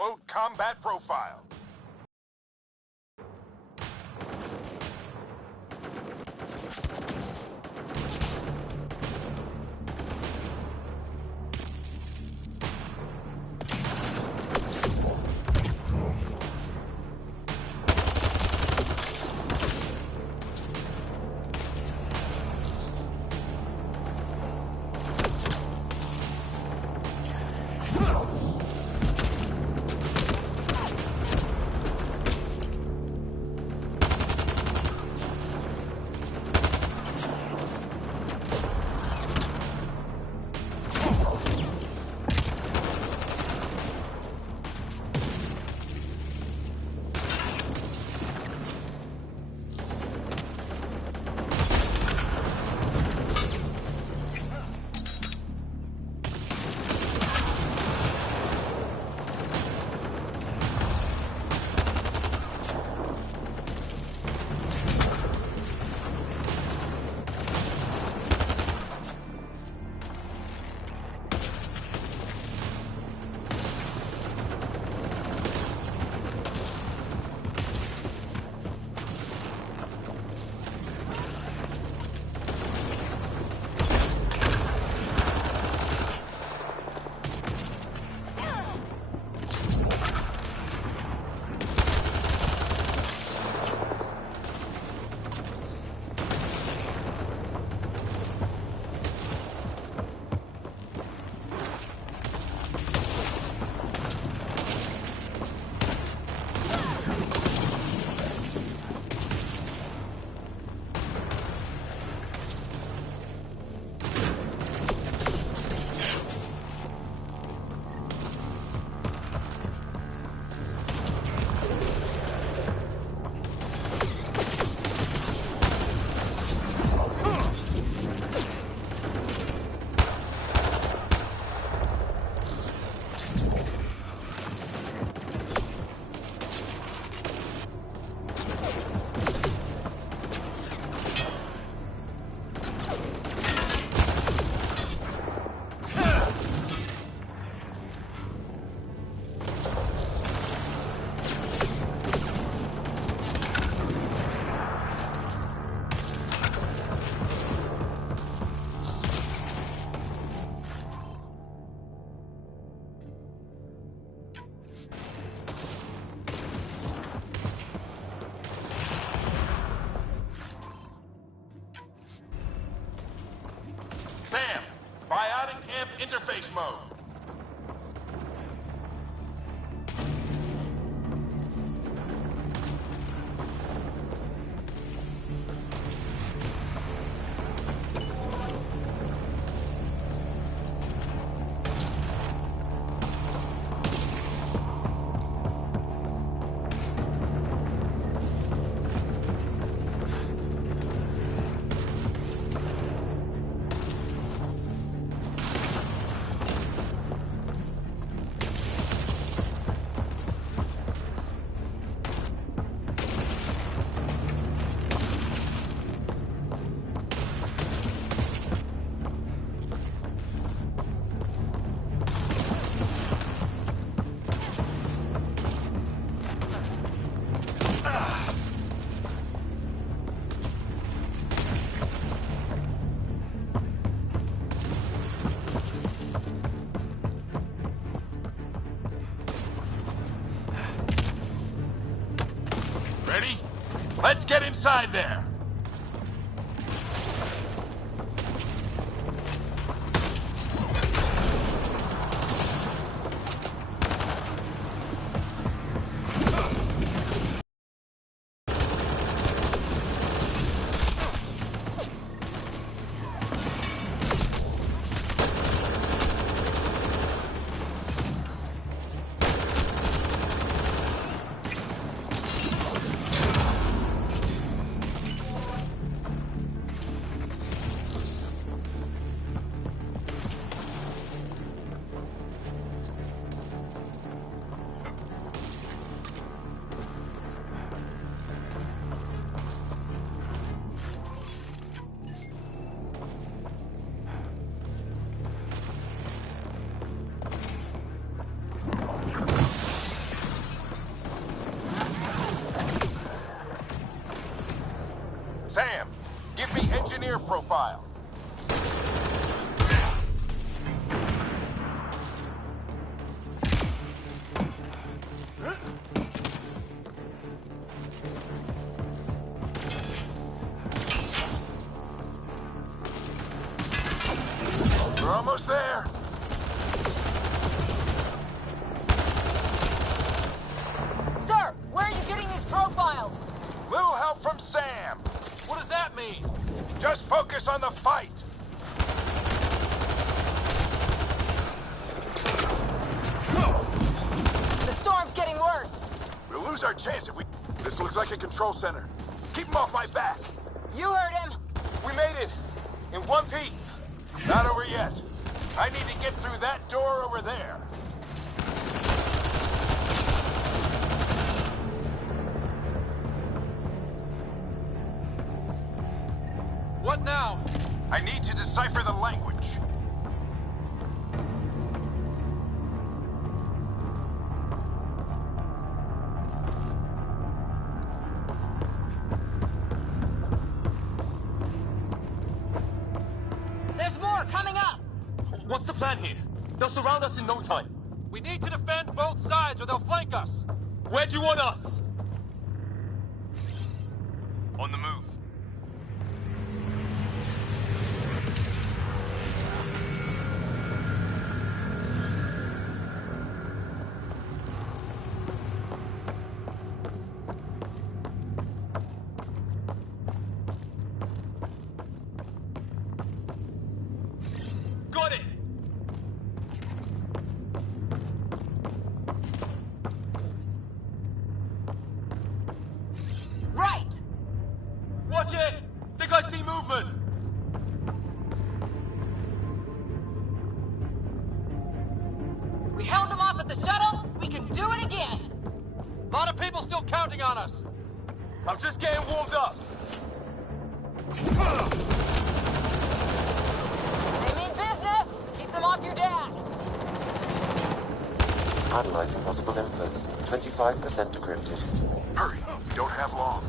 full combat profile. Sam, biotic amp interface mode. Ready? Let's get inside there. Sam, give me engineer profile. We're almost there. Sir, where are you getting these profiles? Little help from Sam. What does that mean? Just focus on the fight. The storm's getting worse. We'll lose our chance if we... This looks like a control center. Keep him off my back. You heard him. We made it! In one piece! Not over yet. I need to get through that door over there. What now? I need to decipher the language. There's more coming up. What's the plan here? They'll surround us in no time. We need to defend both sides or they'll flank us. Where do you want us? On the move. Got it! Right. Watch it! Think I see movement! We held them off at the shuttle. We can do it again. A lot of people still counting on us. I'm just getting warmed up. They mean business. Keep them off your dad. Analyzing possible inputs. 25% decrypted. Hurry. We don't have long.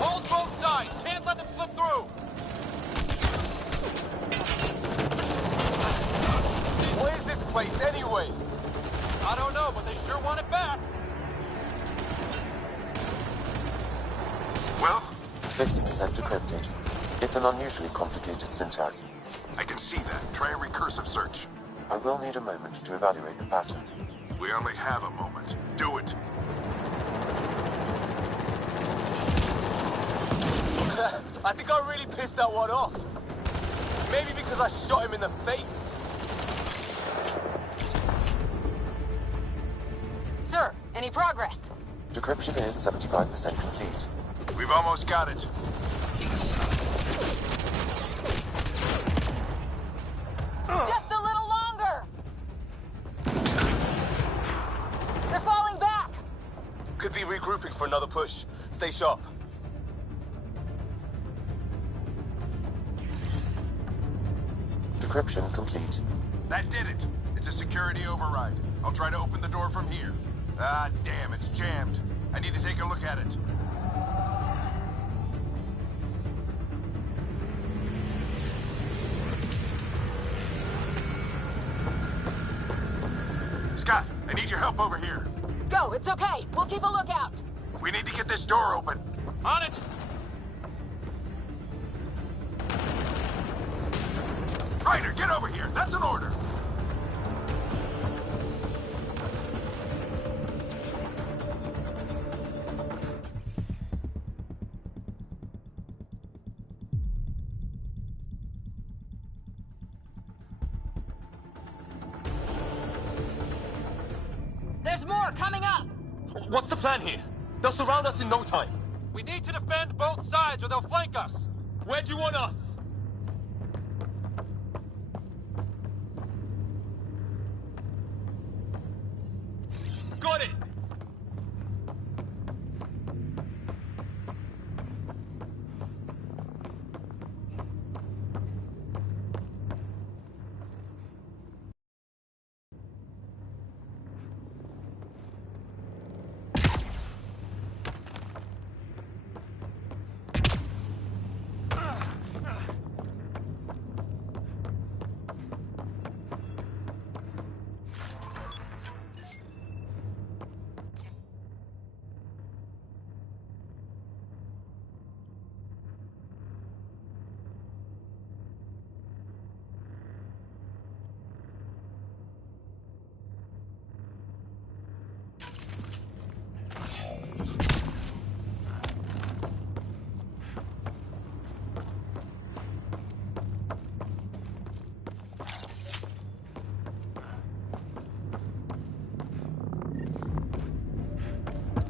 Hold both sides. Can't let them slip through. What is this place anyway? I don't know, but they sure want it back. Well, 50% decrypted. It's an unusually complicated syntax. I can see that. Try a recursive search. I will need a moment to evaluate the pattern. We only have a moment. Do it. I think I really pissed that one off. Maybe because I shot him in the face. Sir, any progress? Decryption is 75% complete. We've almost got it. Just a little longer. They're falling back. Could be regrouping for another push. Stay sharp. Decryption complete. That did it. It's a security override. I'll try to open the door from here. Ah, damn, it's jammed. I need to take a look at it. Scott, I need your help over here. Go, it's okay. We'll keep a lookout. We need to get this door open. On it! Ryder, get over here. That's an order. There's more coming up. What's the plan here? They'll surround us in no time. We need to defend both sides or they'll flank us. Where do you want us? Got it!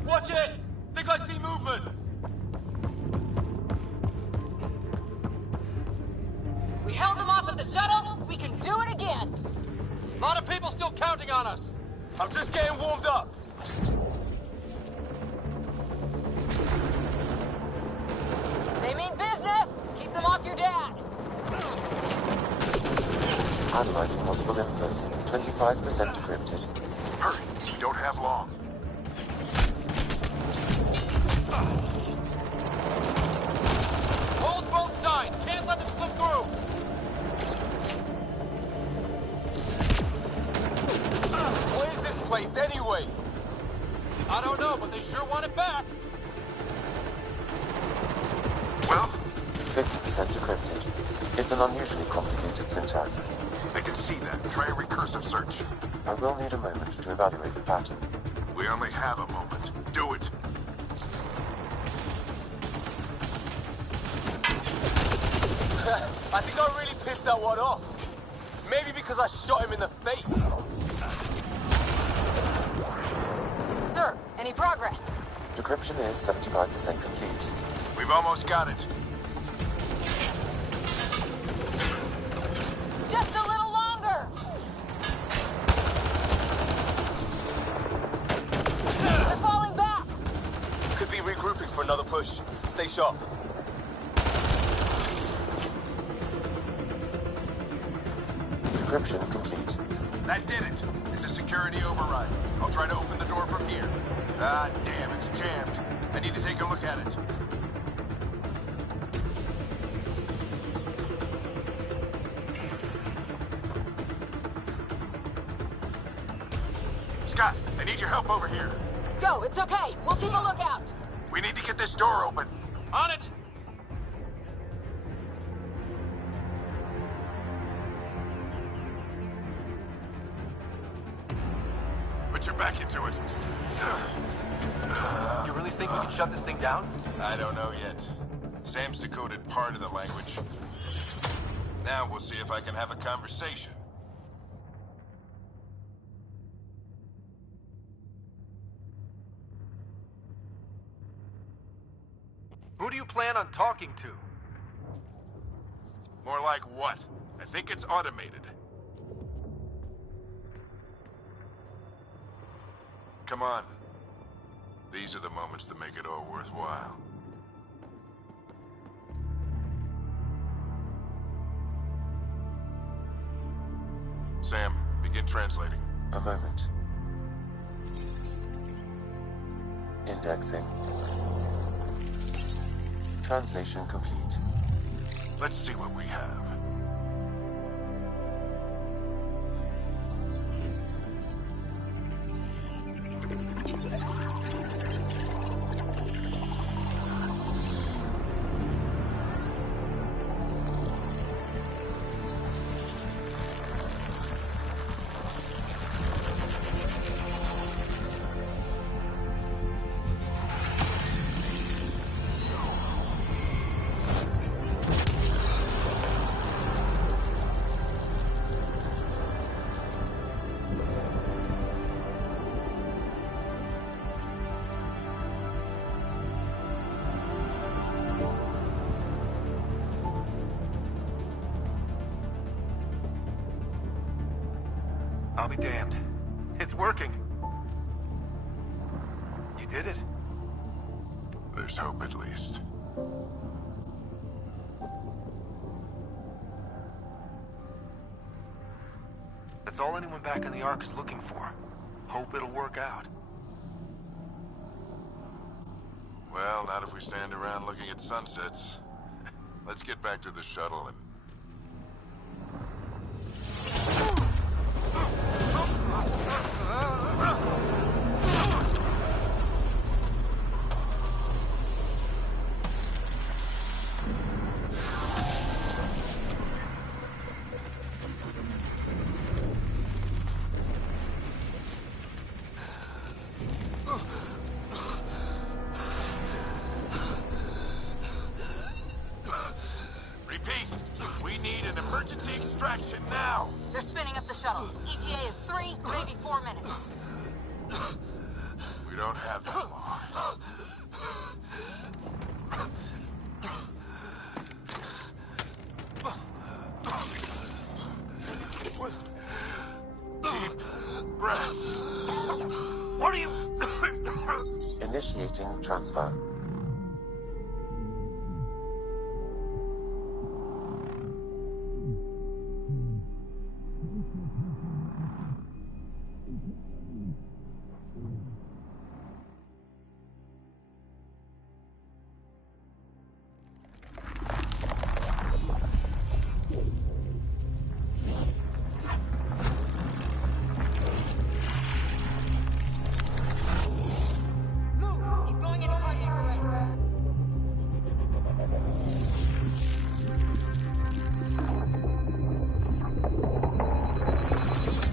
Watch it! Think I see movement! We held them off at the shuttle. We can do it again. A lot of people still counting on us. I'm just getting warmed up. They mean business. Keep them off your dad. Analyzing possible inputs. 25% decrypted. Hurry, we don't have long. Hold both sides. Can't let them slip through. What is this place anyway? I don't know, but they sure want it back. Well, 50% decrypted. It's an unusually complicated syntax. I can see that. Try a recursive search. I will need a moment to evaluate the pattern. We only have a moment. Do it. I think I really pissed that one off. Maybe because I shot him in the face. Sir, any progress? Decryption is 75% complete. We've almost got it. Just a little longer. They're falling back. Could be regrouping for another push. Stay sharp. Decryption complete. That did it. It's a security override. I'll try to open the door from here. Ah, damn, it's jammed. I need to take a look at it. Scott, I need your help over here. Go, it's okay. We'll keep a lookout. We need to get this door open. On it! Put your back into it. You really think we can shut this thing down? I don't know yet. Sam's decoded part of the language. Now we'll see if I can have a conversation. Who do you plan on talking to? More like what? I think it's automated. Come on. These are the moments that make it all worthwhile. Sam, begin translating. A moment. Indexing. Translation complete. Let's see what we have. I'll be damned. It's working. You did it. There's hope at least. That's all anyone back in the Ark is looking for. Hope it'll work out. Well, not if we stand around looking at sunsets. Let's get back to the shuttle and... Repeat, we need an emergency extraction now. They're spinning up the shuttle. ETA is 3, maybe 4 minutes. We don't have that long. What are you... Initiating transfer. Move! He's going into cardiac arrest.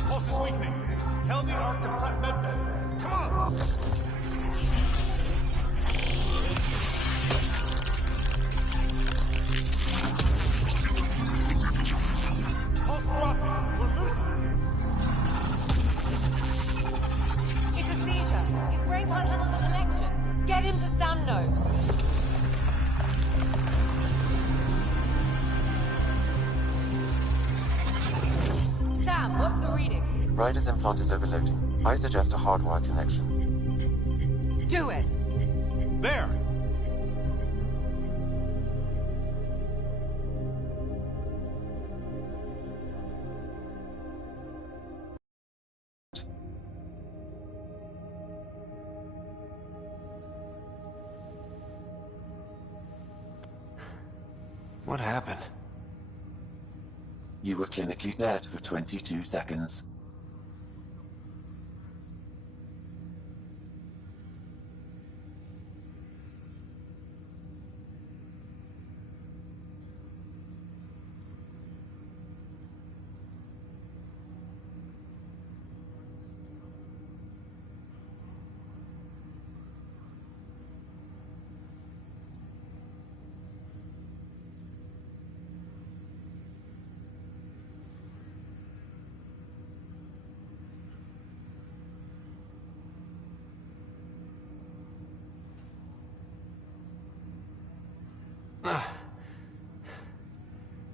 Pulse is weakening. Tell the ARC to prep medbay. Come on! Pulse dropping. We're losing it. It's a seizure. His brain can't handle the connection. Get him to Sam node. Sam, what's the reading? Ryder's implant is overloading. I suggest a hardwire connection. Do it. There! What happened? You were clinically dead for 22 seconds.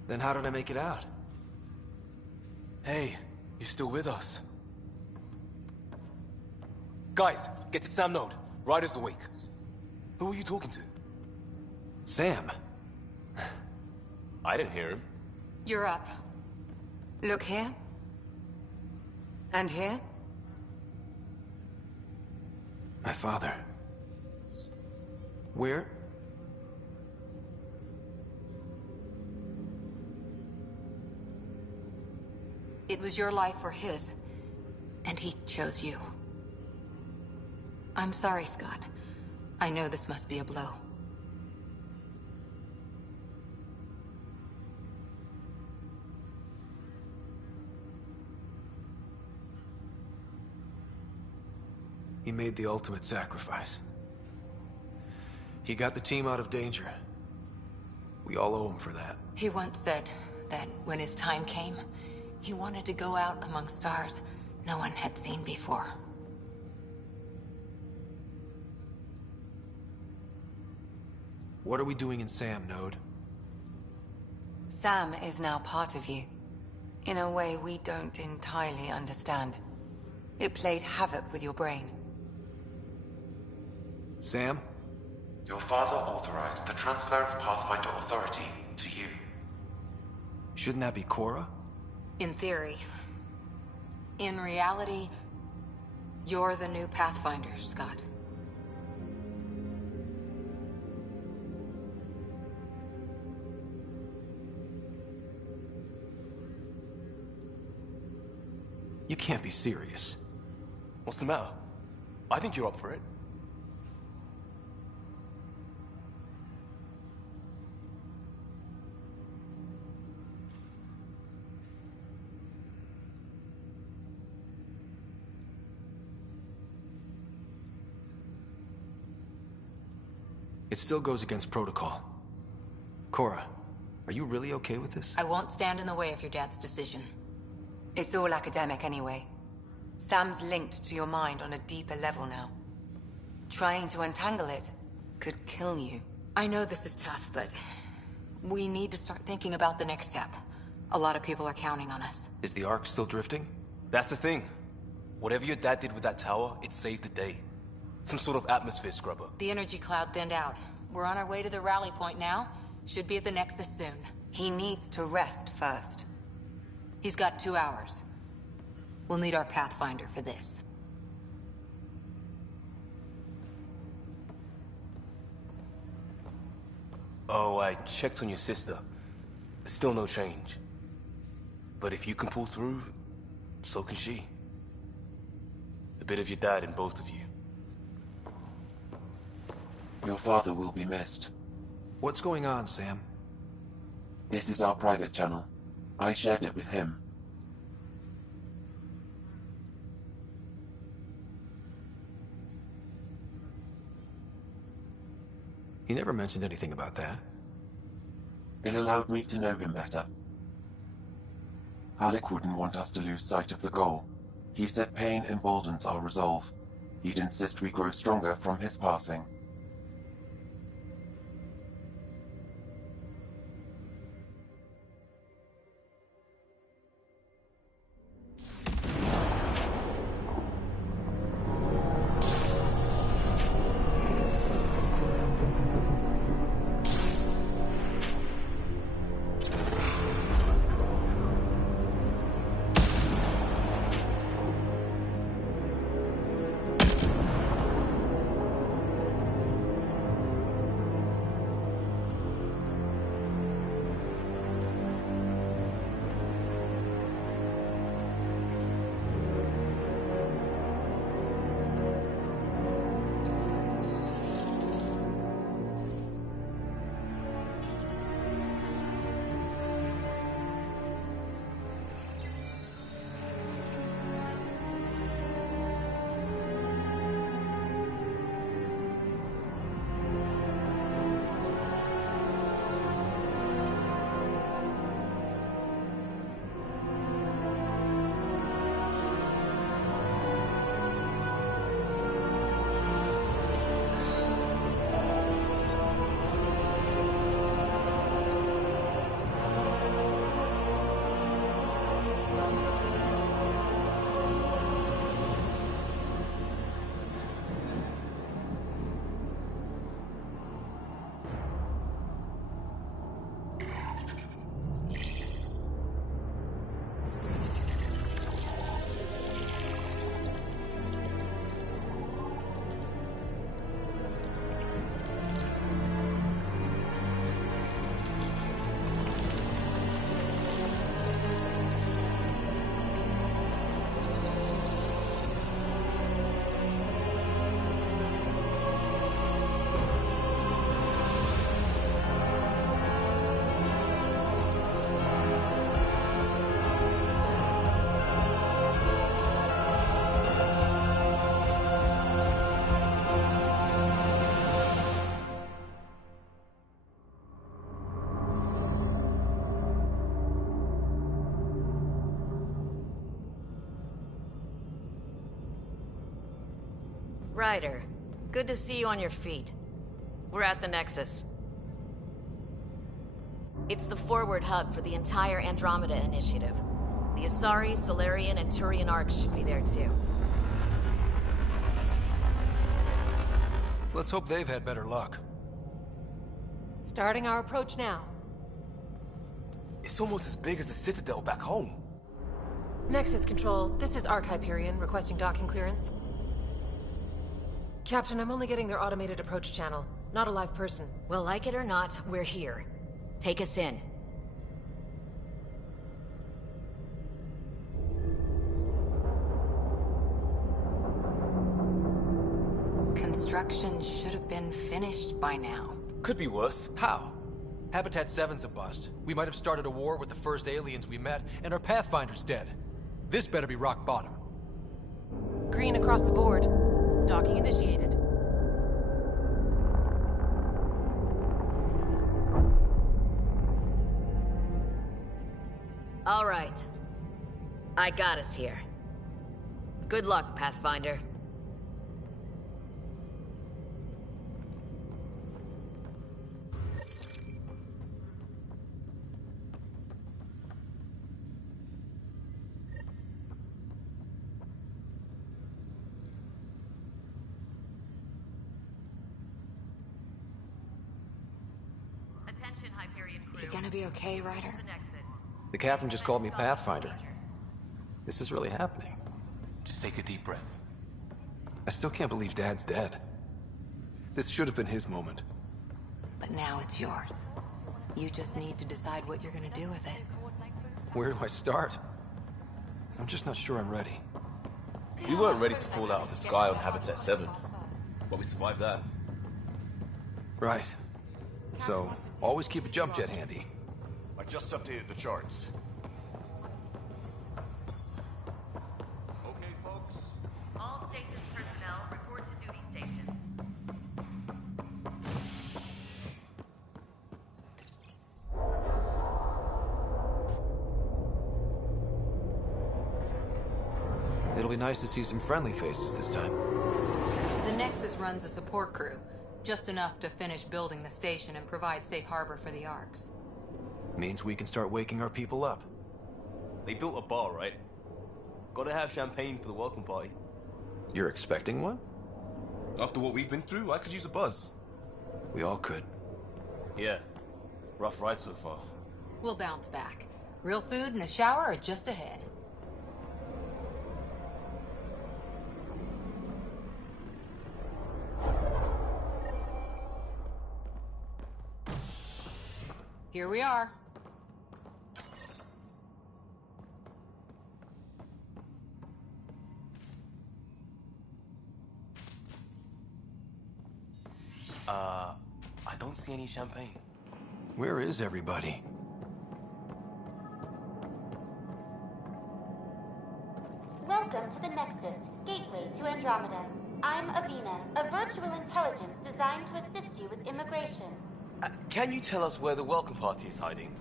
Then how did I make it out? Hey, you're still with us. Guys, get to Sam node. Ryder's awake. Who are you talking to? Sam. I didn't hear him. You're up. Look here. And here. My father. Where? It was your life or his, and he chose you. I'm sorry, Scott. I know this must be a blow. He made the ultimate sacrifice. He got the team out of danger. We all owe him for that. He once said that when his time came, he wanted to go out among stars no one had seen before. What are we doing in Sam node? Sam is now part of you, in a way we don't entirely understand. It played havoc with your brain. Sam? Your father authorized the transfer of Pathfinder authority to you. Shouldn't that be Cora? In theory. In reality, you're the new Pathfinder, Scott. You can't be serious. What's the matter? I think you're up for it. It still goes against protocol. Cora, are you really okay with this? I won't stand in the way of your dad's decision. It's all academic anyway. Sam's linked to your mind on a deeper level now. Trying to untangle it could kill you. I know this is tough, but we need to start thinking about the next step. A lot of people are counting on us. Is the Ark still drifting? That's the thing. Whatever your dad did with that tower, it saved the day. Some sort of atmosphere scrubber. The energy cloud thinned out. We're on our way to the rally point now. Should be at the Nexus soon. He needs to rest first. He's got 2 hours. We'll need our Pathfinder for this. Oh, I checked on your sister. Still no change. But if you can pull through, so can she. A bit of your dad in both of you. Your father will be missed. What's going on, Sam? This is our private channel. I shared it with him. He never mentioned anything about that. It allowed me to know him better. Alec wouldn't want us to lose sight of the goal. He said pain emboldens our resolve. He'd insist we grow stronger from his passing. Ryder, good to see you on your feet. We're at the Nexus. It's the forward hub for the entire Andromeda initiative. The Asari, Solarian, and Turian arcs should be there too. Let's hope they've had better luck. Starting our approach now. It's almost as big as the Citadel back home. Nexus Control, this is Arc Hyperion requesting docking clearance. Captain, I'm only getting their automated approach channel, not a live person. Well, like it or not, we're here. Take us in. Construction should have been finished by now. Could be worse. How? Habitat 7's a bust. We might have started a war with the first aliens we met, and our Pathfinder's dead. This better be rock bottom. Green across the board. Docking initiated. All right. I got us here. Good luck, Pathfinder. gonna be okay, Ryder? The captain just called me Pathfinder. This is really happening. Just take a deep breath. I still can't believe Dad's dead. This should have been his moment. But now it's yours. You just need to decide what you're gonna do with it. Where do I start? I'm just not sure I'm ready. We weren't ready to fall out of the sky on Habitat 7, but we survived that. Right. So, always keep a jump jet handy. I just updated the charts. Okay, folks. All stasis personnel report to duty stations. It'll be nice to see some friendly faces this time. The Nexus runs a support crew. Just enough to finish building the station and provide safe harbor for the Arks. Means we can start waking our people up. They built a bar, right? Gotta have champagne for the welcome party. You're expecting one? After what we've been through, I could use a buzz. We all could. Yeah. Rough ride so far. We'll bounce back. Real food and a shower are just ahead. Here we are. I don't see any champagne. Where is everybody? Welcome to the Nexus, gateway to Andromeda. I'm Avina, a virtual intelligence designed to assist you with immigration. Can you tell us where the welcome party is hiding?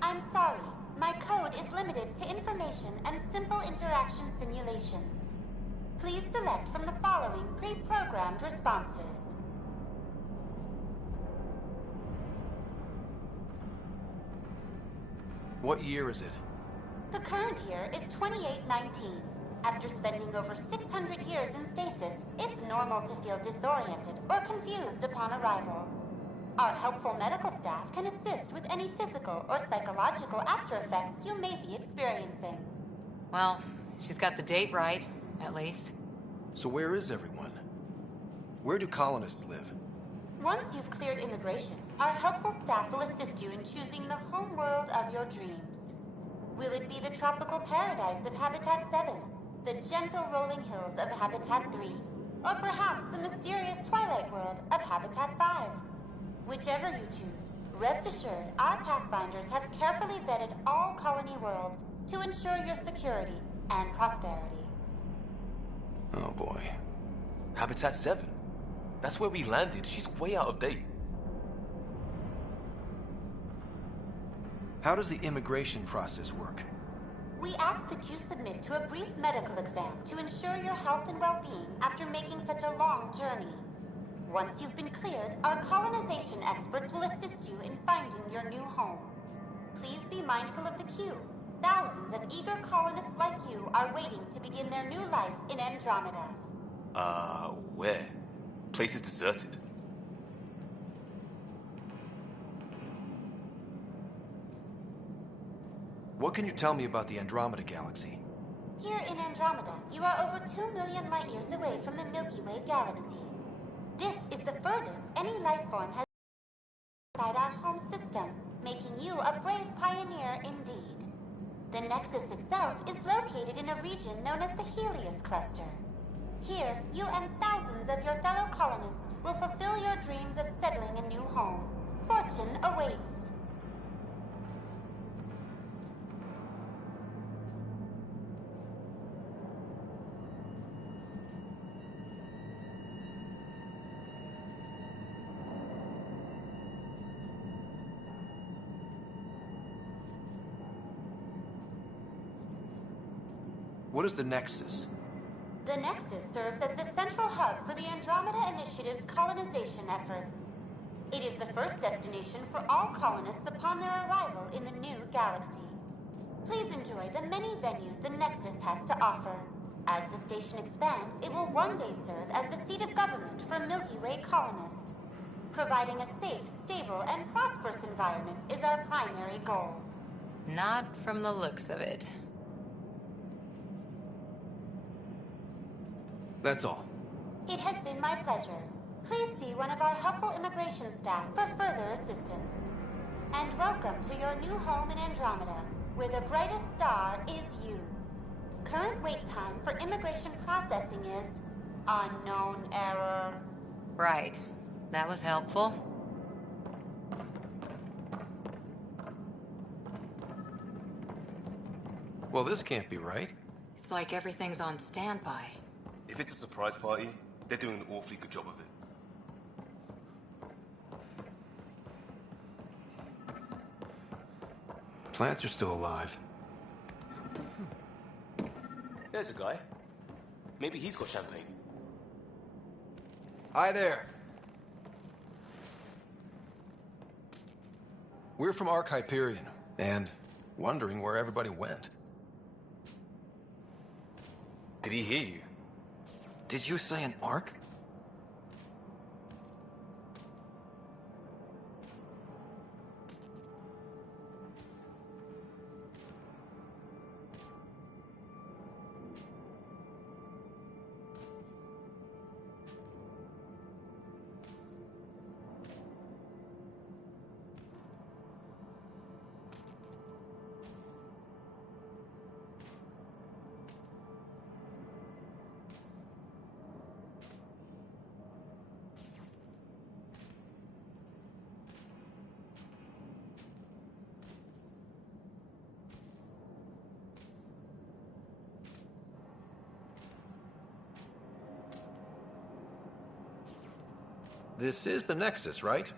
I'm sorry. My code is limited to information and simple interaction simulations. Please select from the following pre-programmed responses. What year is it? The current year is 2819. After spending over 600 years in stasis, it's normal to feel disoriented or confused upon arrival. Our helpful medical staff can assist with any physical or psychological after effects you may be experiencing. Well, she's got the date right, at least. So where is everyone? Where do colonists live? Once you've cleared immigration, our helpful staff will assist you in choosing the home world of your dreams. Will it be the tropical paradise of Habitat 7, the gentle rolling hills of Habitat 3, or perhaps the mysterious twilight world of Habitat 5? Whichever you choose, rest assured our Pathfinders have carefully vetted all colony worlds to ensure your security and prosperity. Oh boy. Habitat 7? That's where we landed. She's way out of date. How does the immigration process work? We ask that you submit to a brief medical exam to ensure your health and well-being after making such a long journey. Once you've been cleared, our colonization experts will assist you in finding your new home. Please be mindful of the queue. Thousands of eager colonists like you are waiting to begin their new life in Andromeda. Where? Place is deserted. What can you tell me about the Andromeda galaxy? Here in Andromeda, you are over 2 million light years away from the Milky Way galaxy. This is the furthest any life form has inside our home system, making you a brave pioneer indeed. The Nexus itself is located in a region known as the Helios Cluster. Here, you and thousands of your fellow colonists will fulfill your dreams of settling a new home. Fortune awaits. What is the Nexus? The Nexus serves as the central hub for the Andromeda Initiative's colonization efforts. It is the first destination for all colonists upon their arrival in the new galaxy. Please enjoy the many venues the Nexus has to offer. As the station expands, it will one day serve as the seat of government for Milky Way colonists. Providing a safe, stable, and prosperous environment is our primary goal. Not from the looks of it. That's all. It has been my pleasure. Please see one of our helpful immigration staff for further assistance. And welcome to your new home in Andromeda, where the brightest star is you. Current wait time for immigration processing is unknown error. Right. That was helpful. Well, this can't be right. It's like everything's on standby. If it's a surprise party, they're doing an awfully good job of it. Plants are still alive. There's a guy. Maybe he's got champagne. Hi there. We're from Ark Hyperion, and wondering where everybody went. Did he hear you? Did you say an Ark? This is the Nexus, right?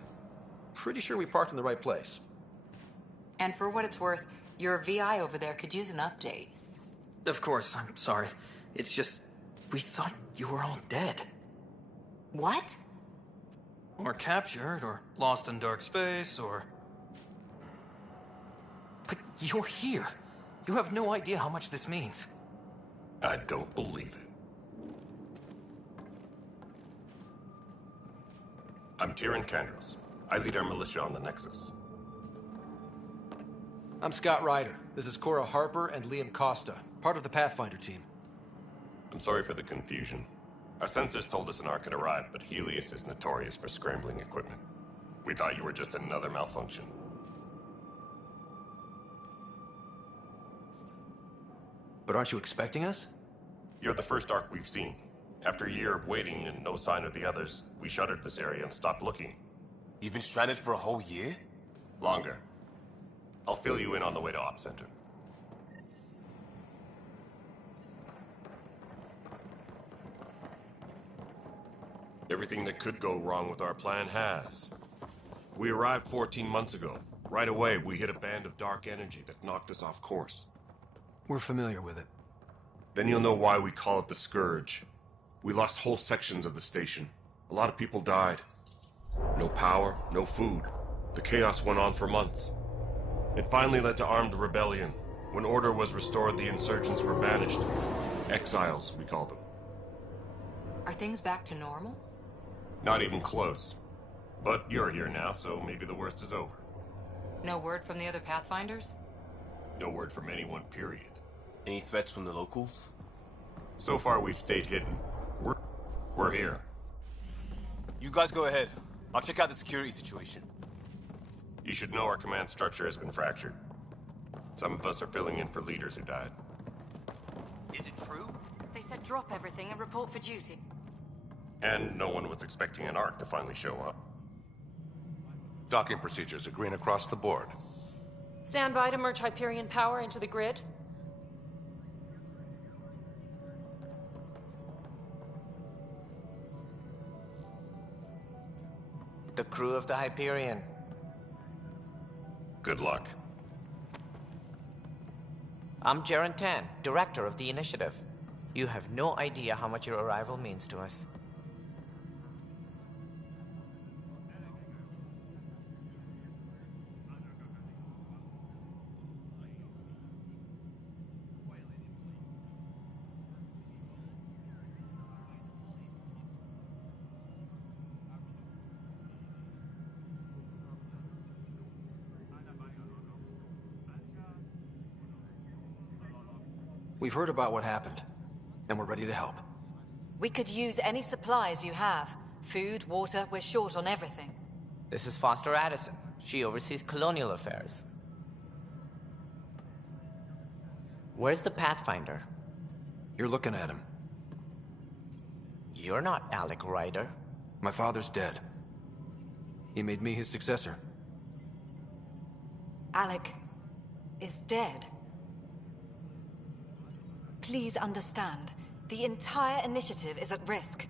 Pretty sure we parked in the right place. And for what it's worth, your VI over there could use an update. Of course, I'm sorry. It's just, we thought you were all dead. What? Or captured, or lost in dark space, or... But you're here. You have no idea how much this means. I don't believe it. I'm Tyrion Kandros. I lead our militia on the Nexus. I'm Scott Ryder. This is Cora Harper and Liam Costa, part of the Pathfinder team. I'm sorry for the confusion. Our sensors told us an Ark had arrived, but Helios is notorious for scrambling equipment. We thought you were just another malfunction. But aren't you expecting us? You're the first Ark we've seen. After a year of waiting and no sign of the others, we shuttered this area and stopped looking. You've been stranded for a whole year? Longer. I'll fill you in on the way to Op Center. Everything that could go wrong with our plan has. We arrived 14 months ago. Right away, we hit a band of dark energy that knocked us off course. We're familiar with it. Then you'll know why we call it the Scourge. We lost whole sections of the station. A lot of people died. No power, no food. The chaos went on for months. It finally led to armed rebellion. When order was restored, the insurgents were banished. Exiles, we call them. Are things back to normal? Not even close. But you're here now, so maybe the worst is over. No word from the other Pathfinders? No word from anyone, period. Any threats from the locals? So far, we've stayed hidden. We're here. You guys go ahead. I'll check out the security situation. You should know our command structure has been fractured. Some of us are filling in for leaders who died. Is it true? They said drop everything and report for duty. And no one was expecting an Ark to finally show up. Docking procedures are green across the board. Stand by to merge Hyperion power into the grid. The crew of the Hyperion. Good luck. I'm Jaren Tan, director of the initiative. You have no idea how much your arrival means to us. We've heard about what happened, and we're ready to help. We could use any supplies you have. Food, water, we're short on everything. This is Foster Addison. She oversees colonial affairs. Where's the Pathfinder? You're looking at him. You're not Alec Ryder. My father's dead. He made me his successor. Alec is dead. Please understand, the entire initiative is at risk.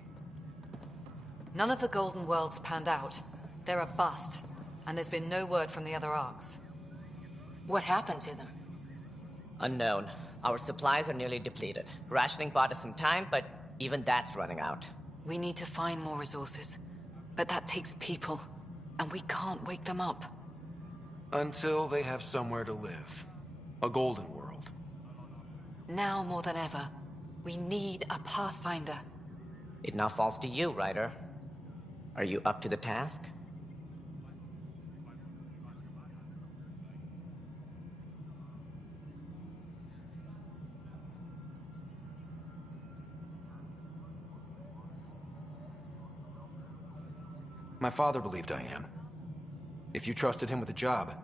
None of the Golden Worlds panned out. They're a bust, and there's been no word from the other arcs. What happened to them? Unknown. Our supplies are nearly depleted. Rationing bought us some time, but even that's running out. We need to find more resources, but that takes people, and we can't wake them up. Until they have somewhere to live. A golden world. Now more than ever, we need a Pathfinder. It now falls to you, Ryder. Are you up to the task? My father believed I am. If you trusted him with a job,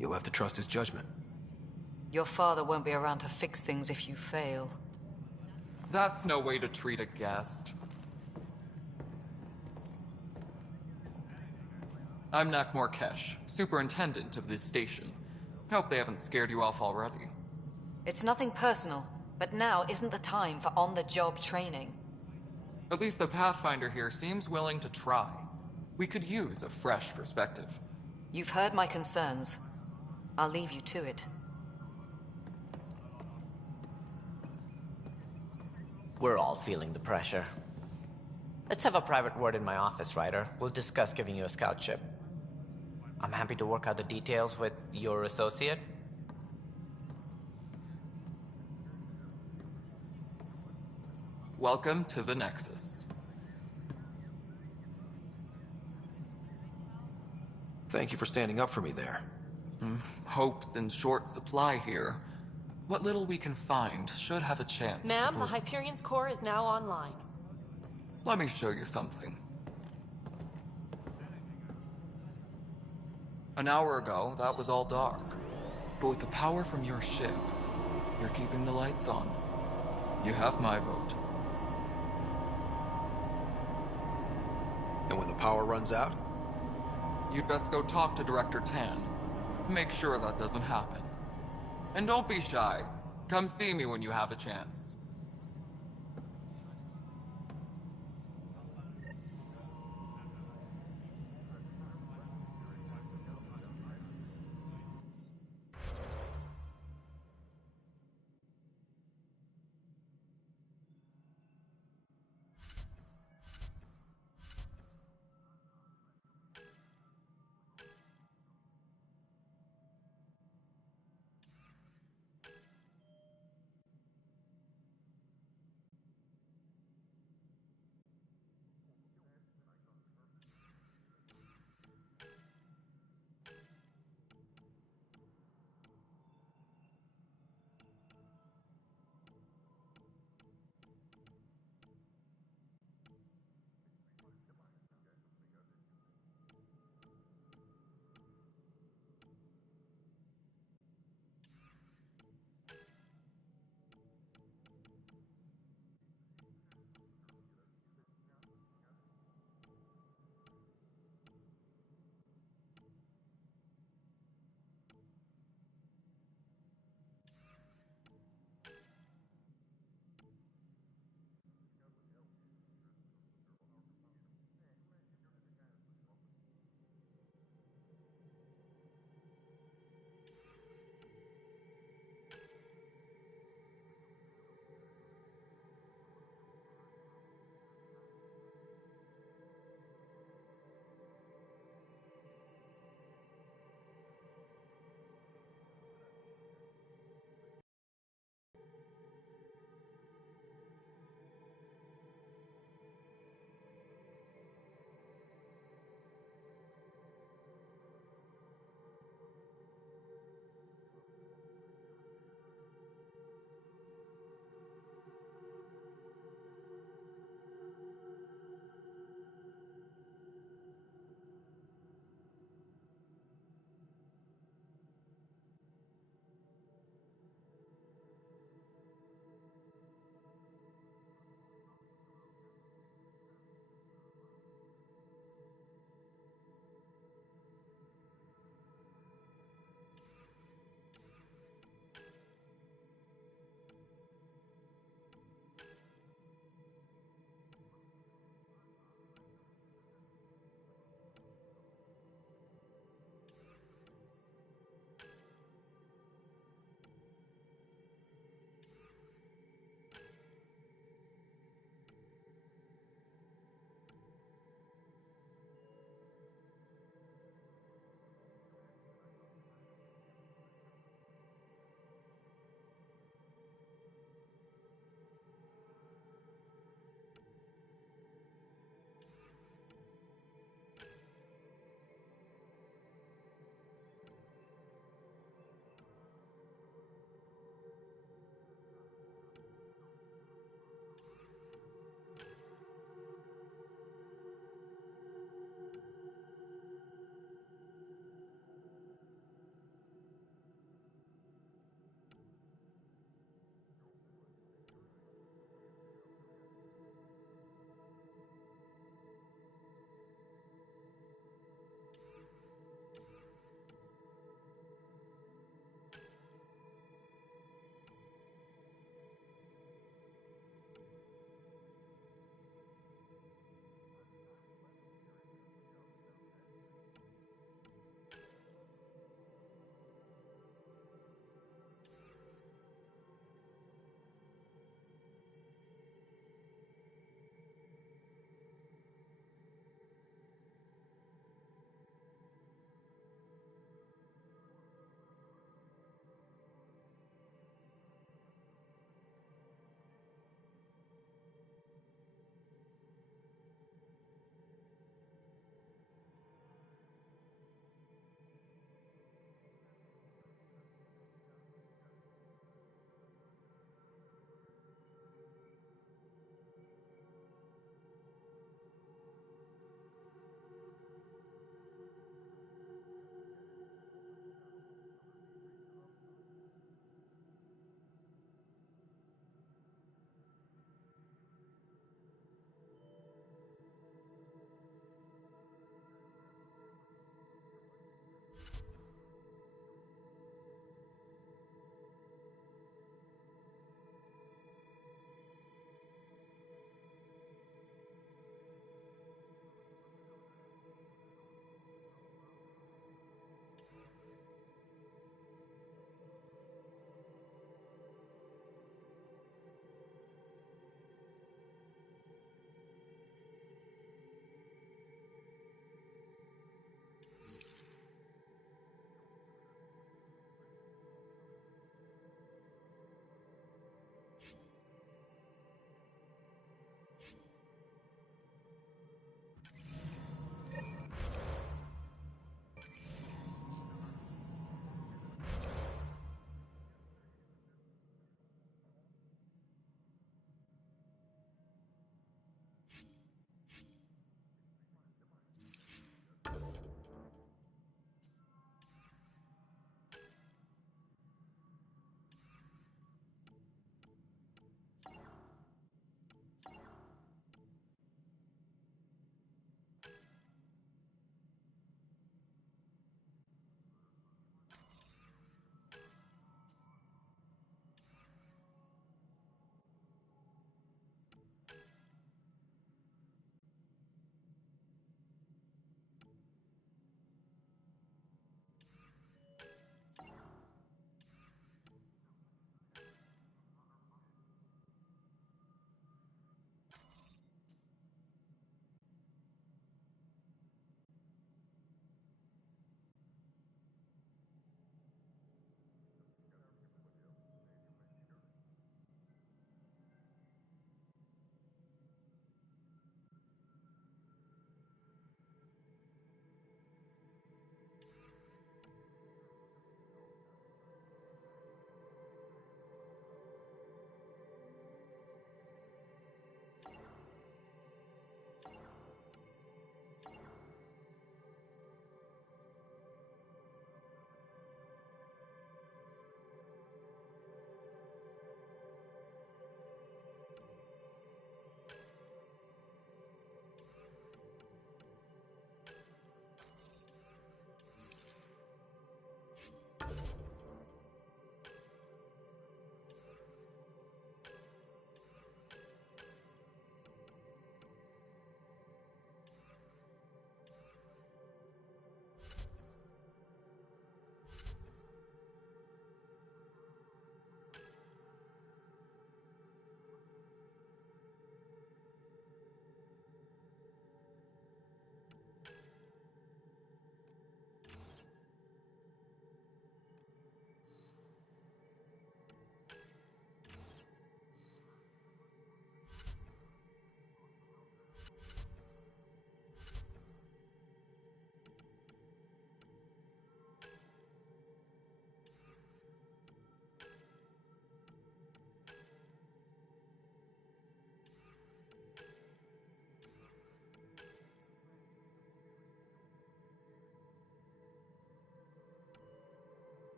you'll have to trust his judgment. Your father won't be around to fix things if you fail. That's no way to treat a guest. I'm Nakmor Kesh, superintendent of this station. Hope they haven't scared you off already. It's nothing personal, but now isn't the time for on-the-job training. At least the Pathfinder here seems willing to try. We could use a fresh perspective. You've heard my concerns. I'll leave you to it. We're all feeling the pressure. Let's have a private word in my office, Ryder. We'll discuss giving you a scout ship. I'm happy to work out the details with your associate. Welcome to the Nexus. Thank you for standing up for me there. Hope's in short supply here. What little we can find should have a chance. Ma'am, the Hyperion's core is now online. Let me show you something. An hour ago, that was all dark. But with the power from your ship, you're keeping the lights on. You have my vote. And when the power runs out? You'd best go talk to Director Tan. Make sure that doesn't happen. And don't be shy. Come see me when you have a chance.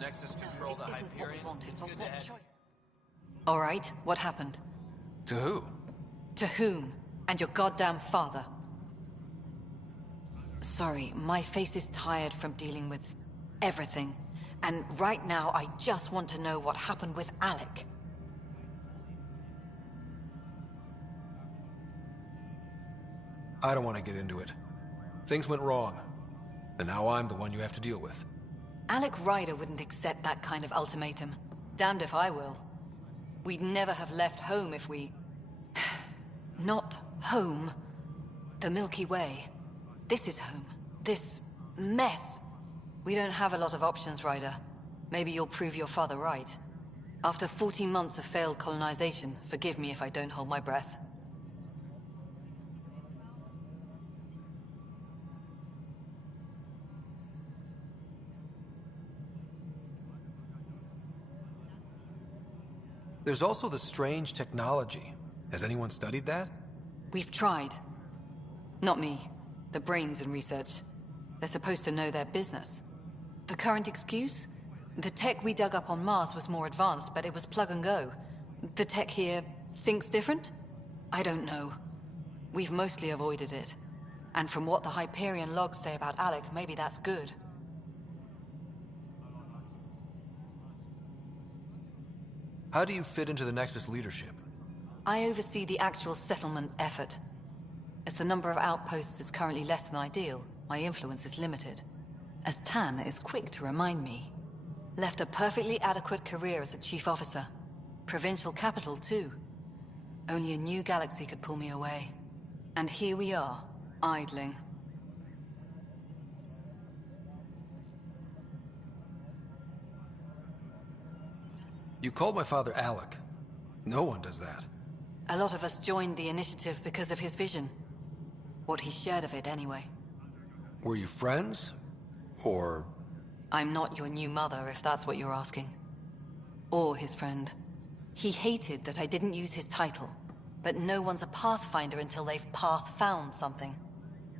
Nexus control the Isn't what we Hyperion? wanted, It's but good to what have... choice? All right, what happened? To who? To whom? And your goddamn father. Sorry, my face is tired from dealing with everything. And right now, I just want to know what happened with Alec. I don't want to get into it. Things went wrong. And now I'm the one you have to deal with. Alec Ryder wouldn't accept that kind of ultimatum. Damned if I will. We'd never have left home if we... Not home. The Milky Way. This is home. This mess. We don't have a lot of options, Ryder. Maybe you'll prove your father right. After 14 months of failed colonization, forgive me if I don't hold my breath. There's also the strange technology. Has anyone studied that? We've tried. Not me. The brains in research. They're supposed to know their business. The current excuse? The tech we dug up on Mars was more advanced, but it was plug and go. The tech here thinks different? I don't know. We've mostly avoided it. And from what the Hyperion logs say about Alec, maybe that's good. How do you fit into the Nexus leadership? I oversee the actual settlement effort. As the number of outposts is currently less than ideal, my influence is limited. As Tan is quick to remind me. Left a perfectly adequate career as a chief officer. Provincial capital, too. Only a new galaxy could pull me away. And here we are, idling. You called my father Alec. No one does that. A lot of us joined the initiative because of his vision. What he shared of it, anyway. Were you friends? Or... I'm not your new mother, if that's what you're asking. Or his friend. He hated that I didn't use his title. But no one's a pathfinder until they've path-found something.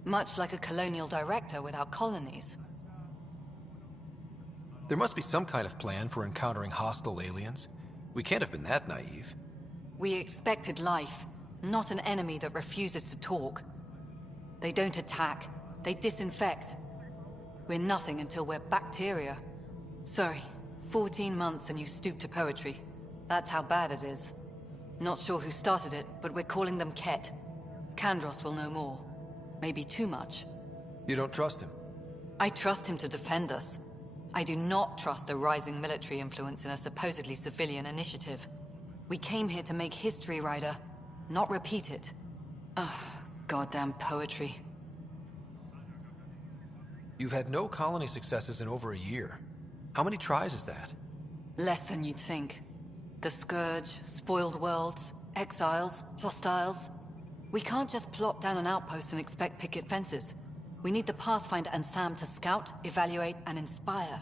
Much like a colonial director without colonies. There must be some kind of plan for encountering hostile aliens. We can't have been that naive. We expected life, not an enemy that refuses to talk. They don't attack, they disinfect. We're nothing until we're bacteria. Sorry, 14 months and you stoop to poetry. That's how bad it is. Not sure who started it, but we're calling them Ket. Kandros will know more. Maybe too much. You don't trust him? I trust him to defend us. I do not trust a rising military influence in a supposedly civilian initiative. We came here to make history, Ryder, not repeat it. Ugh, goddamn poetry. You've had no colony successes in over a year. How many tries is that? Less than you'd think. The Scourge, spoiled worlds, exiles, hostiles. We can't just plop down an outpost and expect picket fences. We need the Pathfinder and Sam to scout, evaluate, and inspire.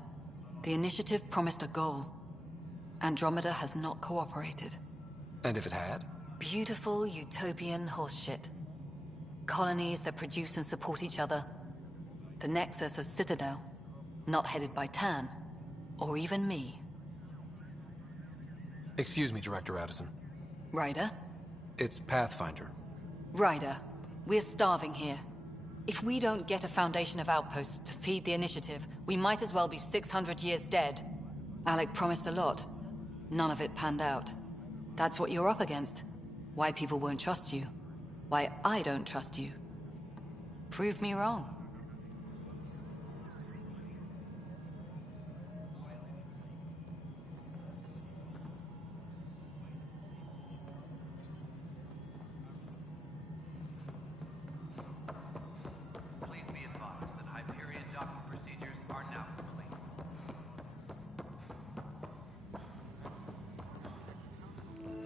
The initiative promised a goal. Andromeda has not cooperated. And if it had? Beautiful utopian horseshit. Colonies that produce and support each other. The Nexus a citadel, not headed by Tan, or even me. Excuse me, Director Addison. Ryder? It's Pathfinder. Ryder, we're starving here. If we don't get a foundation of outposts to feed the initiative, we might as well be 600 years dead. Alec promised a lot. None of it panned out. That's what you're up against. Why people won't trust you. Why I don't trust you. Prove me wrong. Please be advised that Hyperion docking procedures are now complete.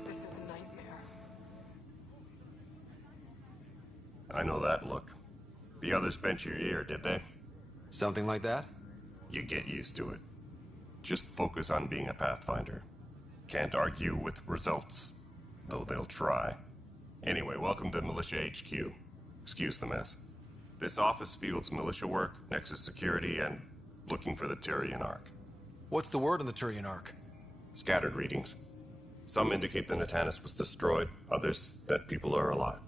This is a nightmare. I know that look. The others bent your ear, did they? Something like that? You get used to it. Just focus on being a Pathfinder. Can't argue with results, though they'll try. Anyway, welcome to Militia HQ. Excuse the mess. This office fields militia work, Nexus security, and looking for the Tyrian Ark. What's the word on the Turian Ark? Scattered readings. Some indicate the Natanus was destroyed, others that people are alive.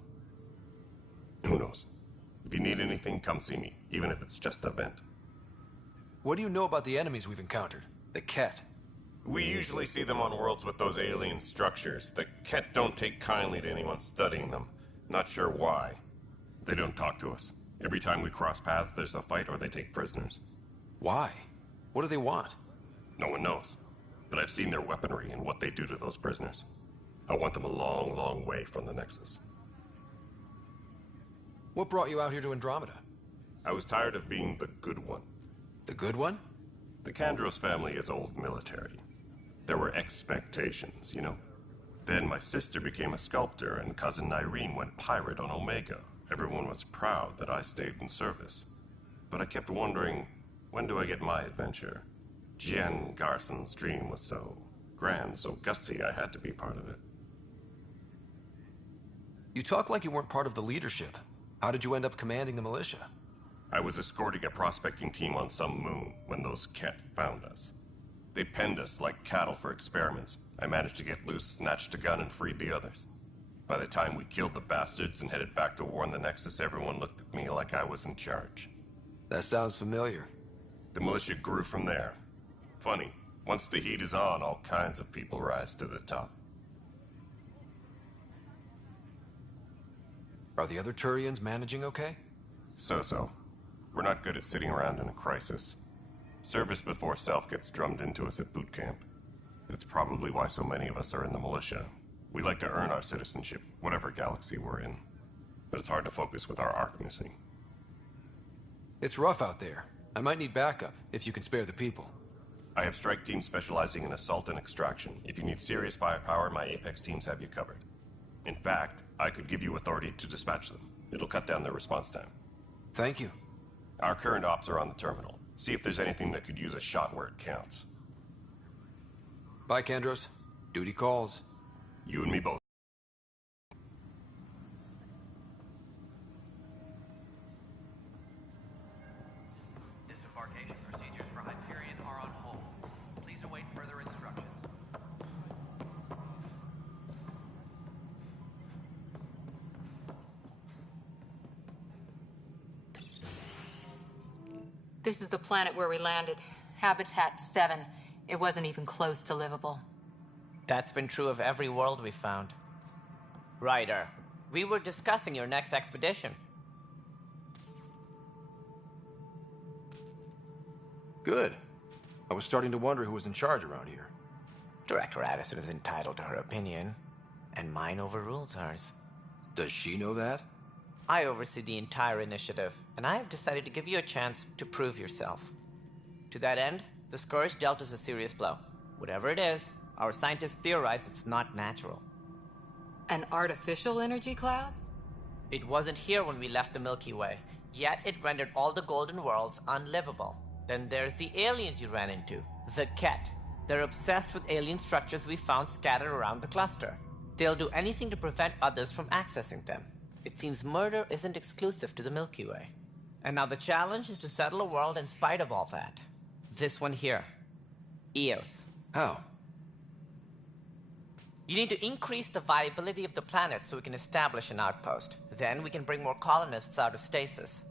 Who knows? If you need anything, come see me, even if it's just a vent. What do you know about the enemies we've encountered? The Ket? We usually see them on worlds with those alien structures. The Ket don't take kindly to anyone studying them. Not sure why. They don't talk to us. Every time we cross paths, there's a fight or they take prisoners. Why? What do they want? No one knows. But I've seen their weaponry and what they do to those prisoners. I want them a long, long way from the Nexus. What brought you out here to Andromeda? I was tired of being the good one. The good one? The Kandros family is old military. There were expectations, you know. Then my sister became a sculptor and cousin Irene went pirate on Omega. Everyone was proud that I stayed in service. But I kept wondering, when do I get my adventure? Jen Garson's dream was so grand, so gutsy, I had to be part of it. You talk like you weren't part of the leadership. How did you end up commanding the militia? I was escorting a prospecting team on some moon when those Ket found us. They penned us like cattle for experiments. I managed to get loose, snatched a gun, and freed the others. By the time we killed the bastards and headed back to warn the Nexus, everyone looked at me like I was in charge. That sounds familiar. The militia grew from there. Funny, once the heat is on, all kinds of people rise to the top. Are the other Turians managing okay? So-so. We're not good at sitting around in a crisis. Service before self gets drummed into us at boot camp. That's probably why so many of us are in the militia. We like to earn our citizenship, whatever galaxy we're in. But it's hard to focus with our arc missing. It's rough out there. I might need backup, if you can spare the people. I have strike teams specializing in assault and extraction. If you need serious firepower, my Apex teams have you covered. In fact, I could give you authority to dispatch them. It'll cut down their response time. Thank you. Our current ops are on the terminal. See if there's anything that could use a shot where it counts. Bye, Kandros. Duty calls. You and me both. Disembarkation procedures for Hyperion are on hold. Please await further instructions. This is the planet where we landed. Habitat 7. It wasn't even close to livable. That's been true of every world we've found. Ryder, we were discussing your next expedition. Good. I was starting to wonder who was in charge around here. Director Addison is entitled to her opinion, and mine overrules hers. Does she know that? I oversee the entire initiative, and I have decided to give you a chance to prove yourself. To that end, the Scourge dealt us a serious blow. Whatever it is, our scientists theorize it's not natural. An artificial energy cloud? It wasn't here when we left the Milky Way, yet it rendered all the Golden Worlds unlivable. Then there's the aliens you ran into, the Ket. They're obsessed with alien structures we found scattered around the cluster. They'll do anything to prevent others from accessing them. It seems murder isn't exclusive to the Milky Way. And now the challenge is to settle a world in spite of all that. This one here. Eos. How? You need to increase the viability of the planet so we can establish an outpost. Then we can bring more colonists out of stasis.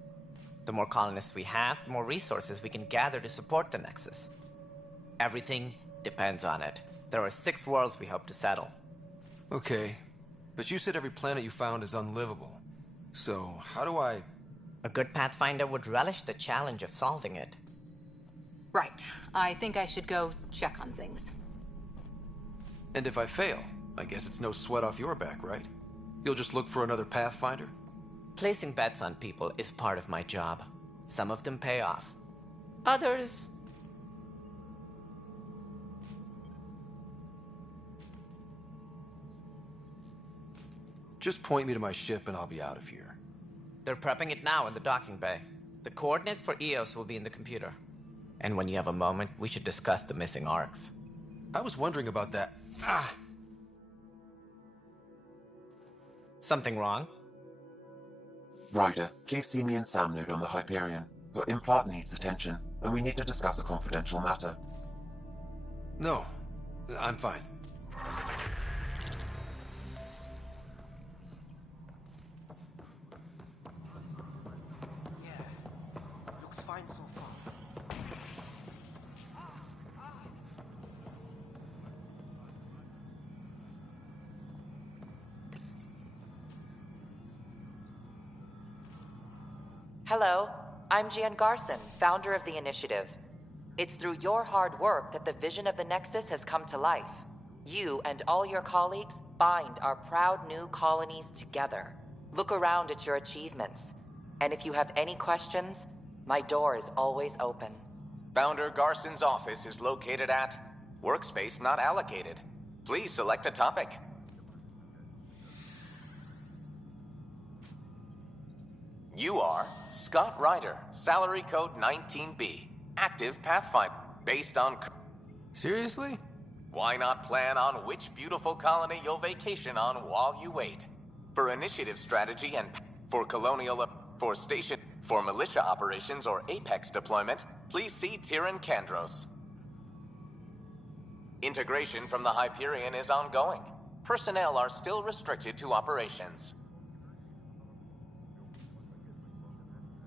The more colonists we have, the more resources we can gather to support the Nexus. Everything depends on it. There are 6 worlds we hope to settle. Okay, but you said every planet you found is unlivable. So, how do I... A good Pathfinder would relish the challenge of solving it. Right. I think I should go check on things. And if I fail, I guess it's no sweat off your back, right? You'll just look for another Pathfinder? Placing bets on people is part of my job. Some of them pay off. Others... Just point me to my ship and I'll be out of here. They're prepping it now in the docking bay. The coordinates for Eos will be in the computer. And when you have a moment, we should discuss the missing arcs. I was wondering about that. Something wrong? Ryder, please see me and Sam Node on the Hyperion. Your implant needs attention, and we need to discuss a confidential matter. No, I'm fine. Looks fine so far. Hello, I'm Gian Garson, founder of the Initiative. It's through your hard work that the vision of the Nexus has come to life. You and all your colleagues bind our proud new colonies together. Look around at your achievements. And if you have any questions, my door is always open. Founder Garson's office is located at Workspace Not Allocated. Please select a topic. You are Scott Ryder, salary code 19B, active Pathfinder, based on... Seriously? Why not plan on which beautiful colony you'll vacation on while you wait? For initiative strategy and for colonial... for station... for militia operations or Apex deployment, please see Tyran Kandros. Integration from the Hyperion is ongoing. Personnel are still restricted to operations.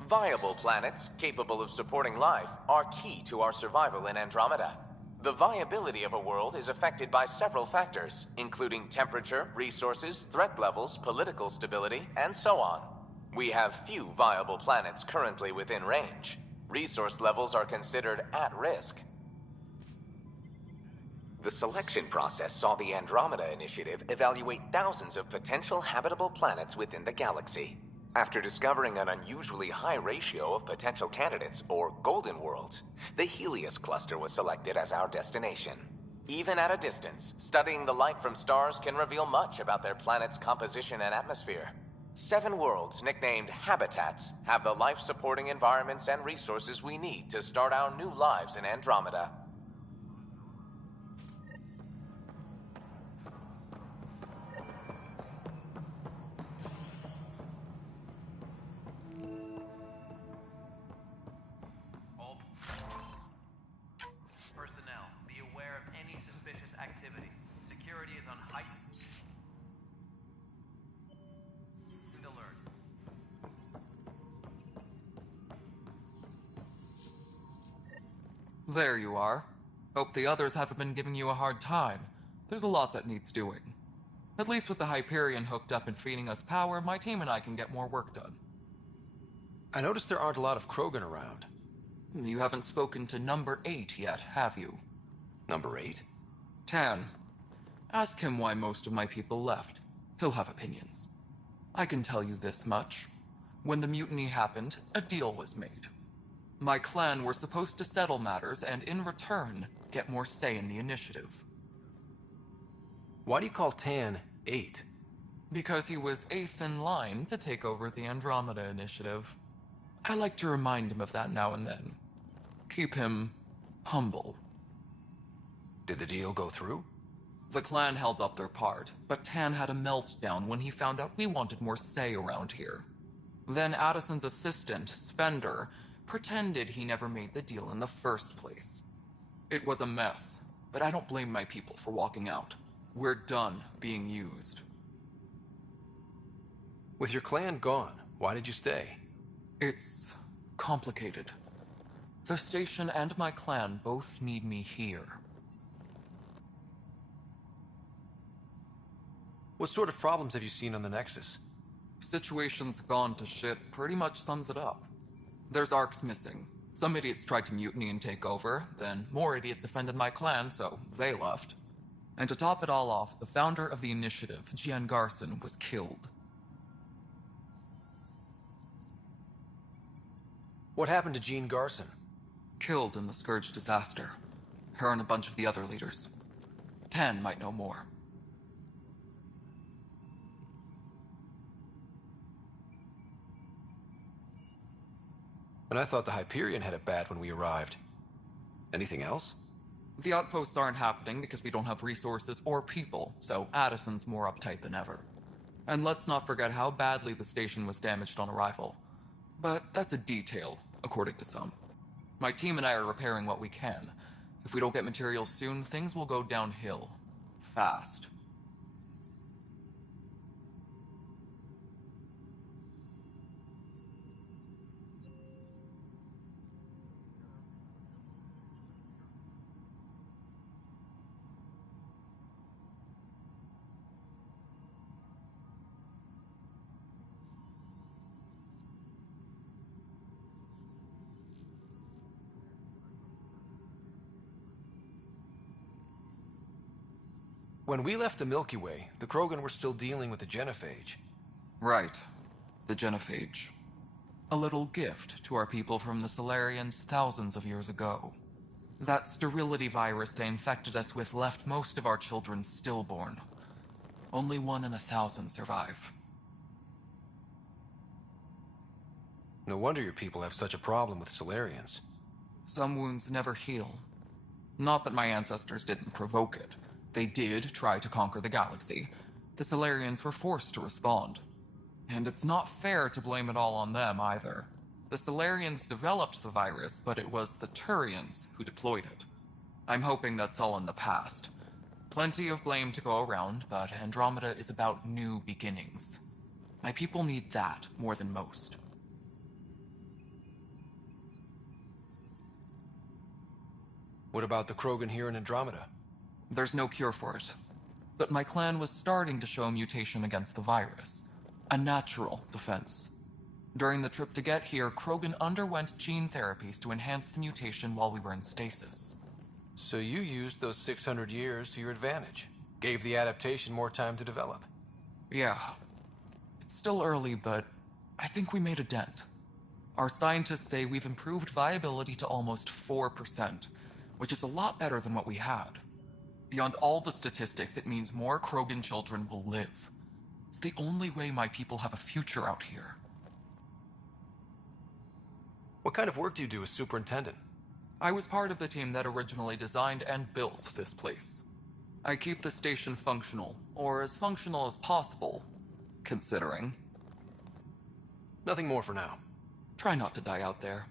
Viable planets, capable of supporting life, are key to our survival in Andromeda. The viability of a world is affected by several factors, including temperature, resources, threat levels, political stability, and so on. We have few viable planets currently within range. Resource levels are considered at risk. The selection process saw the Andromeda Initiative evaluate thousands of potential habitable planets within the galaxy. After discovering an unusually high ratio of potential candidates, or golden worlds, the Helios cluster was selected as our destination. Even at a distance, studying the light from stars can reveal much about their planet's composition and atmosphere. 7 worlds, nicknamed habitats, have the life-supporting environments and resources we need to start our new lives in Andromeda. Personnel, be aware of any suspicious activity. Security is on heightened alert. There you are. Hope the others haven't been giving you a hard time. There's a lot that needs doing. At least with the Hyperion hooked up and feeding us power, my team and I can get more work done. I noticed there aren't a lot of Krogan around. You haven't spoken to number 8 yet, have you? Number 8? Tan. Ask him why most of my people left. He'll have opinions. I can tell you this much. When the mutiny happened, a deal was made. My clan were supposed to settle matters and, in return, get more say in the initiative. Why do you call Tan 8? Because he was 8th in line to take over the Andromeda Initiative. I like to remind him of that now and then. Keep him humble. Did the deal go through? The clan held up their part, but Tan had a meltdown when he found out we wanted more say around here. Then Addison's assistant, Spender, pretended he never made the deal in the first place. It was a mess, but I don't blame my people for walking out. We're done being used. With your clan gone, why did you stay? It's complicated. The station and my clan both need me here. What sort of problems have you seen on the Nexus? Situation's gone to shit pretty much sums it up. There's arcs missing. Some idiots tried to mutiny and take over, then more idiots offended my clan, so they left. And to top it all off, the founder of the initiative, Gian Garson, was killed. What happened to Jean Garson? Killed in the Scourge disaster. Her and a bunch of the other leaders. Tan might know more. And I thought the Hyperion had it bad when we arrived. Anything else? The outposts aren't happening because we don't have resources or people, so Addison's more uptight than ever. And let's not forget how badly the station was damaged on arrival. But that's a detail, according to some. My team and I are repairing what we can. If we don't get materials soon, things will go downhill. Fast. When we left the Milky Way, the Krogan were still dealing with the genophage. Right. The genophage. A little gift to our people from the Solarians thousands of years ago. That sterility virus they infected us with left most of our children stillborn. Only 1 in 1,000 survive. No wonder your people have such a problem with Solarians. Some wounds never heal. Not that my ancestors didn't provoke it. They did try to conquer the galaxy. The Solarians were forced to respond. And it's not fair to blame it all on them, either. The Solarians developed the virus, but it was the Turians who deployed it. I'm hoping that's all in the past. Plenty of blame to go around, but Andromeda is about new beginnings. My people need that more than most. What about the Krogan here in Andromeda? There's no cure for it. But my clan was starting to show mutation against the virus. A natural defense. During the trip to get here, Krogan underwent gene therapies to enhance the mutation while we were in stasis. So you used those 600 years to your advantage. Gave the adaptation more time to develop. Yeah. It's still early, but I think we made a dent. Our scientists say we've improved viability to almost 4%, which is a lot better than what we had. Beyond all the statistics, it means more Krogan children will live. It's the only way my people have a future out here. What kind of work do you do as superintendent? I was part of the team that originally designed and built this place. I keep the station functional, or as functional as possible, considering. Nothing more for now. Try not to die out there.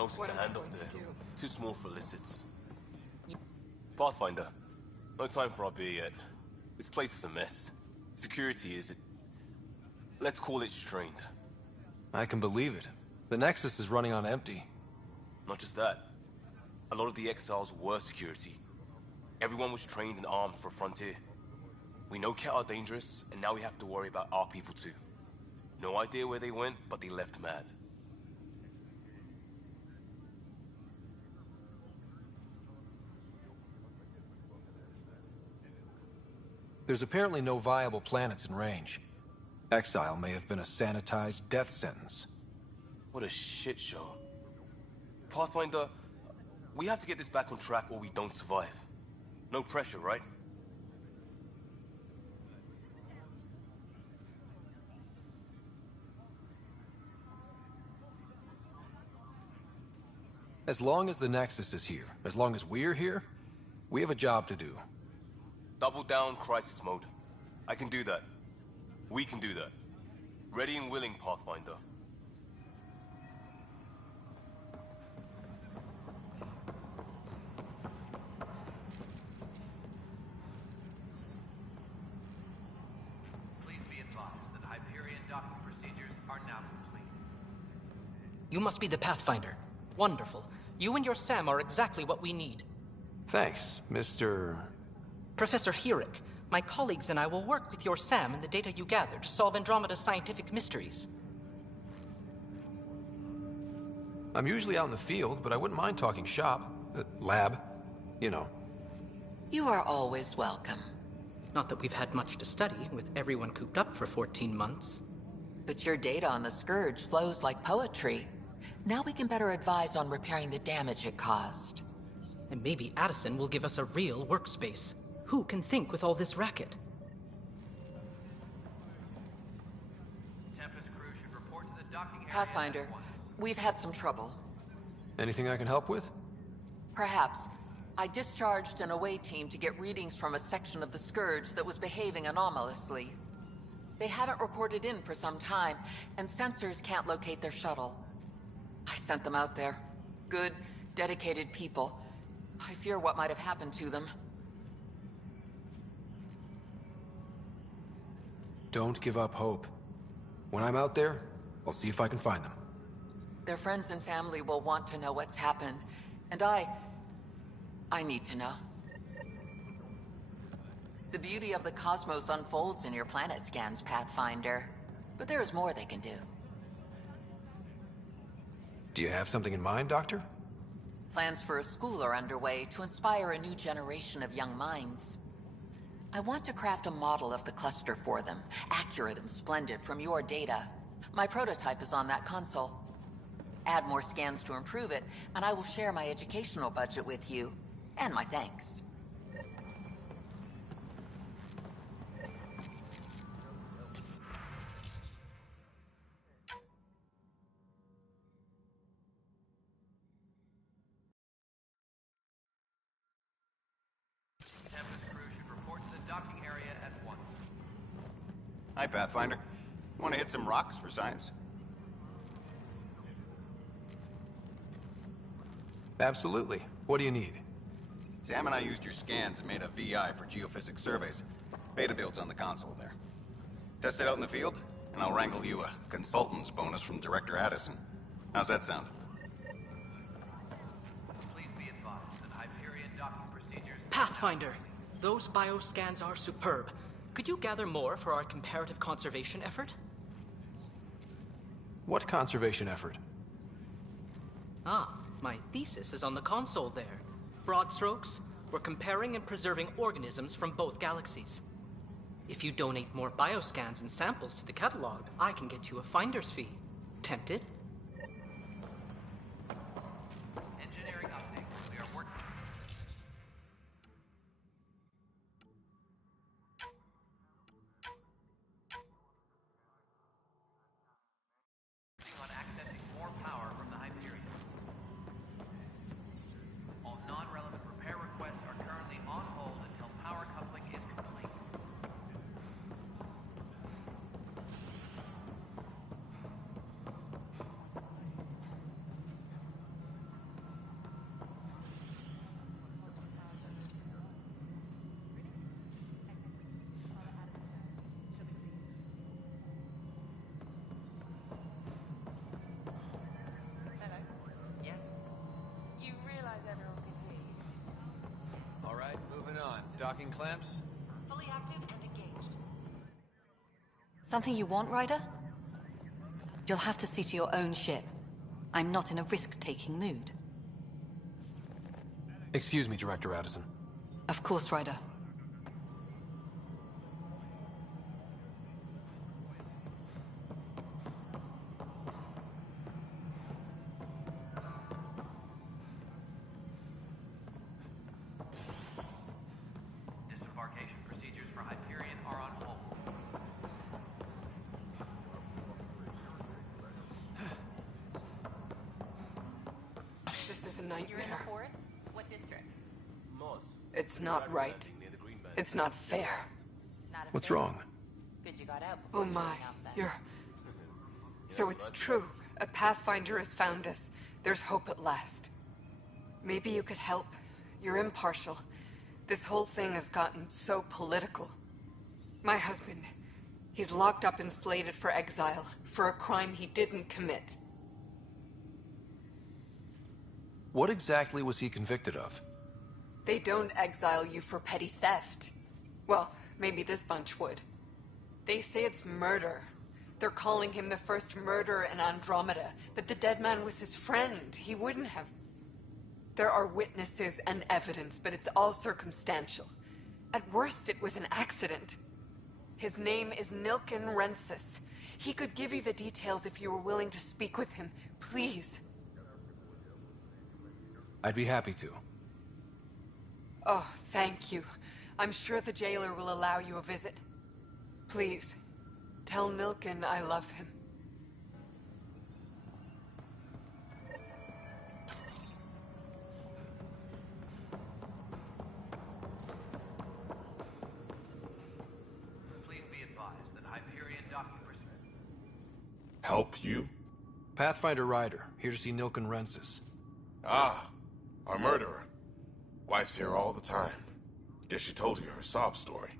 No, it's just a handoff there. Too small for illicits. Pathfinder, no time for our beer yet. This place is a mess. Security is... let's call it strained. I can believe it. The Nexus is running on empty. Not just that. A lot of the exiles were security. Everyone was trained and armed for Frontier. We know Ket are dangerous, and now we have to worry about our people too. No idea where they went, but they left mad. There's apparently no viable planets in range. Exile may have been a sanitized death sentence. What a shit show. Pathfinder, we have to get this back on track or we don't survive. No pressure, right? As long as the Nexus is here, as long as we're here, we have a job to do. Double down crisis mode. I can do that. We can do that. Ready and willing, Pathfinder. Please be advised that Hyperion docking procedures are now complete. You must be the Pathfinder. Wonderful. You and your Sam are exactly what we need. Thanks, Mr. Professor Herrick, my colleagues and I will work with your Sam and the data you gather to solve Andromeda's scientific mysteries. I'm usually out in the field, but I wouldn't mind talking shop. Lab. You know. You are always welcome. Not that we've had much to study, with everyone cooped up for 14 months. But your data on the Scourge flows like poetry. Now we can better advise on repairing the damage it caused. And maybe Addison will give us a real workspace. Who can think with all this racket? Tempest crew should report to the docking area. Pathfinder, we've had some trouble. Anything I can help with? Perhaps. I discharged an away team to get readings from a section of the Scourge that was behaving anomalously. They haven't reported in for some time, and sensors can't locate their shuttle. I sent them out there. Good, dedicated people. I fear what might have happened to them. Don't give up hope. When I'm out there, I'll see if I can find them. Their friends and family will want to know what's happened, and I need to know. The beauty of the cosmos unfolds in your planet scans, Pathfinder. But there is more they can do. Do you have something in mind, Doctor? Plans for a school are underway to inspire a new generation of young minds. I want to craft a model of the cluster for them, accurate and splendid from your data. My prototype is on that console. Add more scans to improve it, and I will share my educational budget with you, and my thanks. Docking area at once. Hi, Pathfinder. Want to hit some rocks for science? Absolutely. What do you need? Sam and I used your scans and made a VI for geophysics surveys. Beta builds on the console there. Test it out in the field, and I'll wrangle you a consultant's bonus from Director Addison. How's that sound? Please be advised that Hyperion docking procedures... Pathfinder! Those bioscans are superb. Could you gather more for our comparative conservation effort? What conservation effort? Ah, my thesis is on the console there. Broad strokes, we're comparing and preserving organisms from both galaxies. If you donate more bioscans and samples to the catalog, I can get you a finder's fee. Tempted? Engineering update. We are working on accessing more power from the Hyperion. All non-relevant repair requests are currently on hold until power coupling is complete. docking clamps? Fully active and engaged. Something you want, Ryder? You'll have to see to your own ship. I'm not in a risk-taking mood. Excuse me, Director Addison. Of course, Ryder. Disembarkation procedures for Hyperion are on hold. This is a You're in nightmare. the forest? What district? It's not right. It's not fair. Not a What's fit. wrong? Good you got out before Oh my, showing up then. you're... So it's true. A Pathfinder has found us. There's hope at last. Maybe you could help. You're impartial. This whole thing has gotten so political. My husband, he's locked up and slated for exile for a crime he didn't commit. What exactly was he convicted of? They don't exile you for petty theft. Well, maybe this bunch would. They say it's murder. They're calling him the first murderer in Andromeda, but the dead man was his friend. He wouldn't have... There are witnesses and evidence, but it's all circumstantial. At worst, it was an accident. His name is Nilken Rensis. He could give you the details if you were willing to speak with him. Please. I'd be happy to. Oh, thank you. I'm sure the jailer will allow you a visit. Please, tell Nilken I love him. Please be advised that Hyperion docking procedures... Help you? Pathfinder Ryder, here to see Nilken Rensis. Ah, our murderer. Wife's here all the time. Guess she told you her sob story.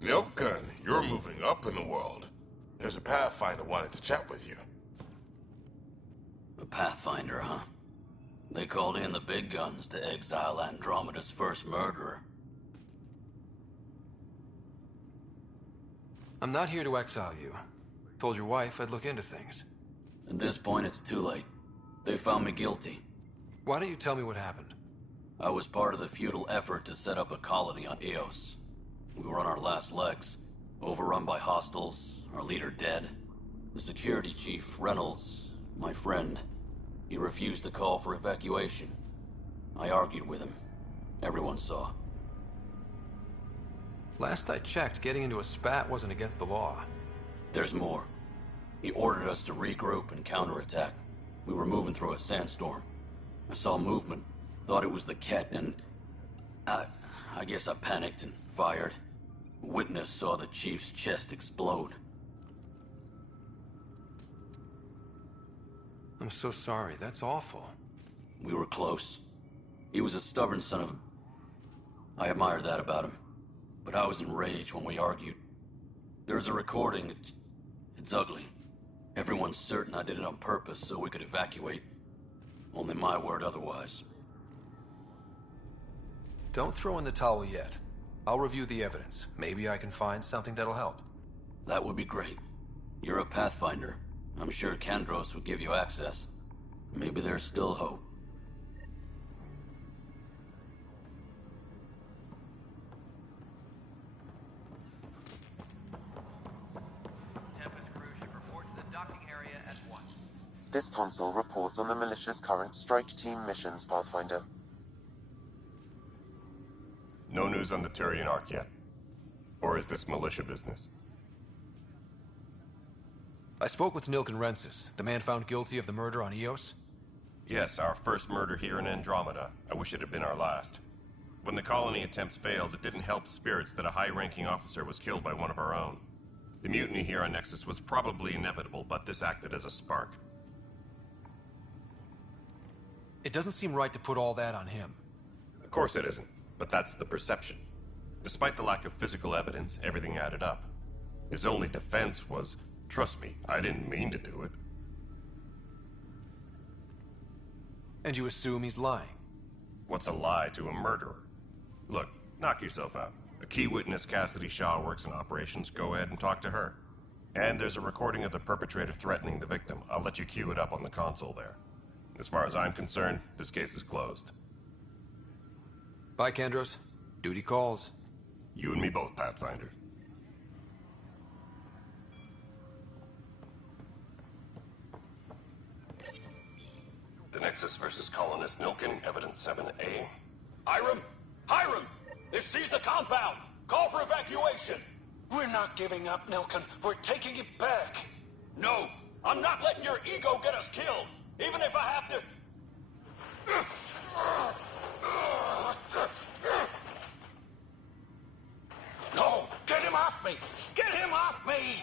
Nilken, you're moving up in the world. There's a Pathfinder wanted to chat with you. A Pathfinder, huh? They called in the big guns to exile Andromeda's first murderer. I'm not here to exile you. Told your wife I'd look into things. At this point, it's too late. They found me guilty. Why don't you tell me what happened? I was part of the futile effort to set up a colony on Eos. We were on our last legs, overrun by hostiles, our leader dead. The security chief, Reynolds, my friend, he refused to call for evacuation. I argued with him. Everyone saw. Last I checked, getting into a spat wasn't against the law. There's more. He ordered us to regroup and counterattack. We were moving through a sandstorm. I saw movement, thought it was the Ket, and... I guess I panicked and fired. A witness saw the chief's chest explode. I'm so sorry, that's awful. We were close. He was a stubborn son of a... I admired that about him. But I was enraged when we argued. There's a recording. It's ugly. Everyone's certain I did it on purpose so we could evacuate. Only my word otherwise. Don't throw in the towel yet. I'll review the evidence. Maybe I can find something that'll help. That would be great. You're a Pathfinder. I'm sure Kandros would give you access. Maybe there's still hope. Tempest crew should report to the docking area at once. This console reports on the militia's current strike team missions, Pathfinder. No news on the Turian Ark yet. Or is this militia business? I spoke with Nilken Rensis, the man found guilty of the murder on Eos. Yes, our first murder here in Andromeda. I wish it had been our last. When the colony attempts failed, it didn't help spirits that a high-ranking officer was killed by one of our own. The mutiny here on Nexus was probably inevitable, but this acted as a spark. It doesn't seem right to put all that on him. Of course it isn't, but that's the perception. Despite the lack of physical evidence, everything added up. His only defense was, trust me, I didn't mean to do it. And you assume he's lying? What's a lie to a murderer? Look, Knock yourself out. A key witness, Cassidy Shaw, works in operations. Go ahead and talk to her. And there's a recording of the perpetrator threatening the victim. I'll let you cue it up on the console there. As far as I'm concerned, this case is closed. Bye, Kandros. Duty calls. You and me both, Pathfinder. The Nexus versus Colonist Nilkin, Evidence 7A. Hiram! Hiram! They've seized the compound! Call for evacuation! We're not giving up, Nilkin. We're taking it back. No! I'm not letting your ego get us killed! Even if I have to... No! Get him off me! Get him off me!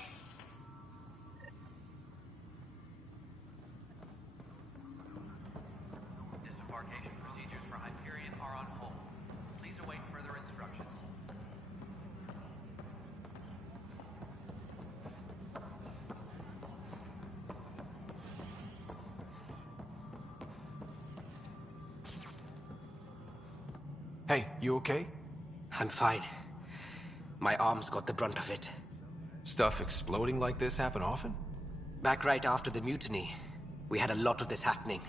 Disembarkation procedures for Hyperion are on hold. Please await further instructions. Hey, you okay? I'm fine. My arms got the brunt of it. Stuff exploding like this happen often? Back right after the mutiny, we had a lot of this happening.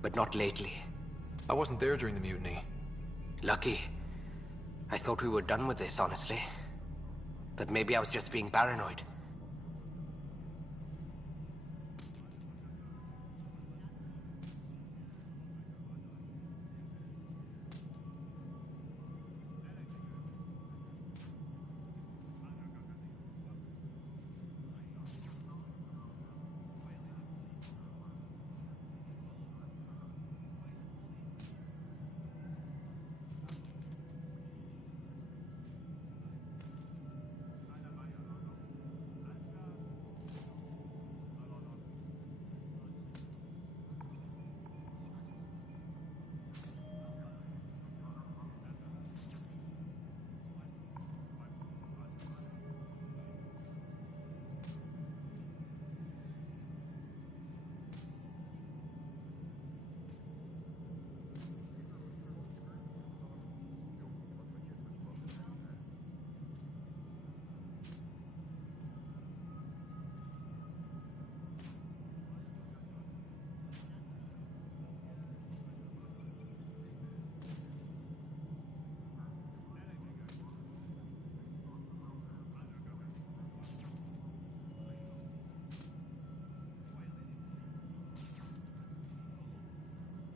But not lately. I wasn't there during the mutiny. Lucky. I thought we were done with this, honestly. That maybe I was just being paranoid.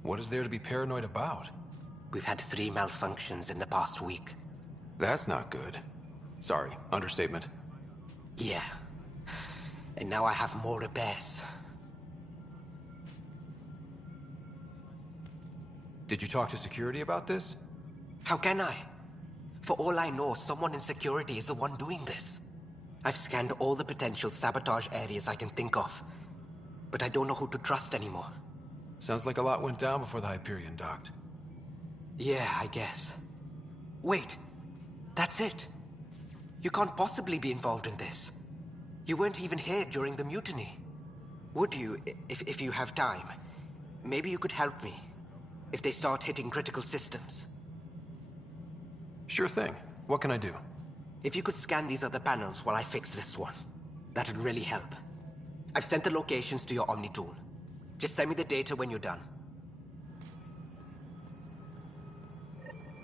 What is there to be paranoid about? We've had 3 malfunctions in the past week. That's not good. Sorry, understatement. Yeah. And now I have more repairs. Did you talk to security about this? How can I? For all I know, someone in security is the one doing this. I've scanned all the potential sabotage areas I can think of. But I don't know who to trust anymore. Sounds like a lot went down before the Hyperion docked. Yeah, I guess. Wait. That's it. You can't possibly be involved in this. You weren't even here during the mutiny. Would you, if you have time? Maybe you could help me. If they start hitting critical systems. Sure thing. What can I do? If you could scan these other panels while I fix this one, that'd really help. I've sent the locations to your Omni tool. Just send me the data when you're done.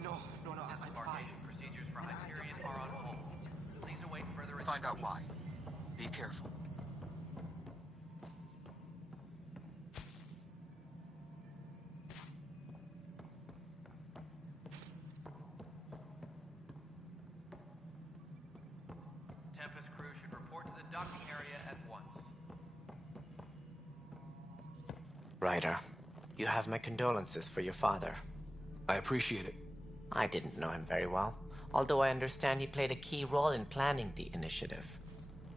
No, I'm fine. Procedures for Hyperion are on hold. Please await further instructions. Find out why. Be careful. Tempest crew should report to the docking area at once. Ryder, you have my condolences for your father. I appreciate it. I didn't know him very well, although I understand he played a key role in planning the initiative.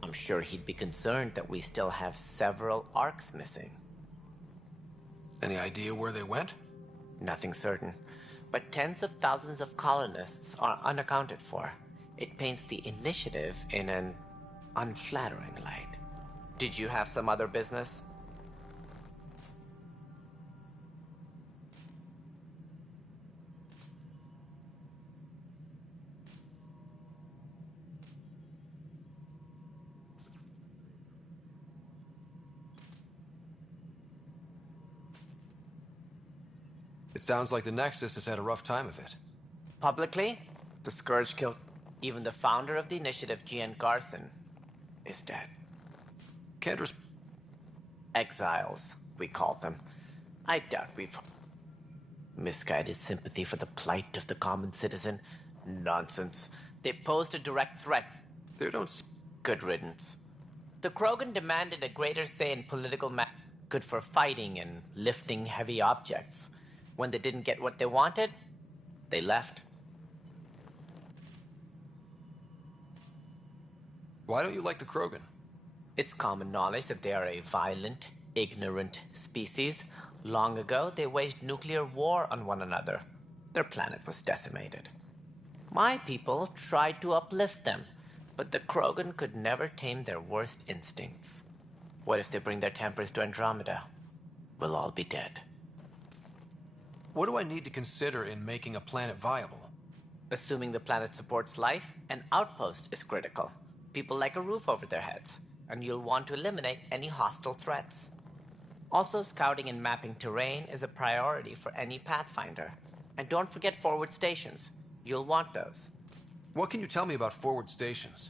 I'm sure he'd be concerned that we still have several arcs missing. Any idea where they went? Nothing certain, but tens of thousands of colonists are unaccounted for. It paints the initiative in an unflattering light. Did you have some other business? It sounds like the Nexus has had a rough time of it. Publicly, the Scourge killed even the founder of the initiative, Gian Garson, is dead. Kendra's exiles, we call them. I doubt we've misguided sympathy for the plight of the common citizen. Nonsense. They posed a direct threat. They don't. Good riddance. The Krogan demanded a greater say in political good for fighting and lifting heavy objects. When they didn't get what they wanted, they left. Why don't you like the Krogan? It's common knowledge that they are a violent, ignorant species. Long ago, they waged nuclear war on one another. Their planet was decimated. My people tried to uplift them, but the Krogan could never tame their worst instincts. What if they bring their tempers to Andromeda? We'll all be dead. What do I need to consider in making a planet viable? Assuming the planet supports life, an outpost is critical. People like a roof over their heads, and you'll want to eliminate any hostile threats. Also, scouting and mapping terrain is a priority for any Pathfinder. And don't forget forward stations. You'll want those. What can you tell me about forward stations?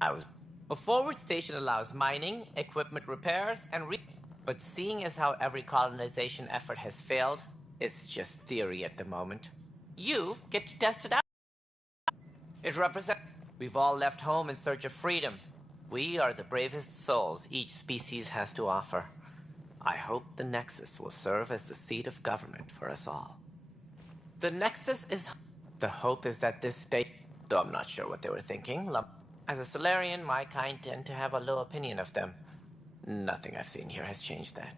A forward station allows mining, equipment repairs, and but seeing as how every colonization effort has failed, it's just theory at the moment. You get to test it out. It represents... We've all left home in search of freedom. We are the bravest souls each species has to offer. I hope the Nexus will serve as the seat of government for us all. The Nexus is... The hope is that this state... Though I'm not sure what they were thinking. As a Solarian, my kind tend to have a low opinion of them. Nothing I've seen here has changed that.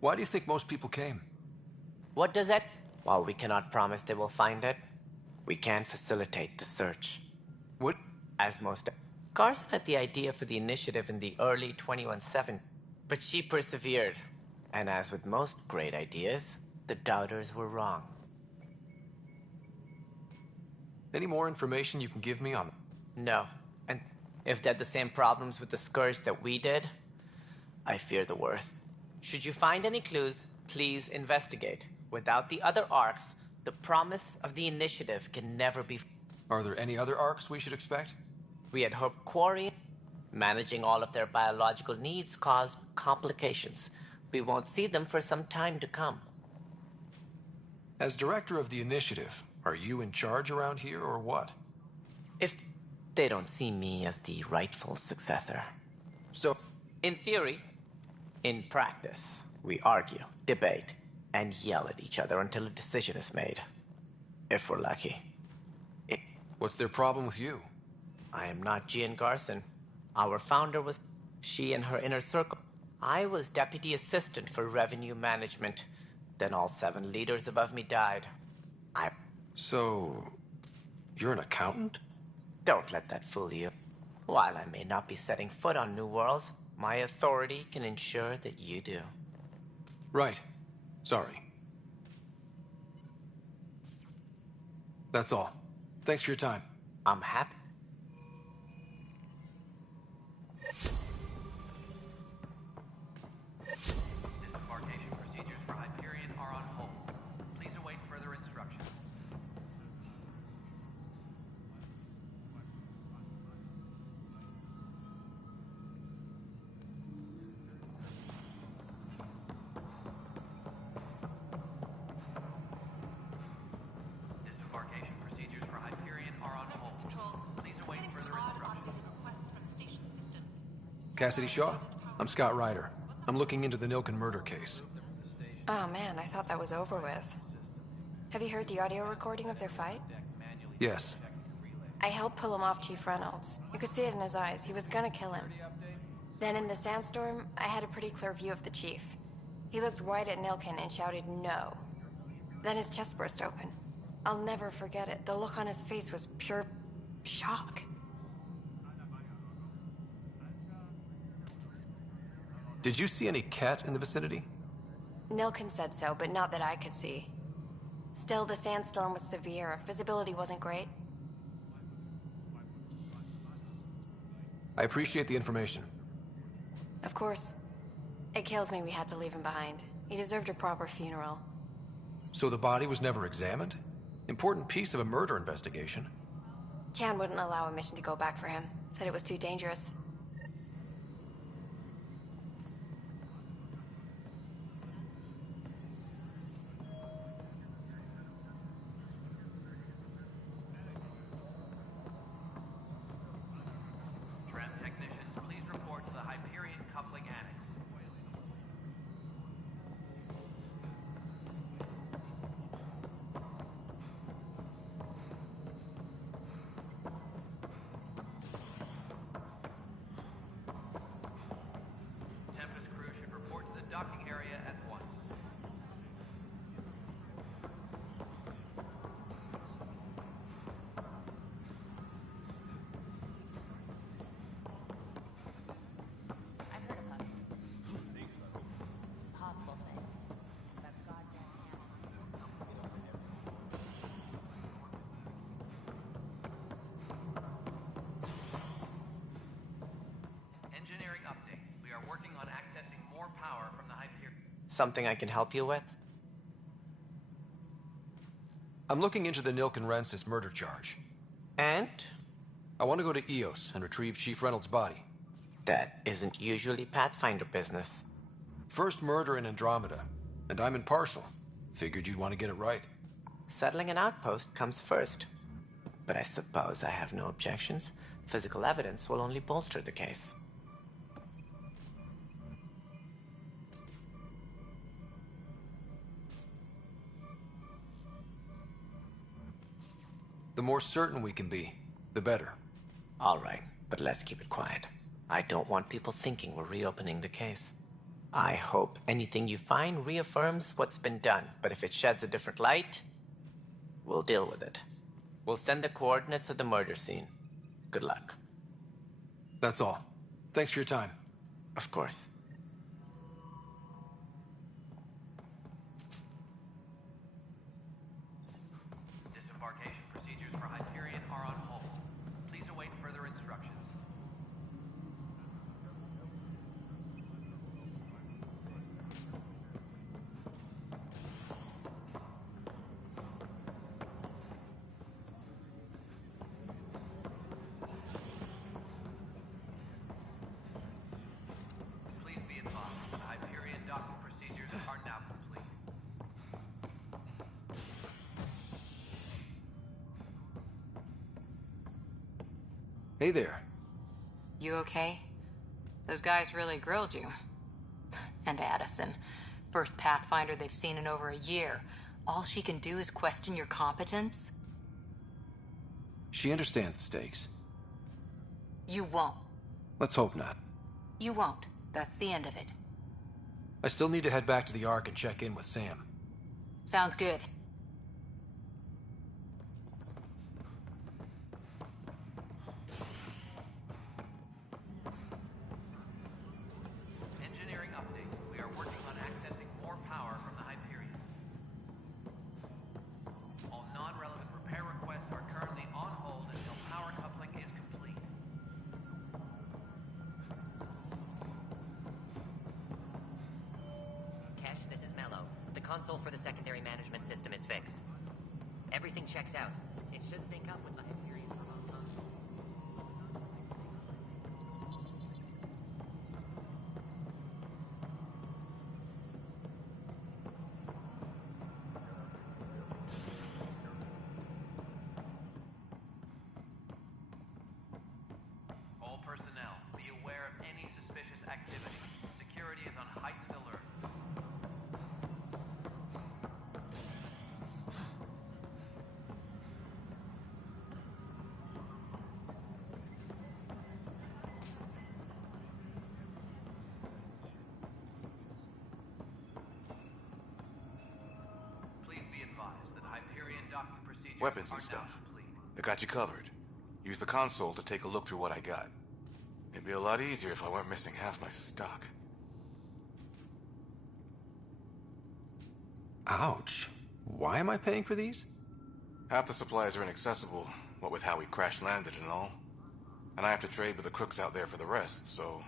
Why do you think most people came? What does that... While we cannot promise they will find it, we can facilitate the search. What? As most... Garson had the idea for the initiative in the early 2170s, but she persevered. And as with most great ideas, the doubters were wrong. Any more information you can give me on... No. And if they had the same problems with the Scourge that we did, I fear the worst. Should you find any clues, please investigate. Without the other arcs, the promise of the initiative can never be... Are there any other arcs we should expect? We had hoped Quarry... Managing all of their biological needs caused complications. We won't see them for some time to come. As director of the initiative, are you in charge around here or what? If they don't see me as the rightful successor. So, in theory, in practice, we argue, debate, and yell at each other until a decision is made. If we're lucky. What's their problem with you? I am not Gian Garson. Our founder was... She and her inner circle. I was deputy assistant for revenue management. Then all 7 leaders above me died. So... you're an accountant? Don't let that fool you. While I may not be setting foot on New Worlds, my authority can ensure that you do. Right. Sorry. That's all. Thanks for your time. I'm happy. Disembarkation procedures for Hyperion are on hold. Please await further instructions. Disembarkation procedures for Hyperion are on hold. Please await further instructions. Cassidy Shaw? I'm Scott Ryder. I'm looking into the Nilken murder case. Oh man, I thought that was over with. Have you heard the audio recording of their fight? Yes. I helped pull him off Chief Reynolds. You could see it in his eyes. He was gonna kill him. Then in the sandstorm, I had a pretty clear view of the Chief. He looked right at Nilken and shouted no. Then his chest burst open. I'll never forget it. The look on his face was pure shock. Did you see any cat in the vicinity? Nilken said so, but not that I could see. Still, the sandstorm was severe. Visibility wasn't great. I appreciate the information. Of course. It kills me we had to leave him behind. He deserved a proper funeral. So the body was never examined? Important piece of a murder investigation. Tian wouldn't allow a mission to go back for him. Said it was too dangerous. Tram technicians, please report to the Hyperion Coupling Annex. Tempest crew should report to the docking area at once. I've heard about it. Possible thing. That goddamn Engineering update. We are working on accessing more power from the Hyperion. Something I can help you with? I'm looking into the Nilkenrensis murder charge. And? I want to go to EOS and retrieve Chief Reynolds' body. That isn't usually Pathfinder business. First murder in Andromeda, and I'm impartial. Figured you'd want to get it right. Settling an outpost comes first. But I suppose I have no objections. Physical evidence will only bolster the case. The more certain we can be, the better. All right, but let's keep it quiet. I don't want people thinking we're reopening the case. I hope anything you find reaffirms what's been done, but if it sheds a different light, we'll deal with it. We'll send the coordinates of the murder scene. Good luck. That's all. Thanks for your time. Of course. Disembarkation procedures for Hyperion are on hold. Please await further instructions. Please be advised, the Hyperion docking procedures are now complete. Hey there. You okay? Those guys really grilled you. And Addison. First Pathfinder they've seen in over a year. All she can do is question your competence? She understands the stakes. You won't. Let's hope not. You won't. That's the end of it. I still need to head back to the Ark and check in with Sam. Sounds good. Engineering update. We are working on accessing more power from the Hyperion. All non-relevant repair requests are currently on hold until power coupling is complete. Kesh, this is Mello. The console for the secondary management system is fixed. Everything checks out. It should sync up with the Hyperion command console. All personnel, be aware of any suspicious activity. Security is on heightened alert. Please be advised that Hyperion docking procedures Weapons are and now stuff. complete. I got you covered. Use the console to take a look through what I got. It'd be a lot easier if I weren't missing half my stock. Ouch. Why am I paying for these? Half the supplies are inaccessible, what with how we crash-landed and all. And I have to trade with the crooks out there for the rest, so...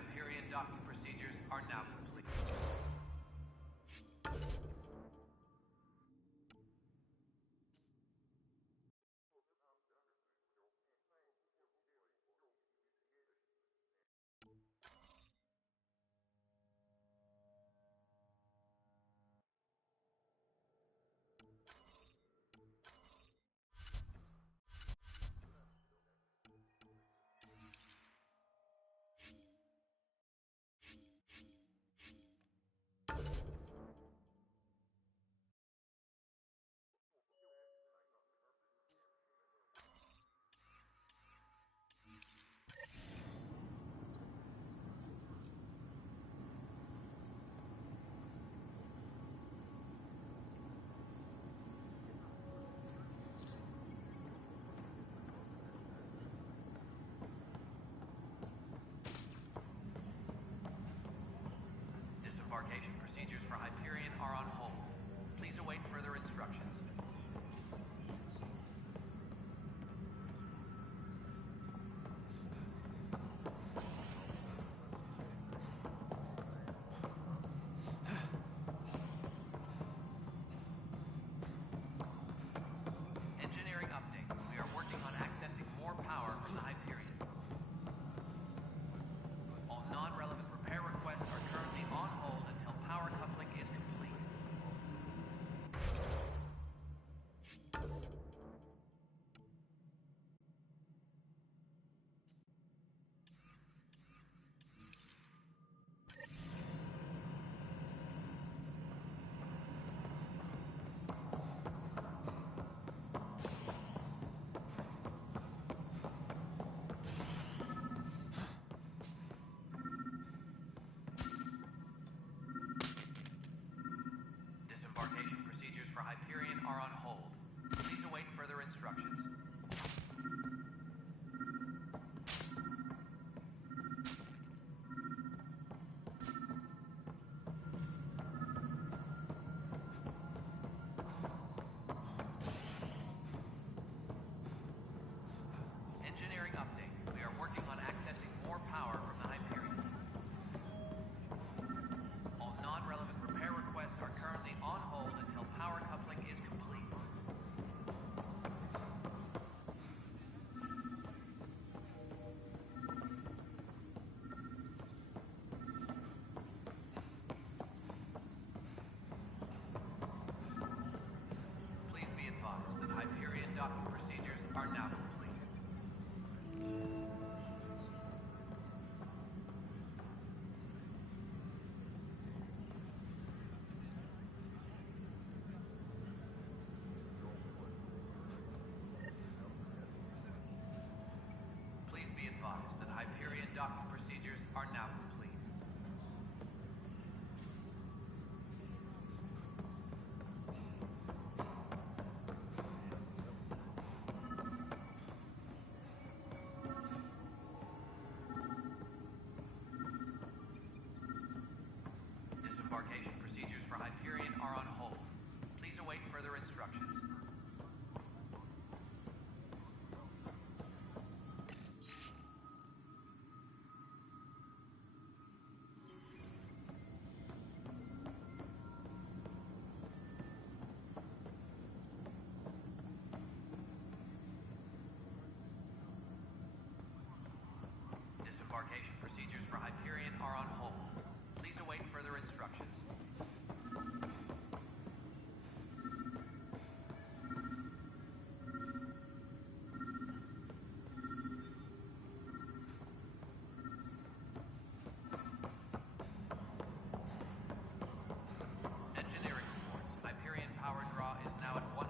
Hyperion docking procedures are now complete. Disembarkation procedures for Hyperion are on hold. Please await further instructions. Engineering update. We are working on accessing more power from the Hyperion. All non-relevant repair requests are currently on hold until power coupling is complete. Disembarkation procedures for Hyperion are on hold. Please await further instructions. Engineering update. We are working on accessing more power from the Hyperion. All non-relevant repair requests are currently on hold until power coupling is complete. Please be advised that Hyperion docking procedures are now complete. Please be advised that Hyperion docking procedures are now complete. Disembarkation procedures for Hyperion are on hold. Please await further instructions. Disembarkation procedures for Hyperion are on hold. Please await further instructions. Engineering reports. Hyperion power draw is now at 100%.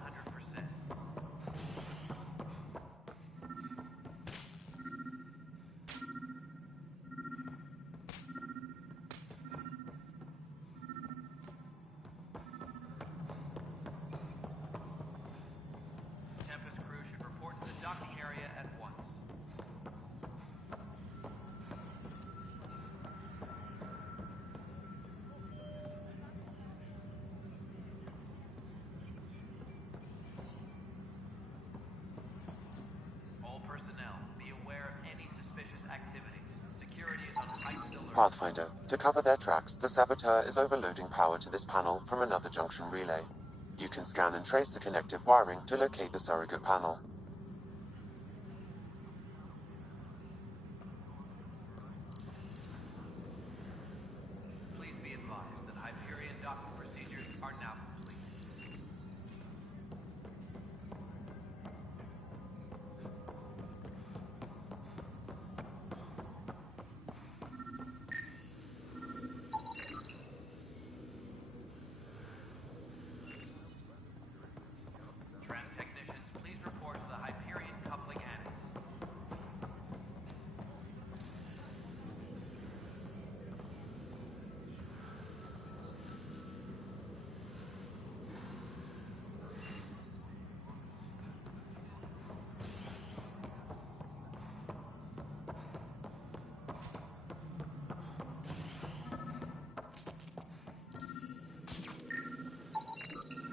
Pathfinder, to cover their tracks, the saboteur is overloading power to this panel from another junction relay. You can scan and trace the connective wiring to locate the surrogate panel. Please be advised that Hyperion docking procedures are now complete. Tram technicians, please report to the Hyperion coupling annex.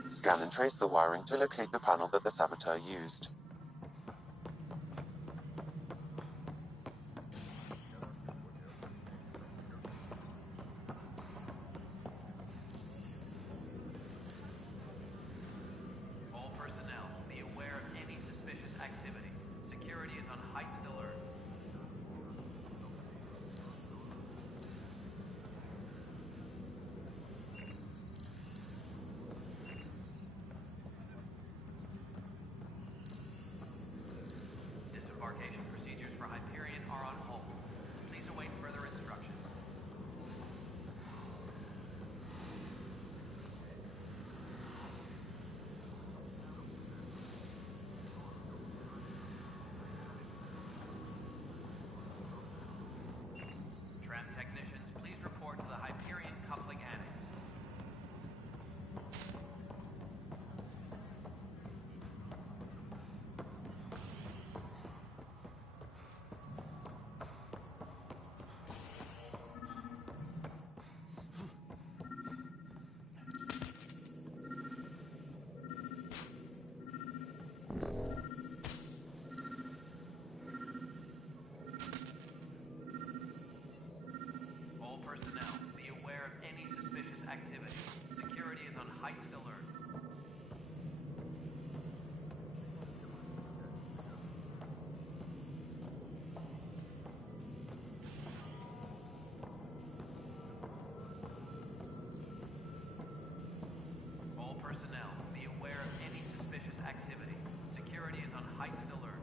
Scan and trace the wiring to locate the panel that the saboteur used. All personnel, be aware of any suspicious activity. Security is on heightened alert. Disembarkation procedures for Hyperion are on hold. Please await further instructions. Tram technicians, please report to the Hyperion coupling annex. All personnel, be aware of any suspicious activity. Security is on heightened alert. All personnel, be aware of any suspicious activity. Security is on heightened alert.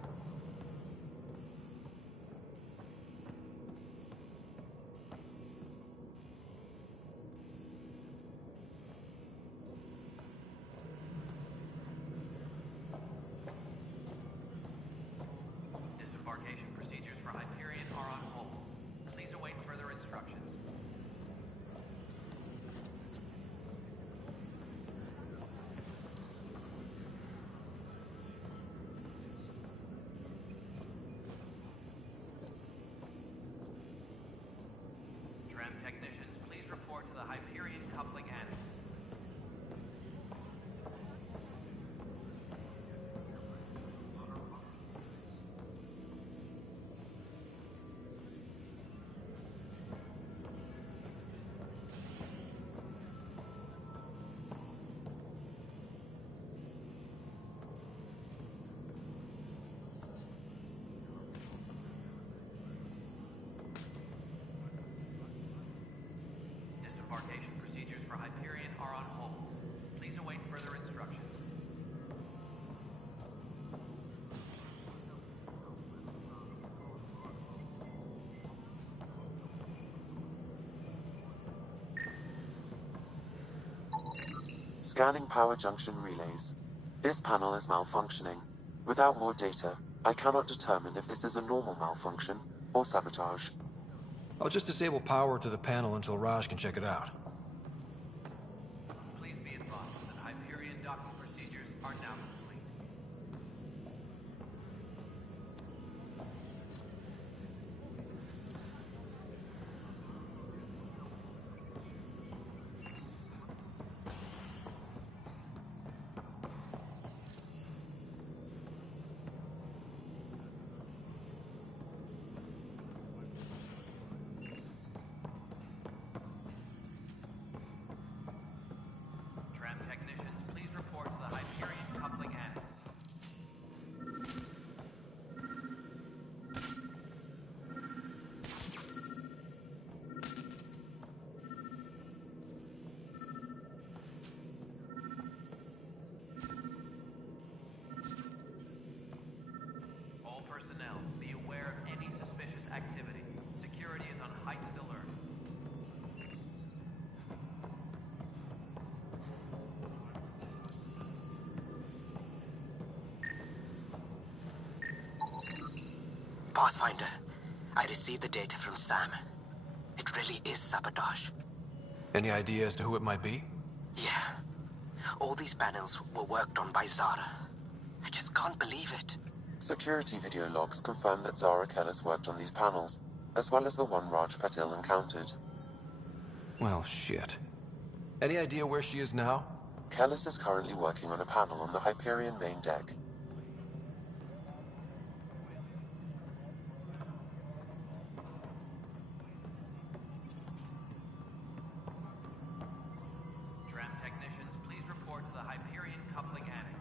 Disembarkation procedures for Hyperion are on hold. Please await further instructions. Tram technicians, please report to the Hyperion coupling annex. Disembarkation procedures for Hyperion are on hold. Please await further instructions. Scanning power junction relays. This panel is malfunctioning. Without more data, I cannot determine if this is a normal malfunction or sabotage. I'll just disable power to the panel until Raj can check it out. Please be advised that Hyperion docking procedures are now complete. Pathfinder, I received the data from Sam. It really is sabotage. Any idea as to who it might be? Yeah. All these panels were worked on by Zara. I just can't believe it. Security video logs confirm that Zara Kellis worked on these panels, as well as the one Raj Patil encountered. Well, shit. Any idea where she is now? Kellis is currently working on a panel on the Hyperion main deck. Tram technicians, please report to the Hyperion coupling annex.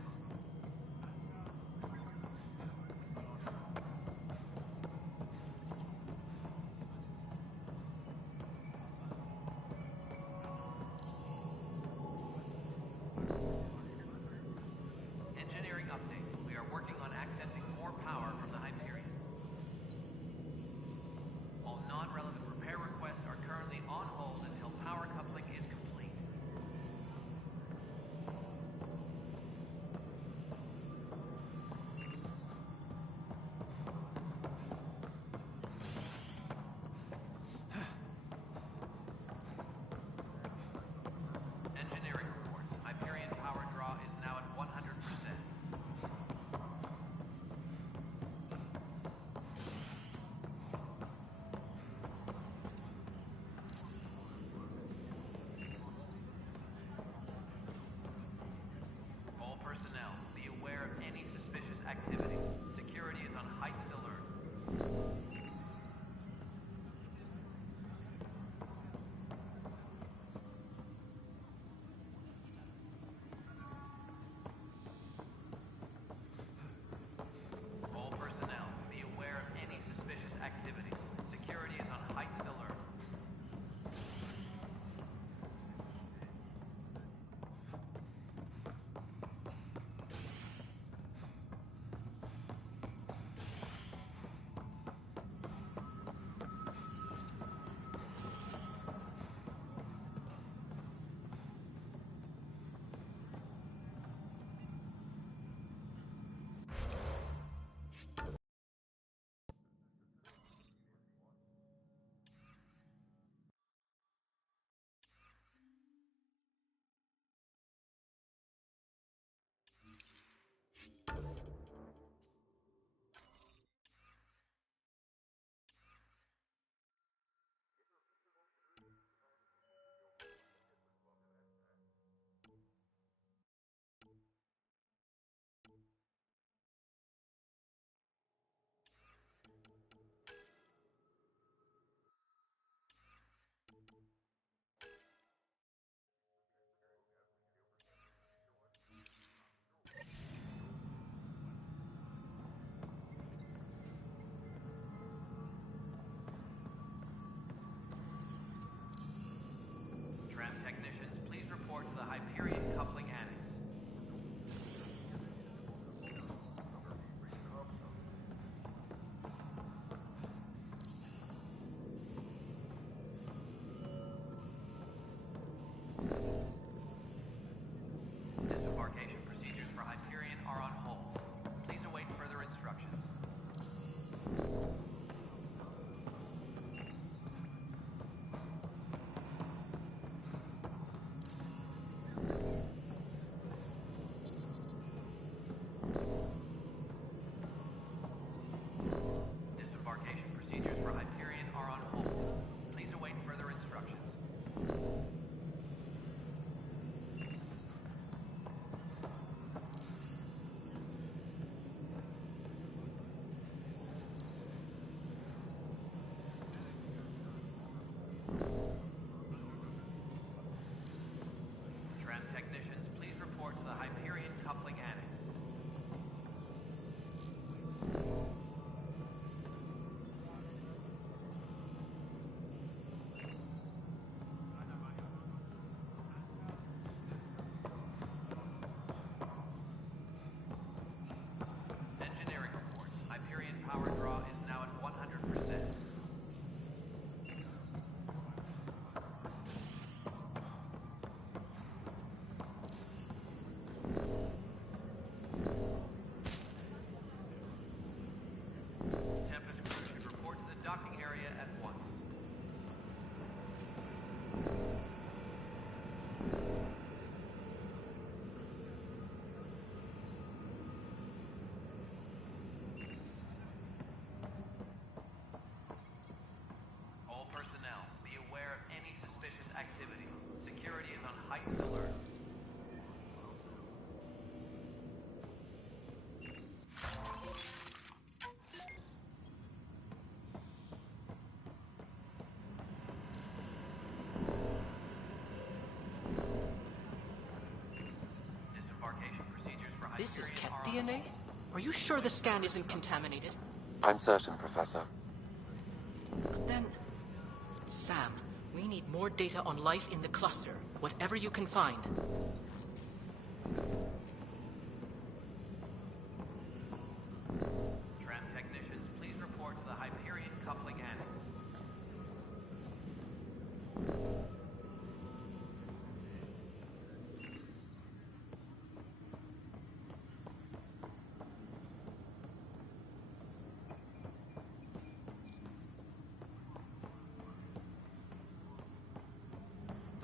Engineering update. DNA? Are you sure the scan isn't contaminated? I'm certain, Professor. Then... Sam, we need more data on life in the cluster. Whatever you can find. Tram technicians, please report to the Hyperion coupling annex.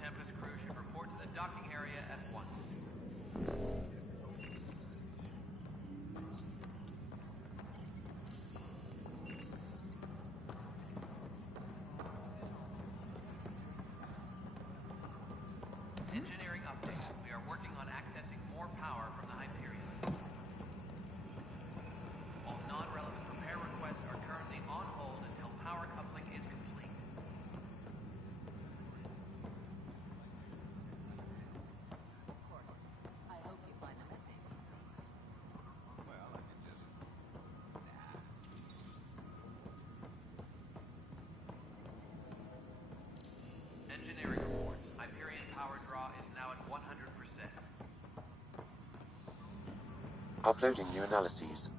Tempest crew should report to the docking area at once. Engineering update. We are working on accessing more power from the Hyperion. All non-relevant repair requests are currently on hold until power coupling is complete. I hope you find the methane. Well, I could just... Engineering reports. Hyperion power draw is now at 100%. Uploading new analyses.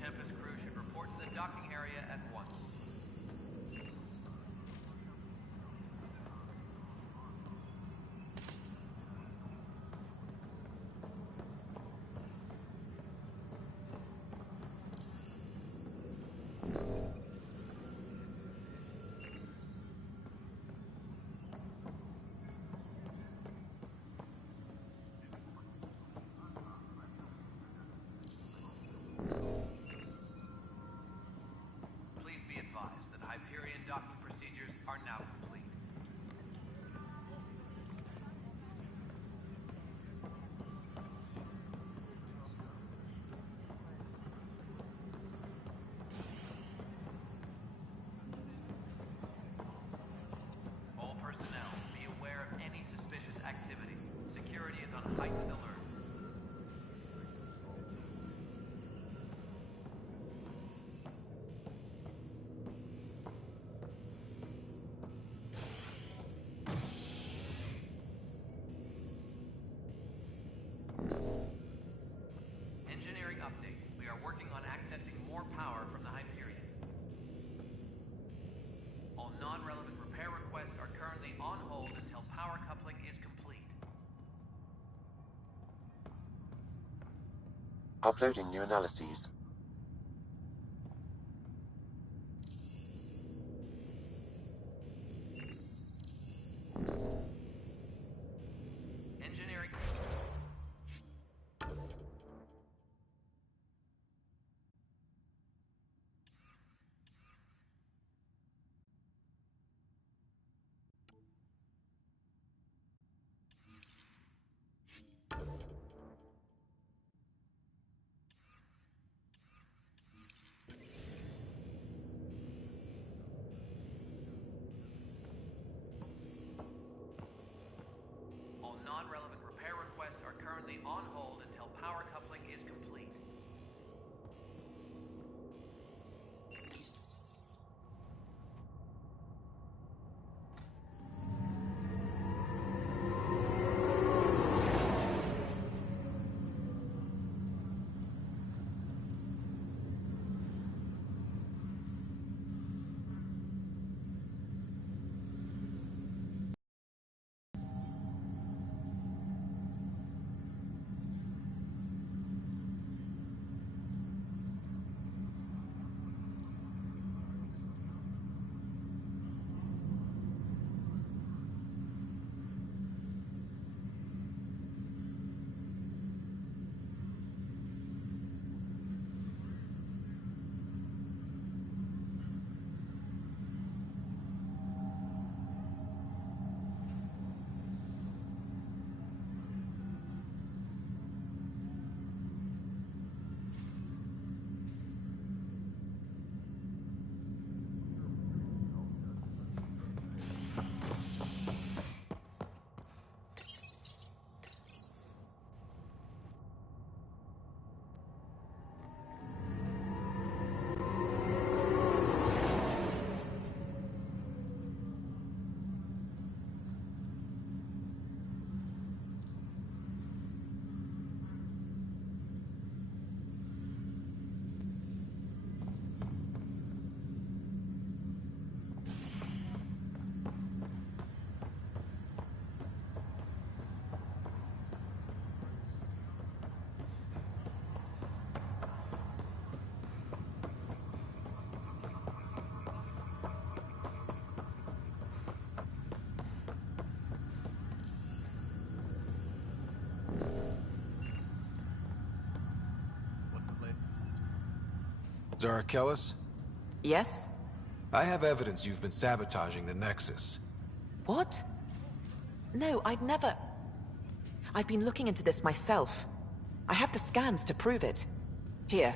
Tempest crew should report to the docking area at once. Please be advised that Hyperion docking procedures are now complete. All personnel, be aware of any suspicious activity. Security is on heightened alert. Engineering update. We are working on accessing more power from the Hyperion. All non-relevant repair requests are currently on hold until power coupling is complete. Uploading new analyses. Engineering... Zarakelis? Yes? I have evidence you've been sabotaging the Nexus. What? No, I'd never... I've been looking into this myself. I have the scans to prove it. Here.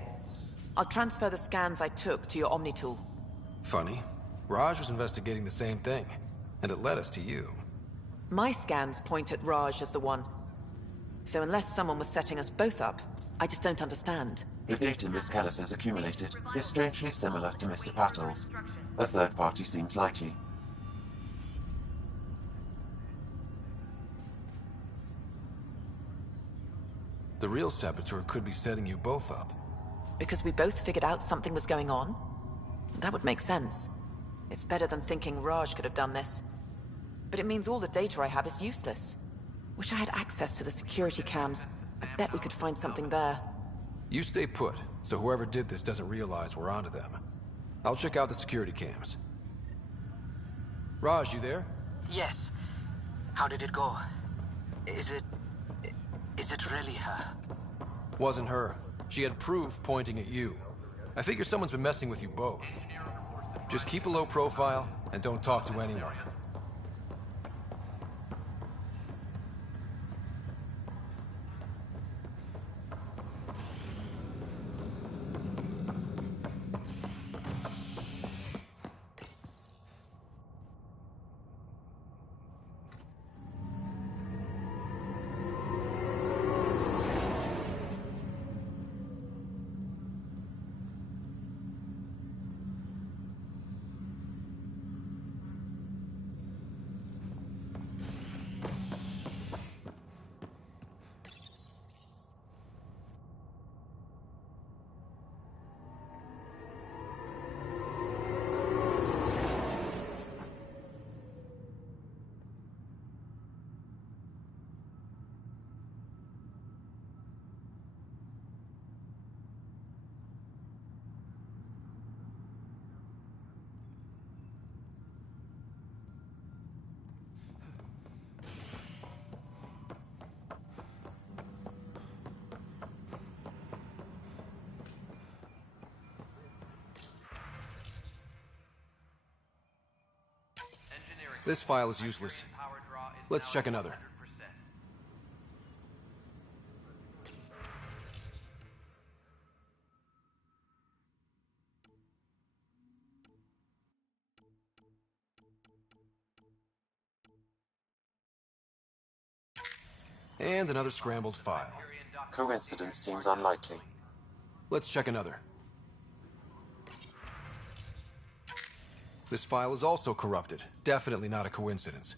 I'll transfer the scans I took to your Omni tool. Funny. Raj was investigating the same thing, and it led us to you. My scans point at Raj as the one. So unless someone was setting us both up, I just don't understand. The data Miss Kellis has accumulated is strangely similar to Mr. Patel's. A third party seems likely. The real saboteur could be setting you both up. Because we both figured out something was going on? That would make sense. It's better than thinking Raj could have done this. But it means all the data I have is useless. Wish I had access to the security cams. I bet we could find something there. You stay put, so whoever did this doesn't realize we're onto them. I'll check out the security cams. Raj, you there? Yes. How did it go? Is it really her? Wasn't her. She had proof pointing at you. I figure someone's been messing with you both. Just keep a low profile, and don't talk to anyone. This file is useless. Let's check another. And another scrambled file. Coincidence seems unlikely. Let's check another. This file is also corrupted. Definitely not a coincidence.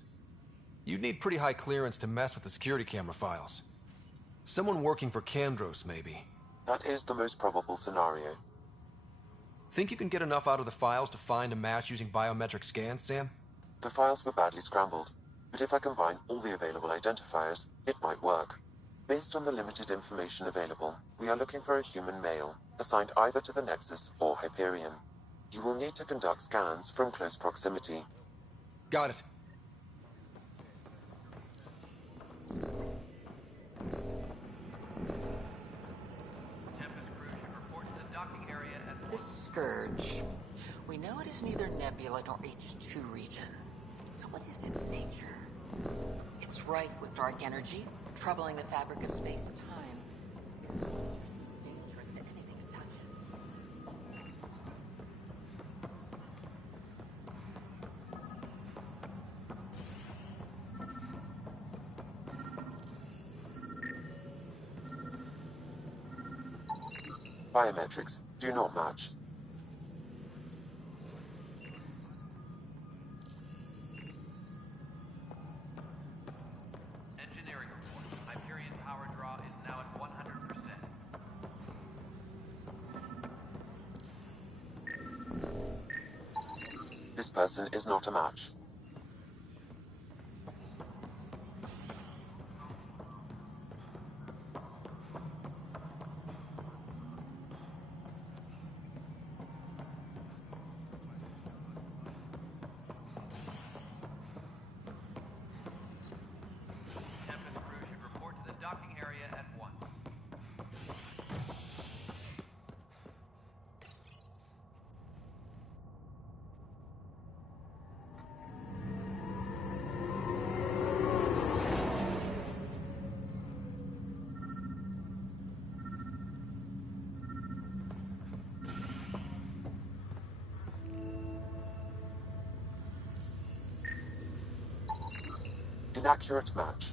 You'd need pretty high clearance to mess with the security camera files. Someone working for Kandros, maybe. That is the most probable scenario. Think you can get enough out of the files to find a match using biometric scans, Sam? The files were badly scrambled, but if I combine all the available identifiers, it might work. Based on the limited information available, we are looking for a human male, assigned either to the Nexus or Hyperion. You will need to conduct scans from close proximity. Got it. This scourge. We know it is neither Nebula nor H2 region. So what is its nature? It's rife with dark energy, troubling the fabric of space-time. It is dangerous to anything it touches. Biometrics do not match. Engineering report. Hyperion power draw is now at 100%. This person is not a match. Docking area at once. Inaccurate match.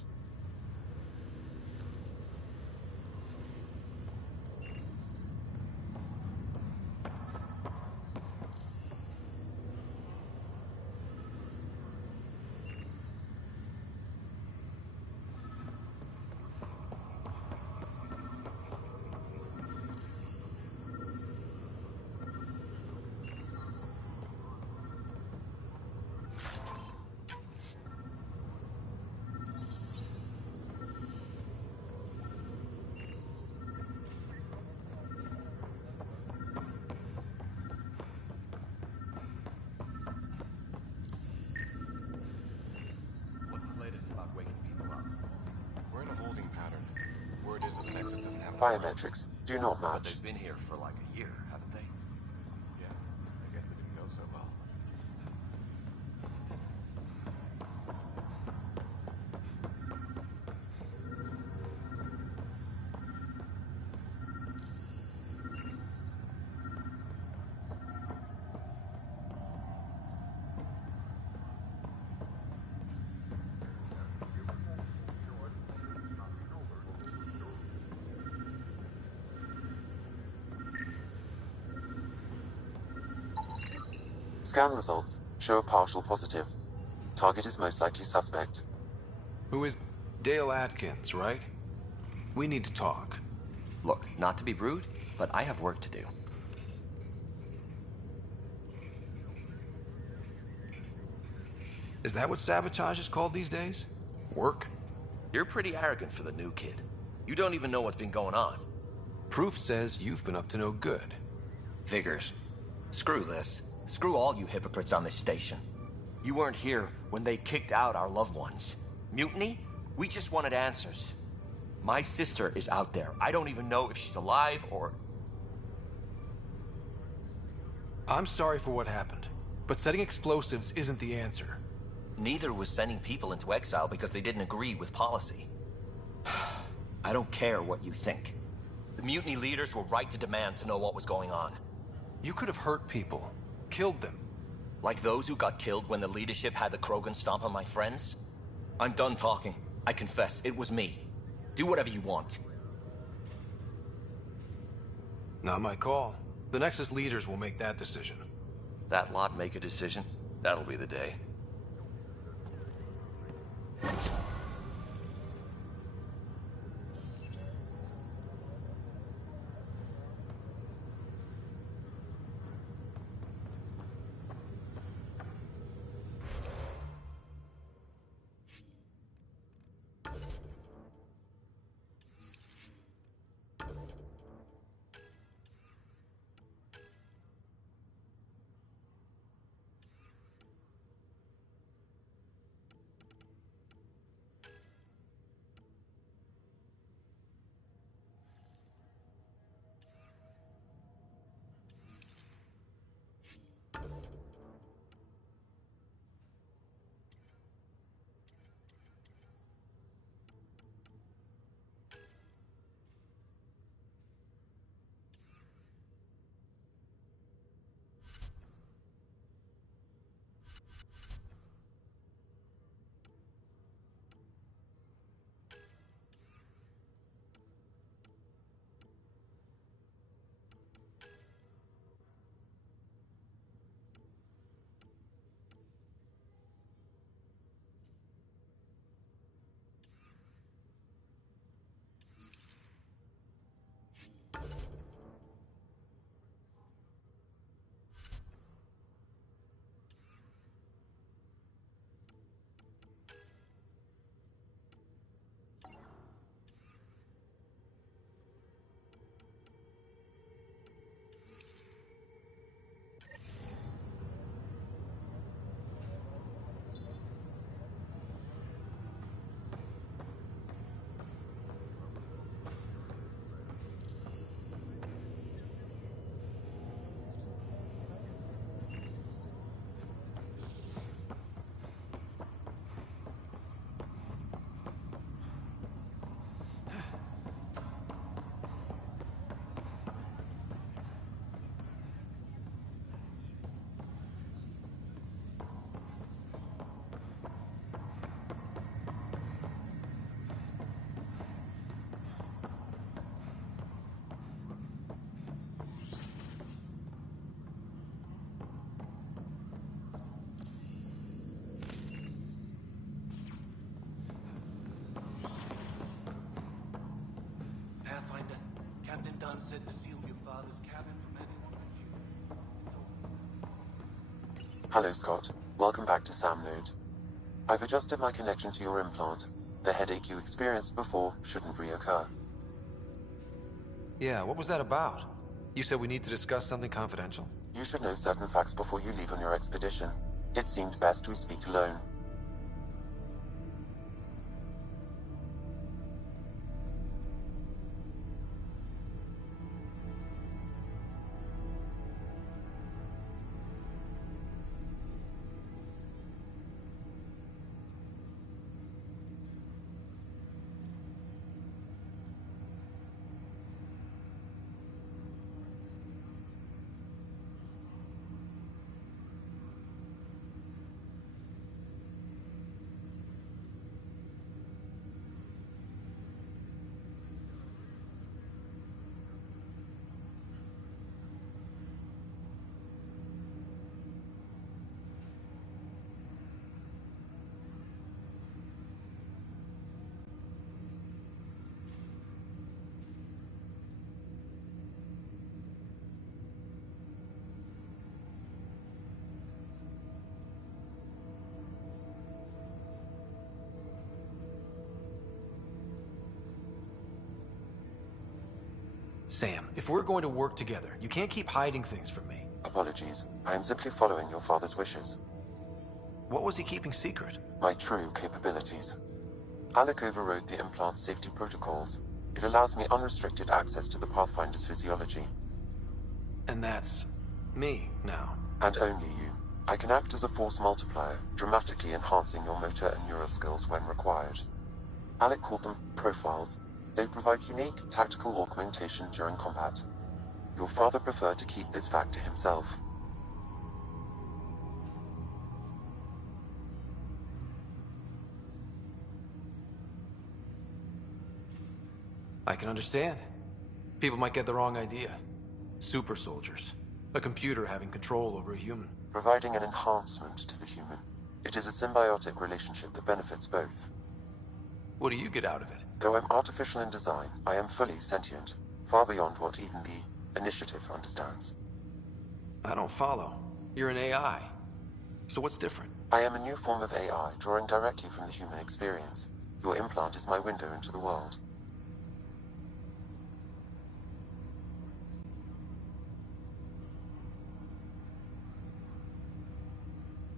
Biometrics do not match. But they've been here for like a year, haven't they? Yeah, I guess it didn't go so well. Scan results show a partial positive. Target is most likely suspect. Who is Dale Atkins, right? We need to talk. Look, not to be rude, but I have work to do. Is that what sabotage is called these days? Work? You're pretty arrogant for the new kid. You don't even know what's been going on. Proof says you've been up to no good. Figures. Screw this. Screw all you hypocrites on this station. You weren't here when they kicked out our loved ones. Mutiny? We just wanted answers. My sister is out there. I don't even know if she's alive or... I'm sorry for what happened, but setting explosives isn't the answer. Neither was sending people into exile because they didn't agree with policy. I don't care what you think. The mutiny leaders were right to demand to know what was going on. You could have hurt people, killed them. Like those who got killed when the leadership had the Krogan stomp on my friends? I'm done talking. I confess, it was me. Do whatever you want. Not my call. The Nexus leaders will make that decision. That lot make a decision? That'll be the day. Captain Dunn said to seal your father's cabin from anyone. Hello, Scott. Welcome back to Sam Node. I've adjusted my connection to your implant. The headache you experienced before shouldn't reoccur. Yeah, what was that about? You said we need to discuss something confidential. You should know certain facts before you leave on your expedition. It seemed best we speak alone. Sam, if we're going to work together, you can't keep hiding things from me. Apologies. I am simply following your father's wishes. What was he keeping secret? My true capabilities. Alec overrode the implant's safety protocols. It allows me unrestricted access to the Pathfinder's physiology. And that's me now. And only you. I can act as a force multiplier, dramatically enhancing your motor and neural skills when required. Alec called them profiles. They provide unique tactical augmentation during combat. Your father preferred to keep this fact to himself. I can understand. People might get the wrong idea. Super soldiers. A computer having control over a human. Providing an enhancement to the human. It is a symbiotic relationship that benefits both. What do you get out of it? Though I'm artificial in design, I am fully sentient, far beyond what even the Initiative understands. I don't follow. You're an AI. So what's different? I am a new form of AI, drawing directly from the human experience. Your implant is my window into the world.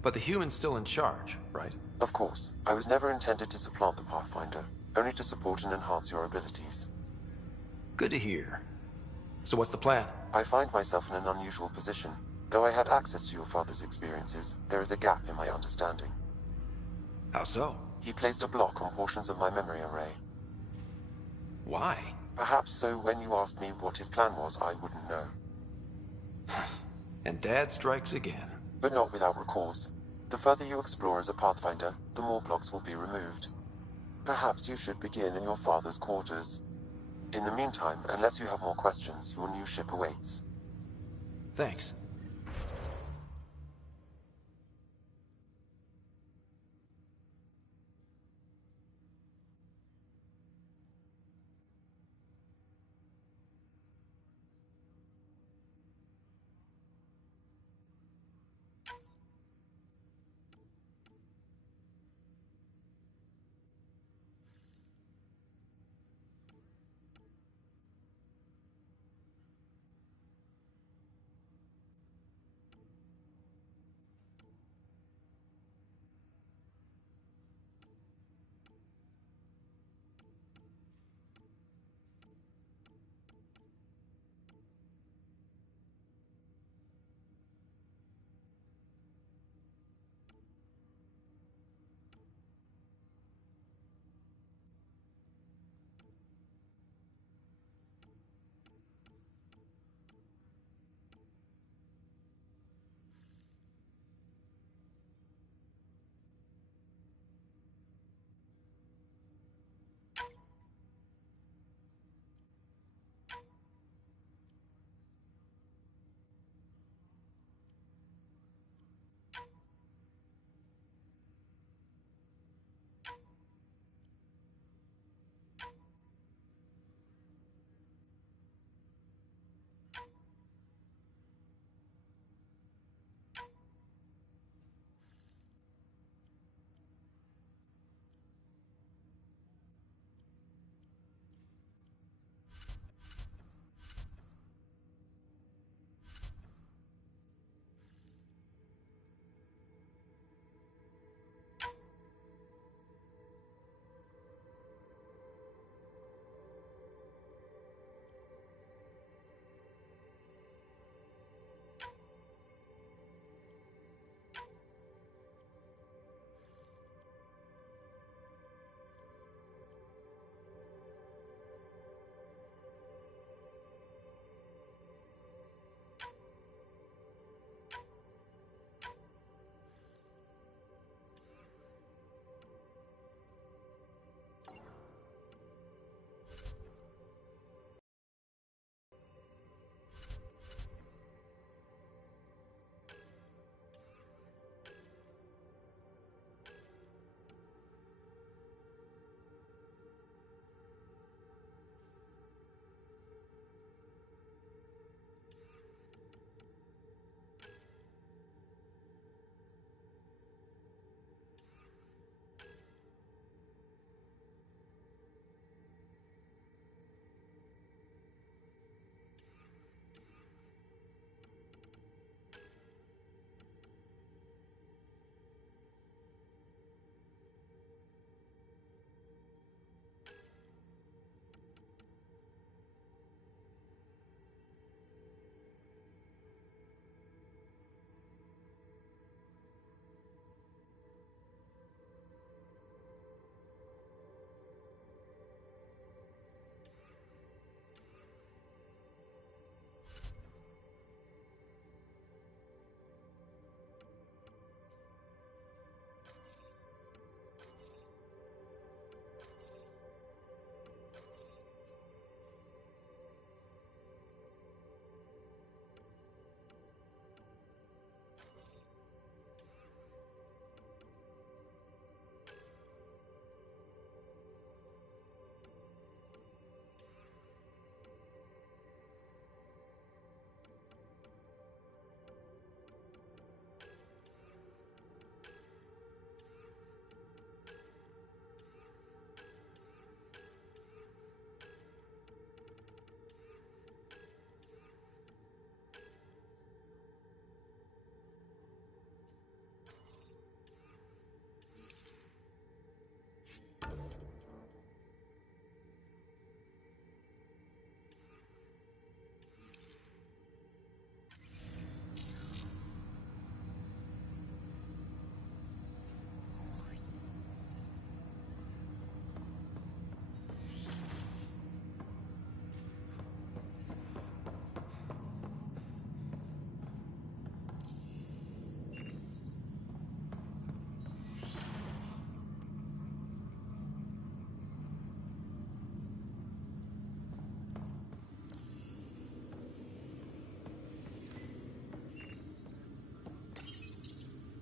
But the human's still in charge, right? Of course. I was never intended to supplant the Pathfinder, only to support and enhance your abilities. Good to hear. So what's the plan? I find myself in an unusual position. Though I had access to your father's experiences, there is a gap in my understanding. How so? He placed a block on portions of my memory array. Why? Perhaps so when you asked me what his plan was, I wouldn't know. And Dad strikes again. But not without recourse. The further you explore as a Pathfinder, the more blocks will be removed. Perhaps you should begin in your father's quarters. In the meantime, unless you have more questions, your new ship awaits. Thanks.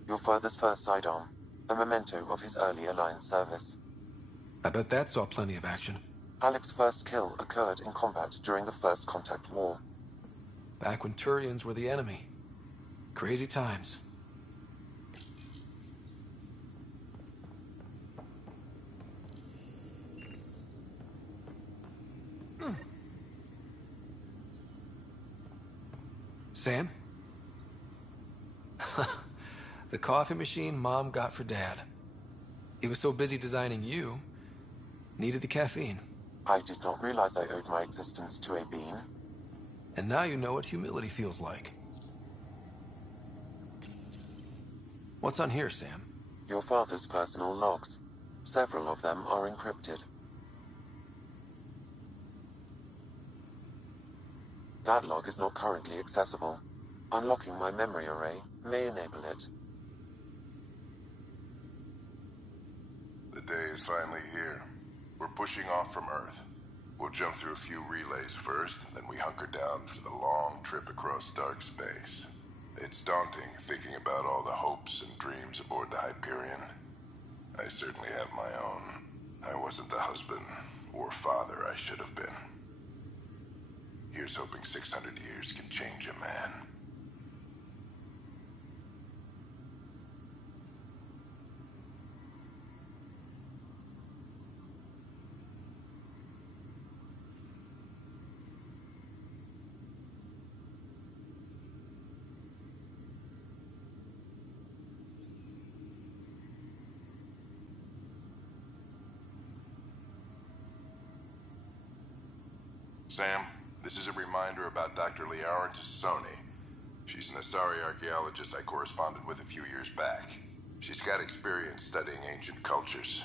Your father's first sidearm, a memento of his early Alliance service. I bet that saw plenty of action. Alec's first kill occurred in combat during the First Contact War. Back when Turians were the enemy. Crazy times. Sam? The coffee machine Mom got for Dad. He was so busy designing you, needed the caffeine. I did not realize I owed my existence to a bean. And now you know what humility feels like. What's on here, Sam? Your father's personal logs. Several of them are encrypted. That log is not currently accessible. Unlocking my memory array may enable it. The day is finally here. We're pushing off from Earth. We'll jump through a few relays first, then we hunker down for the long trip across dark space. It's daunting thinking about all the hopes and dreams aboard the Hyperion. I certainly have my own. I wasn't the husband or father I should have been. Here's hoping 600 years can change a man. Sam, this is a reminder about Dr. Liara Tassoni. She's an Asari archaeologist I corresponded with a few years back. She's got experience studying ancient cultures.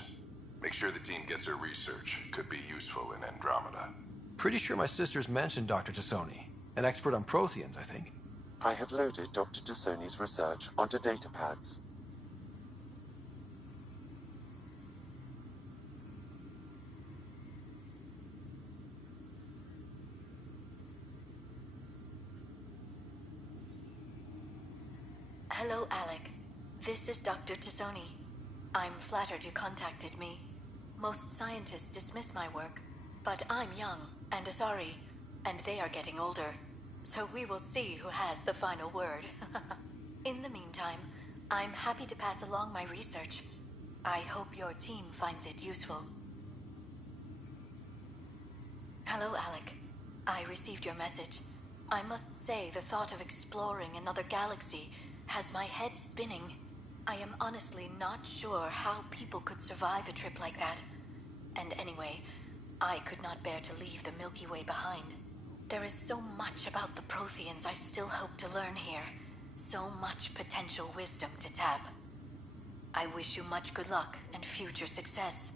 Make sure the team gets her research. Could be useful in Andromeda. Pretty sure my sisters mentioned Dr. Tassoni. An expert on Protheans, I think. I have loaded Dr. Tassoni's research onto datapads. Hello, Alec. This is Dr. Tassoni. I'm flattered you contacted me. Most scientists dismiss my work, but I'm young and Asari, and they are getting older. So we will see who has the final word. In the meantime, I'm happy to pass along my research. I hope your team finds it useful. Hello, Alec. I received your message. I must say the thought of exploring another galaxy has my head spinning. I am honestly not sure how people could survive a trip like that. And anyway, I could not bear to leave the Milky Way behind. There is so much about the Protheans I still hope to learn here. So much potential wisdom to tap. I wish you much good luck and future success.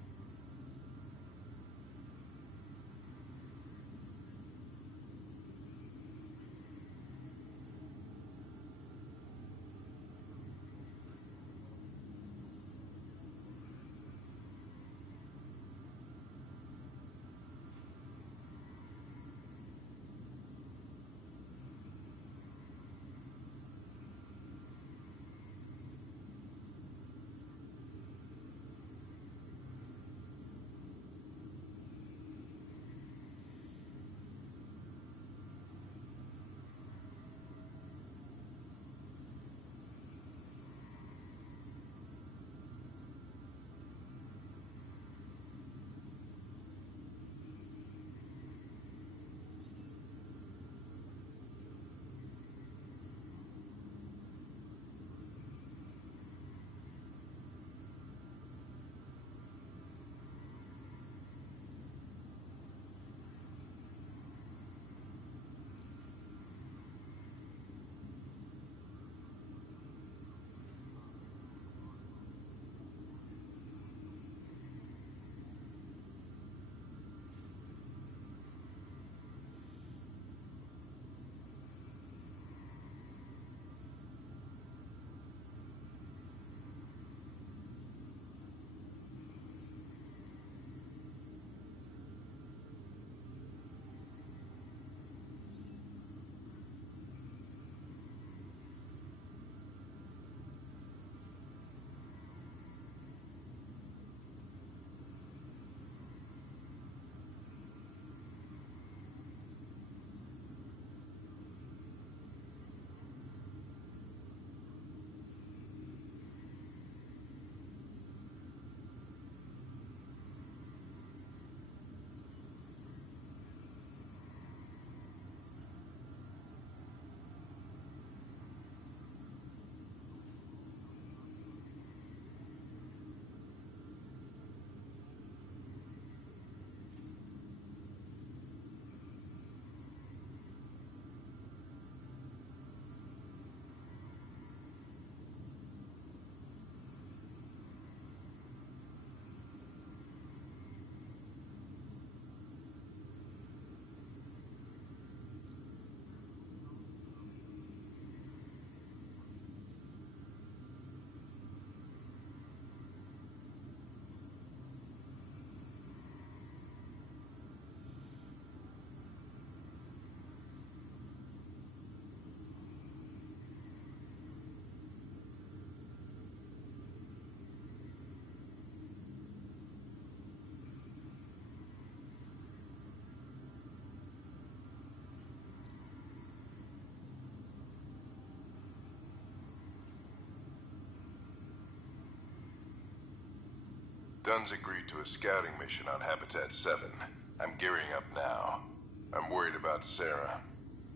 Dunn's agreed to a scouting mission on Habitat 7. I'm gearing up now. I'm worried about Sarah.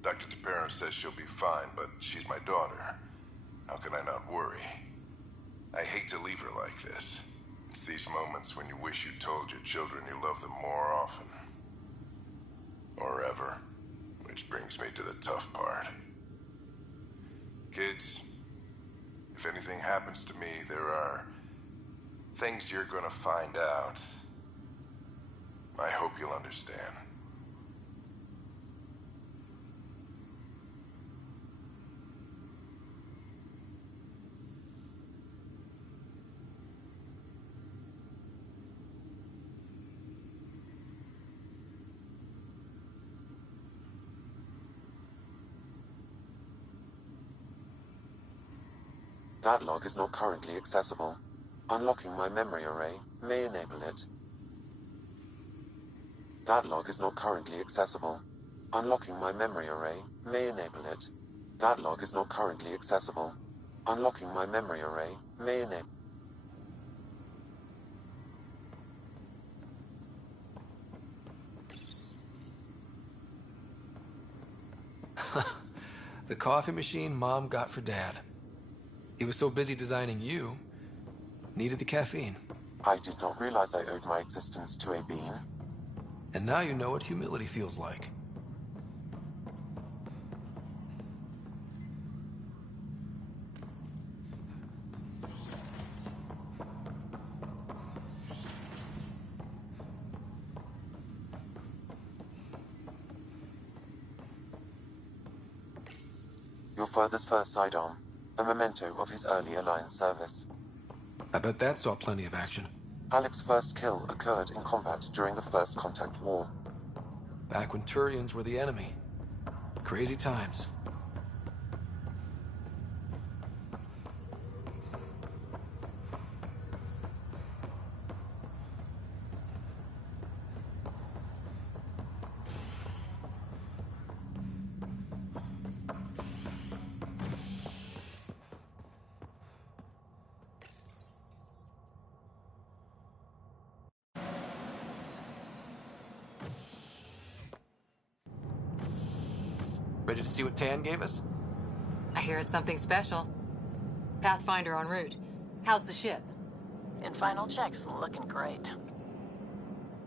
Dr. Tapero says she'll be fine, but she's my daughter. How can I not worry? I hate to leave her like this. It's these moments when you wish you told your children you love them more often. Or ever. Which brings me to the tough part. Kids, if anything happens to me, there are things you're gonna find out. I hope you'll understand. That log is not currently accessible. Unlocking my memory array may enable it. That log is not currently accessible. Unlocking my memory array may enable it. That log is not currently accessible. Unlocking my memory array may enable. The coffee machine Mom got for Dad. He was so busy designing you, needed the caffeine. I did not realize I owed my existence to a being. And now you know what humility feels like. Your father's first sidearm, a memento of his early Alliance service. I bet that saw plenty of action. Alec's first kill occurred in combat during the First Contact War. Back when Turians were the enemy. Crazy times. Ready to see what Tan gave us? I hear it's something special. Pathfinder en route. How's the ship? In final checks, looking great.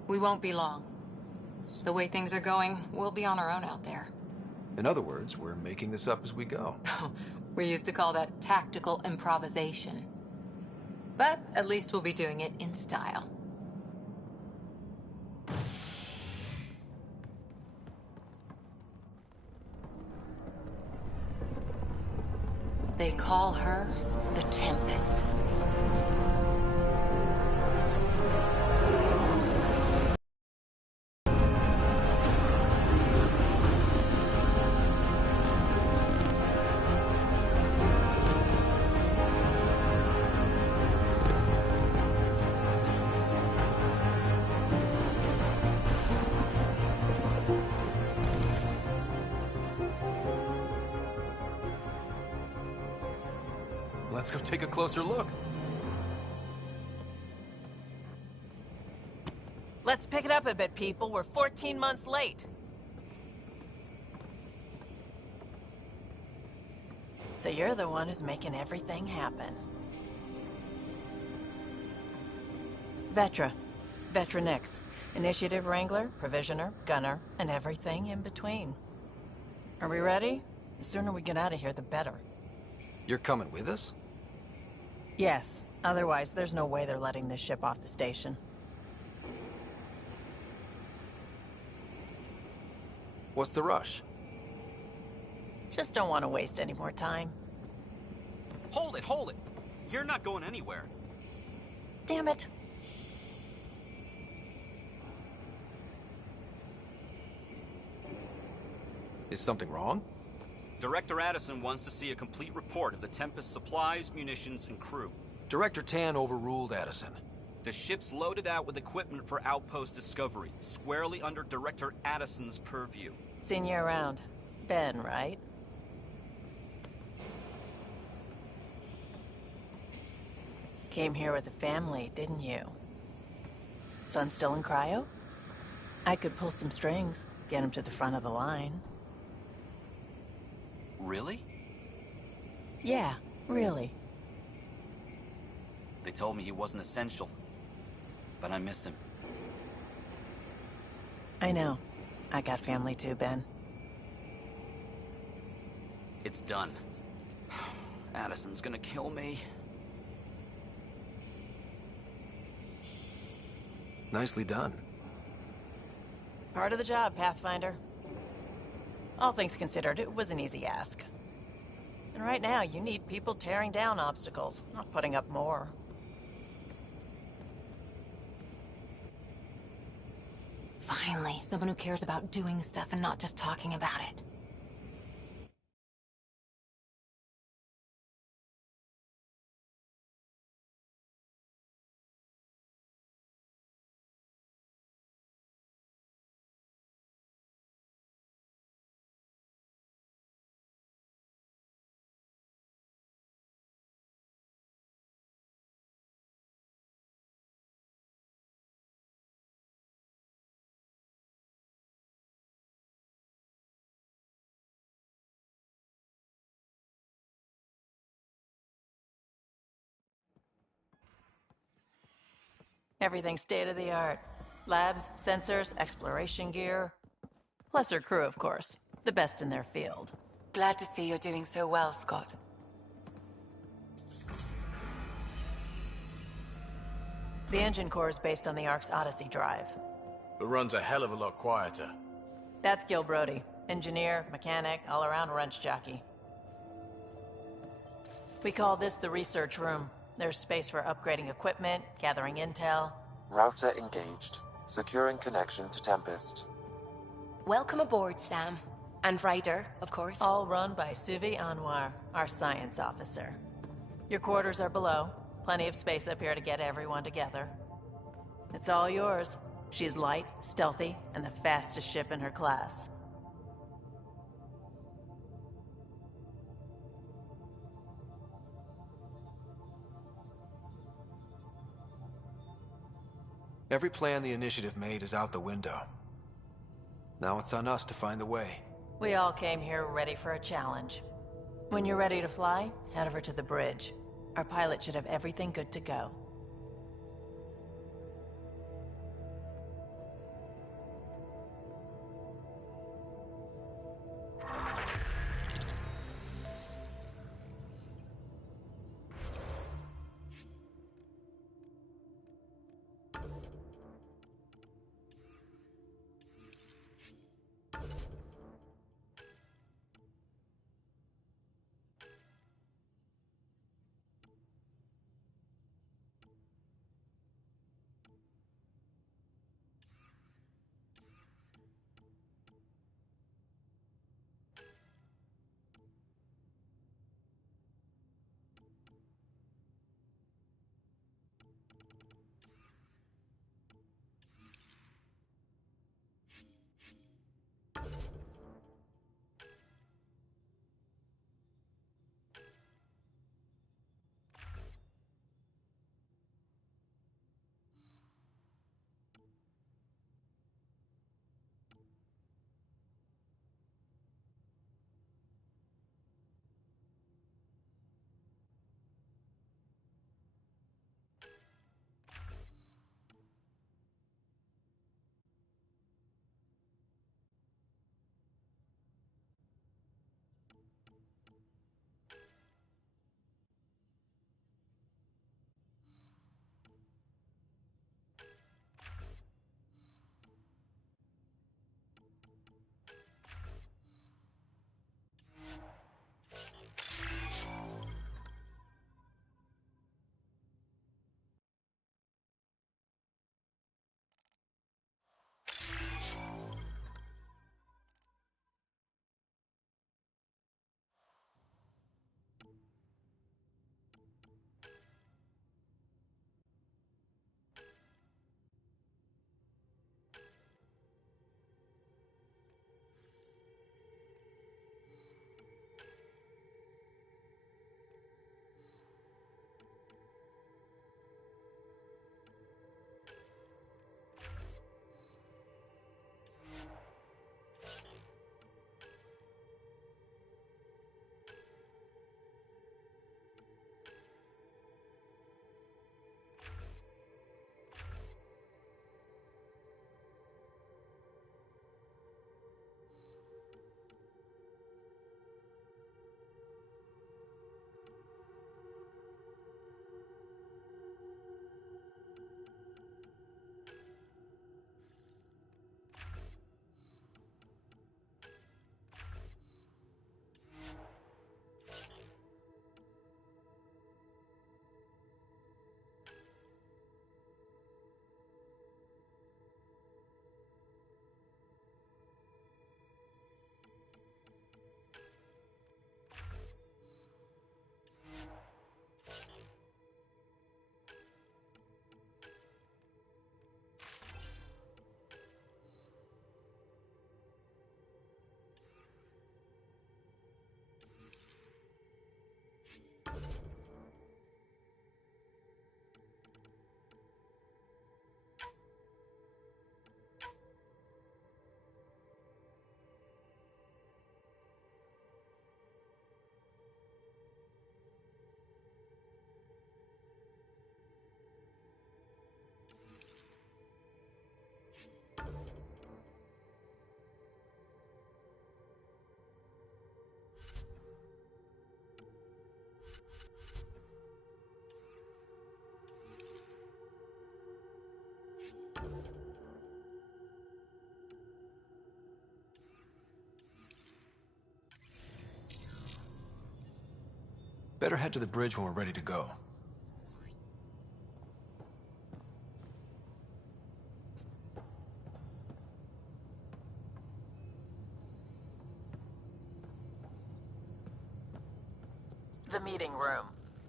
We won't be long. The way things are going, we'll be on our own out there. In other words, we're making this up as we go. We used to call that tactical improvisation. But at least we'll be doing it in style. They call her the Tempest. Let's go take a closer look. Let's pick it up a bit, people. We're 14 months late. So you're the one who's making everything happen. Vetra. Vetra Nix. Initiative Wrangler, Provisioner, Gunner, and everything in between. Are we ready? The sooner we get out of here, the better. You're coming with us? Yes. Otherwise, there's no way they're letting this ship off the station. What's the rush? Just don't want to waste any more time. Hold it, hold it! You're not going anywhere. Damn it. Is something wrong? Director Addison wants to see a complete report of the Tempest's supplies, munitions, and crew. Director Tan overruled Addison. The ship's loaded out with equipment for outpost discovery, squarely under Director Addison's purview. Seen you around. Ben, right? Came here with a family, didn't you? Son still in cryo? I could pull some strings, get him to the front of the line. Really? Yeah, really. They told me he wasn't essential, but I miss him. I know. I got family too, Ben. It's done. Addison's gonna kill me. Nicely done. Part of the job, Pathfinder. All things considered, it was an easy ask. And right now, you need people tearing down obstacles, not putting up more. Finally, someone who cares about doing stuff and not just talking about it. Everything's state-of-the-art. Labs, sensors, exploration gear. Plus her crew, of course. The best in their field. Glad to see you're doing so well, Scott. The engine core is based on the Ark's Odyssey drive. It runs a hell of a lot quieter. That's Gil Brody. Engineer, mechanic, all-around wrench jockey. We call this the research room. There's space for upgrading equipment, gathering intel. Router engaged. Securing connection to Tempest. Welcome aboard, Sam. And Ryder, of course. All run by Suvi Anwar, our science officer. Your quarters are below. Plenty of space up here to get everyone together. It's all yours. She's light, stealthy, and the fastest ship in her class. Every plan the Initiative made is out the window. Now it's on us to find the way. We all came here ready for a challenge. When you're ready to fly, head over to the bridge. Our pilot should have everything good to go. Better head to the bridge when we're ready to go. The meeting room.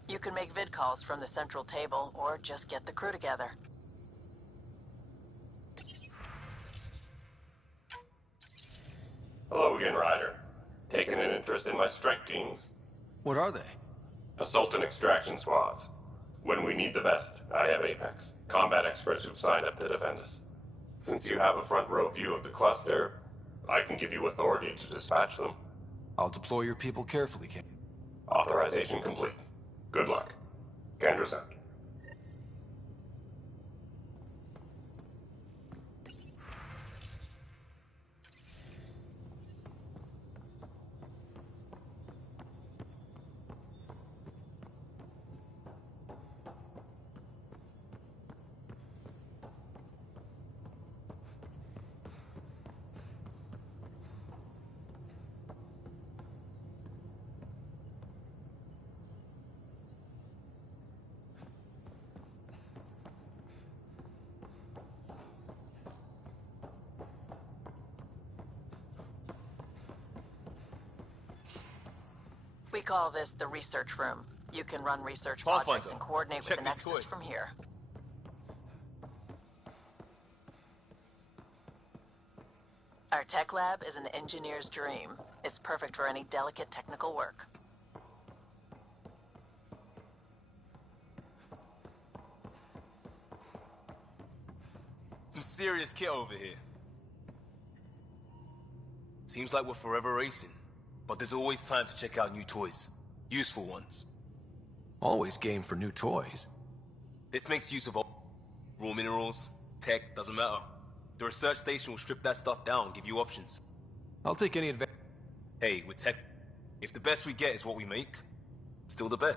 You can make vid calls from the central table, or just get the crew together. Hello again, Ryder. Taking an interest in my strike teams? What are they? Assault and extraction squads. When we need the best, I have Apex, combat experts who've signed up to defend us. Since you have a front row view of the cluster, I can give you authority to dispatch them. I'll deploy your people carefully, Ken. Authorization complete. Good luck. Candra's out. We call this the research room. You can run research Pathfinder, projects and coordinate with check the this Nexus toy. from here. Our tech lab is an engineer's dream. It's perfect for any delicate technical work. Some serious kit over here. Seems like we're forever racing, but there's always time to check out new toys. Useful ones. Always game for new toys. This makes use of all raw minerals, tech, doesn't matter. The research station will strip that stuff down, give you options. I'll take any advantage. Hey, with tech, if the best we get is what we make, still the bet.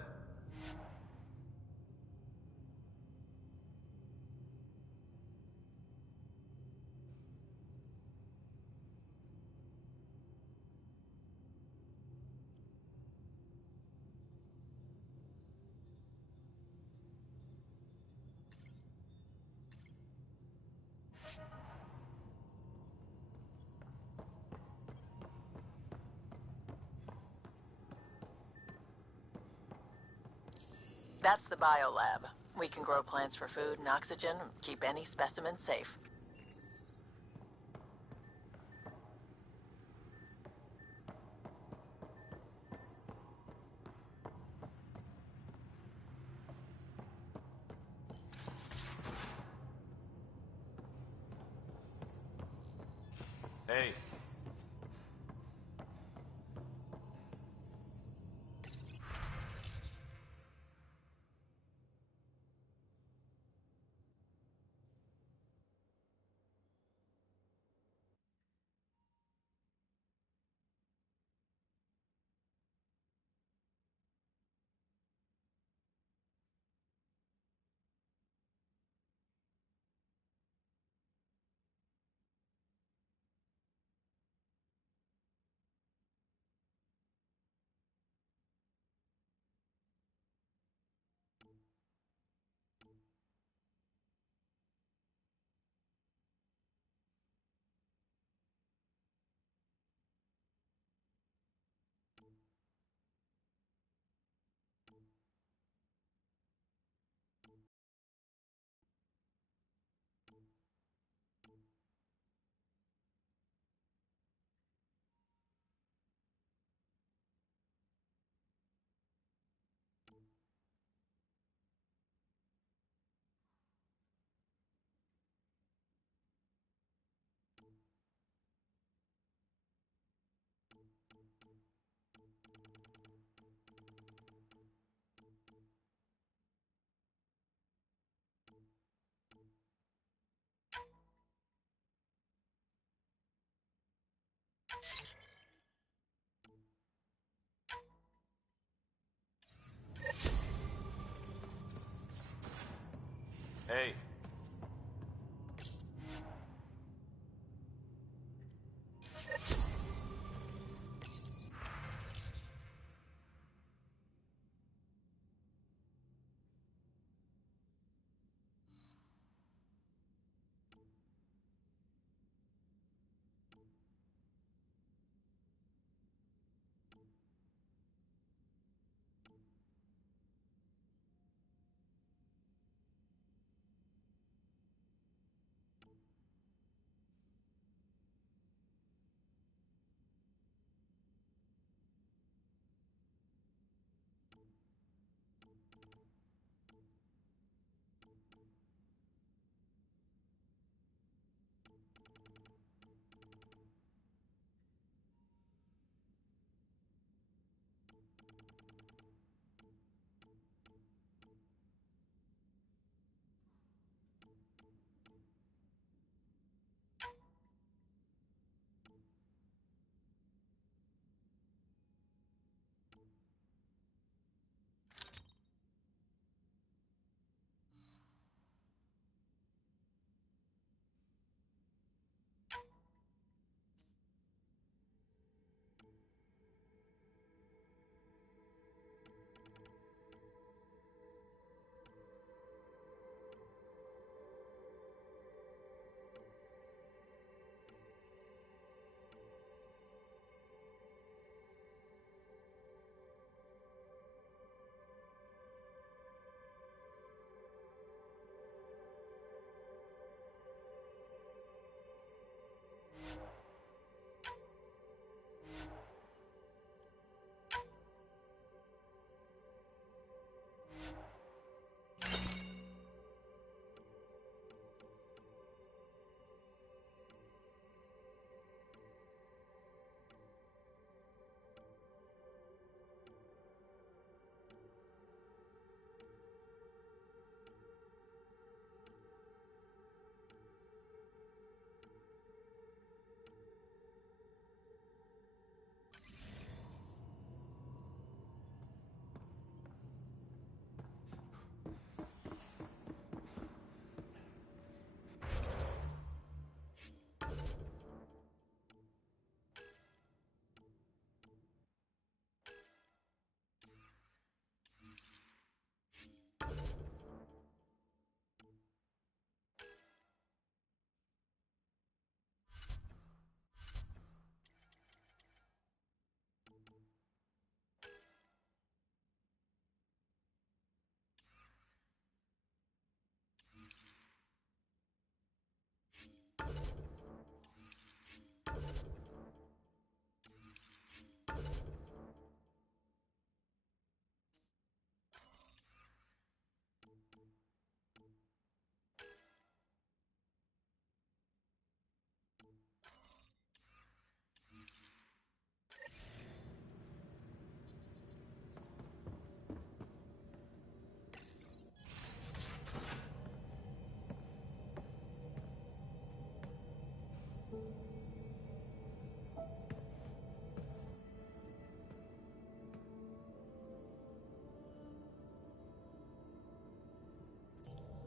That's the biolab. We can grow plants for food and oxygen, keep any specimen safe. Hey. Hey.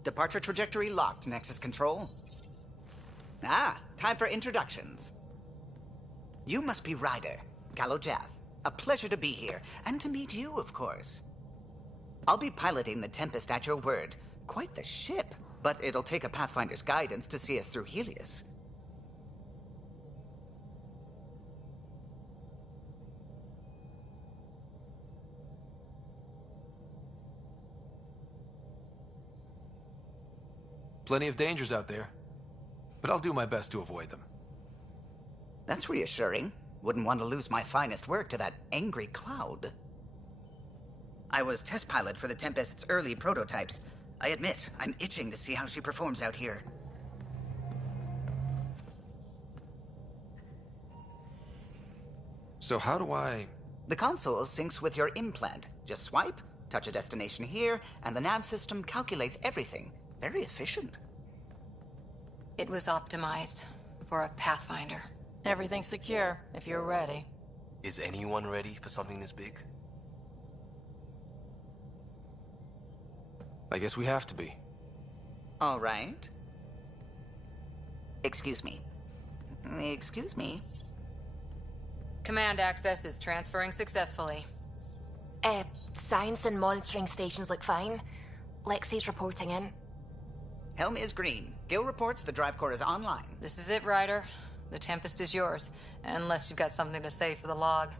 Departure trajectory locked, Nexus Control. Ah, time for introductions. You must be Ryder, Galojath. A pleasure to be here, and to meet you, of course. I'll be piloting the Tempest at your word. Quite the ship, but it'll take a Pathfinder's guidance to see us through Helios. Plenty of dangers out there, but I'll do my best to avoid them. That's reassuring. Wouldn't want to lose my finest work to that angry cloud. I was test pilot for the Tempest's early prototypes. I admit, I'm itching to see how she performs out here. So how do I... The console syncs with your implant. Just swipe, touch a destination here, and the nav system calculates everything. Very efficient. It was optimized for a Pathfinder. Everything's secure, if you're ready. Is anyone ready for something this big? I guess we have to be. All right. Excuse me. Excuse me. Command access is transferring successfully. Science and monitoring stations look fine. Lexi's reporting in. Helm is green. Gil reports the drive core is online. This is it, Ryder. The Tempest is yours, unless you've got something to say for the log.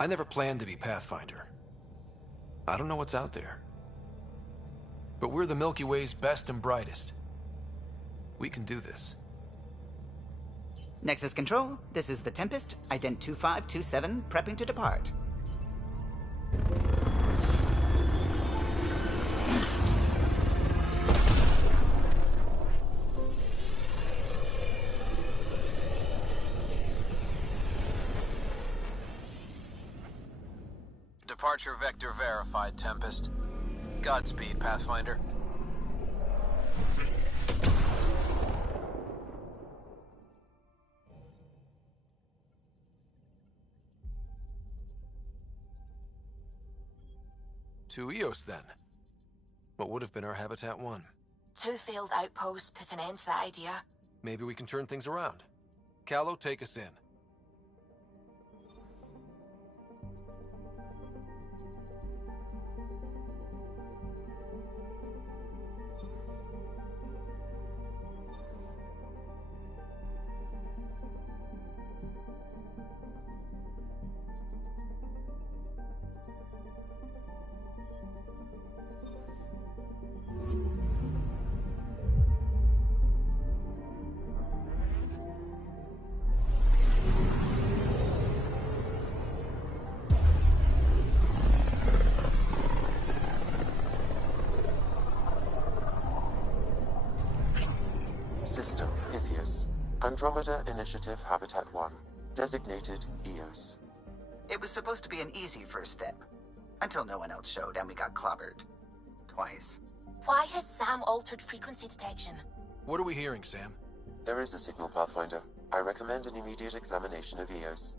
I never planned to be Pathfinder. I don't know what's out there. But we're the Milky Way's best and brightest. We can do this. Nexus Control, this is the Tempest, Ident 2527, prepping to depart. Departure vector verified, Tempest. Godspeed, Pathfinder. To Eos, then. What would have been our Habitat 1? 2 failed outposts put an end to that idea. Maybe we can turn things around. Callow, take us in. System, Pythias. Andromeda Initiative Habitat 1. Designated Eos. It was supposed to be an easy first step. Until no one else showed and we got clobbered. Twice. Why has Sam altered frequency detection? What are we hearing, Sam? There is a signal, Pathfinder. I recommend an immediate examination of Eos.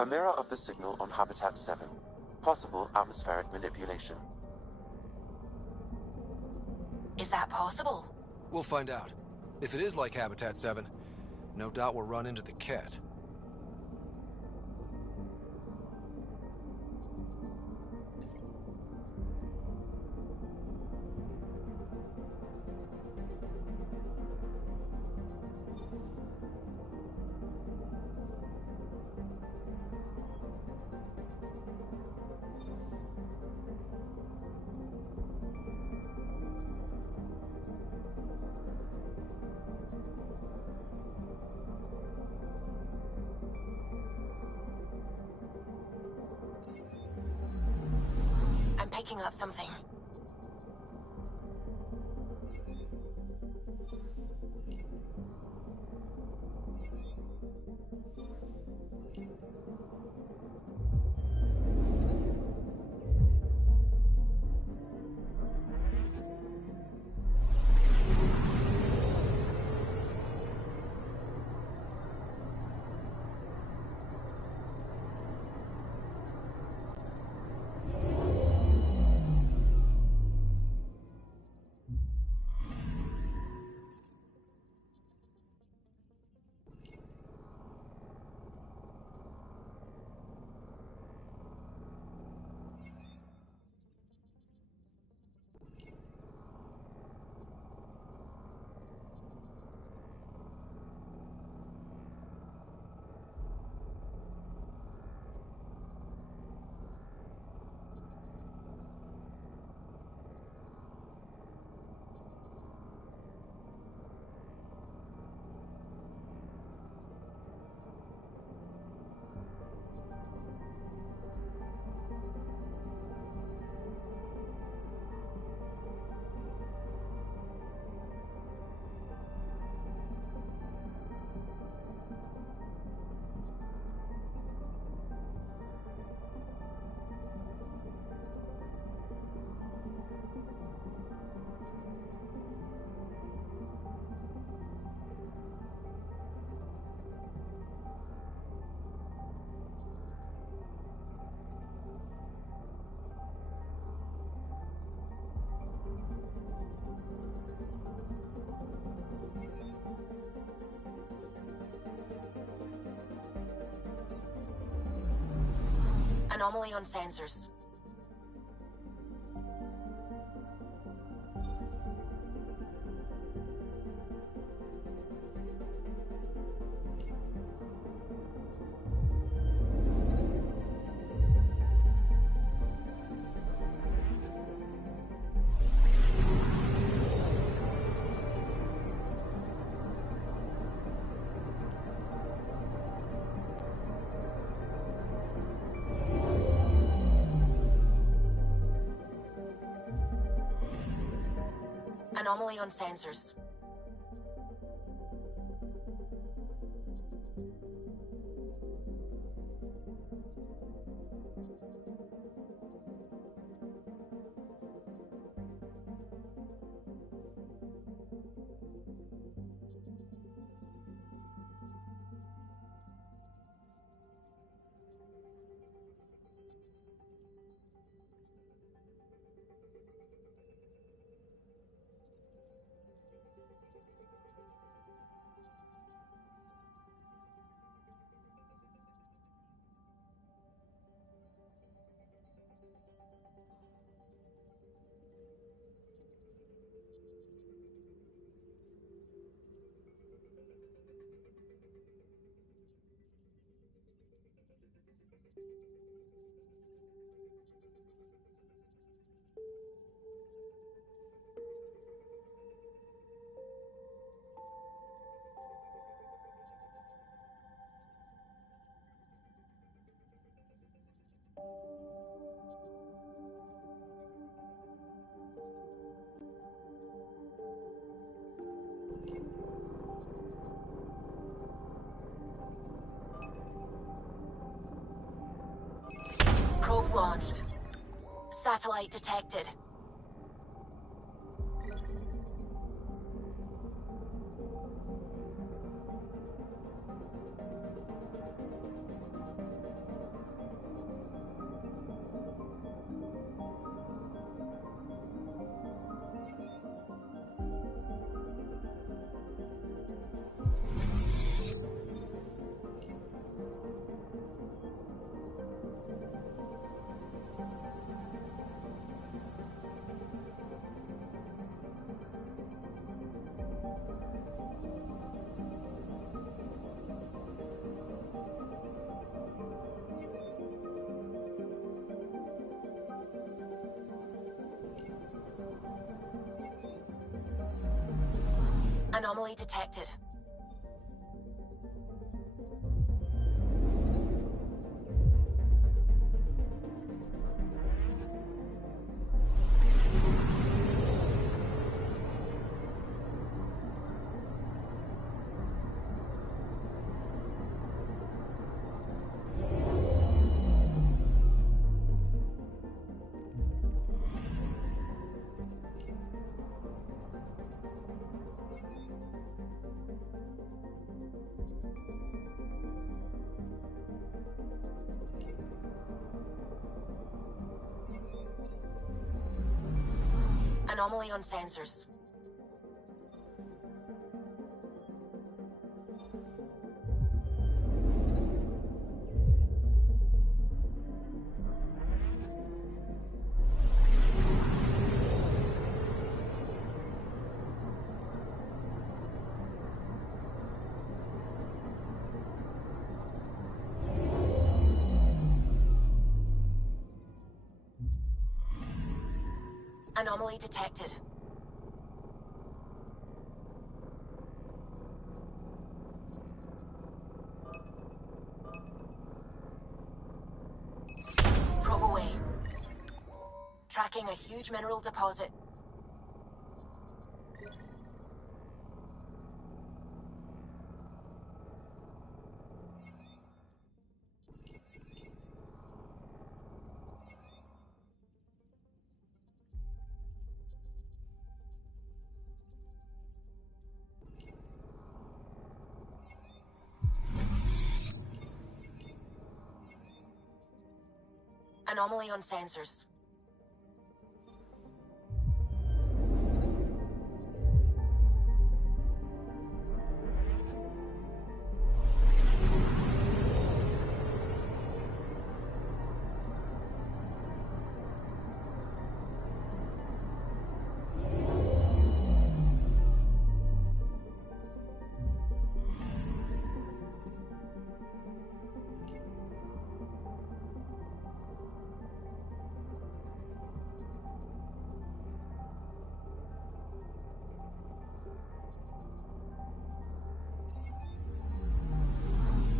A mirror of the signal on Habitat 7. Possible atmospheric manipulation. Is that possible? We'll find out. If it is like Habitat 7, no doubt we'll run into the cat. picking up something. Anomaly on sensors. Anomaly on sensors. Probes launched. Satellite detected. Anomaly detected. Anomaly on sensors. Anomaly detected. Probe away. Tracking a huge mineral deposit. Anomaly on sensors.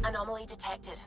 Anomaly detected.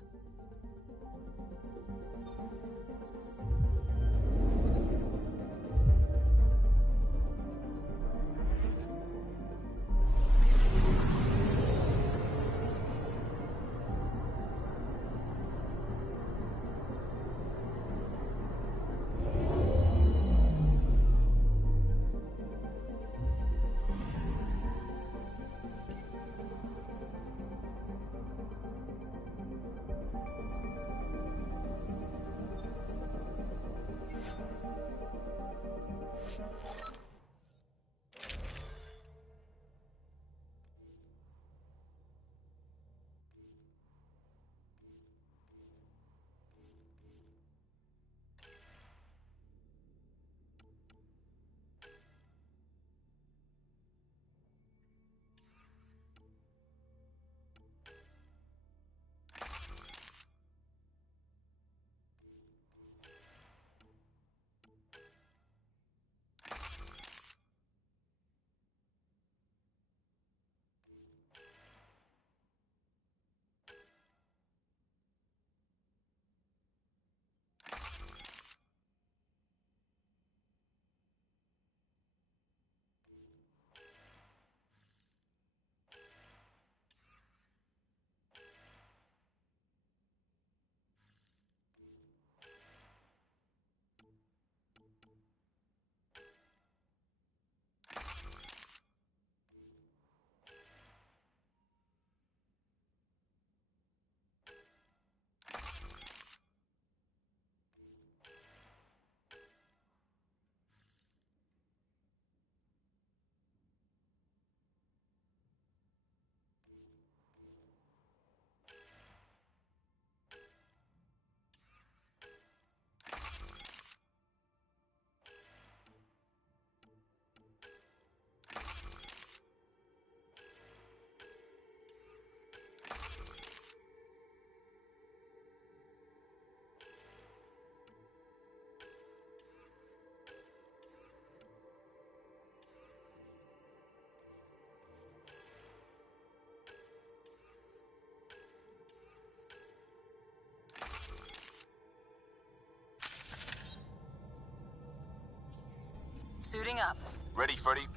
Suiting up. Ready, Freddy?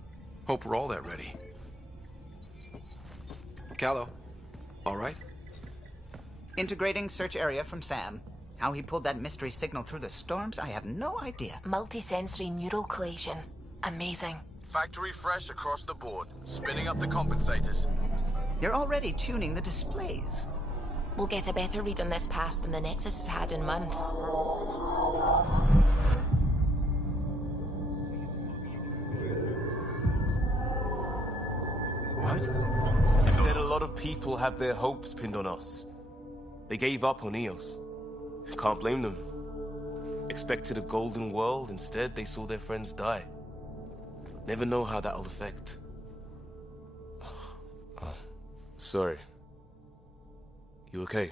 Hope we're all that ready. Callow, all right? Integrating search area from Sam. How he pulled that mystery signal through the storms, I have no idea. Multisensory neural collision. Amazing. Factory fresh across the board. Spinning up the compensators. You're already tuning the displays. We'll get a better read on this pass than the Nexus has had in months. What? He said a lot of people have their hopes pinned on us. They gave up on Eos. Can't blame them. Expected a golden world, instead they saw their friends die. Never know how that'll affect. Sorry. You okay?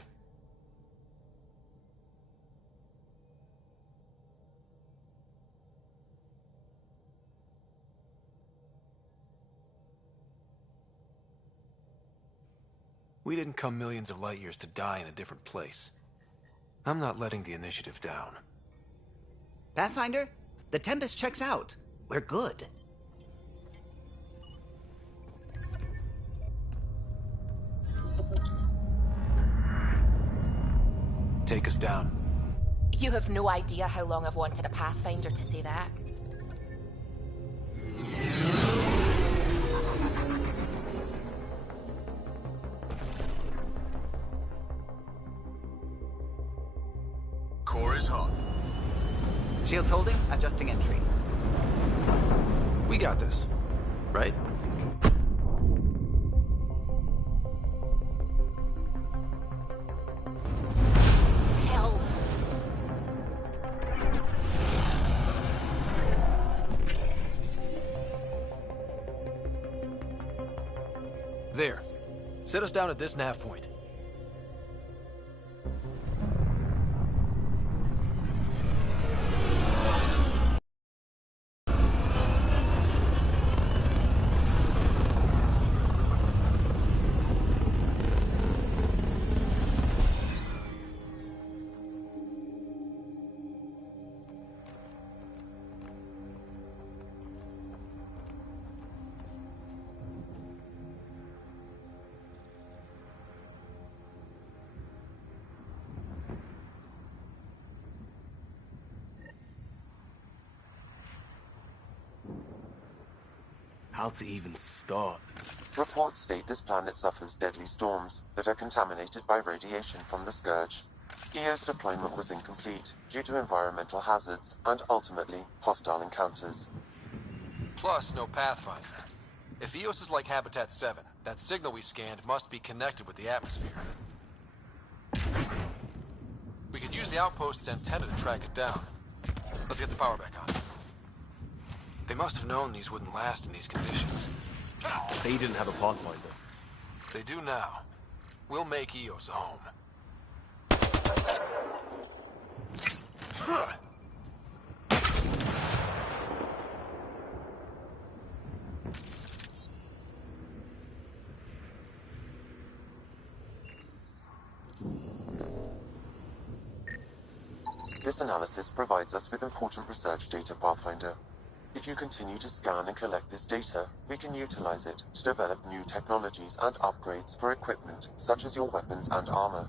We didn't come millions of light years to die in a different place. I'm not letting the initiative down. Pathfinder, the Tempest checks out. We're good. Take us down. You have no idea how long I've wanted a Pathfinder to say that. Core is hot. Shields holding, adjusting entry. We got this, right? Hell. There. Set us down at this nav point. How to even start? Reports state this planet suffers deadly storms that are contaminated by radiation from the Scourge. EO's deployment was incomplete due to environmental hazards and, ultimately, hostile encounters. Plus, no Pathfinder. If Eos is like Habitat 7, that signal we scanned must be connected with the atmosphere. We could use the outpost's antenna to track it down. Let's get the power back on. They must have known these wouldn't last in these conditions. They didn't have a Pathfinder. They do now. We'll make Eos a home. This analysis provides us with important research data, Pathfinder. If you continue to scan and collect this data, we can utilize it to develop new technologies and upgrades for equipment, such as your weapons and armor.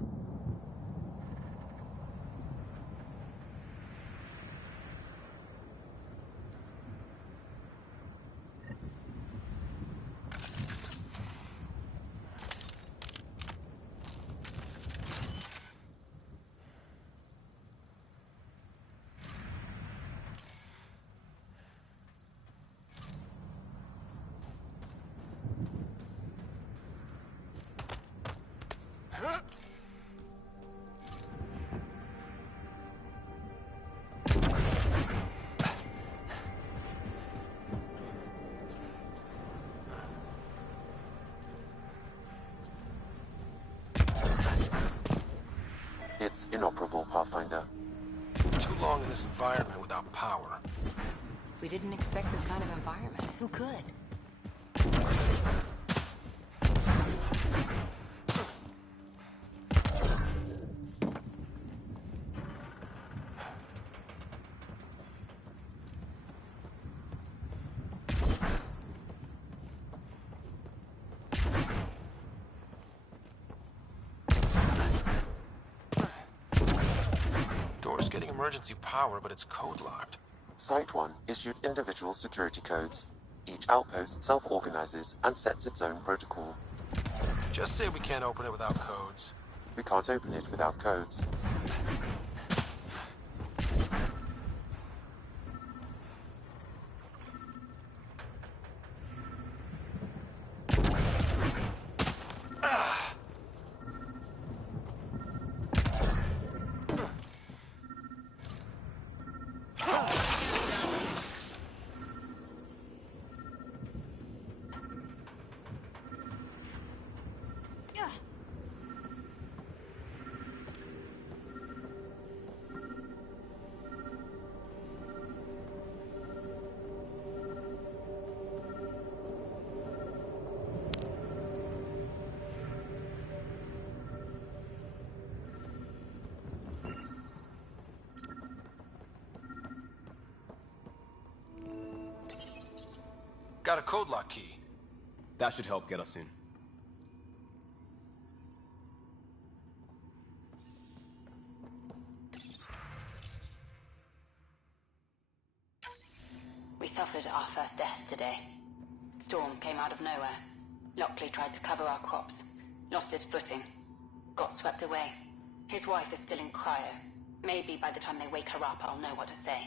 It's inoperable, Pathfinder. Too long in this environment without power. We didn't expect this kind of environment. Who could? Door's getting emergency power, but it's code locked. Site 1 issued individual security codes. Each outpost self-organizes and sets its own protocol. Just say we can't open it without codes. We can't open it without codes. Got a code lock key. That should help get us in. We suffered our first death today. Storm came out of nowhere. Lockley tried to cover our crops. Lost his footing. Got swept away. His wife is still in cryo. Maybe by the time they wake her up, I'll know what to say.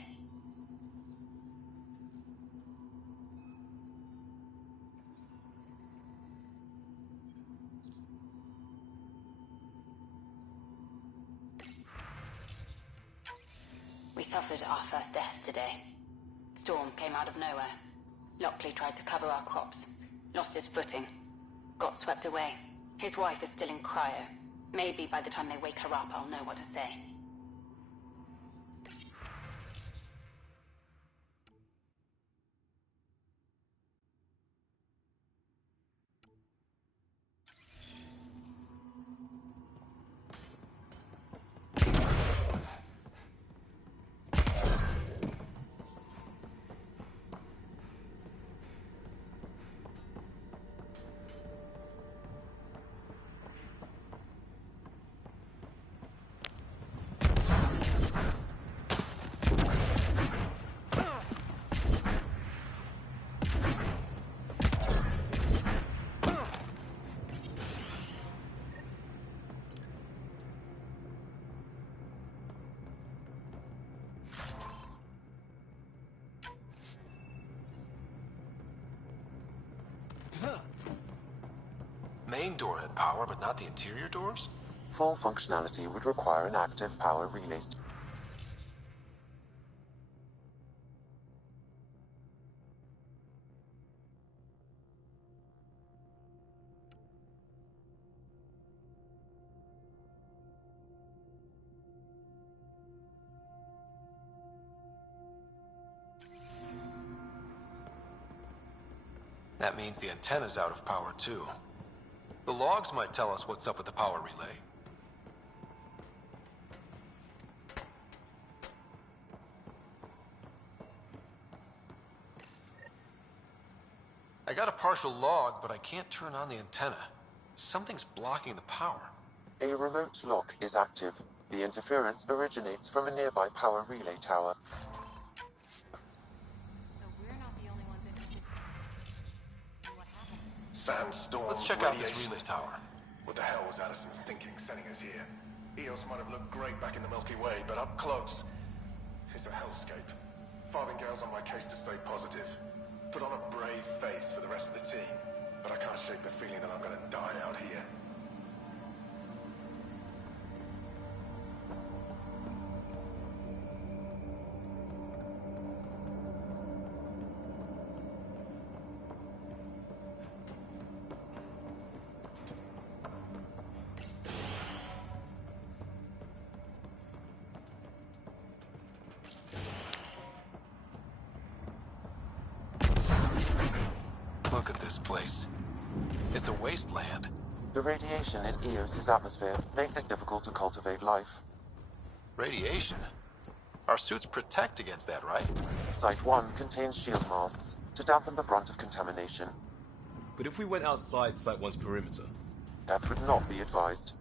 We suffered our first death today. Storm came out of nowhere. Lockley tried to cover our crops. Lost his footing. Got swept away. His wife is still in cryo. Maybe by the time they wake her up, I'll know what to say. Main door had power, but not the interior doors? Full functionality would require an active power relay. That means the antenna's out of power, too. The logs might tell us what's up with the power relay. I got a partial log, but I can't turn on the antenna. Something's blocking the power. A remote lock is active. The interference originates from a nearby power relay tower. Sandstorms. Let's check out this relay tower. What the hell was Addison thinking sending us here? Eos might have looked great back in the Milky Way, but up close, it's a hellscape. Farthingale's on my case to stay positive. Put on a brave face for the rest of the team, but I can't shake the feeling that I'm gonna die out here. Look at this place. It's a wasteland. The radiation in Eos's atmosphere makes it difficult to cultivate life. Radiation? Our suits protect against that, right? Site 1 contains shield masts to dampen the brunt of contamination. But if we went outside Site 1's perimeter? That would not be advised.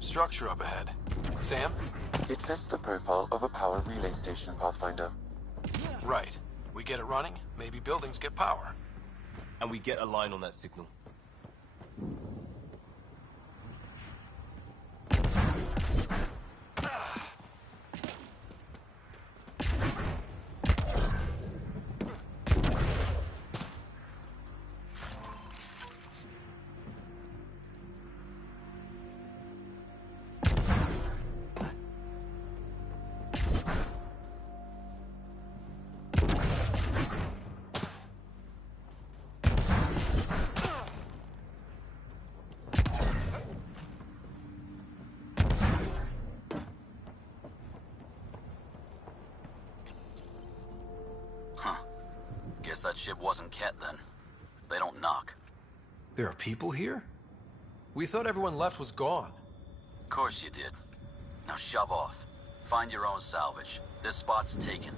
Structure up ahead. Sam? It fits the profile of a power relay station, Pathfinder. Right. We get it running, maybe buildings get power. And we get a line on that signal. Guess that ship wasn't Ket then. They don't knock. There are people here? We thought everyone left was gone. Of course you did. Now shove off. Find your own salvage. This spot's taken.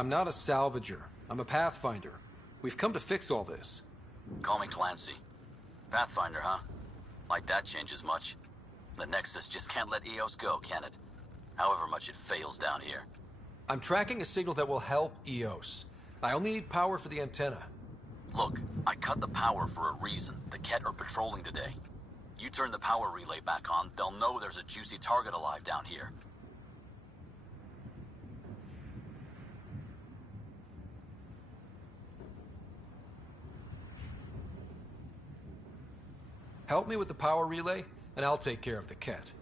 I'm not a salvager. I'm a pathfinder. We've come to fix all this. Call me Clancy. Pathfinder, huh? Like that changes much. The Nexus just can't let EOS go, can it? However much it fails down here. I'm tracking a signal that will help EOS. I only need power for the antenna. Look, I cut the power for a reason. The Ket are patrolling today. You turn the power relay back on, they'll know there's a juicy target alive down here. Help me with the power relay, and I'll take care of the Ket.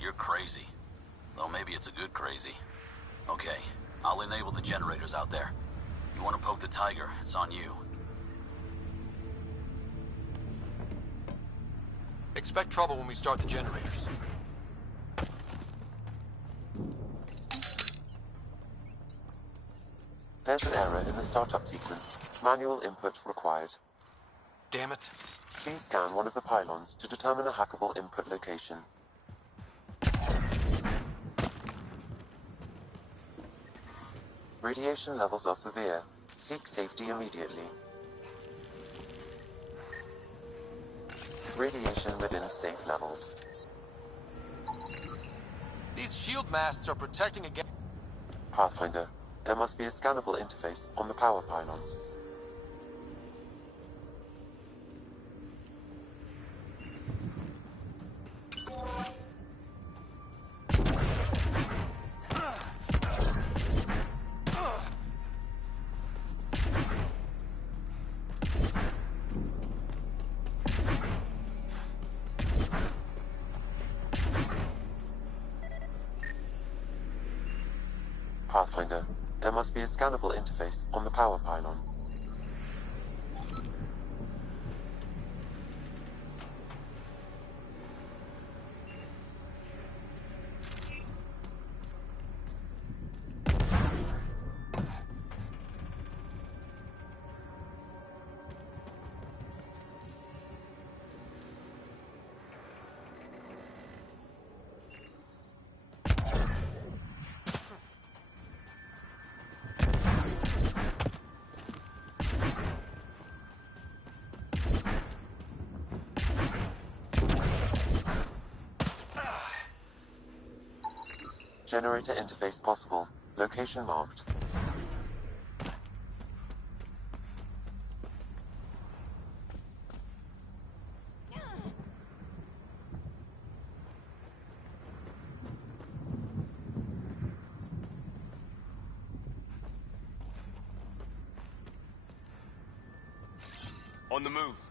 You're crazy. Though maybe it's a good crazy. Okay, I'll enable the generators out there. You want to poke the tiger, it's on you. Expect trouble when we start the generators. There's an error in the startup sequence. Manual input required. Damn it. Please scan one of the pylons to determine a hackable input location. Radiation levels are severe. Seek safety immediately. Radiation within safe levels. These shield masts are protecting against... Pathfinder, there must be a scannable interface on the power pylon. Pathfinder, there must be a scannable interface on the power pylon. Generator interface possible. Location marked. On the move.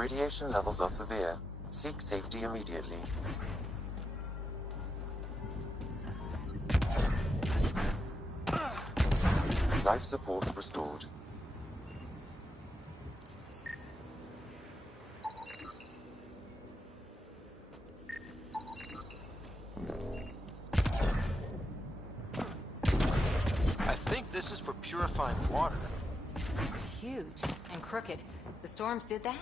Radiation levels are severe. Seek safety immediately. Life support restored. I think this is for purifying water. It's huge and crooked. The storms did that?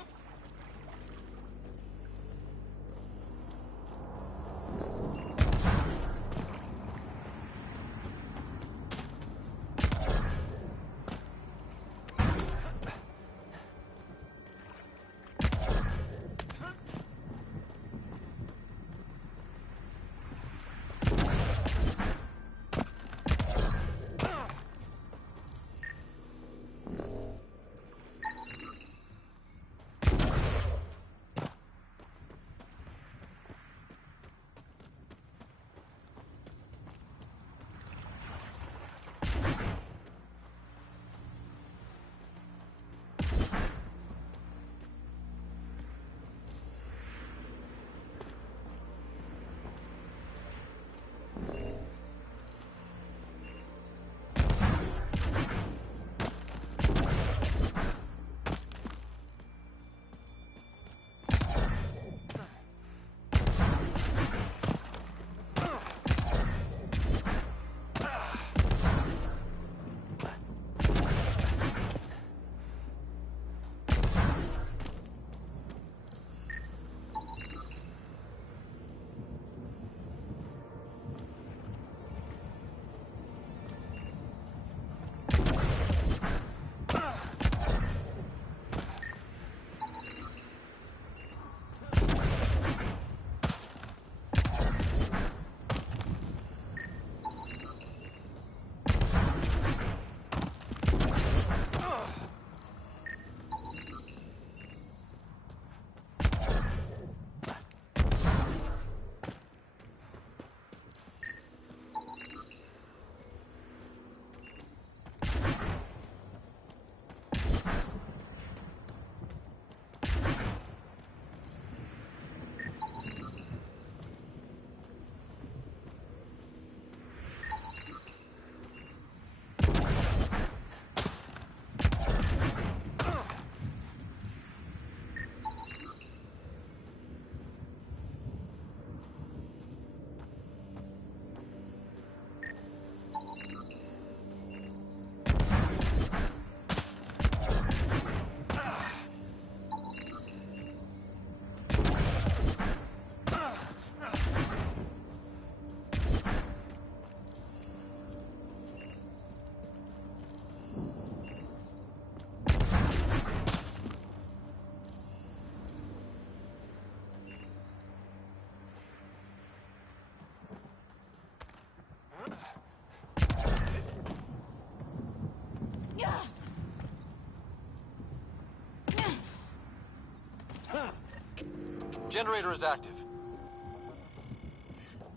Generator is active.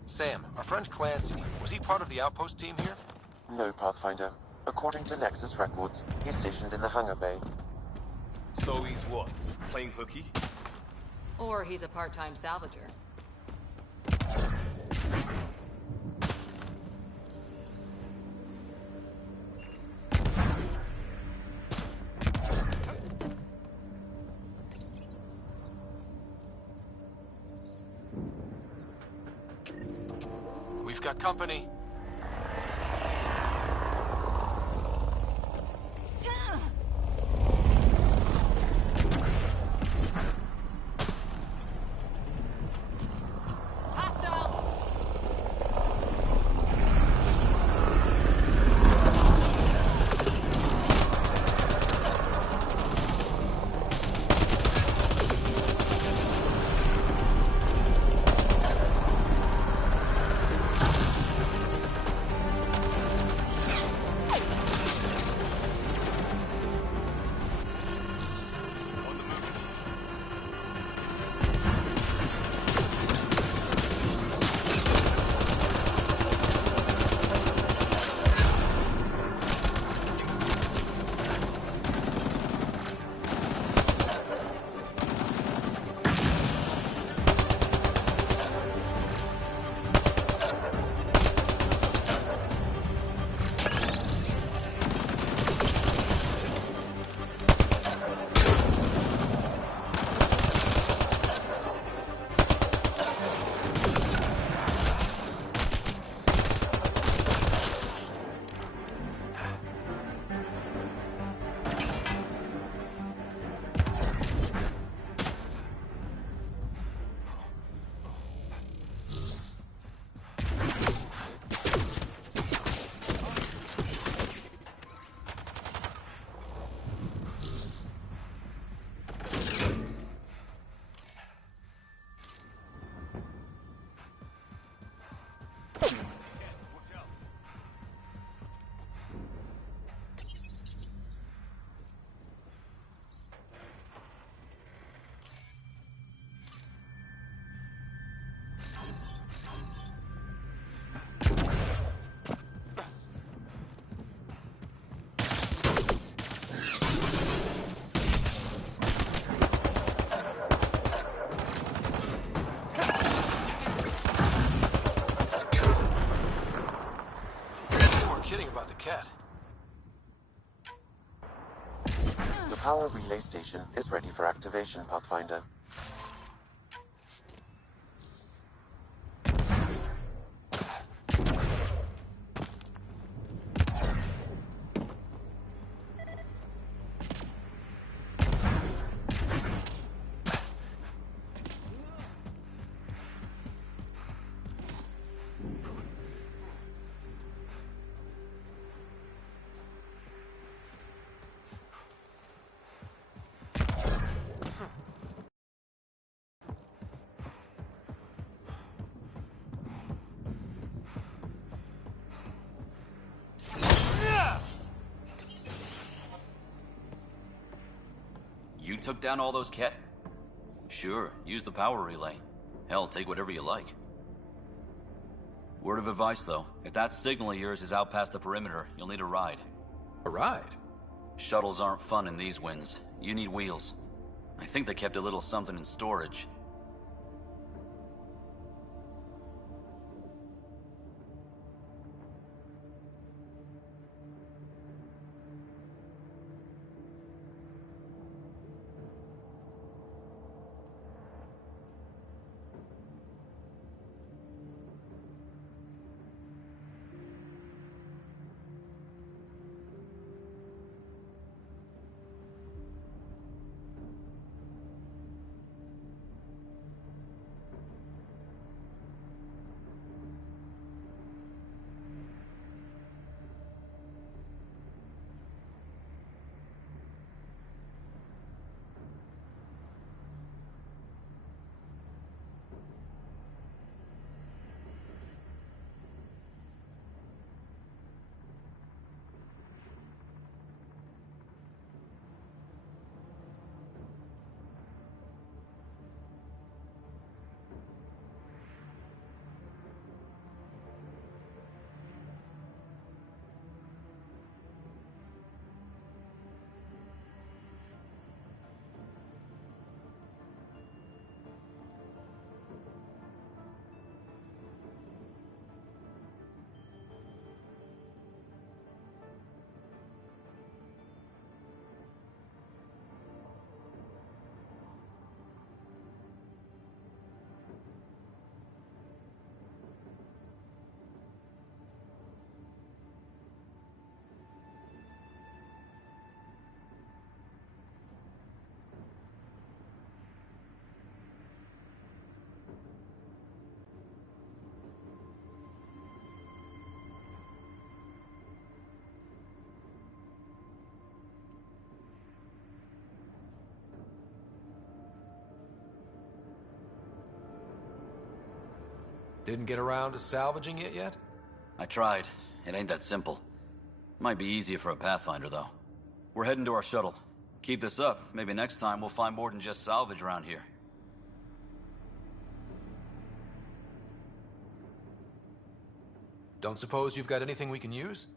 Sam, our friend Clancy, was he part of the outpost team here? No, Pathfinder. According to Nexus records, he's stationed in the hangar bay. So he's what? Playing hooky? Or he's a part-time salvager. We've got company. power relay station is ready for activation, Pathfinder. You took down all those cat... Sure, use the power relay. Hell, take whatever you like. Word of advice, though. If that signal of yours is out past the perimeter, you'll need a ride. A ride? Shuttles aren't fun in these winds. You need wheels. I think they kept a little something in storage. Didn't get around to salvaging it yet? I tried. It ain't that simple. Might be easier for a Pathfinder, though. We're heading to our shuttle. Keep this up. Maybe next time we'll find more than just salvage around here. Don't suppose you've got anything we can use?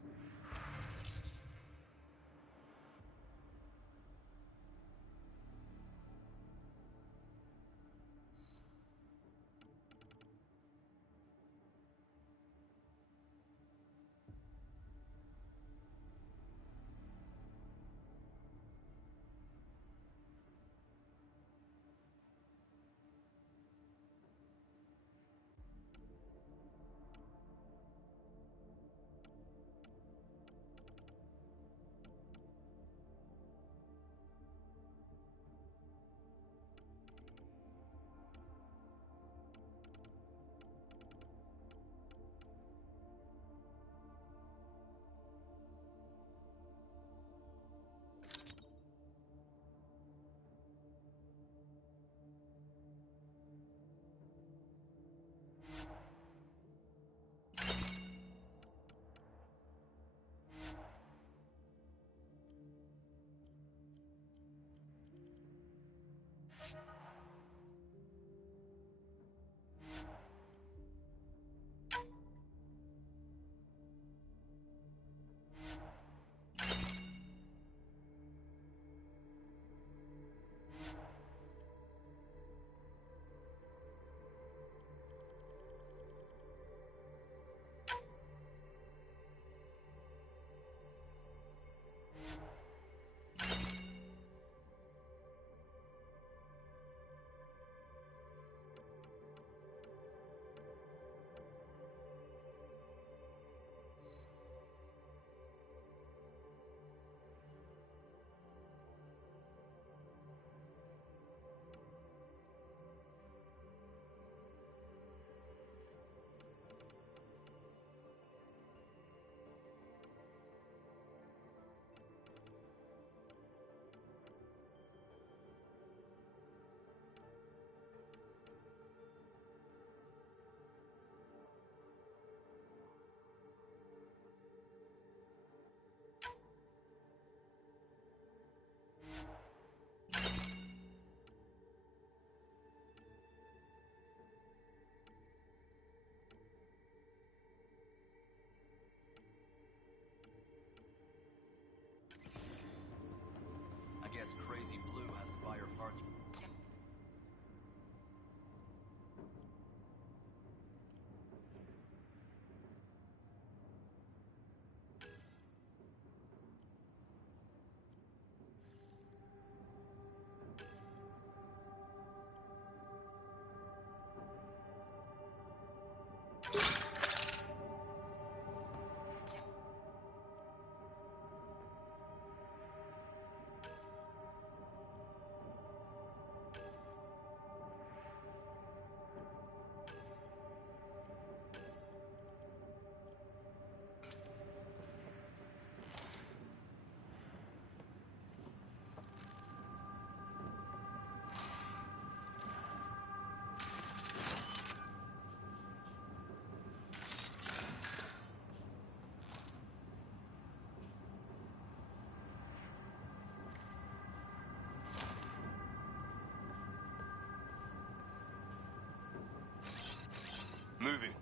Moving.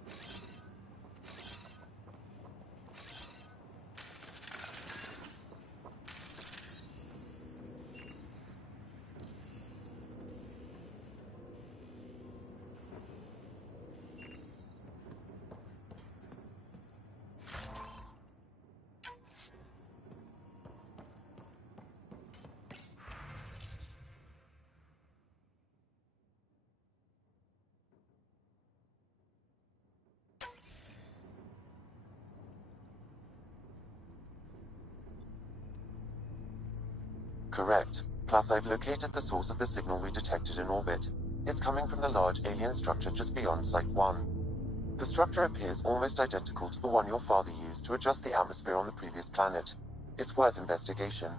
Correct. Plus, I've located the source of the signal we detected in orbit. It's coming from the large alien structure just beyond Site 1. The structure appears almost identical to the one your father used to adjust the atmosphere on the previous planet. It's worth investigation.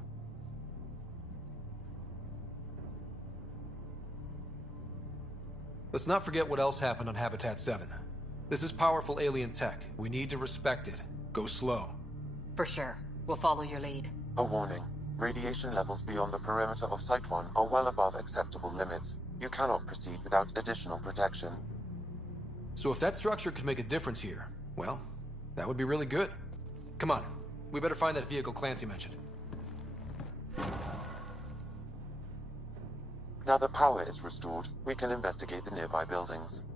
Let's not forget what else happened on Habitat 7. This is powerful alien tech. We need to respect it. Go slow. For sure. We'll follow your lead. A warning. Radiation levels beyond the perimeter of Site 1 are well above acceptable limits. You cannot proceed without additional protection. So if that structure could make a difference here, well, that would be really good. Come on. We better find that vehicle Clancy mentioned. Now that power is restored, we can investigate the nearby buildings.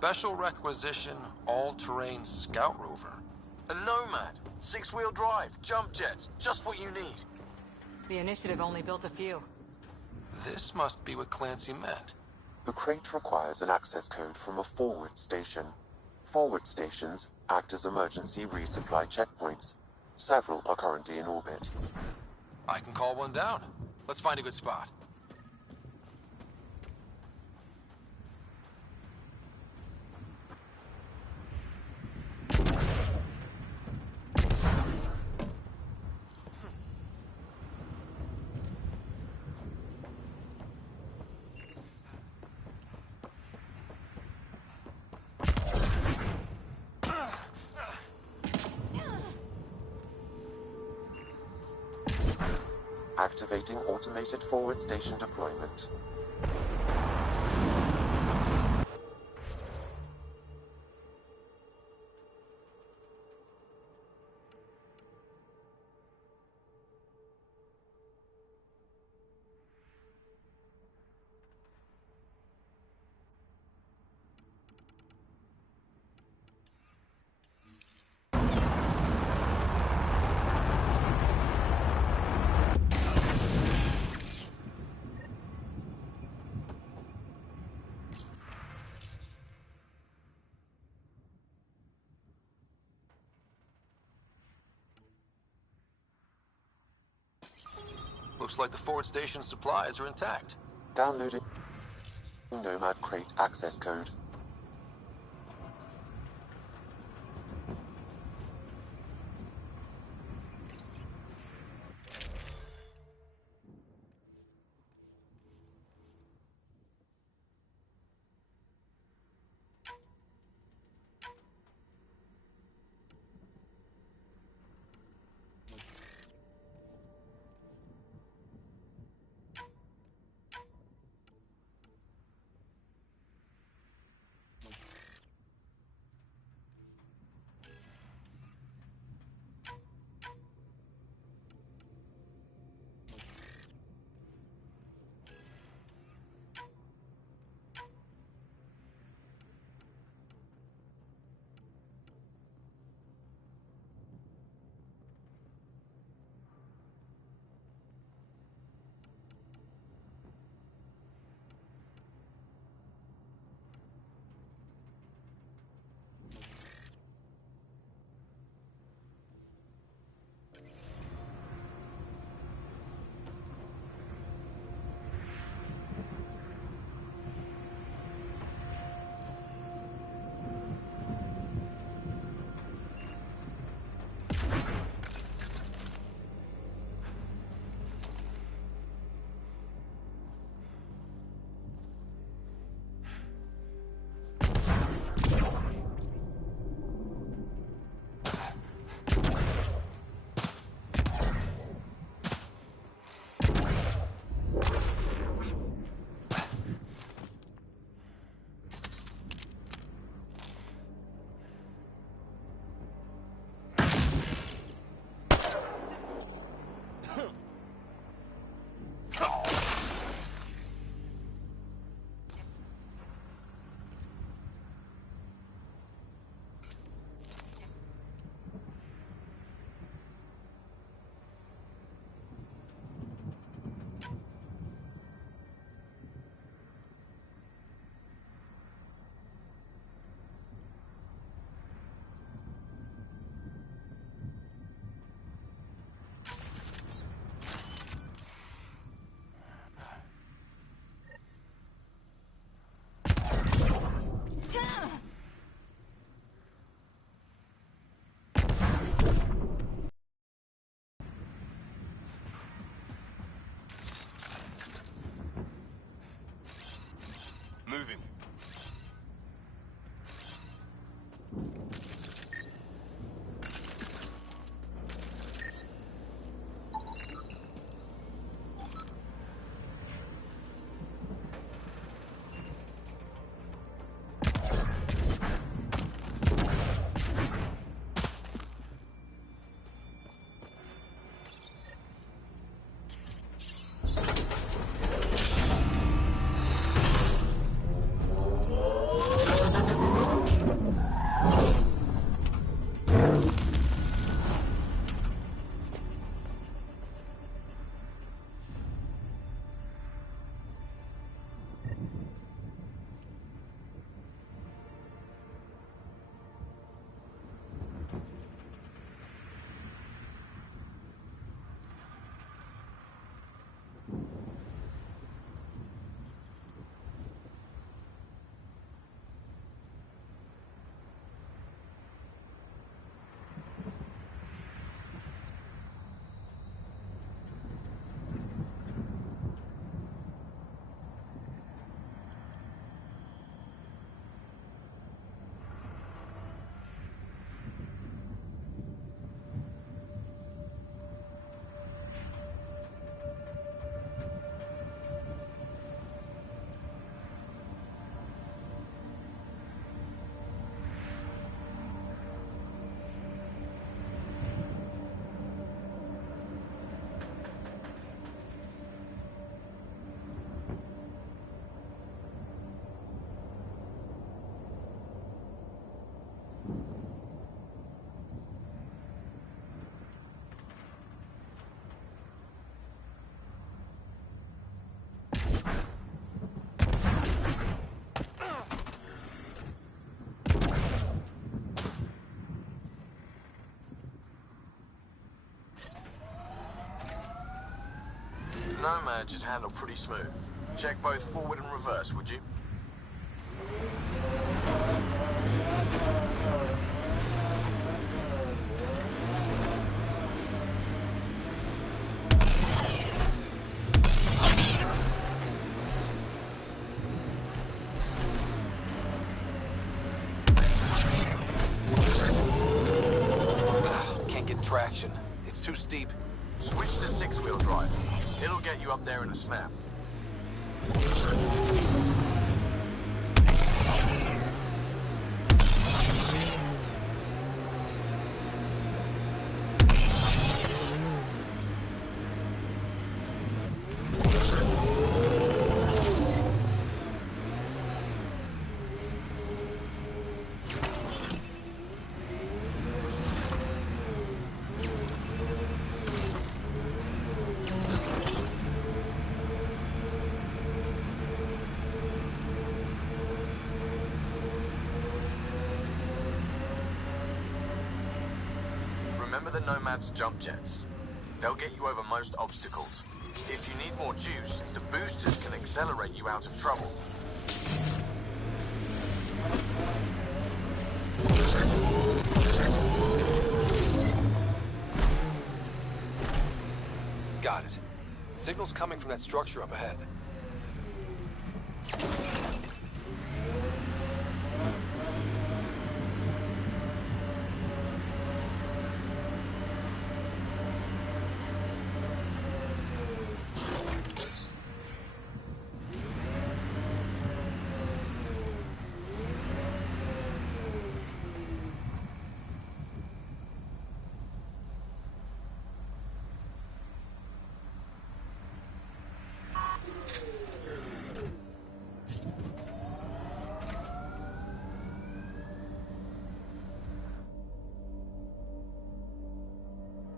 Special requisition, all-terrain scout rover. A Nomad. 6-wheel drive, jump jets, just what you need. The Initiative only built a few. This must be what Clancy meant. The crate requires an access code from a forward station. Forward stations act as emergency resupply checkpoints. Several are currently in orbit. I can call one down. Let's find a good spot. Activating automated forward station deployment. Looks like the forward station supplies are intact. Downloading Nomad crate access code. Nomad should handle pretty smooth. Check both forward and reverse, would you? Can't get traction. It's too steep. Switch to six-wheel drive. It'll get you up there in a snap. Remember the Nomad's jump jets. They'll get you over most obstacles. If you need more juice, the boosters can accelerate you out of trouble. Got it. Signal's coming from that structure up ahead.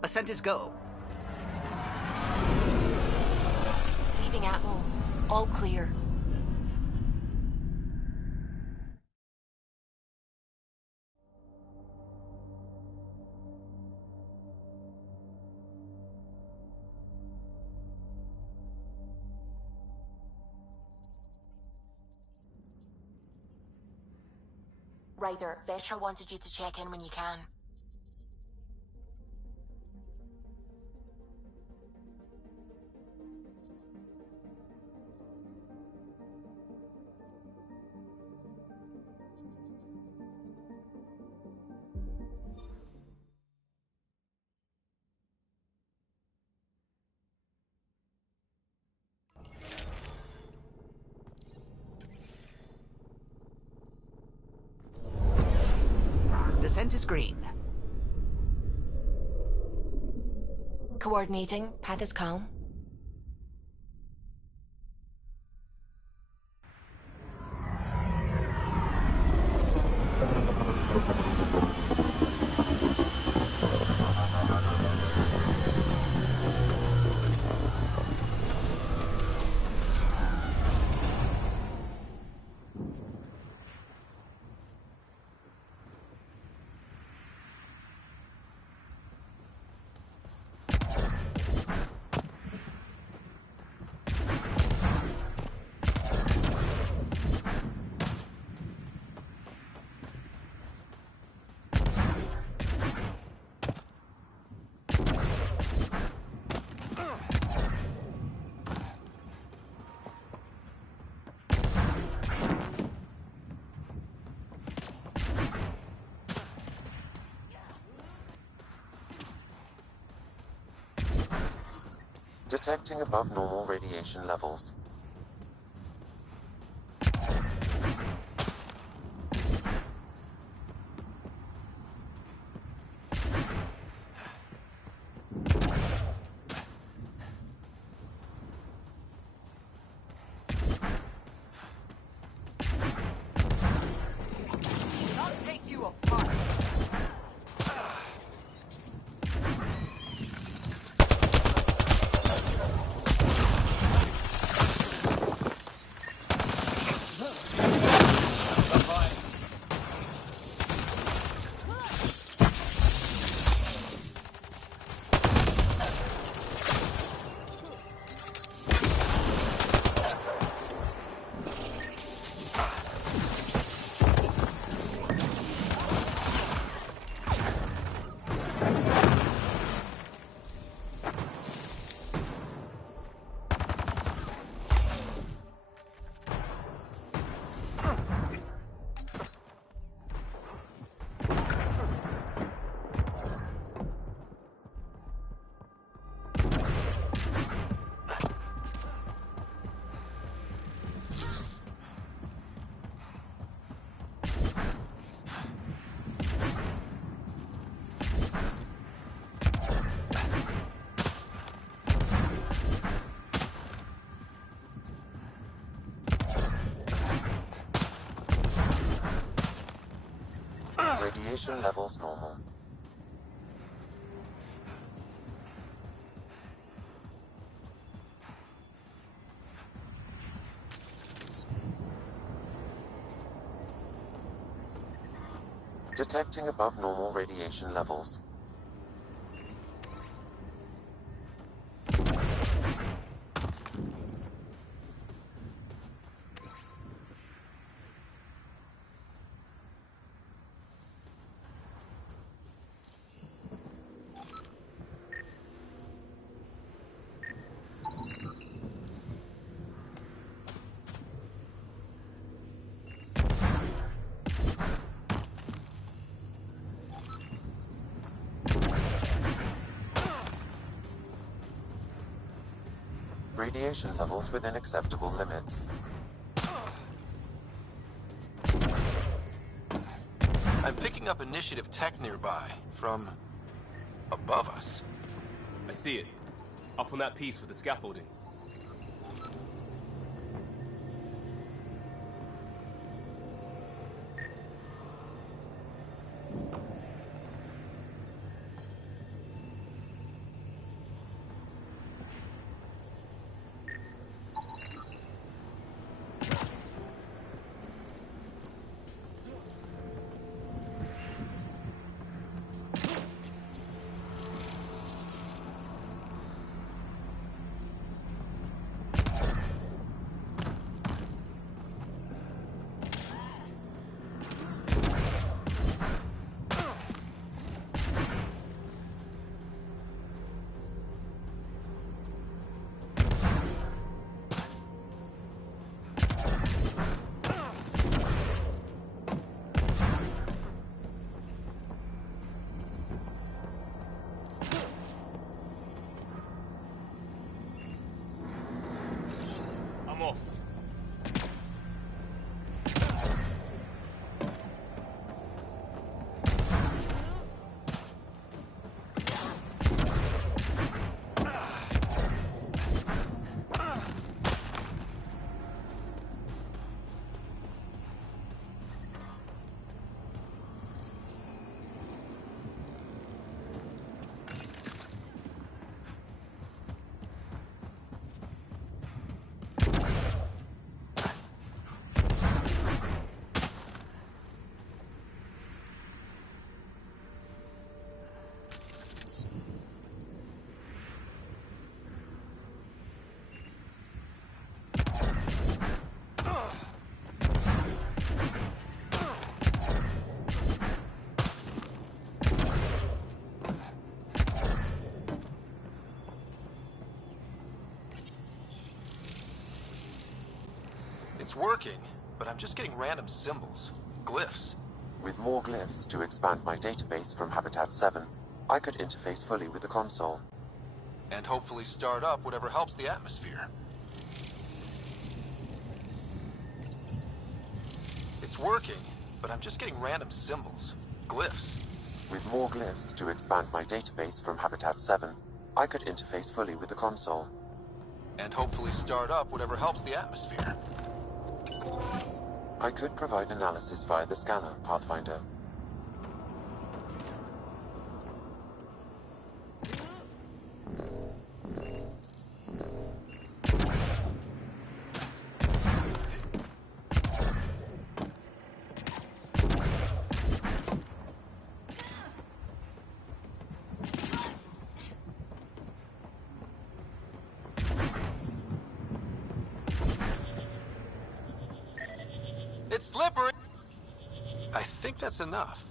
Ascent is go. Leaving Atmo. All clear. Ryder, Vetra wanted you to check in when you can. Descent is green. Coordinating. Path is calm. Detecting above normal radiation levels. I'll take you apart. Radiation levels normal. Detecting above normal radiation levels. Radiation levels within acceptable limits. I'm picking up initiative tech nearby, from above us. I see it. Up on that piece with the scaffolding. I'm off. It's working, but I'm just getting random symbols. Glyphs. With more glyphs to expand my database from Habitat 7, I could interface fully with the console. And hopefully start up whatever helps the atmosphere. It's working, but I'm just getting random symbols. Glyphs. With more glyphs to expand my database from Habitat 7, I could interface fully with the console. And hopefully start up whatever helps the atmosphere. I could provide analysis via the scanner, Pathfinder. It's slippery! I think that's enough.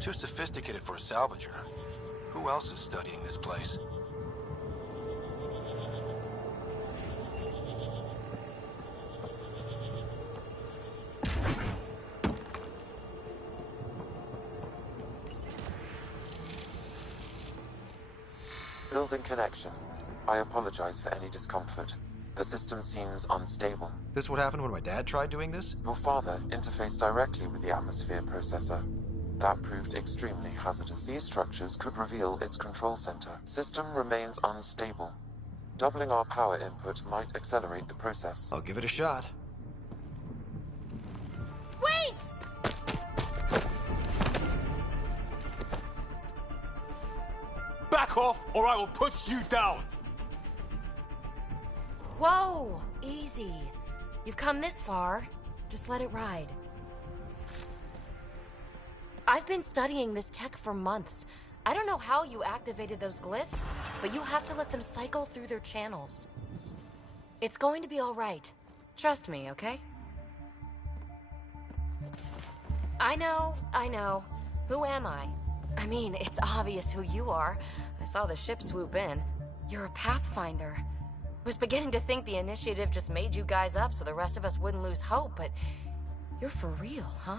Too sophisticated for a salvager. Who else is studying this place? Building connection. I apologize for any discomfort. The system seems unstable. This what happened when my dad tried doing this? Your father interfaced directly with the atmosphere processor. That proved extremely hazardous. These structures could reveal its control center. System remains unstable. Doubling our power input might accelerate the process. I'll give it a shot. off, or I will put you down! Whoa! Easy. You've come this far. Just let it ride. I've been studying this tech for months. I don't know how you activated those glyphs, but you have to let them cycle through their channels. It's going to be all right. Trust me, okay? I know. Who am I? I mean, it's obvious who you are. I saw the ship swoop in. You're a Pathfinder. Was beginning to think the initiative just made you guys up so the rest of us wouldn't lose hope, but you're for real, huh?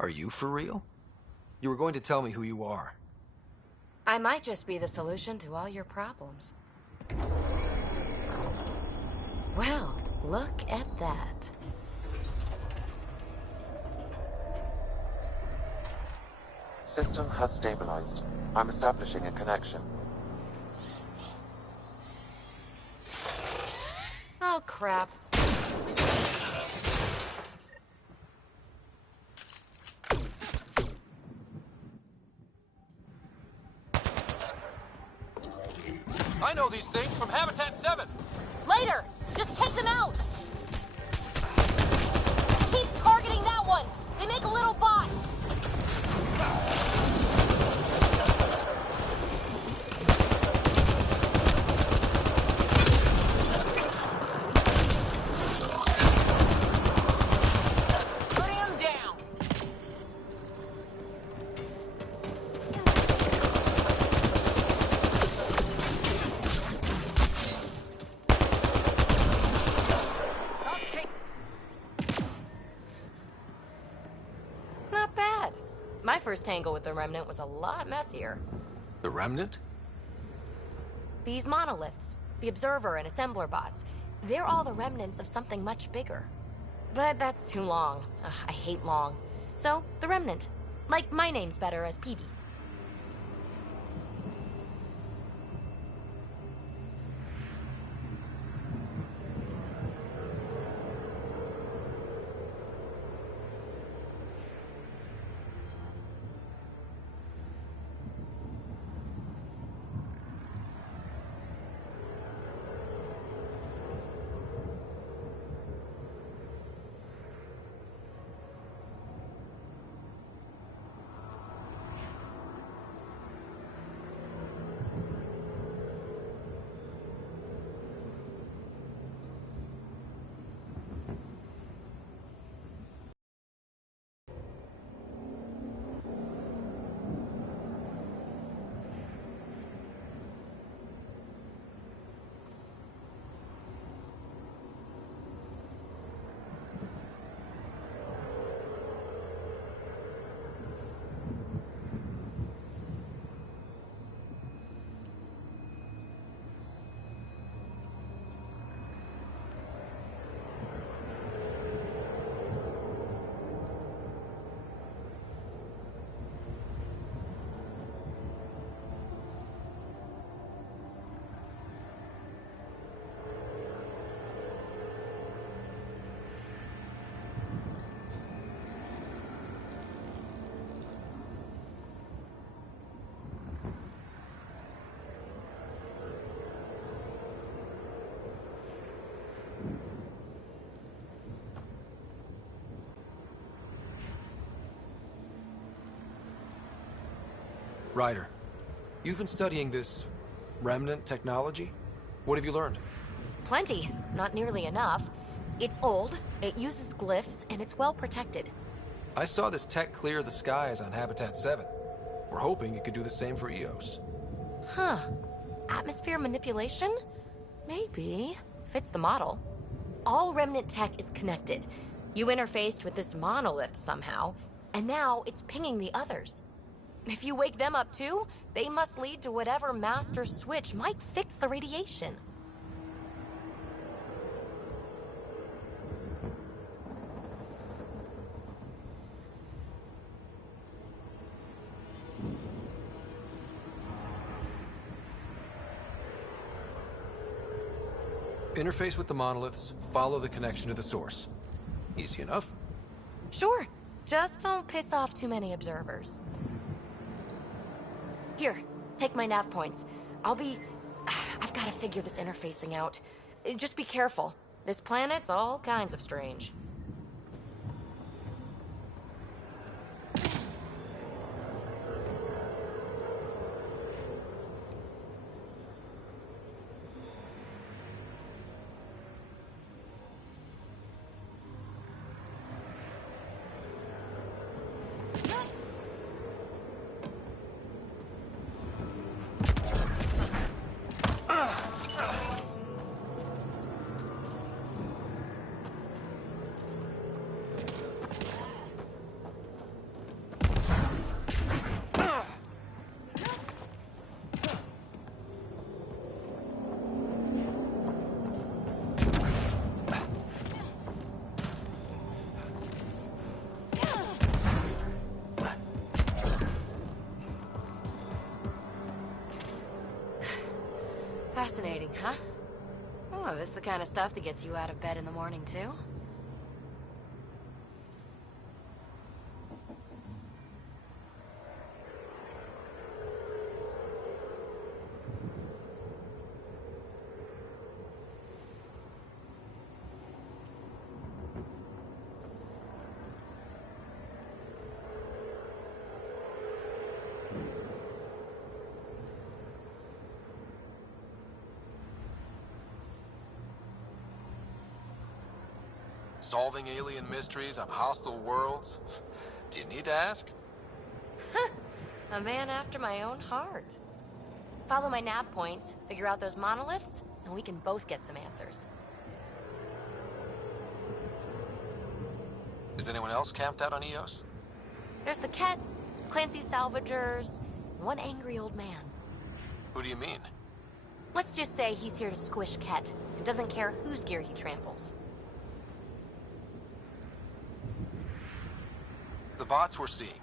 Are you for real? You were going to tell me who you are. I might just be the solution to all your problems. Well, look at that. System has stabilized. I'm establishing a connection. Oh, crap. I know these things from Habitat 7! Later! Just take them out! Keep targeting that one! They make little bots! Putting him down! Not bad. My first tangle with the Remnant was a lot messier. The Remnant? These monoliths, the Observer and Assembler bots, they're all the remnants of something much bigger. But that's too long. Ugh, I hate long. So, the Remnant. Like, my name's better as Peavy. Ryder, you've been studying this remnant technology? What have you learned? Plenty. Not nearly enough. It's old, it uses glyphs, and it's well protected. I saw this tech clear the skies on Habitat 7. We're hoping it could do the same for EOS. Huh. Atmosphere manipulation? Maybe. Fits the model. All remnant tech is connected. You interfaced with this monolith somehow, and now it's pinging the others. If you wake them up too, they must lead to whatever master switch might fix the radiation. Interface with the monoliths, follow the connection to the source. Easy enough. Sure. Just don't piss off too many observers. Here, take my nav points. I've got to figure this interfacing out. Just be careful. This planet's all kinds of strange. Fascinating, huh? Oh, this is the kind of stuff that gets you out of bed in the morning, too? Solving alien mysteries on hostile worlds? Do you need to ask? A man after my own heart. Follow my nav points, figure out those monoliths, and we can both get some answers. Is anyone else camped out on EOS? There's the Ket, Clancy Salvagers, one angry old man. Who do you mean? Let's just say he's here to squish Ket, and doesn't care whose gear he tramples. The bots we're seeing,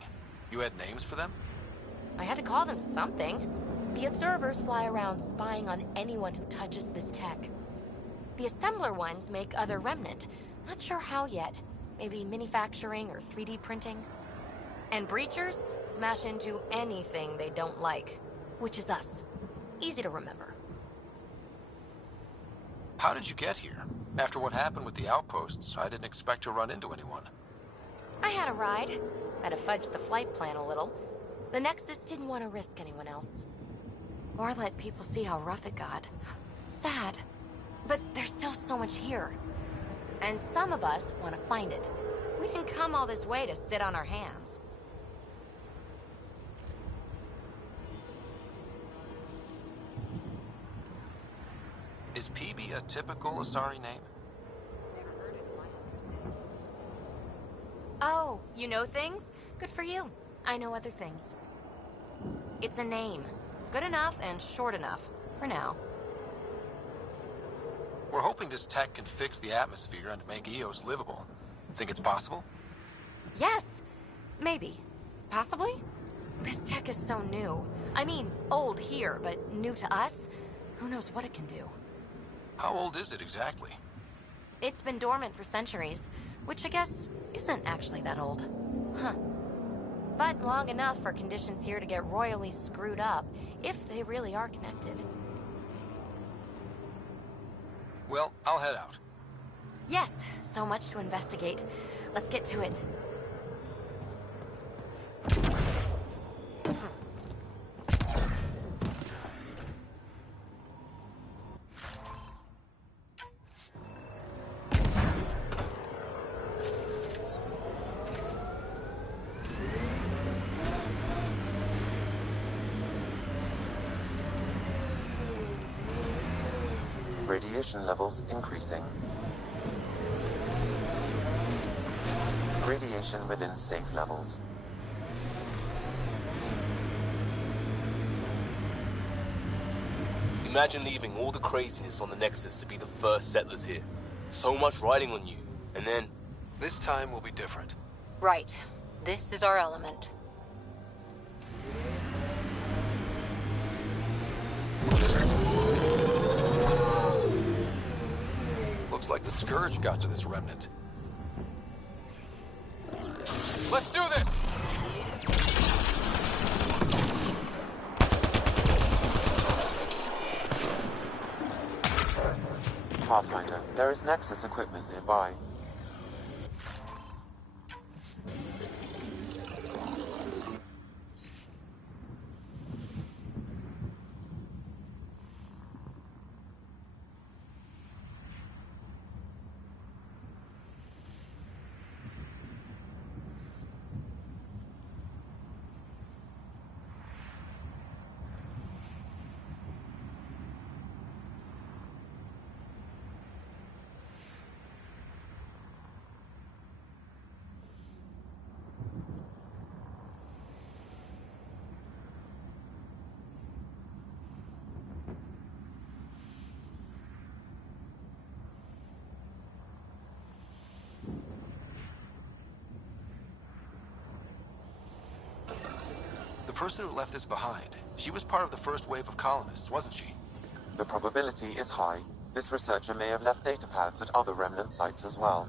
you had names for them? I had to call them something. The observers fly around spying on anyone who touches this tech. The assembler ones make other remnant. Not sure how yet. Maybe manufacturing or 3D printing. And breachers smash into anything they don't like, which is us. Easy to remember. How did you get here? After what happened with the outposts, I didn't expect to run into anyone. I had a ride. Had to fudge the flight plan a little. The Nexus didn't want to risk anyone else. Or let people see how rough it got. Sad. But there's still so much here. And some of us want to find it. We didn't come all this way to sit on our hands. Is PB a typical Asari name? Oh, you know things? Good for you. I know other things. It's a name. Good enough and short enough. For now. We're hoping this tech can fix the atmosphere and make EOS livable. Think it's possible? Yes. Maybe. Possibly? This tech is so new. I mean, old here, but new to us. Who knows what it can do? How old is it exactly? It's been dormant for centuries, which I guess isn't actually that old. Huh. But long enough for conditions here to get royally screwed up, if they really are connected. Well, I'll head out. Yes, so much to investigate. Let's get to it. Radiation levels increasing. Radiation within safe levels. Imagine leaving all the craziness on the Nexus to be the first settlers here. So much riding on you, and then... This time will be different. Right. This is our element. Looks like the Scourge got to this remnant. Let's do this! Pathfinder, there is Nexus equipment nearby. The person who left this behind, she was part of the first wave of colonists, wasn't she? The probability is high. This researcher may have left data pads at other remnant sites as well.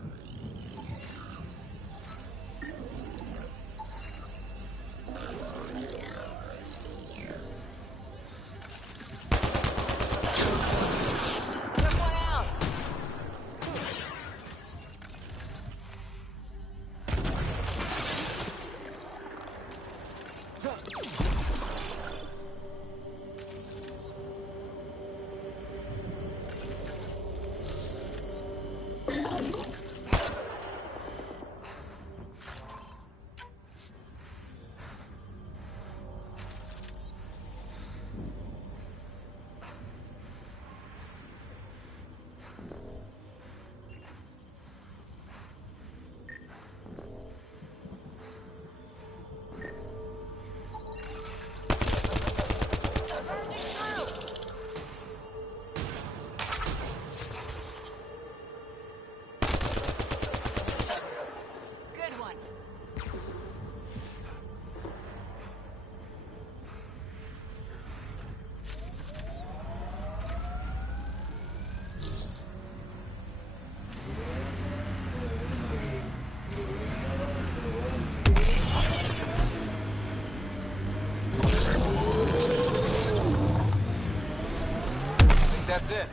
That's it.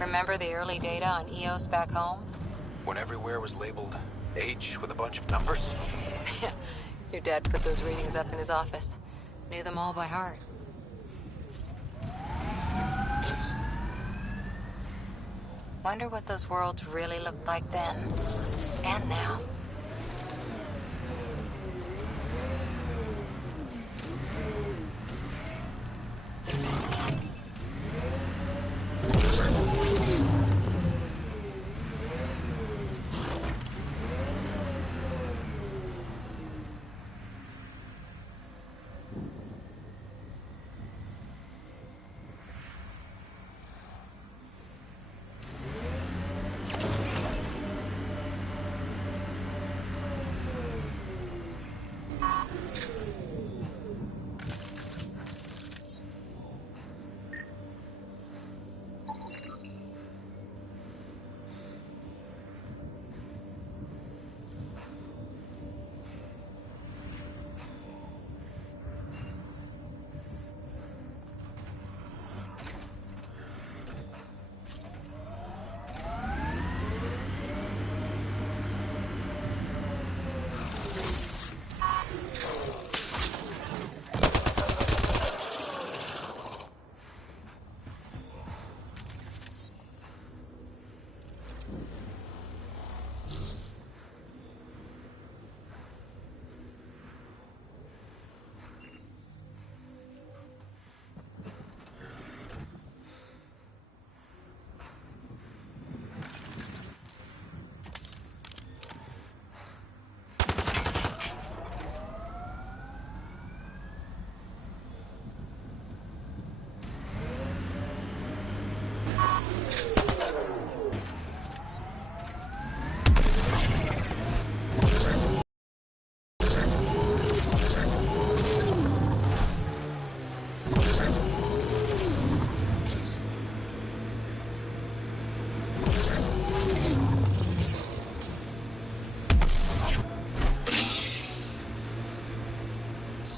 Remember the early data on EOS back home? When everywhere was labeled H with a bunch of numbers? Your dad put those readings up in his office. Knew them all by heart. Wonder what those worlds really looked like then. And now.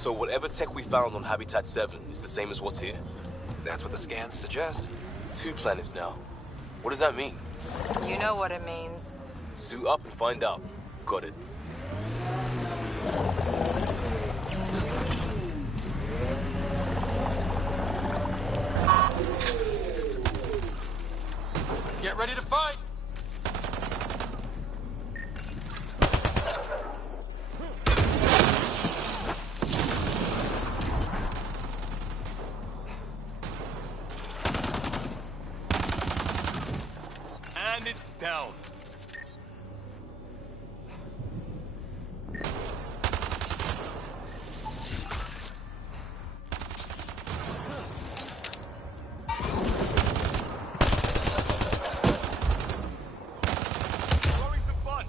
So whatever tech we found on Habitat 7 is the same as what's here? That's what the scans suggest. 2 planets now. What does that mean? You know what it means. Suit up and find out. Got it. Get ready to fight! And it's down. Throwing some fun.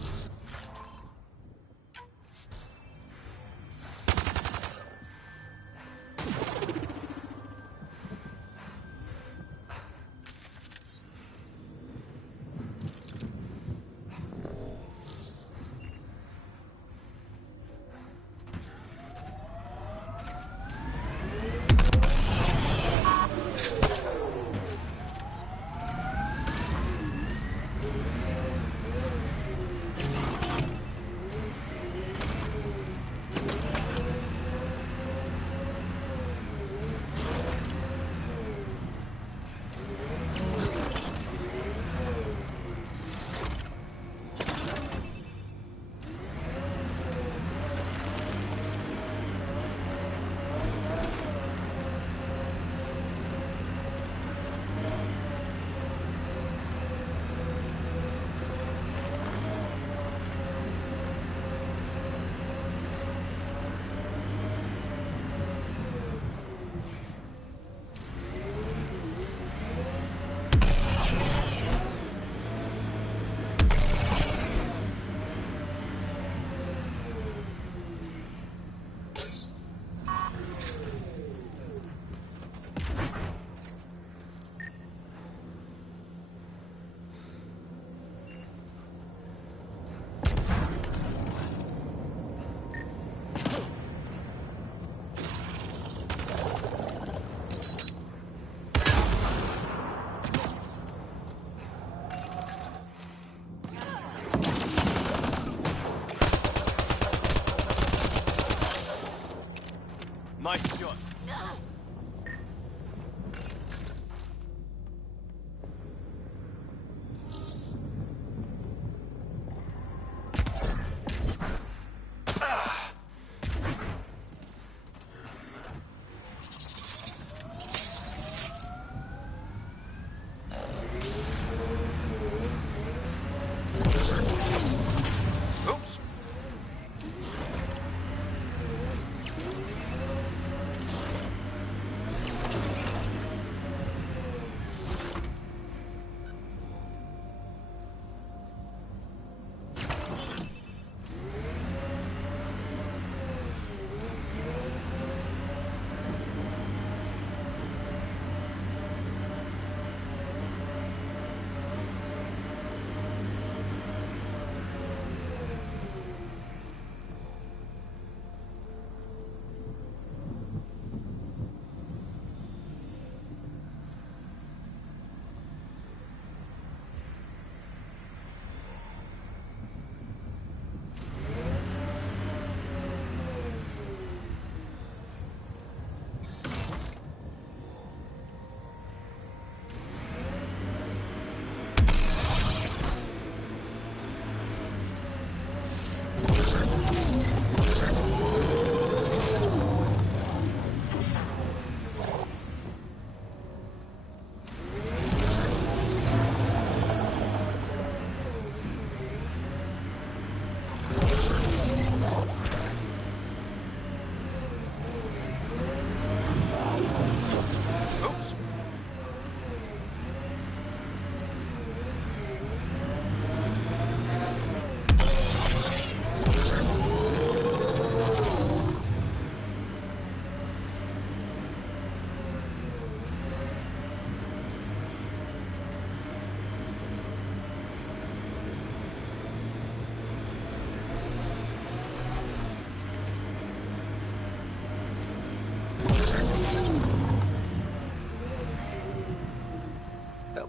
Nice shot. Oops.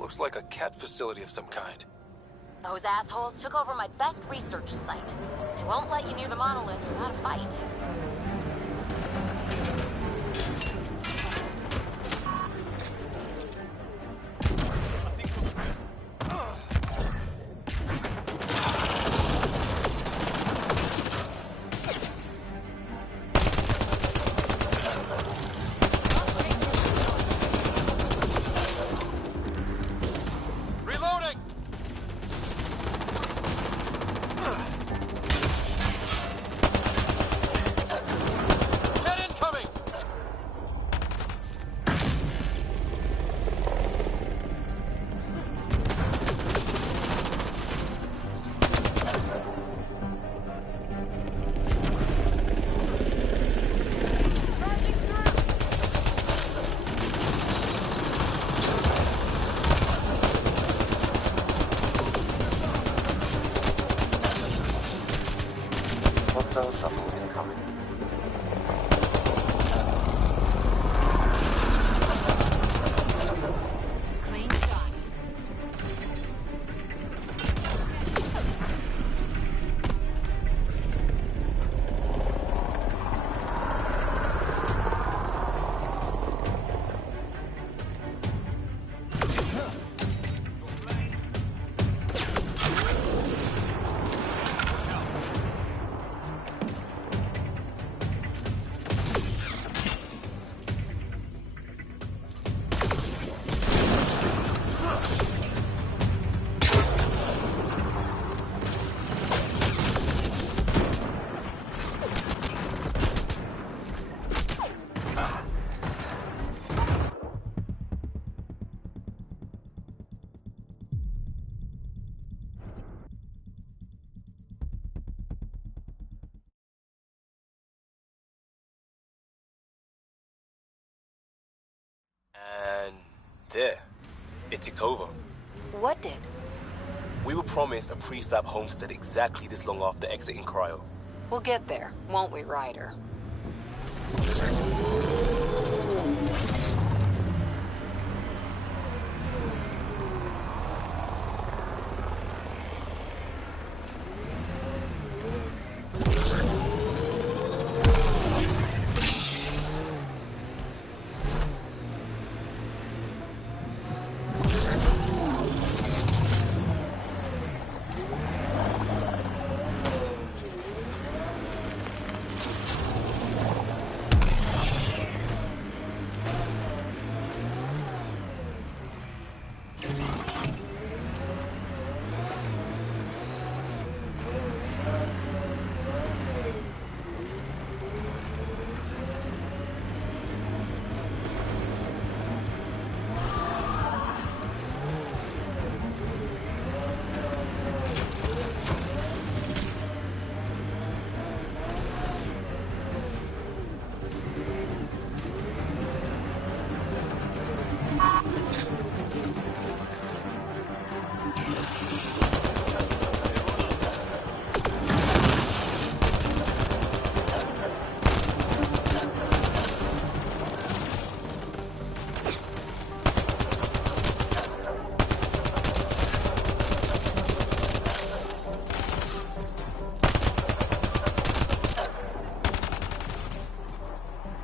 Looks like a cat facility of some kind. Those assholes took over my best research site. They won't let you near the monolith without a fight. Hostile shuttle incoming. Clean shot. And there, it ticked over. What did? We were promised a prefab homestead exactly this long after exiting Cryo. We'll get there, won't we, Ryder?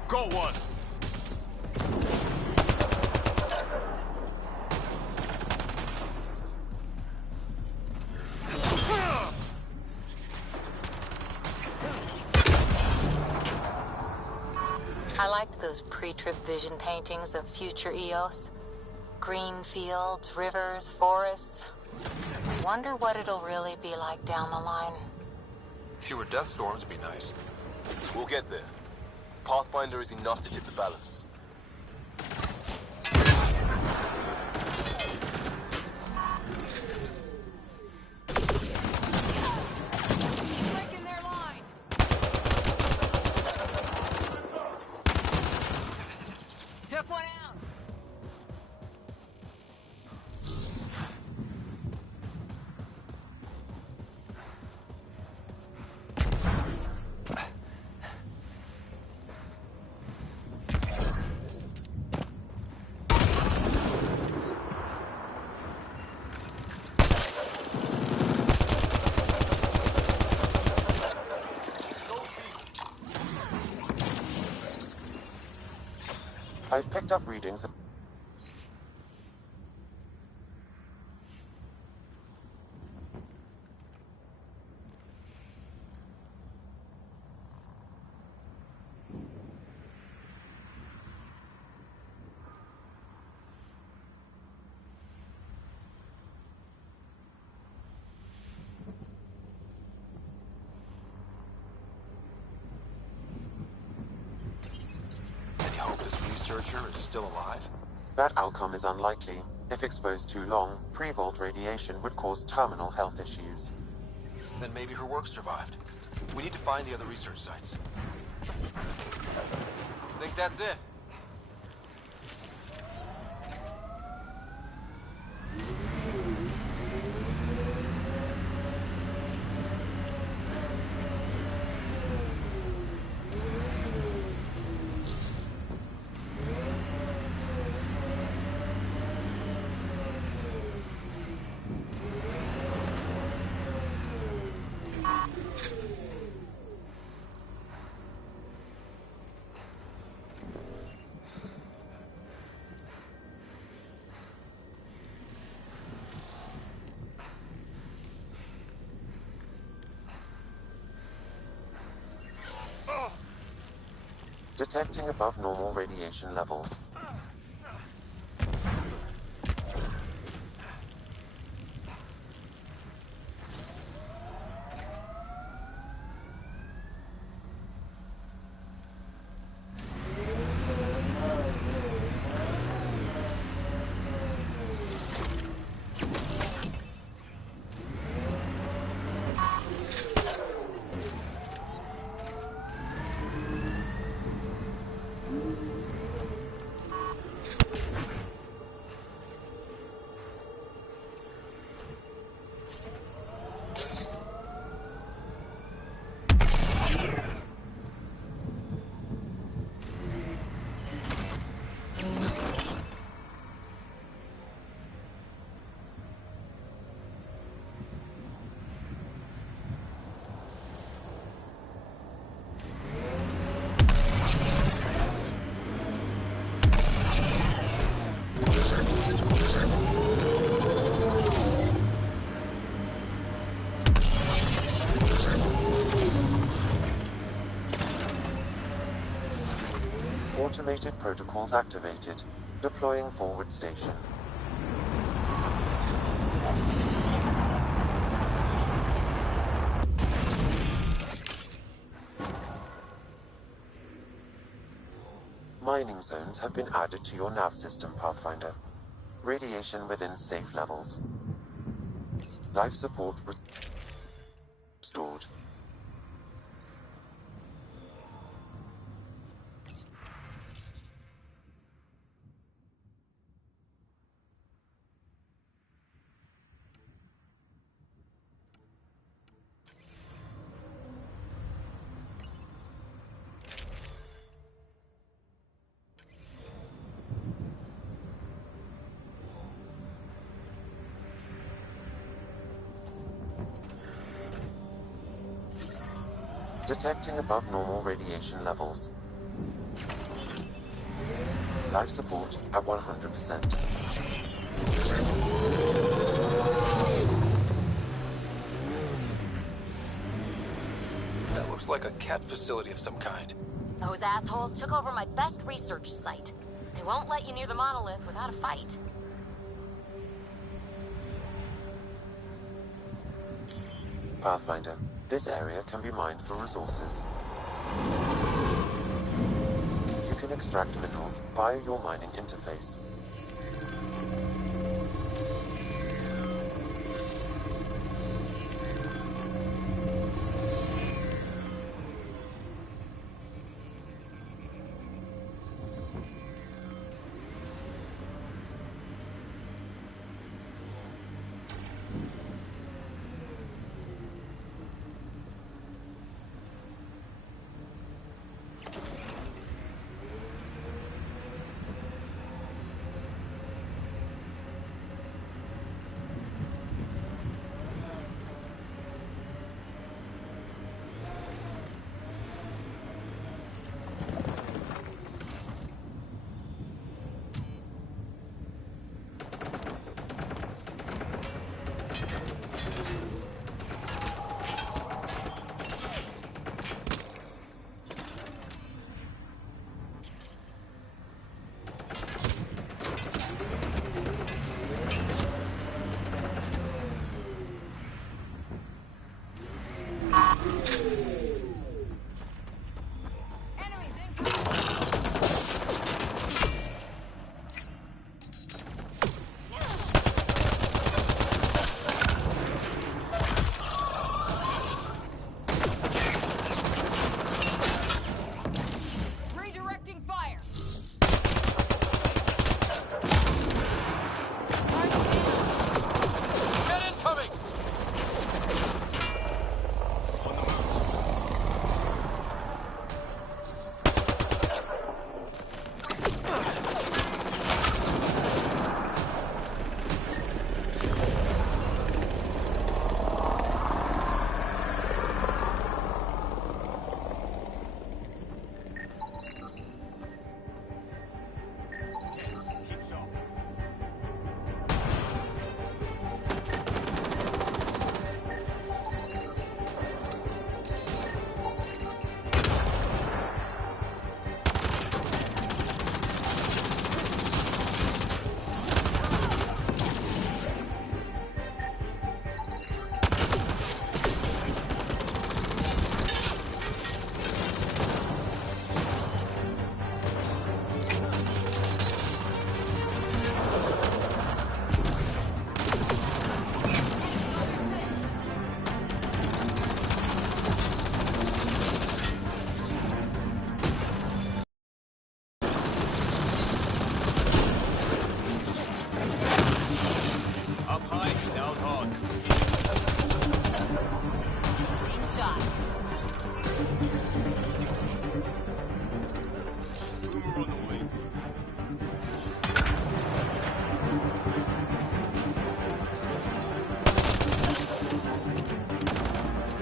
Go one! I liked those pre-trip vision paintings of future Eos. Green fields, rivers, forests. Wonder what it'll really be like down the line. Fewer death storms would be nice. We'll get there. Pathfinder is enough to tip the balance. Breaking their line. Took one out. I've picked up readings. Any hope this researcher is still alive? That outcome is unlikely. If exposed too long, pre-vault radiation would cause terminal health issues. Then maybe her work survived. We need to find the other research sites. Think that's it? Detecting above normal radiation levels. Automated protocols activated. Deploying forward station. Mining zones have been added to your nav system, Pathfinder. Radiation within safe levels. Life support restored. Detecting above normal radiation levels. Life support at 100%. That looks like a cat facility of some kind. Those assholes took over my best research site. They won't let you near the monolith without a fight. Pathfinder, this area can be mined for resources. You can extract minerals via your mining interface.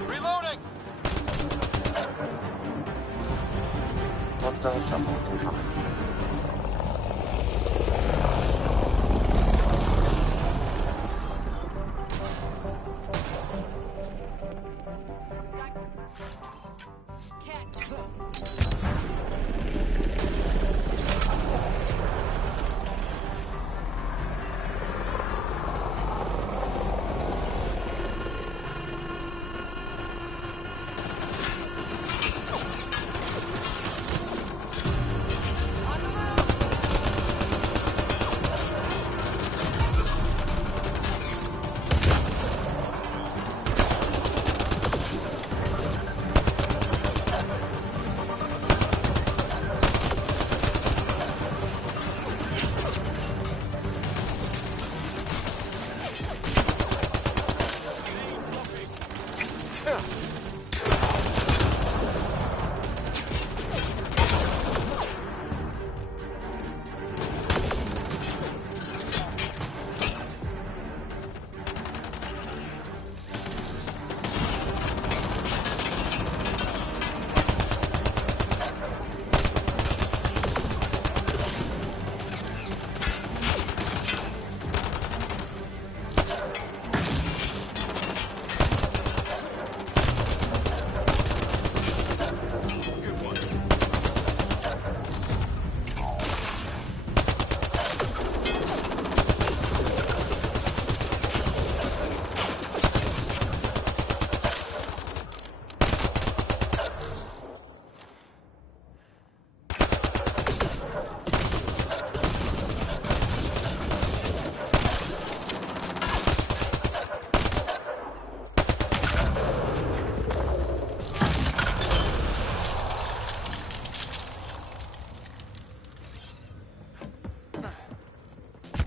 Reloading! Hostile shuttle incoming.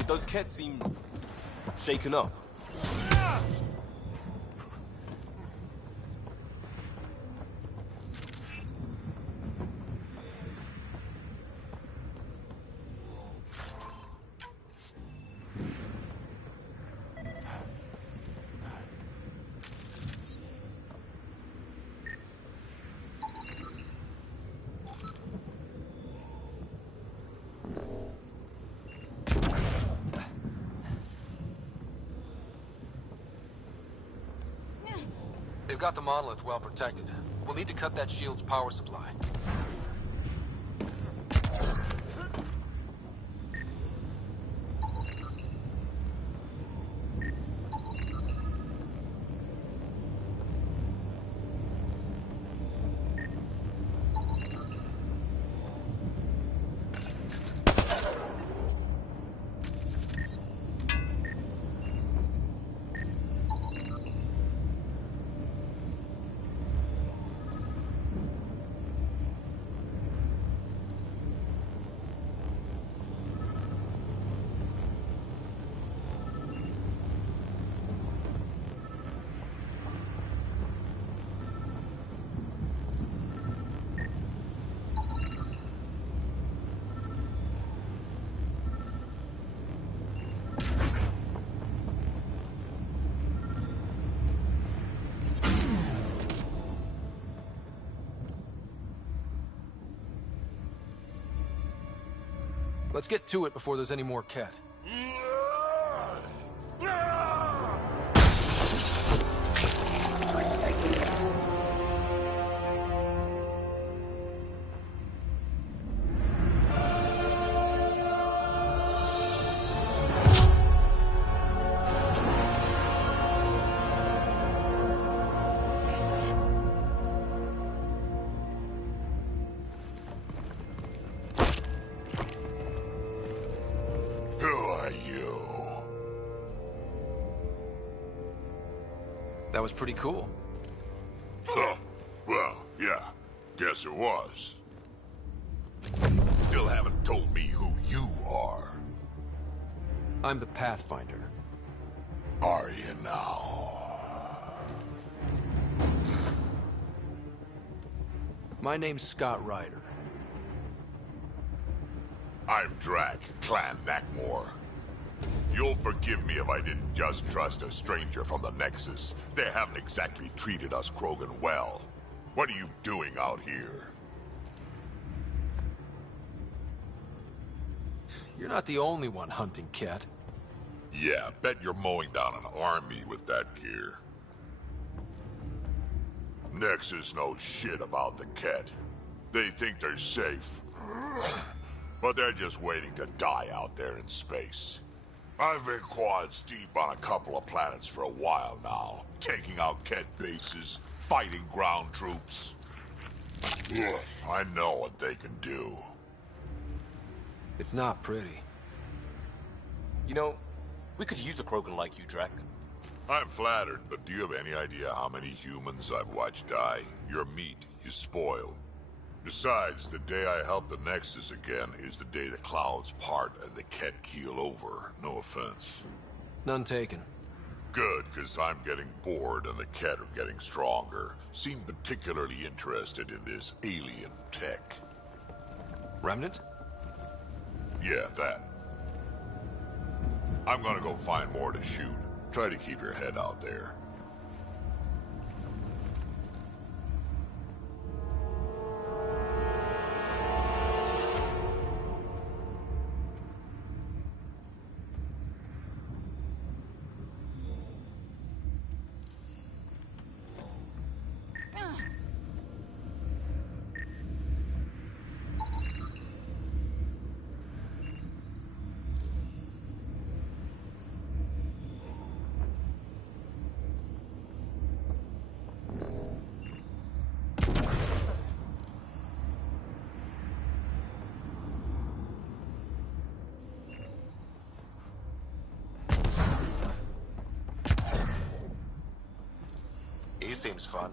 Those Kett seem shaken up. They've got the monolith well protected. We'll need to cut that shield's power supply. Let's get to it before there's any more Kett. That was pretty cool. Huh. Well, yeah. Guess it was. Still haven't told me who you are. I'm the Pathfinder. Are you now? My name's Scott Ryder. I'm Drac, Clan Nakmor. You'll forgive me if I didn't just trust a stranger from the Nexus. They haven't exactly treated us Krogan well. What are you doing out here? You're not the only one hunting Ket. Yeah, bet you're mowing down an army with that gear. Nexus knows shit about the Ket. They think they're safe. But they're just waiting to die out there in space. I've been quads deep on a couple of planets for a while now, taking out Ket bases, fighting ground troops. I know what they can do. It's not pretty. You know, we could use a Krogan like you, Drac. I'm flattered, but do you have any idea how many humans I've watched die? Your meat is spoiled. Besides, the day I help the Nexus again is the day the clouds part and the Ket keel over. No offense. None taken. Good, because I'm getting bored and the Ket are getting stronger. Seem particularly interested in this alien tech. Remnant? Yeah, that. I'm gonna go find more to shoot. Try to keep your head out there. He seems fun.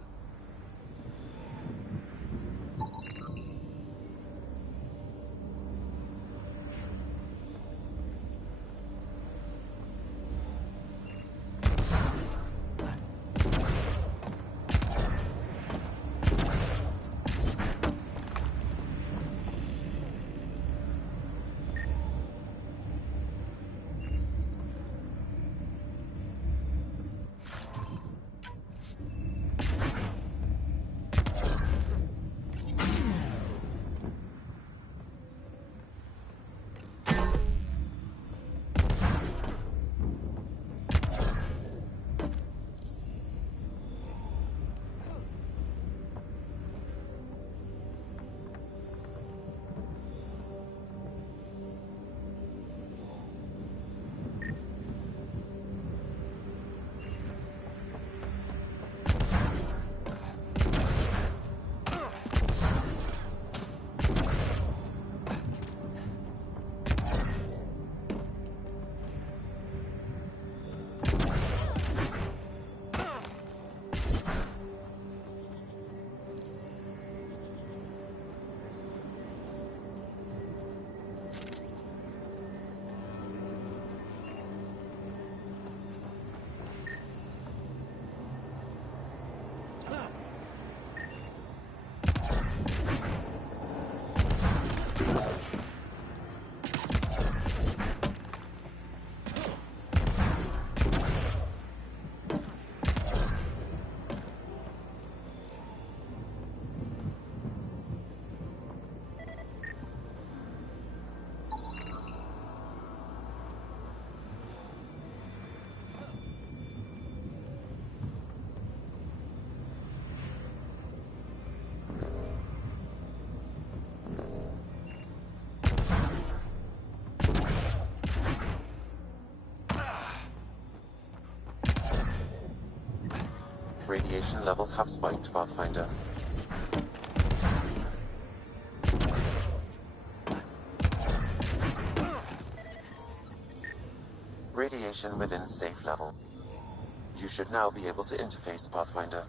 Radiation levels have spiked, Pathfinder. Radiation within safe level. You should now be able to interface, Pathfinder.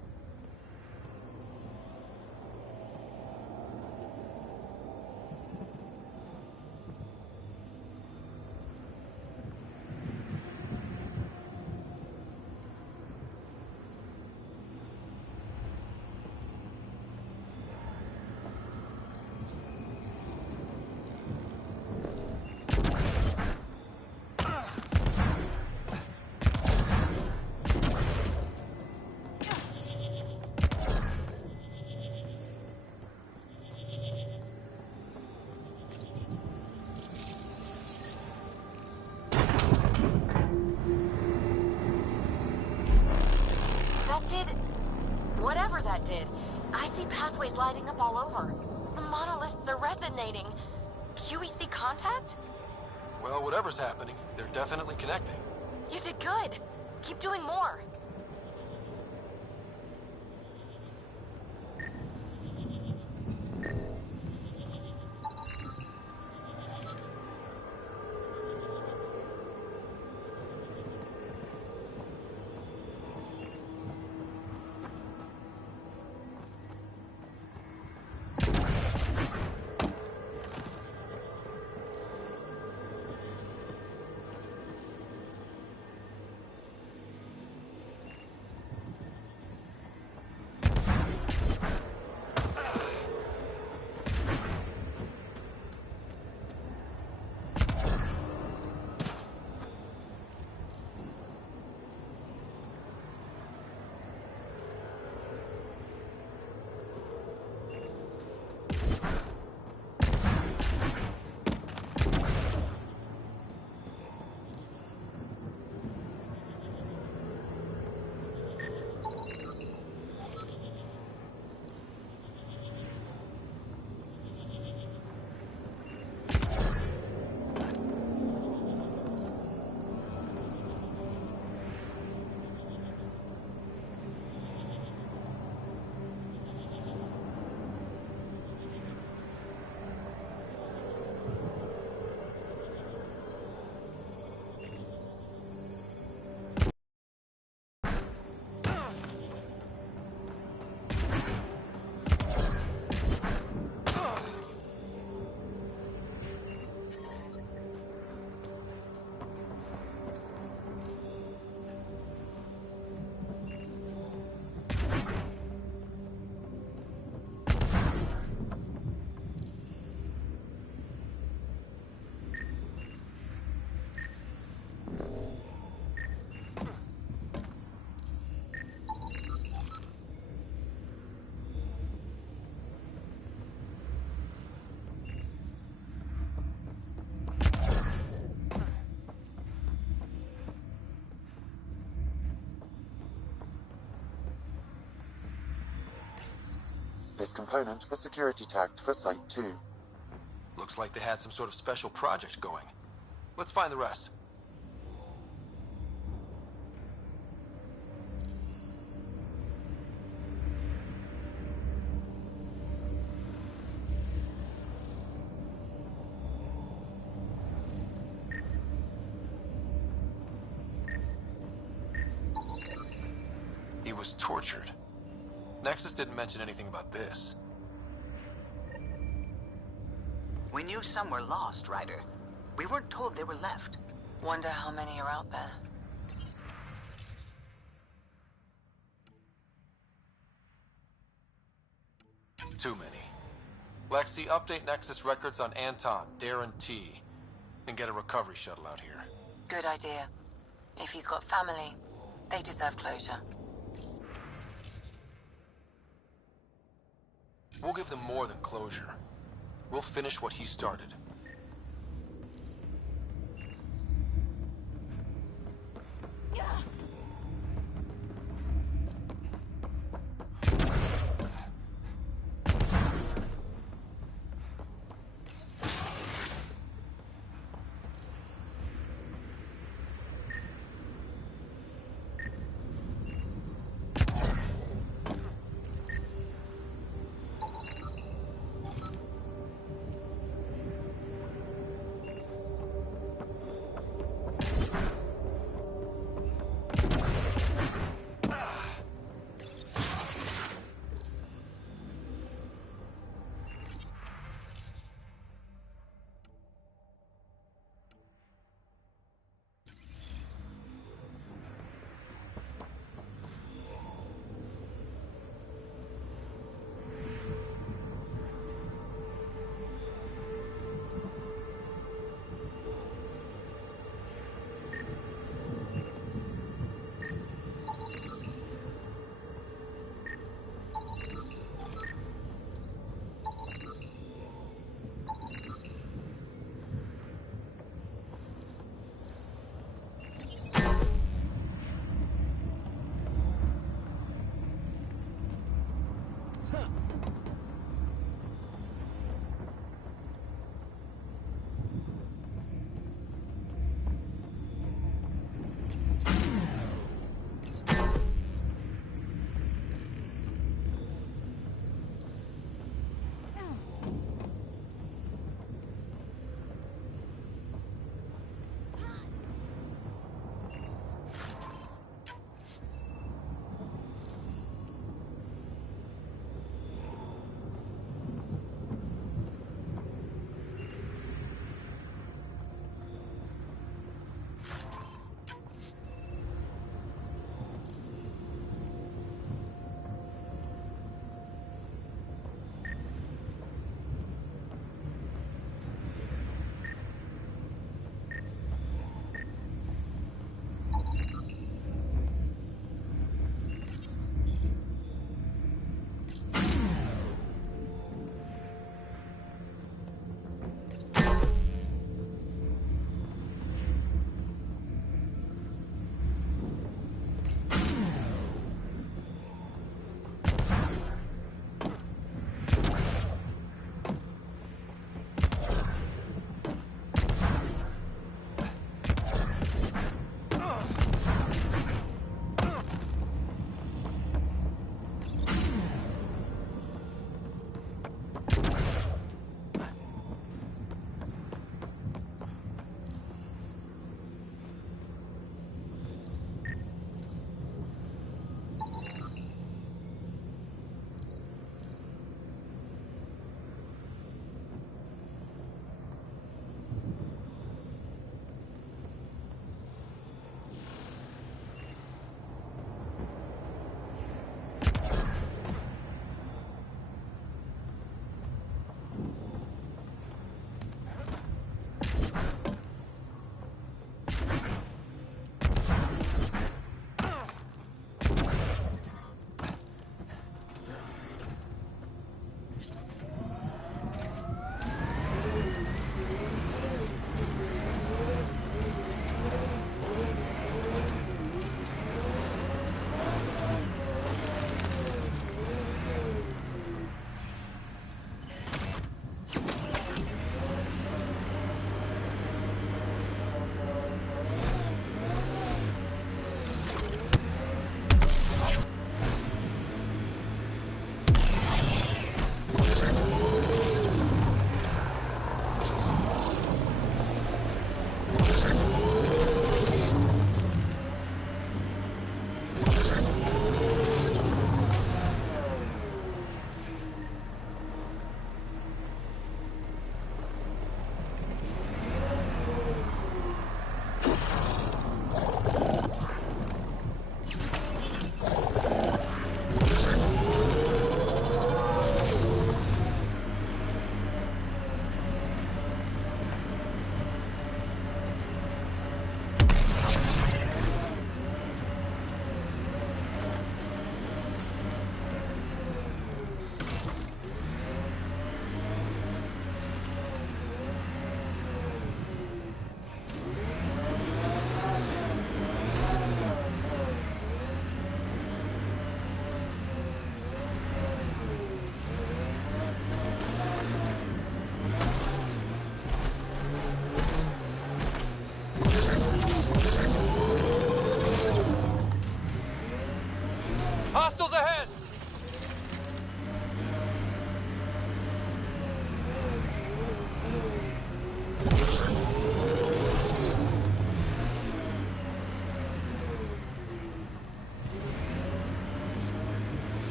that did. I see pathways lighting up all over. The monoliths are resonating. QEC contact? Well, whatever's happening, they're definitely connecting. You did good. Keep doing more. This component was security tagged for Site 2. Looks like they had some sort of special project going. Let's find the rest. He was tortured. Nexus didn't mention anything about this. We knew some were lost, Ryder. We weren't told they were left. Wonder how many are out there. Too many. Lexi, update Nexus records on Anton, Darren T, and get a recovery shuttle out here. Good idea. If he's got family, they deserve closure. We'll give them more than closure. We'll finish what he started.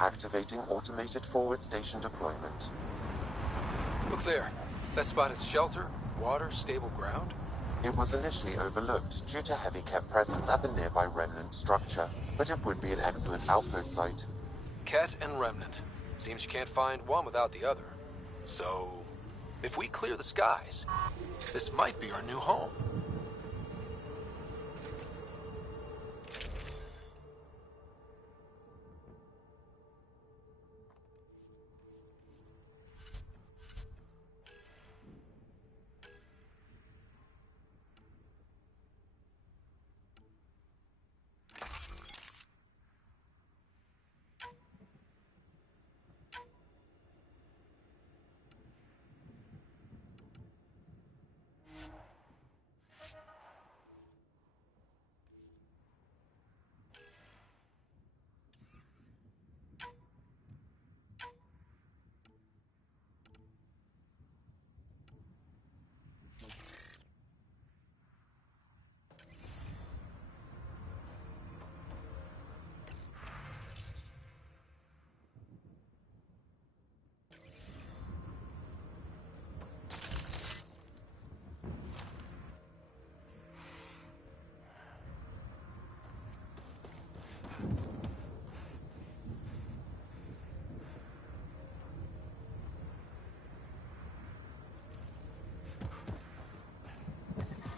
Activating automated forward station deployment. Look there. That spot is shelter, water, stable ground? It was initially overlooked due to heavy Ket presence at the nearby Remnant structure, but it would be an excellent outpost site. Ket and Remnant. Seems you can't find one without the other. So, if we clear the skies, this might be our new home.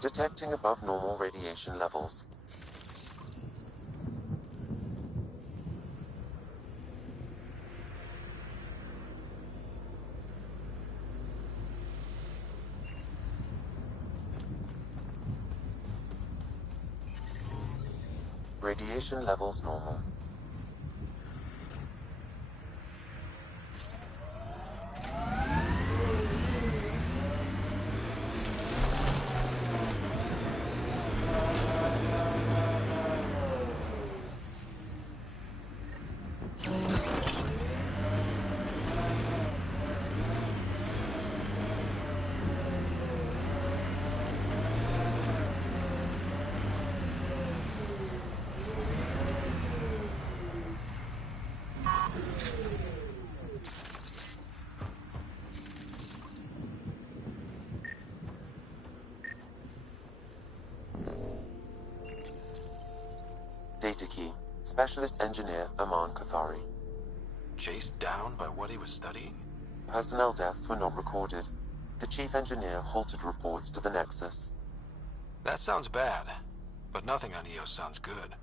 Detecting above normal radiation levels. Radiation levels normal. Data key. Specialist Engineer Aman Kathari. Chased down by what he was studying? Personnel deaths were not recorded. The Chief Engineer halted reports to the Nexus. That sounds bad, but nothing on EOS sounds good.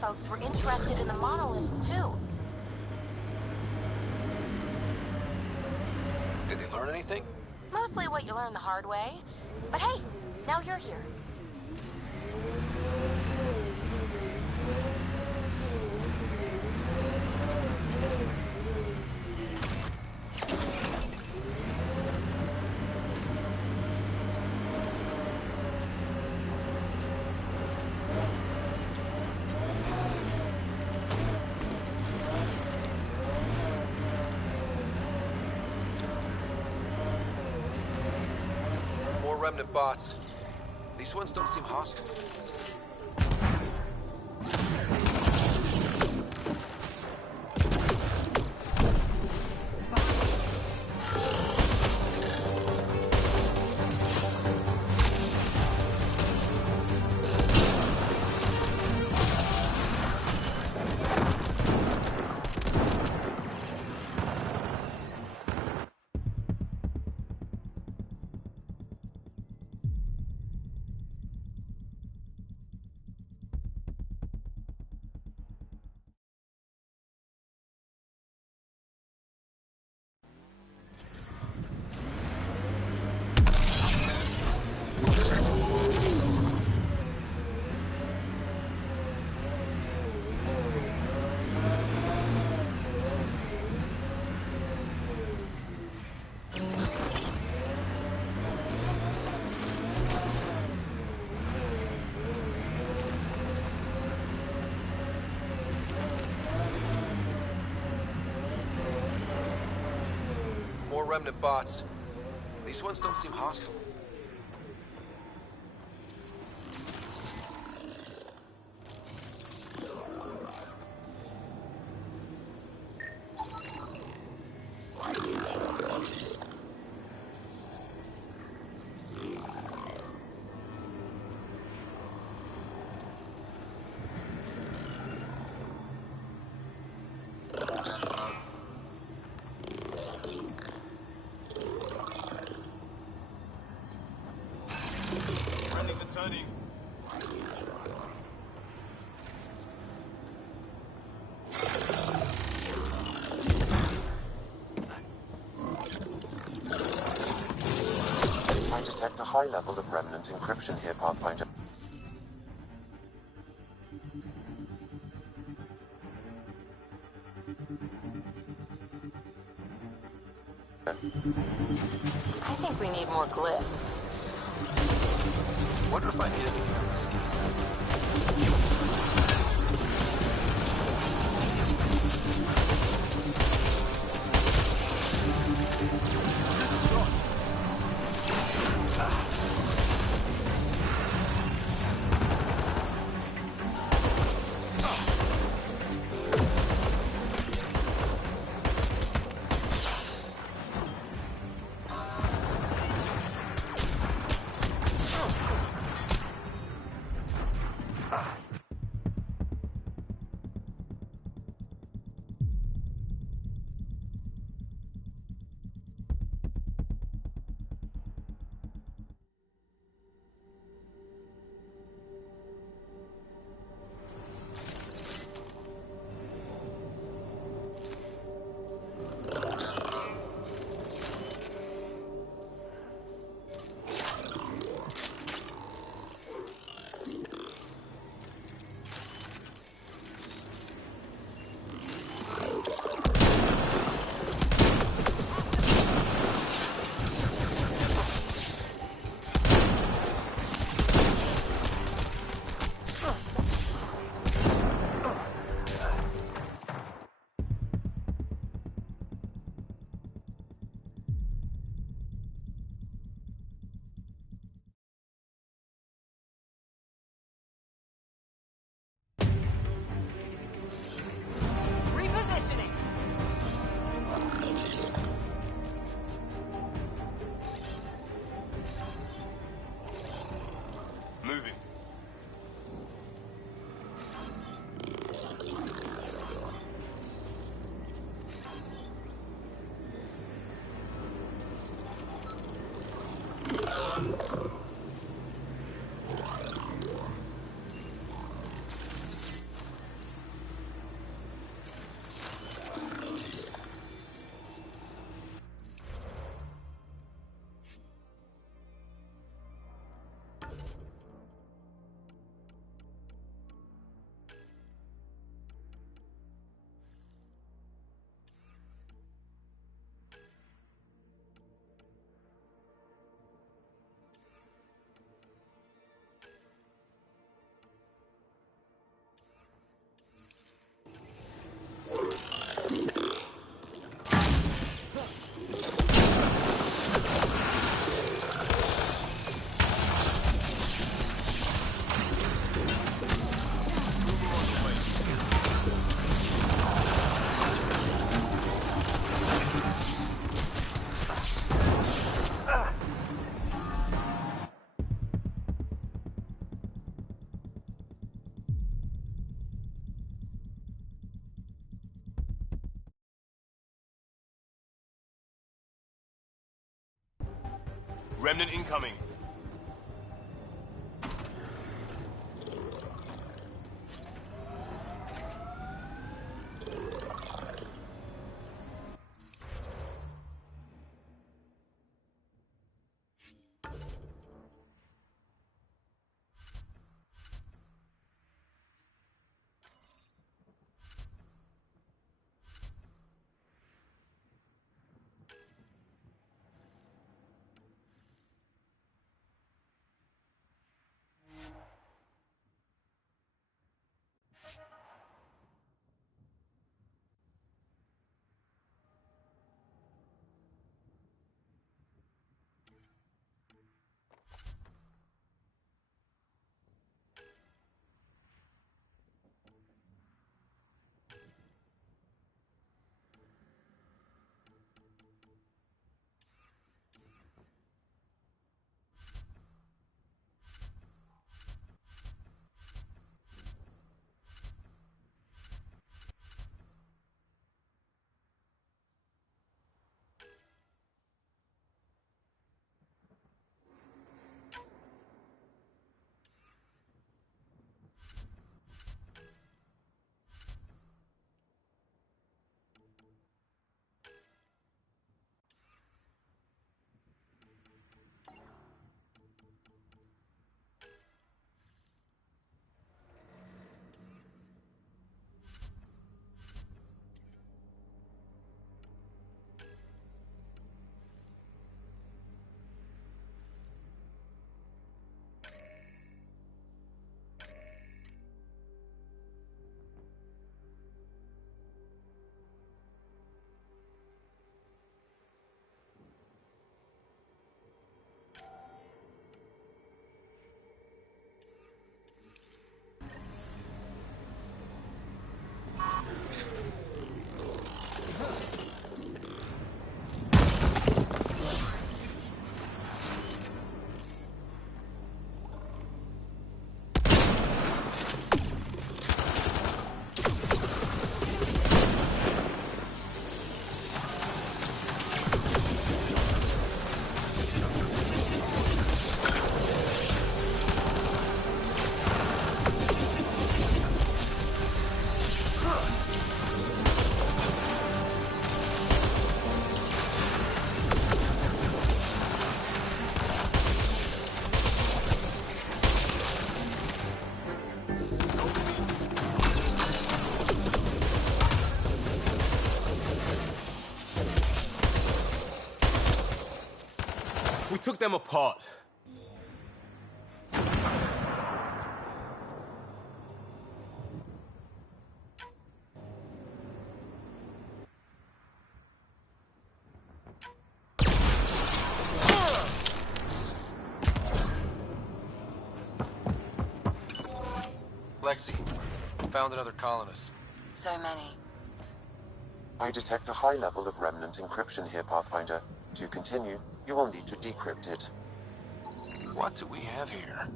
Folks were interested in the monoliths, too. Did they learn anything? Mostly what you learn the hard way. But hey, now you're here. Remnant bots. These ones don't seem hostile. Remnant bots. These ones don't seem hostile. Turning. I detect a high level of remnant encryption here, Pathfinder. I think we need more glyphs. Wonder if I need anything else. Repositioning. Moving. Remnant incoming. them apart. Lexi, found another colonist. So many. I detect a high level of remnant encryption here, Pathfinder. To continue, you will need to decrypt it. What do we have here?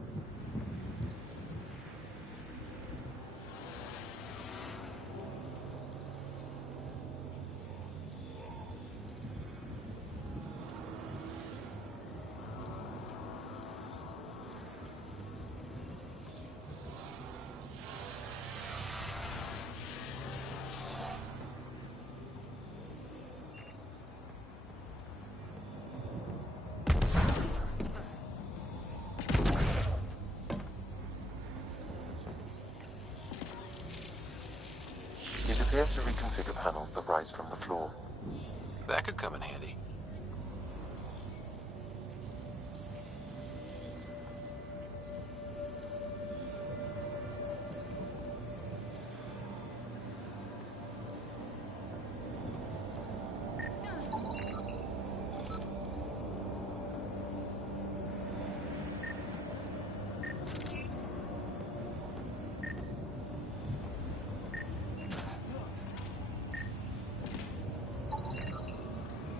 It appears to reconfigure panels that rise from the floor. That could come in handy.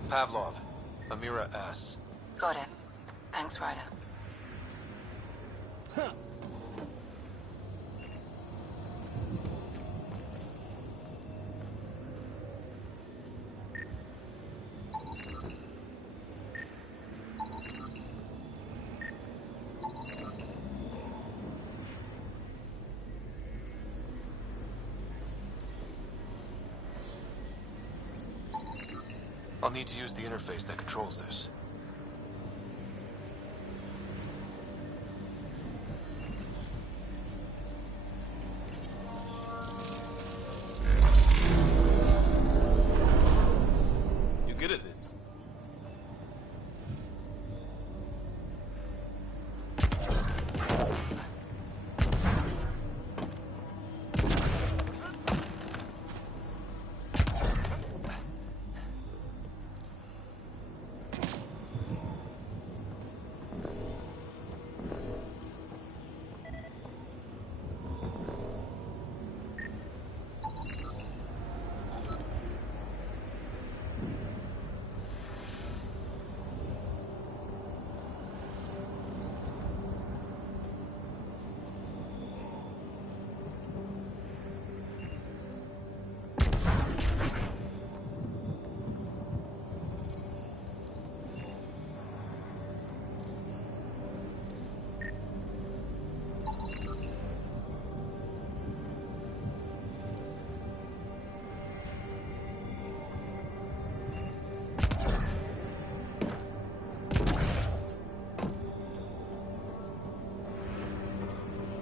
Pavlov, Amira S. Got it. Thanks, Ryder. I'll need to use the interface that controls this. You're good at this.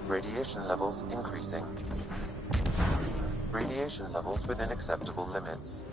Radiation levels increasing. Radiation levels within acceptable limits.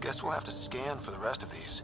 Guess we'll have to scan for the rest of these.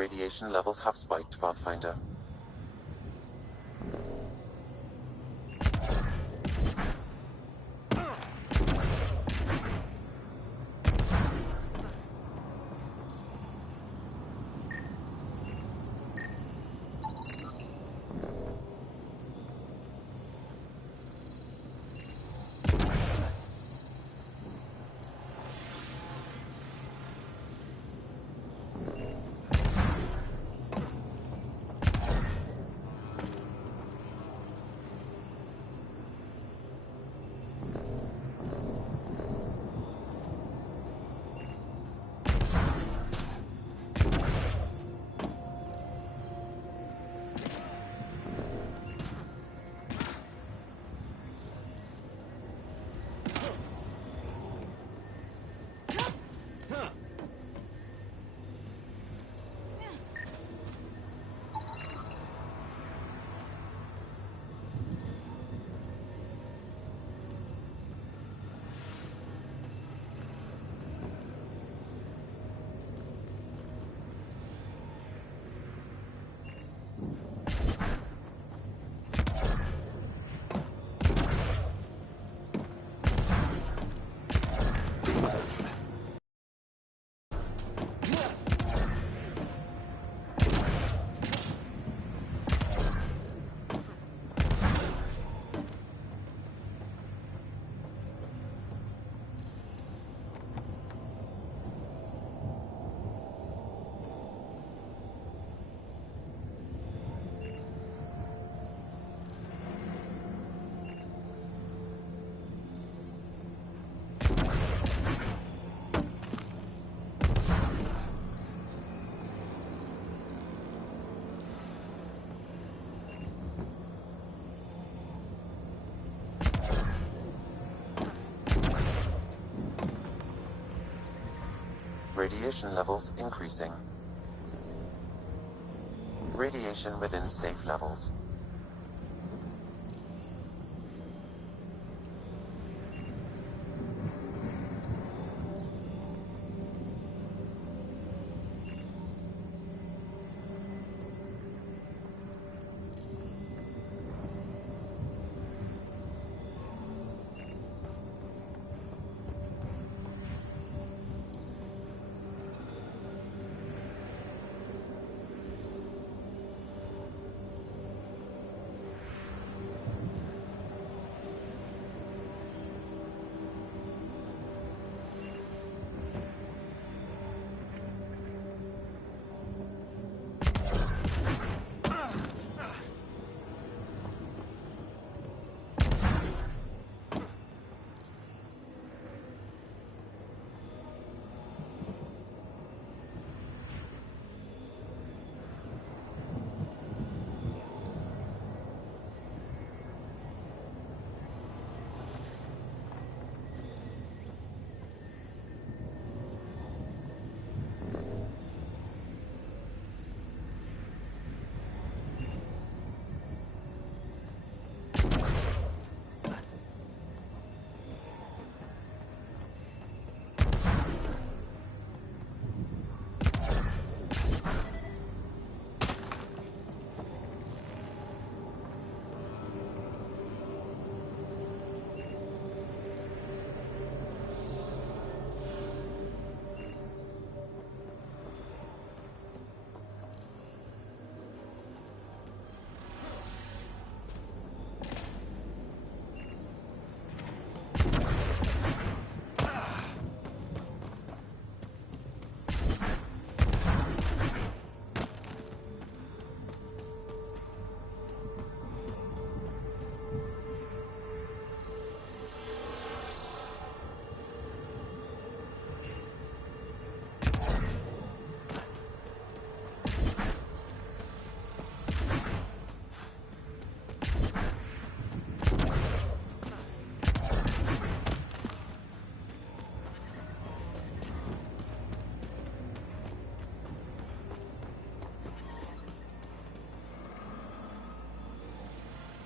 radiation levels have spiked, Pathfinder. Radiation levels increasing. Radiation within safe levels.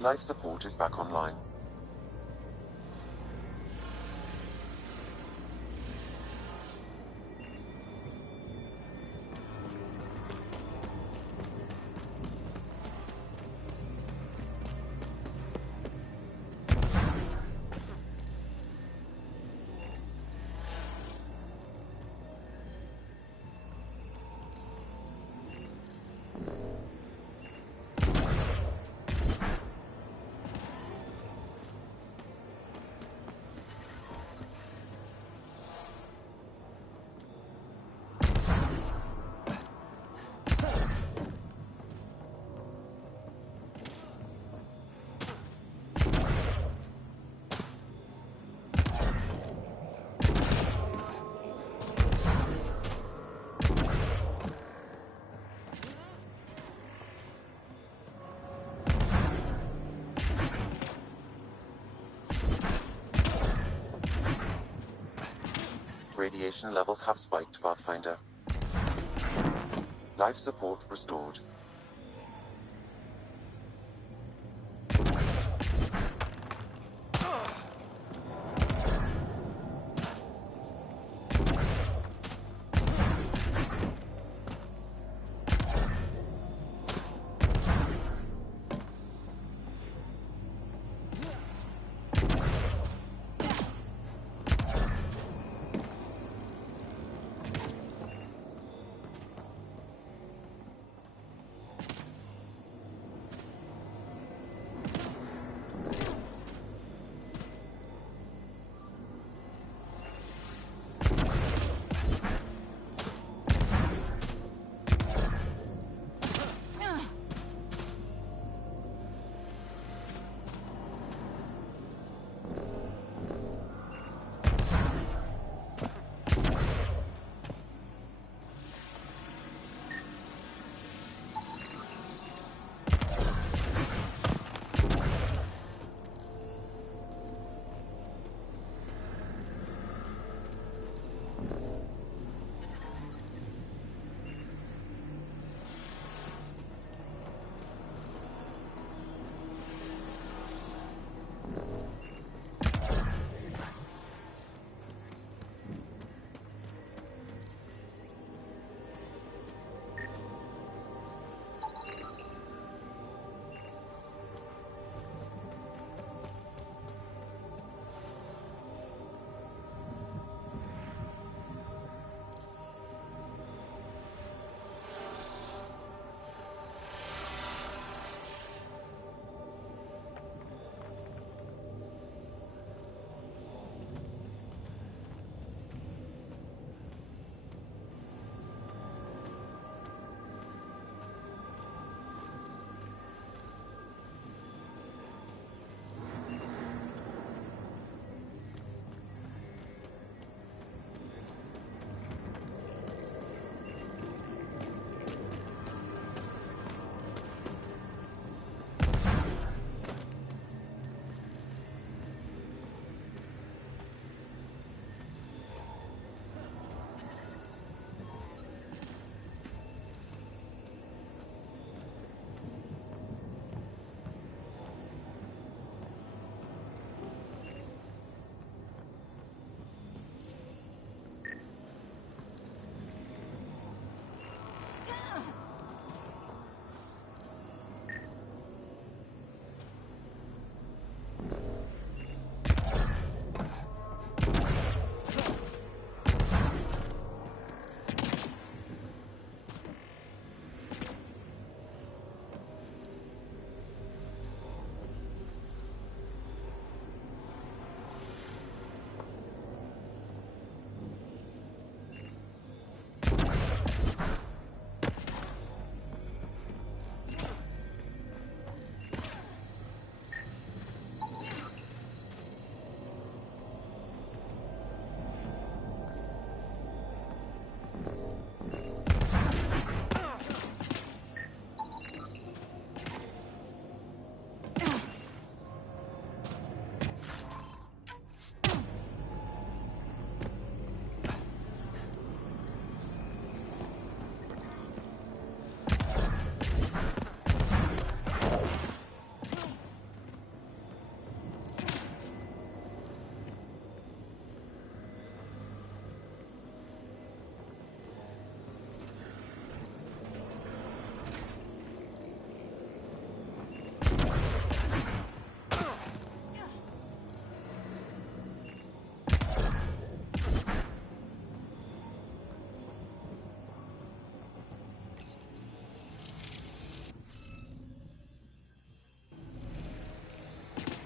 Life support is back online. radiation levels have spiked, Pathfinder. Life support restored.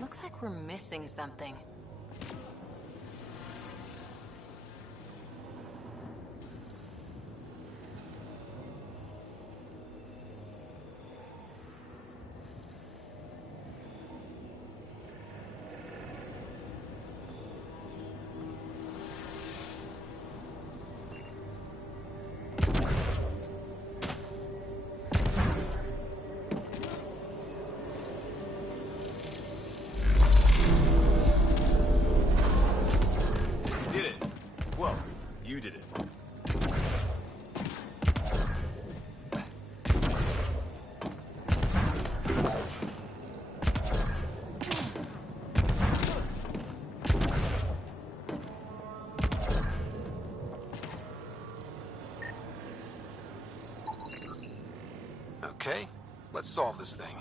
Looks like we're missing something. Okay, let's solve this thing.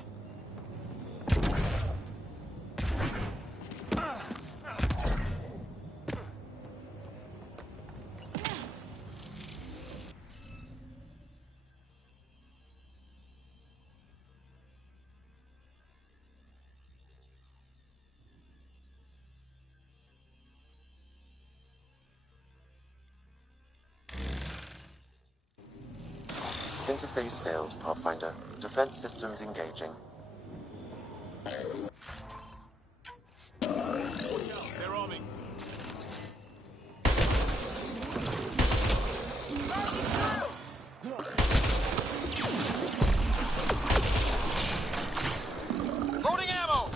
Interface failed, Pathfinder. Defense systems engaging. They're on me. Loading ammo!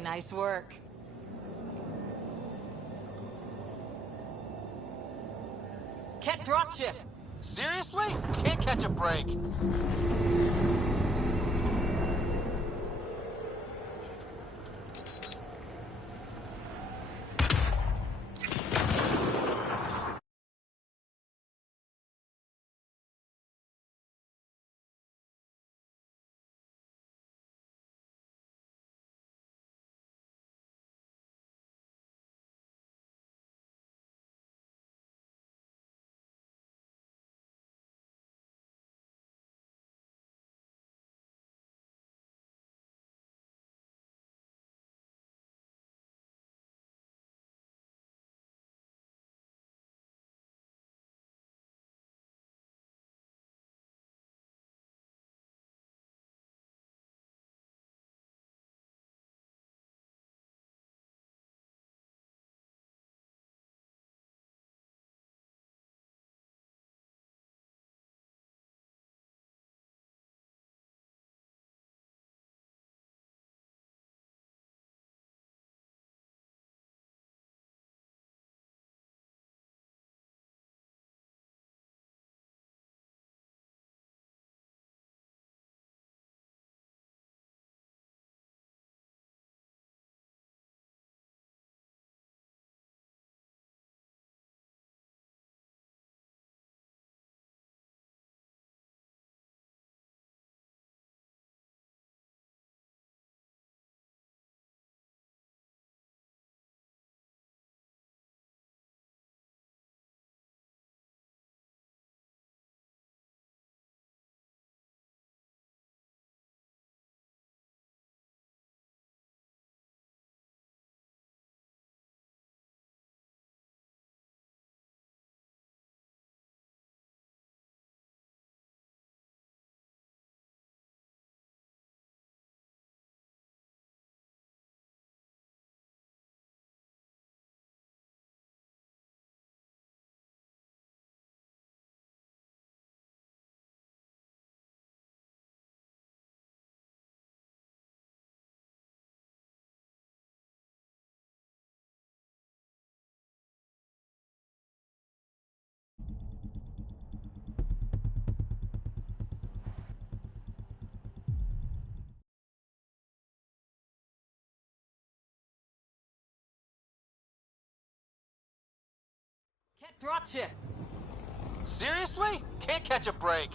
Nice work. Ket dropship! Seriously? Can't catch a break. Dropship! Seriously? Can't catch a break.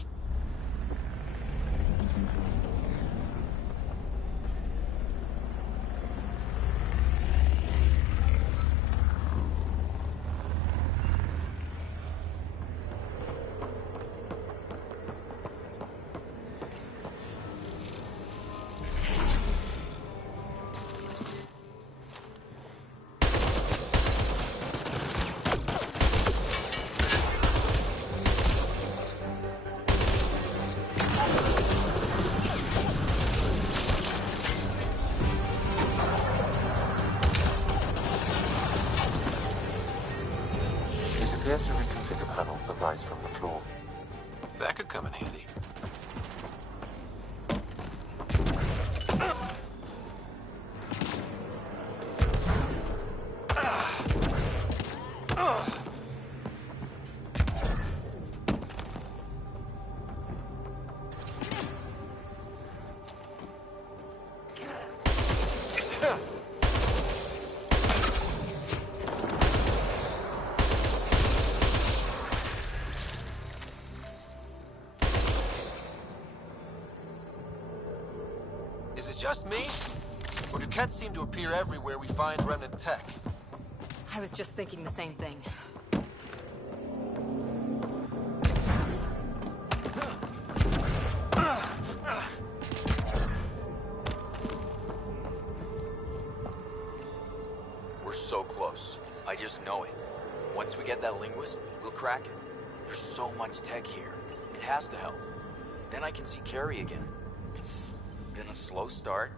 It appears to reconfigure panels that rise from the floor. That could come in handy. Is it just me? Or do Kets seem to appear everywhere we find remnant tech? I was just thinking the same thing. We're so close. I just know it. Once we get that linguist, we'll crack it. There's so much tech here. It has to help. Then I can see Carrie again. It's been a slow start.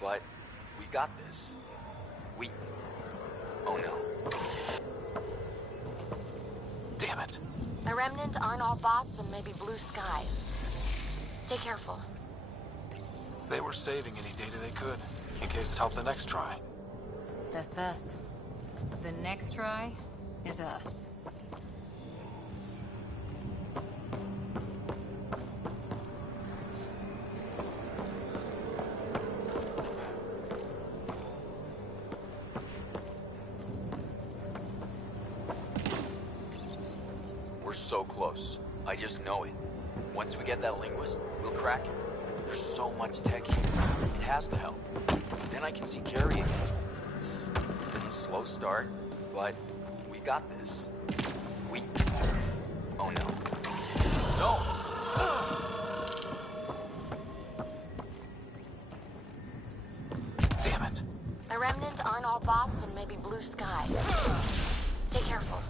But we got this. Oh no. Damn it. The Remnant aren't all bots and maybe blue skies. Stay careful. They were saving any data they could, in case it helped the next try. That's us. The next try is us. We're so close. I just know it. Once we get that linguist, we'll crack it. There's so much tech here. It has to help. Then I can see Carrie again. It's been a slow start, but we got this. Oh no. No! Damn it. The Remnant aren't all bots and maybe blue skies. Stay careful.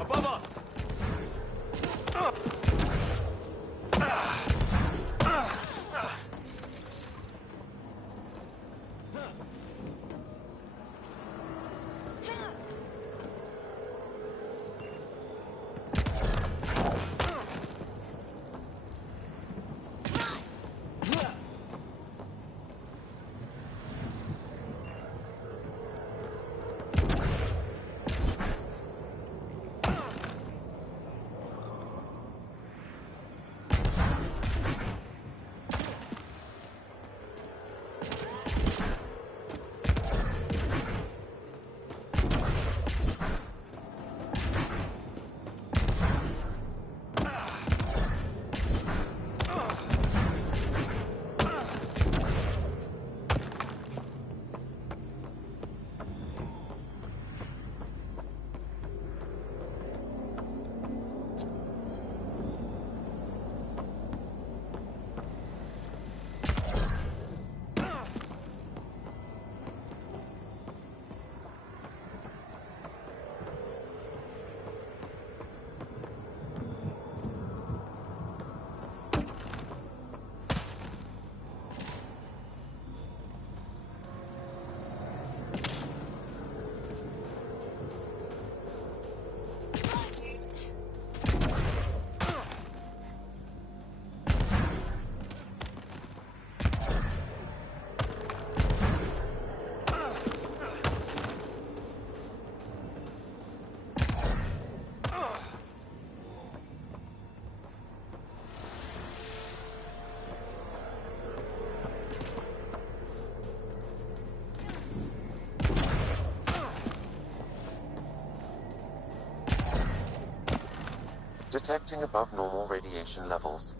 Above us! Detecting above normal radiation levels.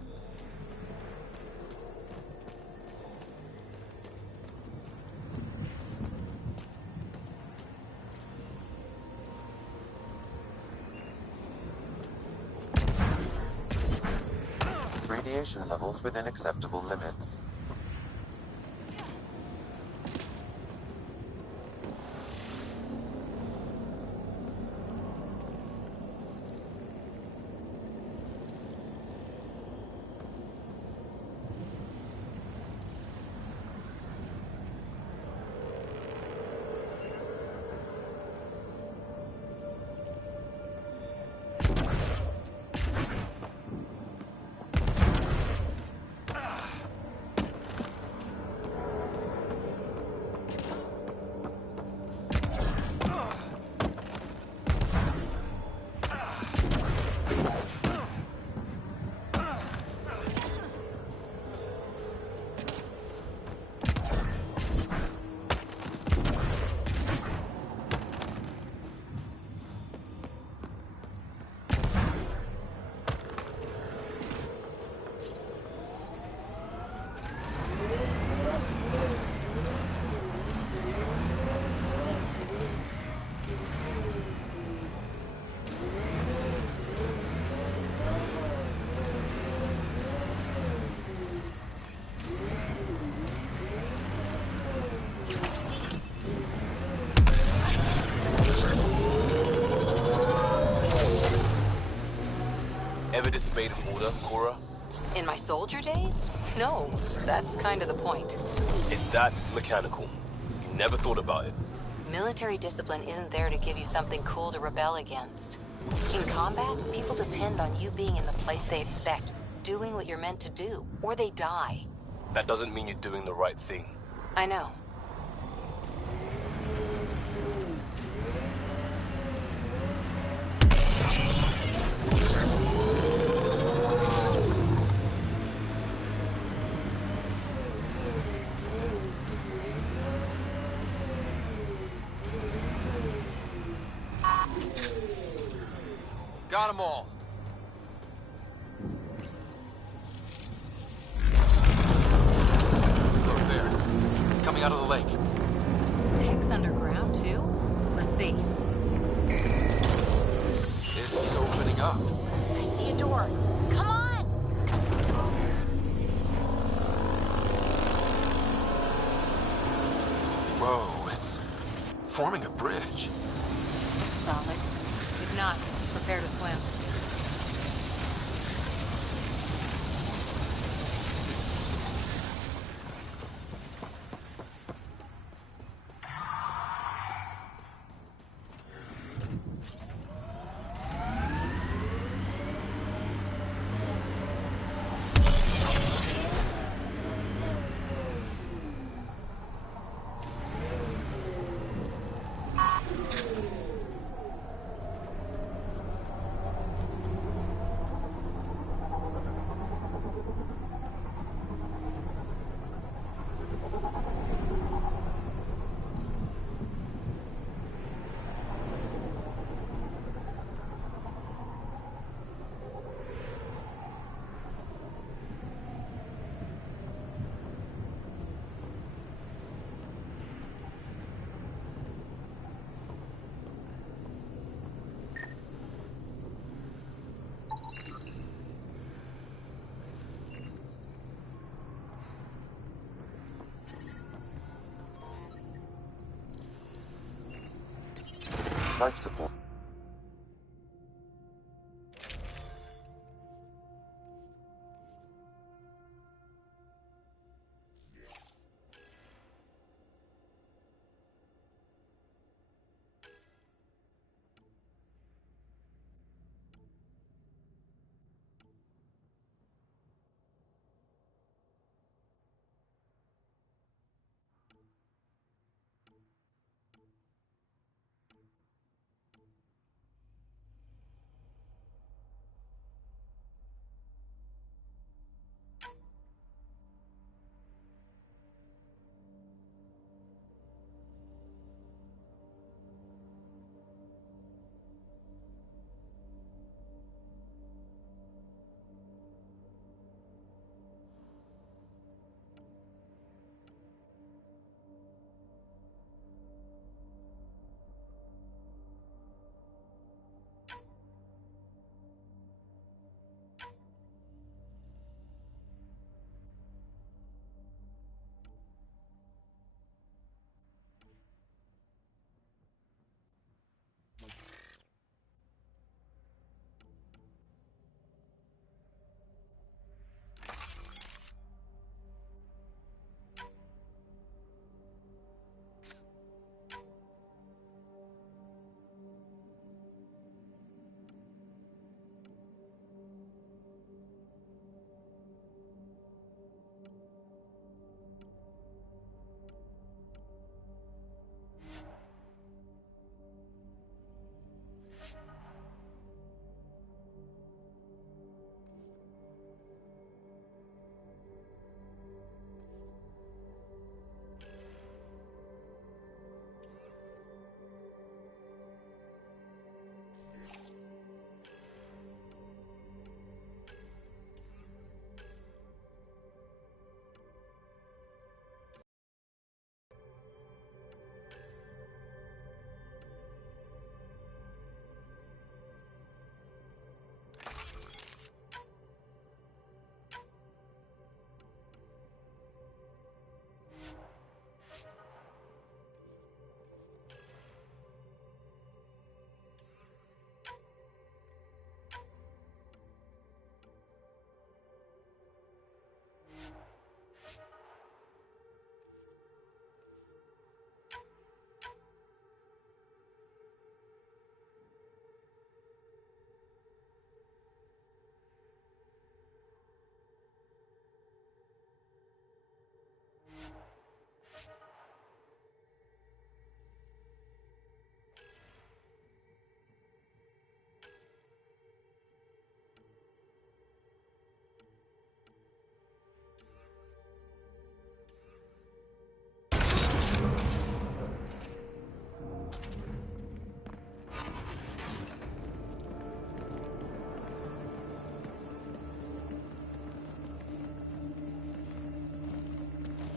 Radiation levels within acceptable limits. Ever disobeyed an order, Cora? In my soldier days? No, that's kind of the point. It's that mechanical. You never thought about it. Military discipline isn't there to give you something cool to rebel against. In combat, people depend on you being in the place they expect, doing what you're meant to do, or they die. That doesn't mean you're doing the right thing. I know. Got them all. Look there. Coming out of the lake. The tech's underground, too? Let's see. This is opening up. I see a door. Come on! Whoa, it's forming a bridge. Solid. If not, prepare to swim. Life support.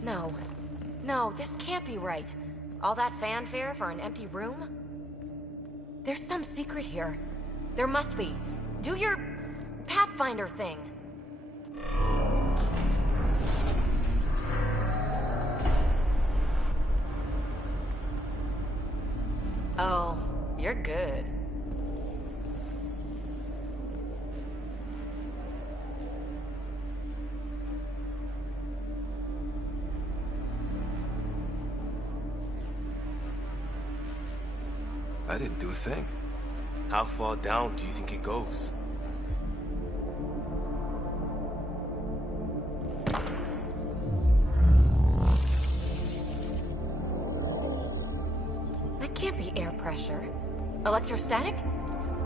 No. No, this can't be right. All that fanfare for an empty room? There's some secret here. There must be. Do your Pathfinder thing. Oh, you're good. I didn't do a thing. How far down do you think it goes? That can't be air pressure. Electrostatic?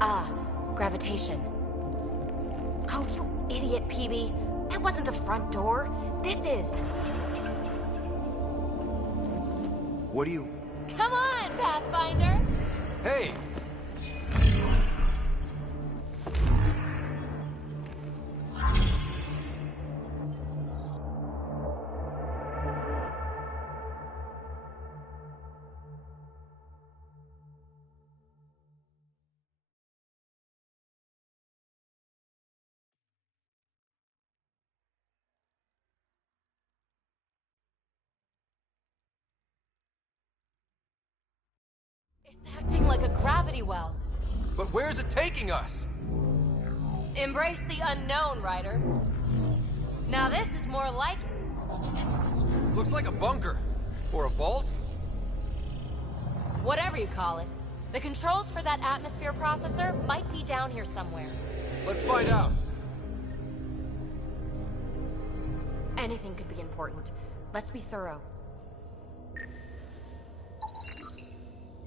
Ah, gravitation. Oh, you idiot, PB. That wasn't the front door. This is. What do you... Come on, Pathfinder! Hey! Acting like a gravity well. But where's it taking us? Embrace the unknown, Ryder. Now this is more like it. Looks like a bunker. Or a vault? Whatever you call it. The controls for that atmosphere processor might be down here somewhere. Let's find out. Anything could be important. Let's be thorough.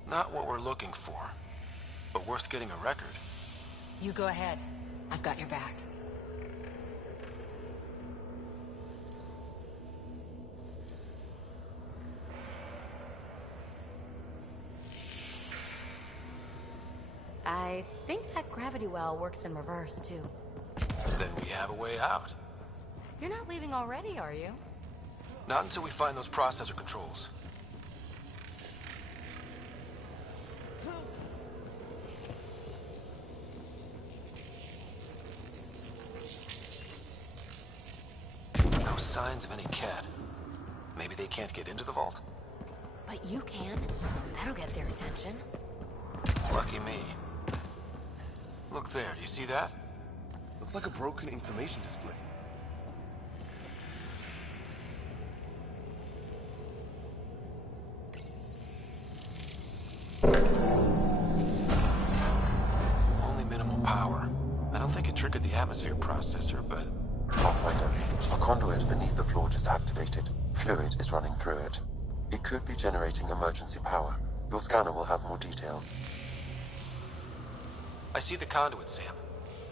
Not what we're looking for, but worth getting a record. You go ahead. I've got your back. I think that gravity well works in reverse, too. Then we have a way out. You're not leaving already, are you? Not until we find those processor controls. No signs of any cat. Maybe they can't get into the vault? But you can. That'll get their attention. Lucky me. Look there, do you see that? Looks like a broken information display. Only minimal power. I don't think it triggered the atmosphere processor, but... Pathfinder, a conduit beneath the floor just activated. Fluid is running through it. It could be generating emergency power. Your scanner will have more details. I see the conduit, Sam.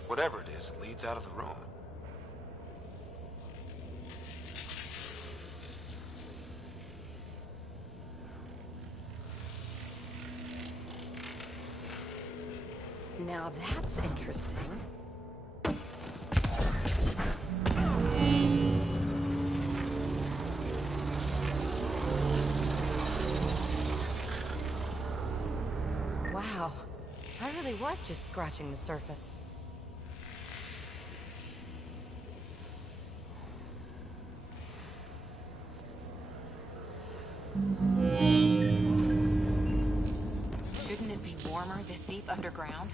Whatever it is, it leads out of the room. Now that's interesting. Wow. I really was just scratching the surface. Shouldn't it be warmer this deep underground?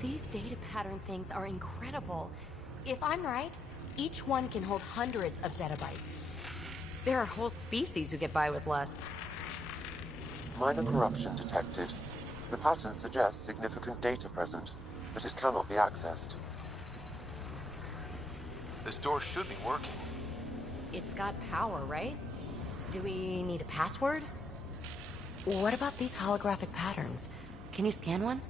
These data pattern things are incredible. If I'm right, each one can hold hundreds of zettabytes. There are whole species who get by with less. Minor corruption detected. The pattern suggests significant data present, but it cannot be accessed. This door should be working. It's got power, right? Do we need a password? What about these holographic patterns? Can you scan one?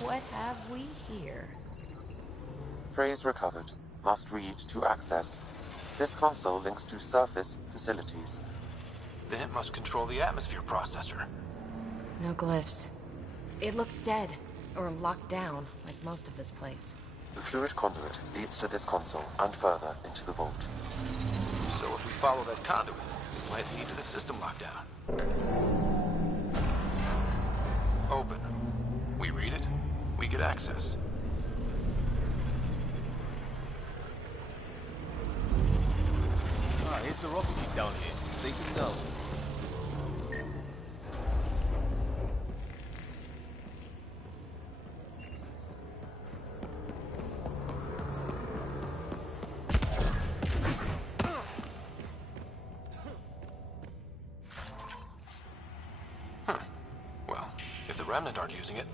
What have we here? Phrase recovered. Must read to access. This console links to surface facilities. Then it must control the atmosphere processor. No glyphs. It looks dead, or locked down, like most of this place. The fluid conduit leads to this console and further into the vault. So if we follow that conduit, it might lead to the system lockdown. Open. We read it, we get access. Ah, here's the rocket leak down here. Safe and sound. Well, if the Remnant aren't using it.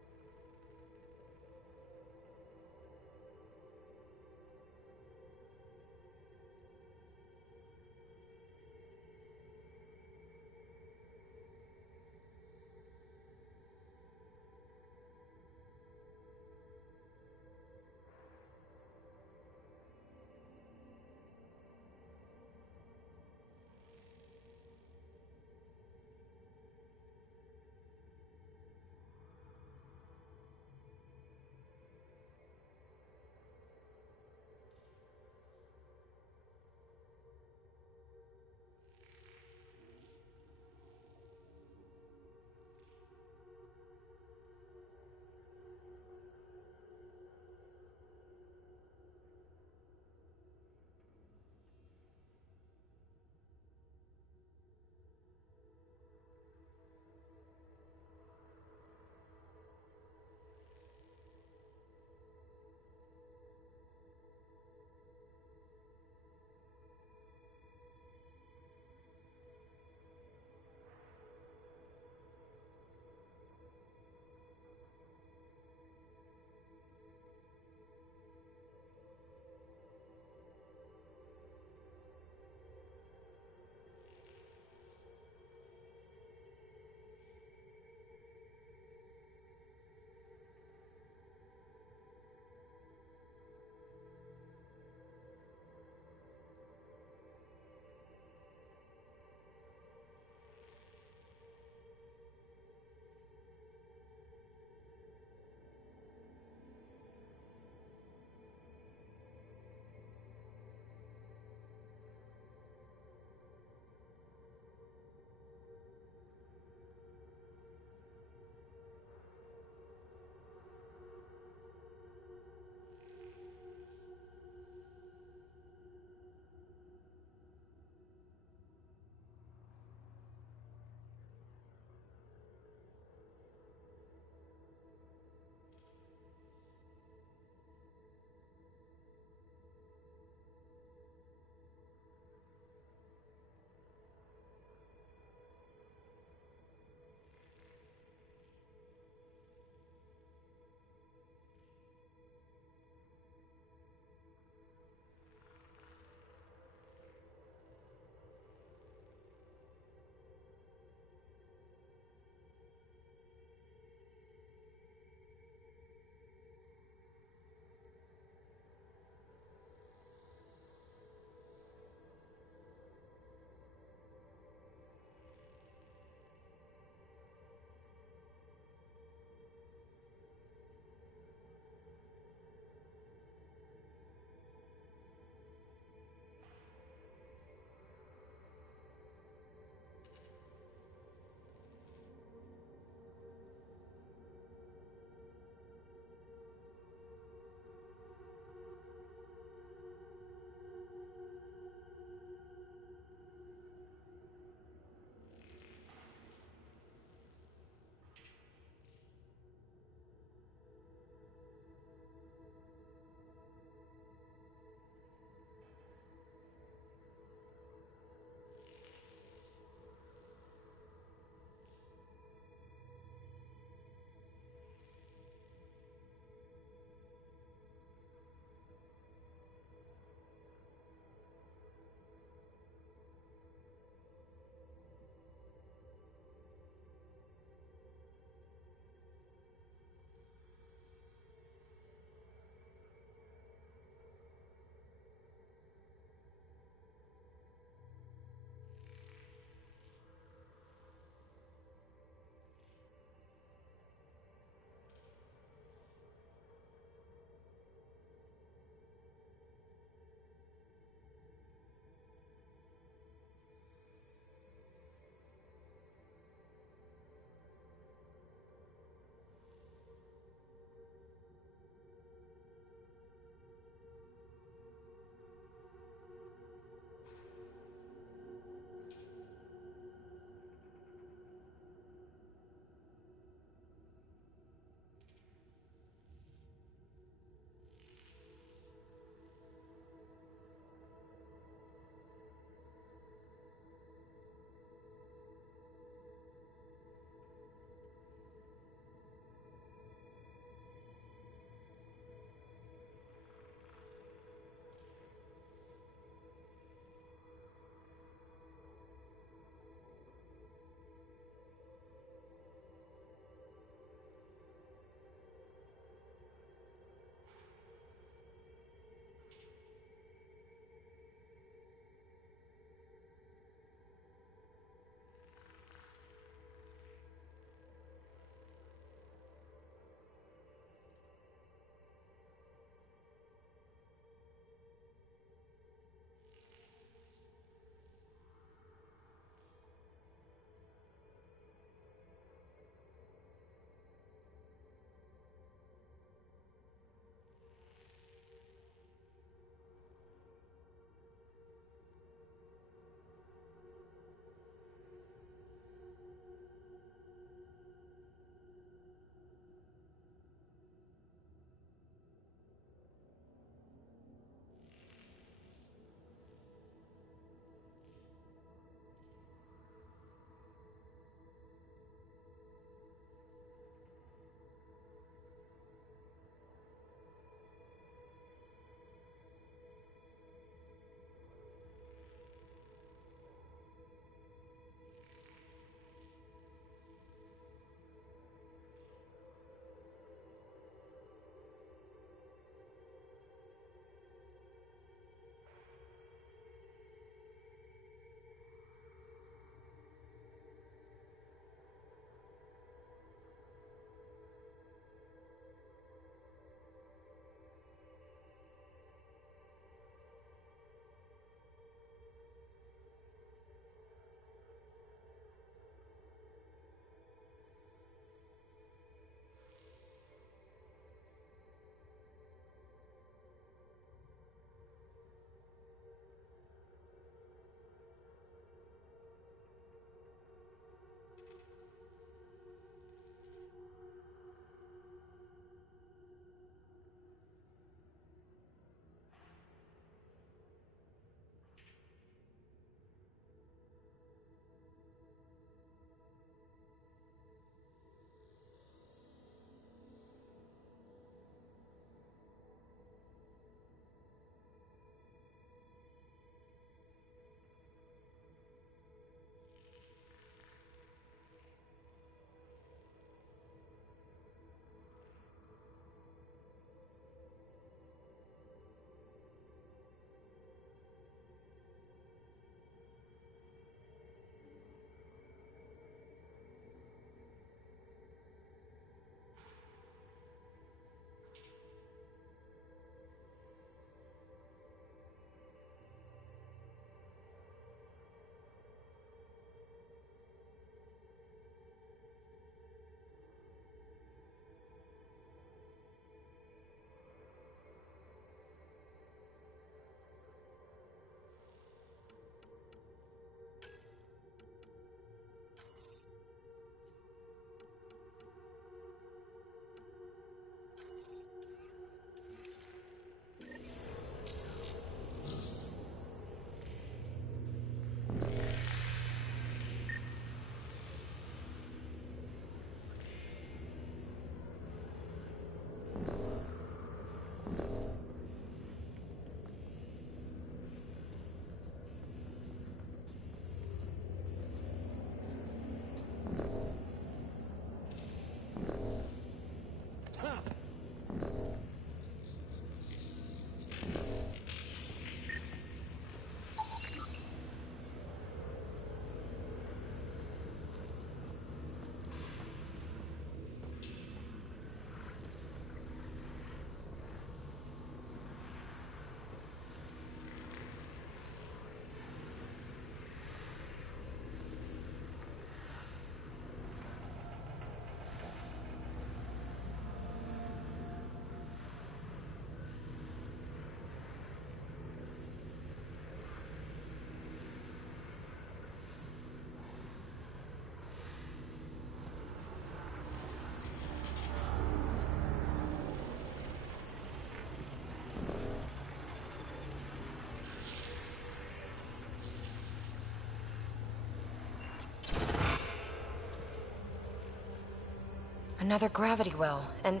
Another gravity well, and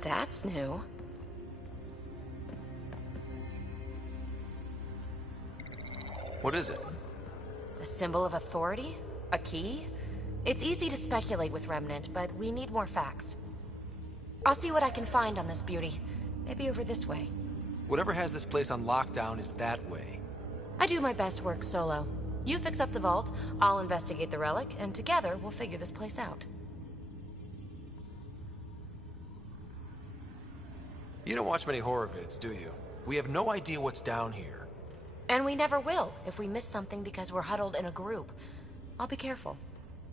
that's new. What is it? A symbol of authority? A key? It's easy to speculate with Remnant, but we need more facts. I'll see what I can find on this beauty. Maybe over this way. Whatever has this place on lockdown is that way. I do my best work solo. You fix up the vault, I'll investigate the relic, and together we'll figure this place out. You don't watch many horror vids, do you? We have no idea what's down here. And we never will if we miss something because we're huddled in a group. I'll be careful.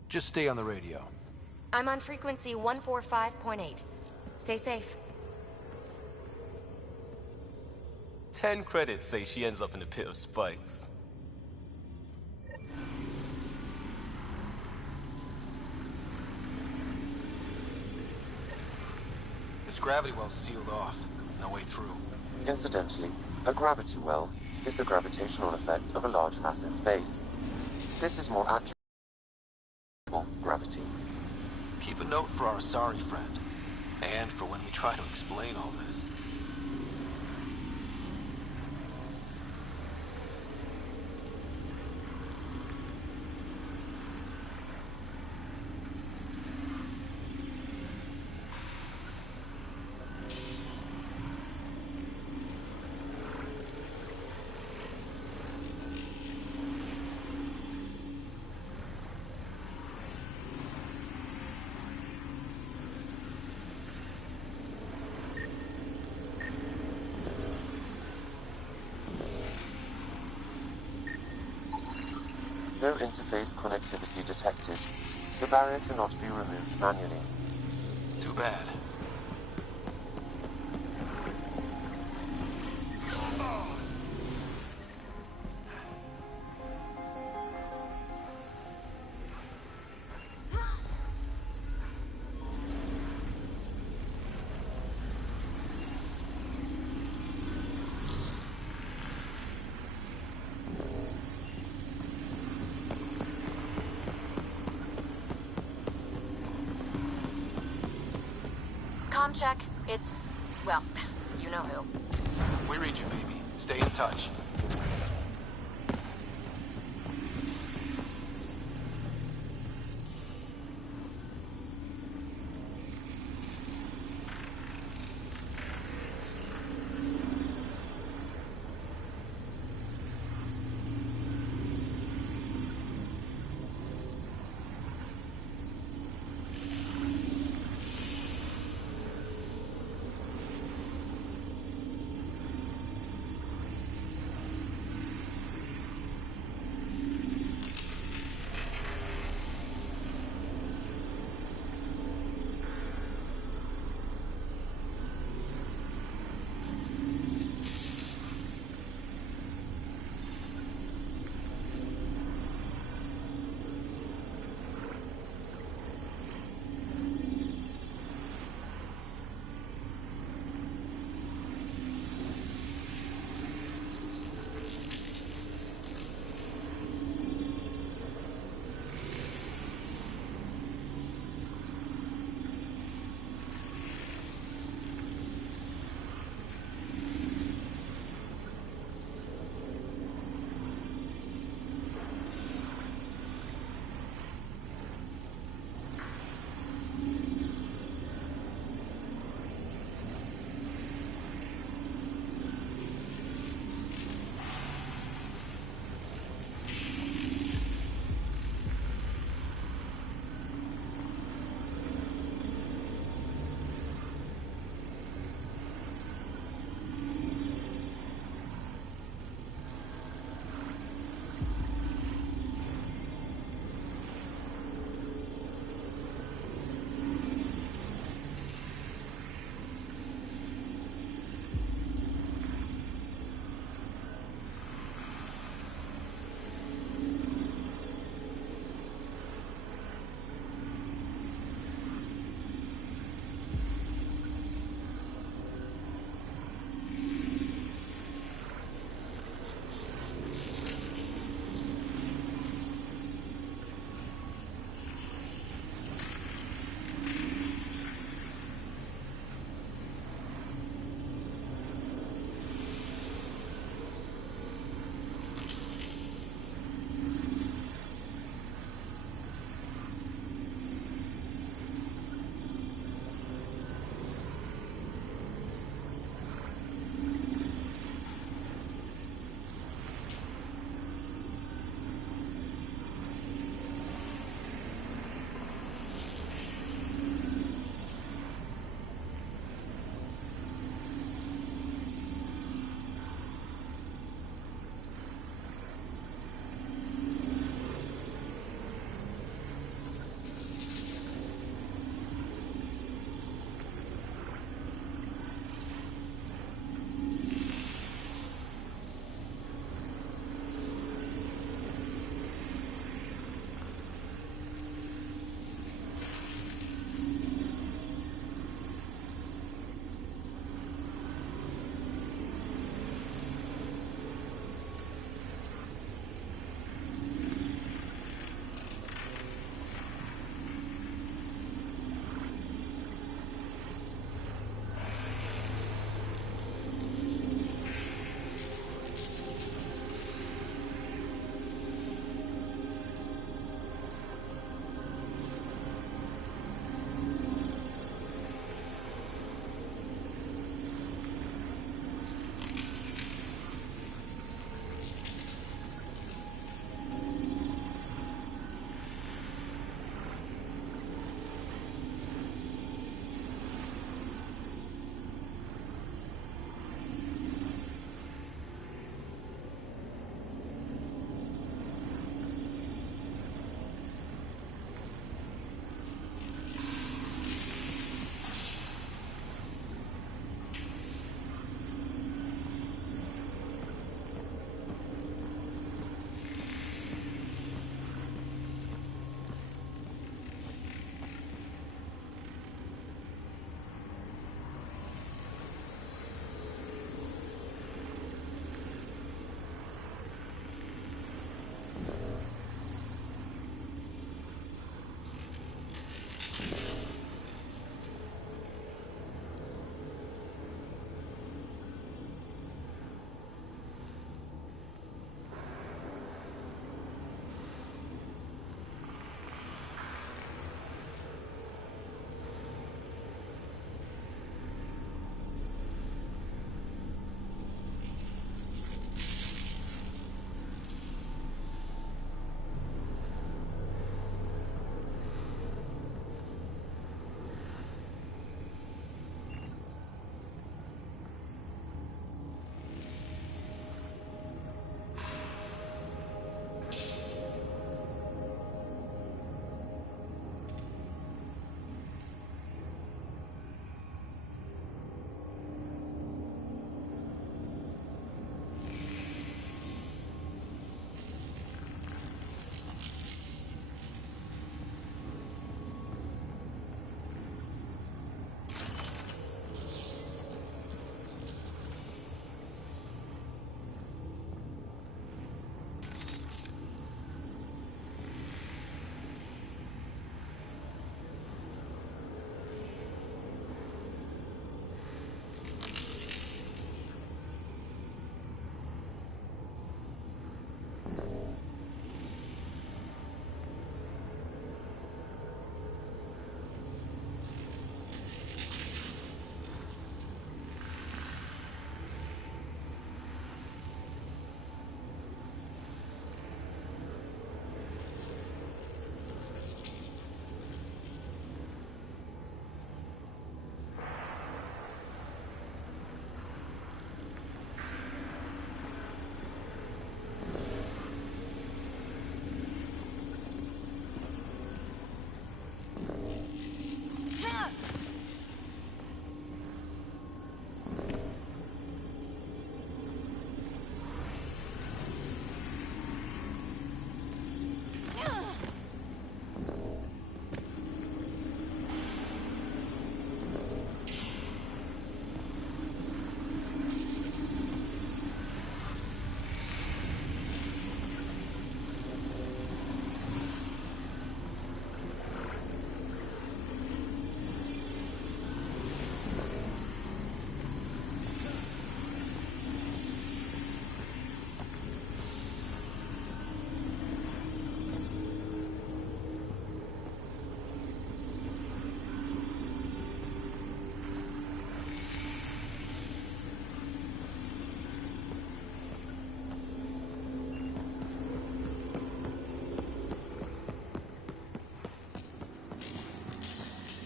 Just stay on the radio. I'm on frequency 145.8. Stay safe. 10 credits say she ends up in a pit of spikes. This gravity well's sealed off. No way through. Incidentally, a gravity well is the gravitational effect of a large mass in space. This is more accurate than gravity. Keep a note for our sorry friend. And for when we try to explain all this. No interface connectivity detected. The barrier cannot be removed manually. Too bad. Check. It's... well, you know who. We read you, baby. Stay in touch.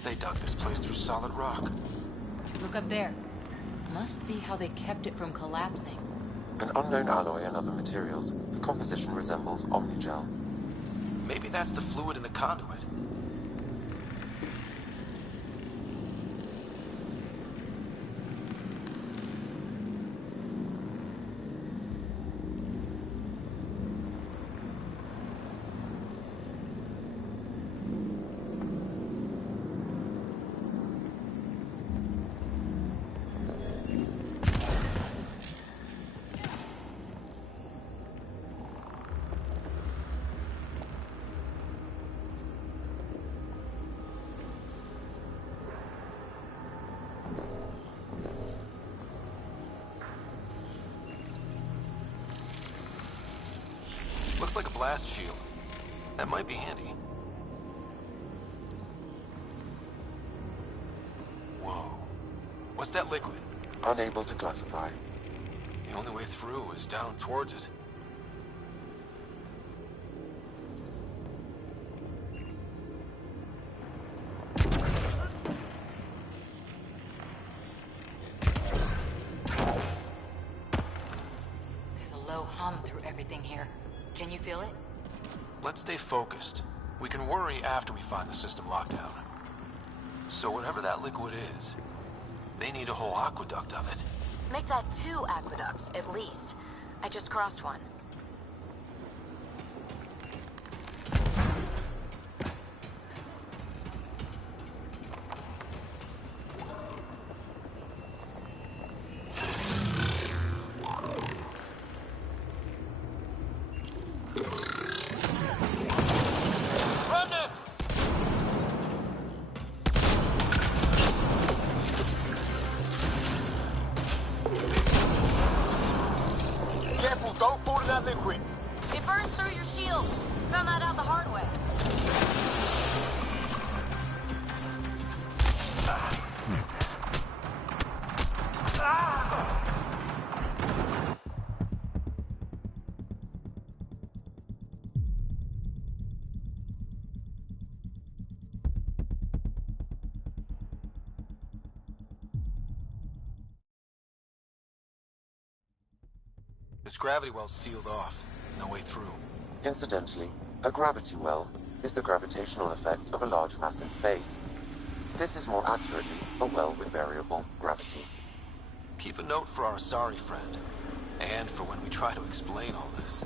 They dug this place through solid rock. Look up there. Must be how they kept it from collapsing. An unknown alloy and other materials. The composition resembles omnigel. Maybe that's the fluid in the conduit. Looks like a blast shield. That might be handy. Whoa. What's that liquid? Unable to classify. The only way through is down towards it. There's a low hum through everything here. Can you feel it? Let's stay focused. We can worry after we find the system lockdown. So whatever that liquid is, they need a whole aqueduct of it. Make that 2 aqueducts, at least. I just crossed one. Don't fall in that liquid. It burns through your shield. Found that out the hard way. This gravity well's sealed off. No way through. Incidentally, a gravity well is the gravitational effect of a large mass in space. This is more accurately a well with variable gravity. Keep a note for our sorry friend. And for when we try to explain all this.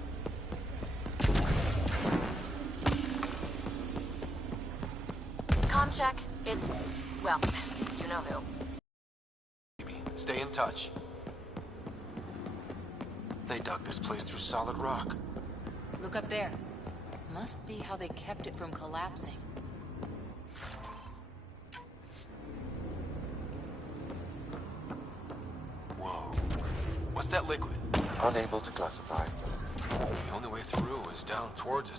Comm check. It's... well, you know who. Stay in touch. They dug this place through solid rock. Look up there. Must be how they kept it from collapsing. Whoa. What's that liquid? Unable to classify. The only way through is down towards it.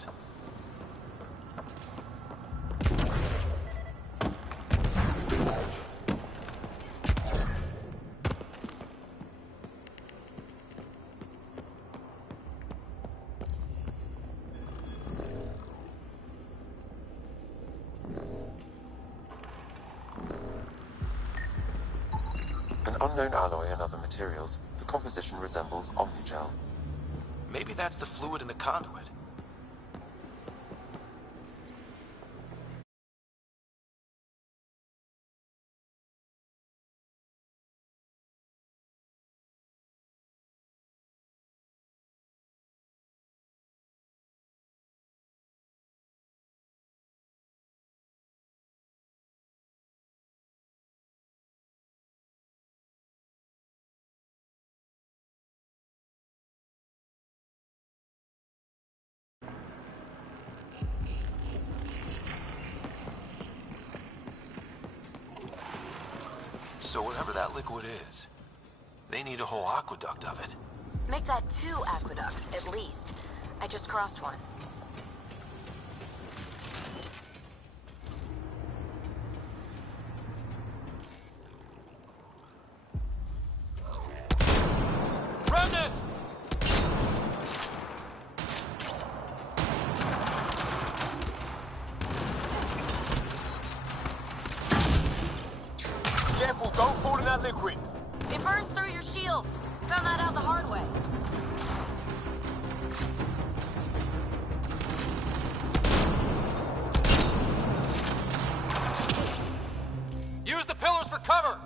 An unknown alloy and other materials. The composition resembles omnigel. Maybe that's the fluid in the conduit. So whatever that liquid is, they need a whole aqueduct of it. Make that 2 aqueducts, at least. I just crossed one. Remnant! that liquid? It burns through your shields. Found that out the hard way. Use the pillars for cover!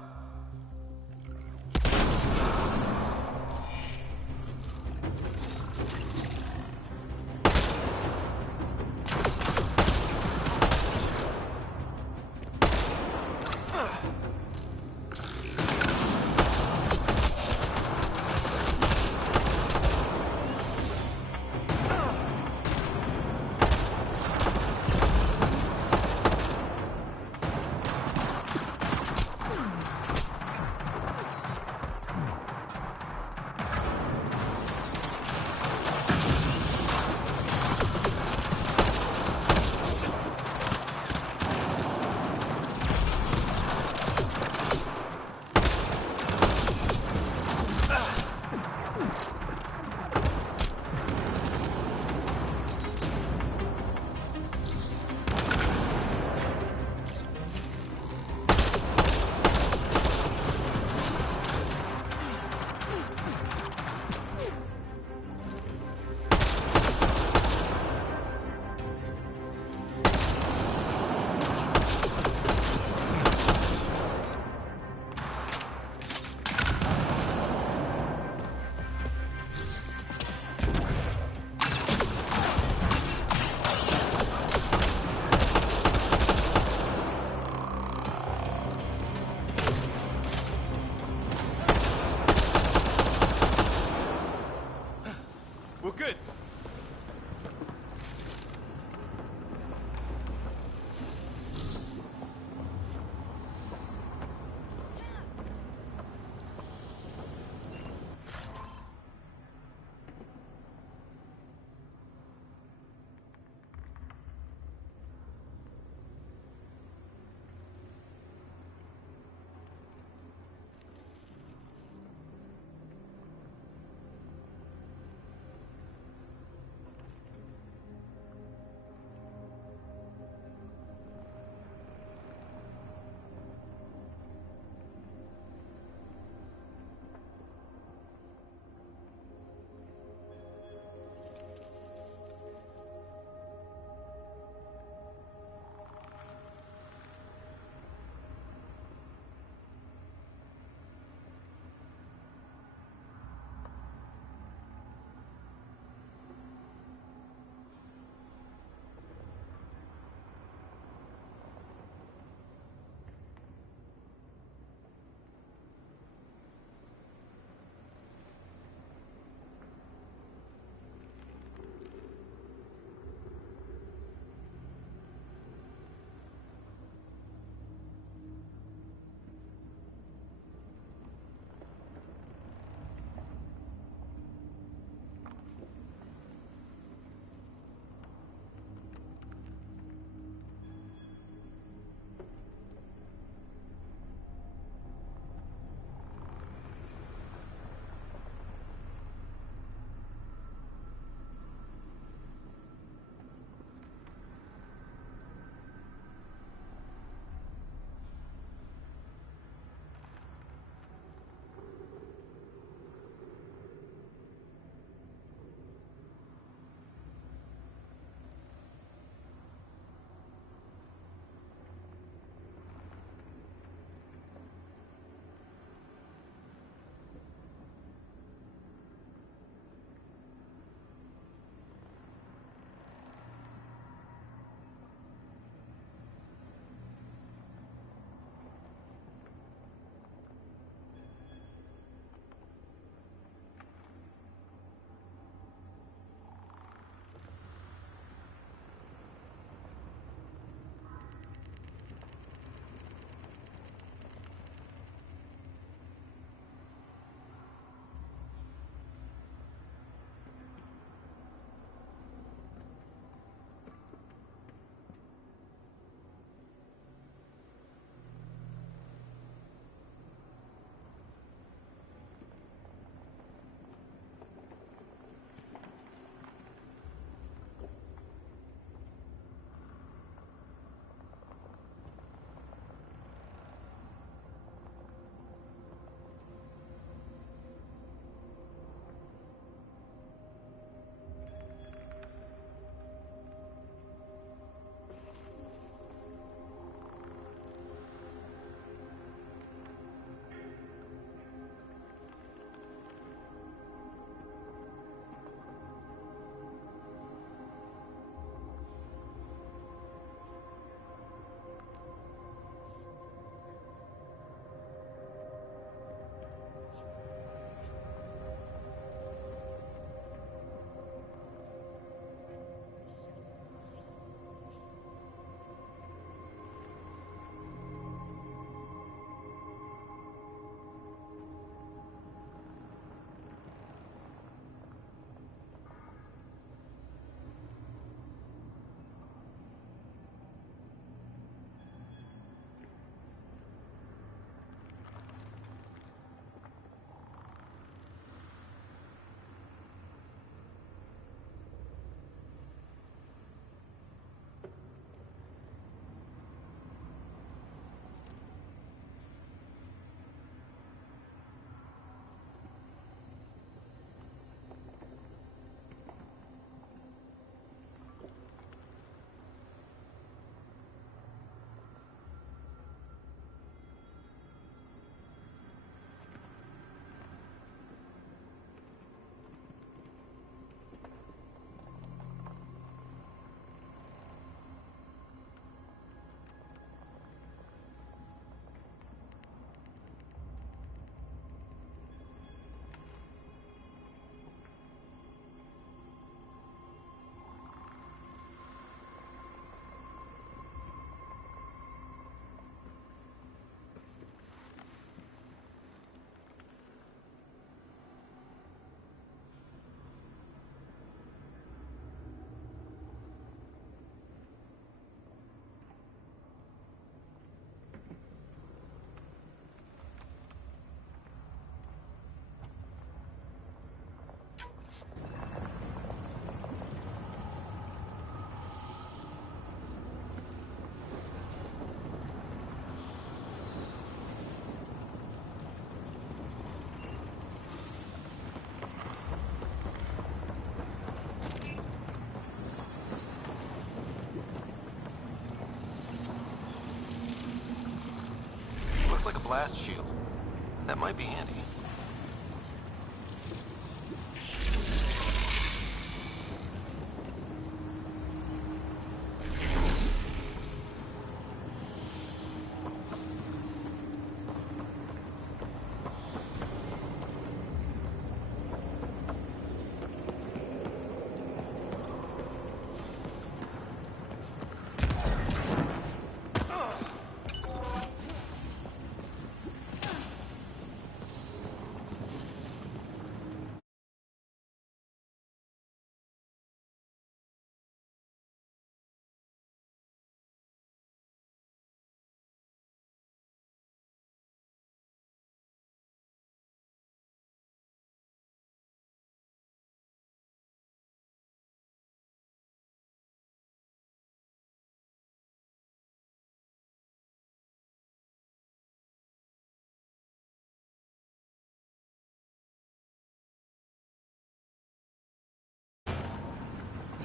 blast shield. That might be handy.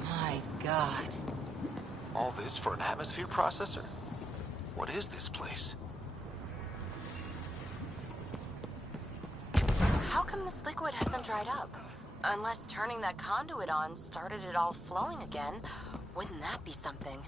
My God. All this for an atmosphere processor? What is this place? How come this liquid hasn't dried up? Unless turning that conduit on started it all flowing again. Wouldn't that be something?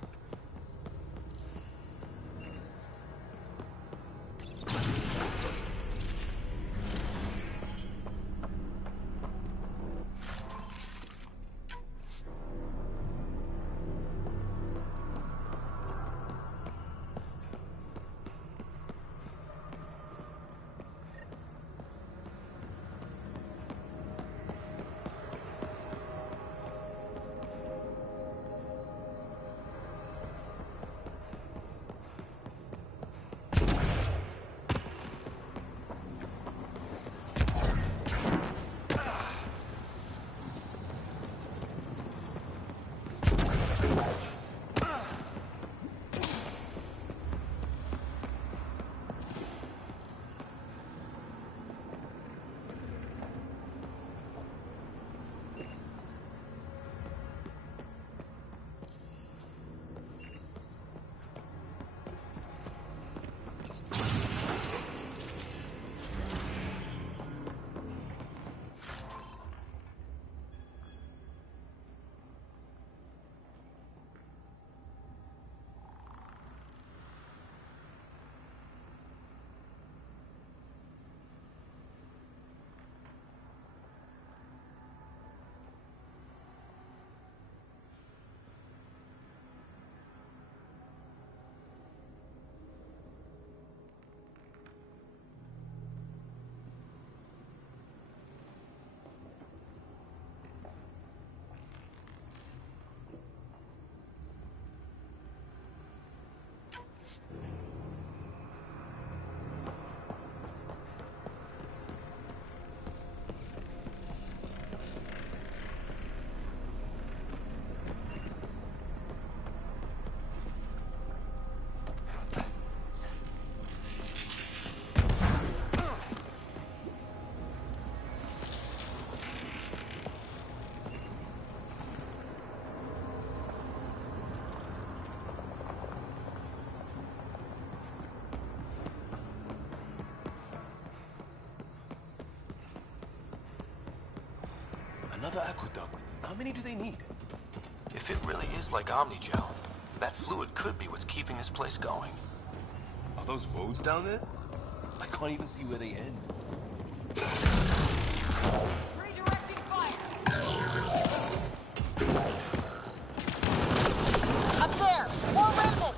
Another aqueduct. How many do they need? If it really is like Omnigel, that fluid could be what's keeping this place going. Are those roads down there? I can't even see where they end. Redirecting fire! Up there! More remnant!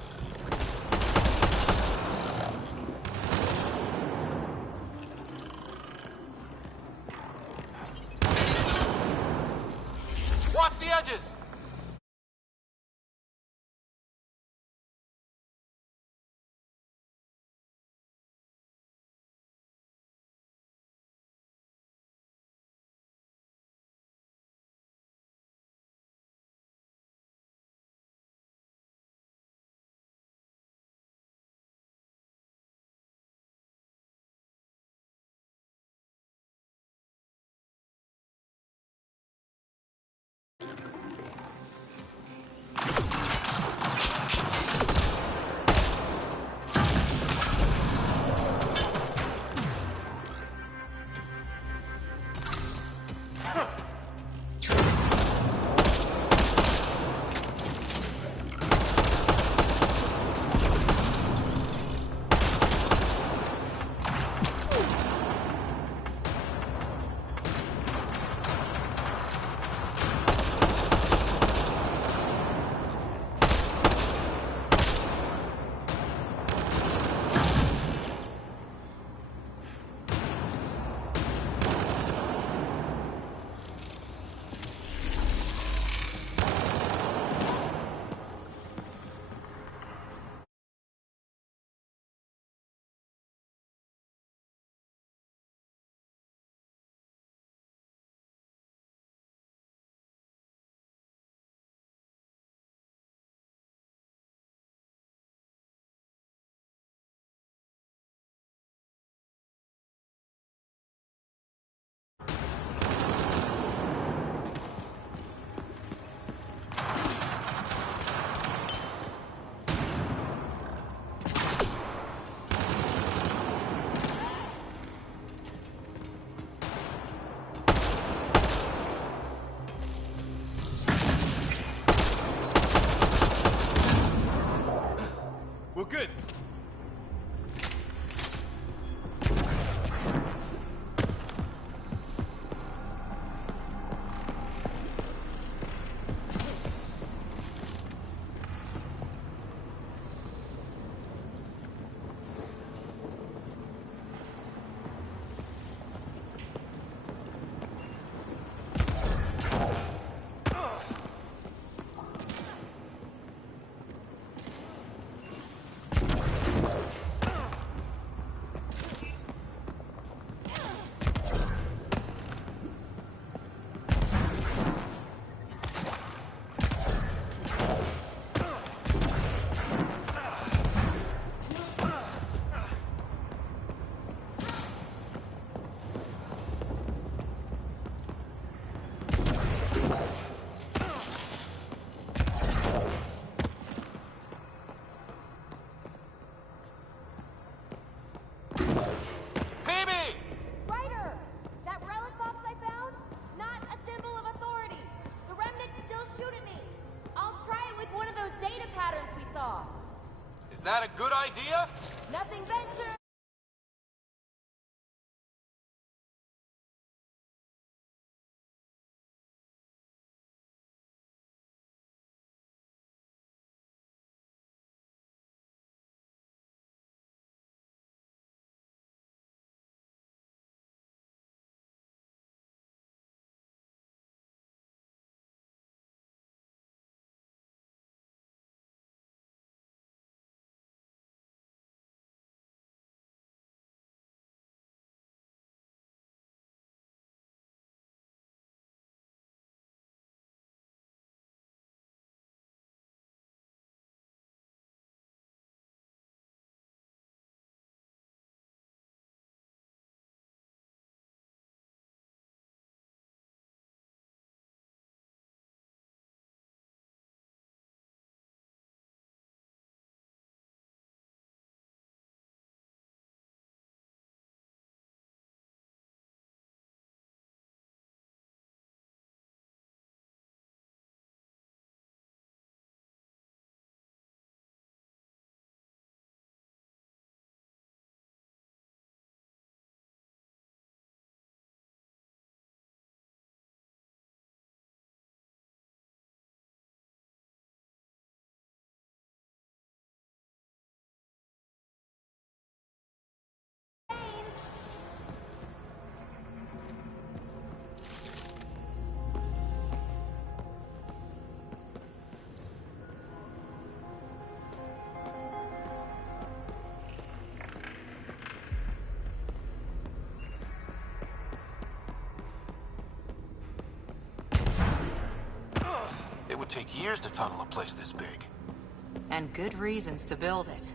Watch the edges! We're good. Is that a good idea? Nothing ventured. It would take years to tunnel a place this big. And good reasons to build it.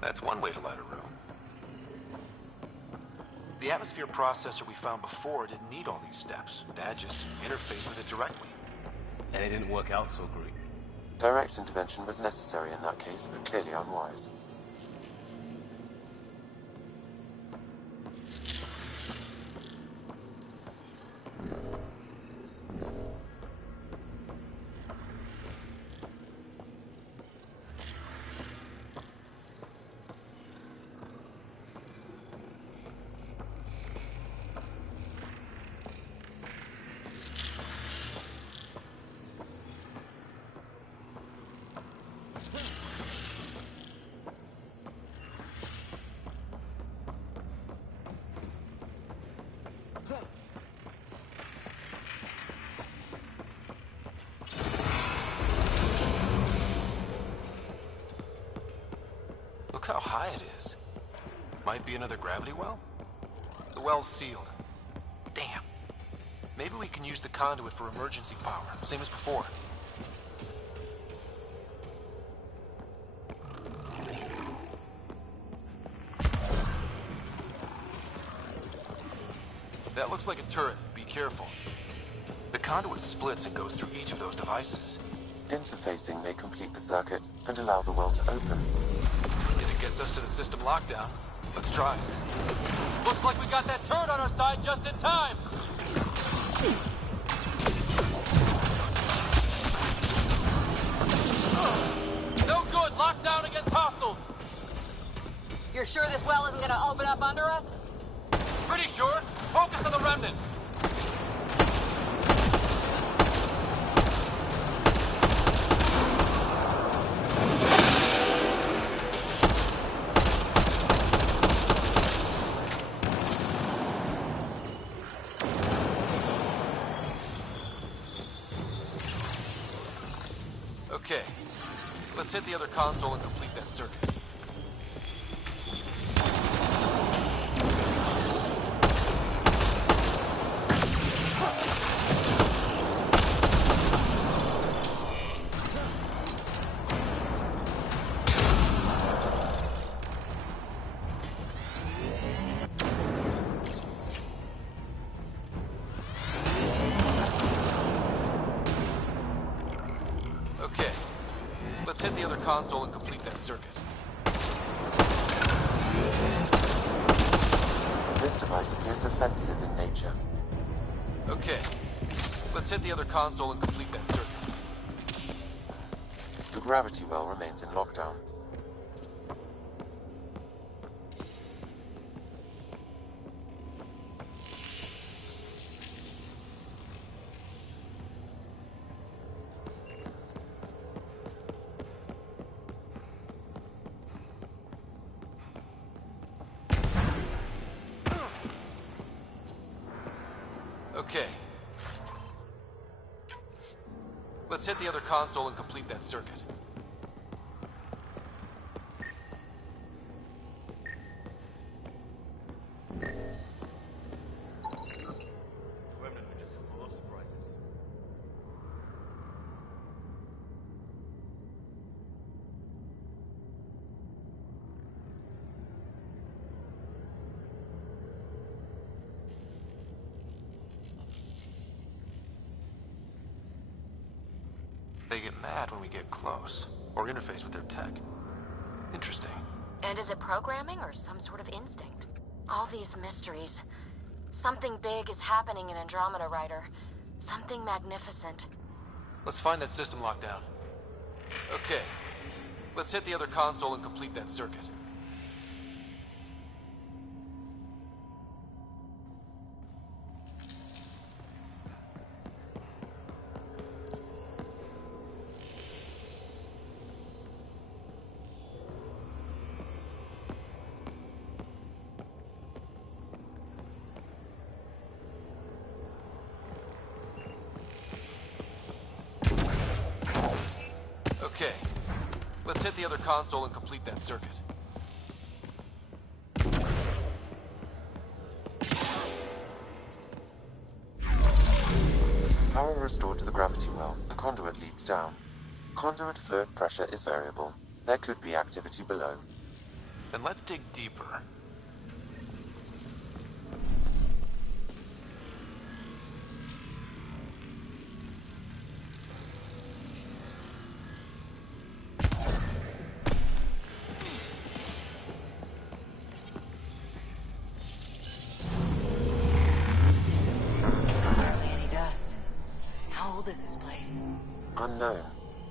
That's one way to light a room. The atmosphere processor we found before didn't need all these steps. Dad just interfaced with it directly. And it didn't work out so great. Direct intervention was necessary in that case, but clearly unwise. Look how high it is. Might be another gravity well? The well's sealed. Damn. Maybe we can use the conduit for emergency power, same as before. That looks like a turret. Be careful. The conduit splits and goes through each of those devices. Interfacing may complete the circuit and allow the well to open. If it gets us to the system lockdown, let's try. Looks like we got that turret on our side just in time! No good! Lockdown against hostiles! You're sure this well isn't gonna open up under us? Pretty sure. Focus on the remnant. Okay. Let's hit the other console and complete that circuit. Okay. Let's hit the other console and complete that circuit. This device appears defensive in nature. Okay. Let's hit the other console and complete that circuit. The gravity well remains in lockdown. Okay. Let's hit the other console and complete that circuit. Remnant are just full of surprises. They get mad when we get close, or interface with their tech. Interesting. And is it programming or some sort of instinct? All these mysteries. Something big is happening in Andromeda, Ryder. Something magnificent. Let's find that system lockdown. Okay. Let's hit the other console and complete that circuit. Okay. Let's hit the other console and complete that circuit. Power restored to the gravity well. The conduit leads down. Conduit fluid pressure is variable. There could be activity below. Then let's dig deeper. Hardly any dust. How old is this place? Unknown.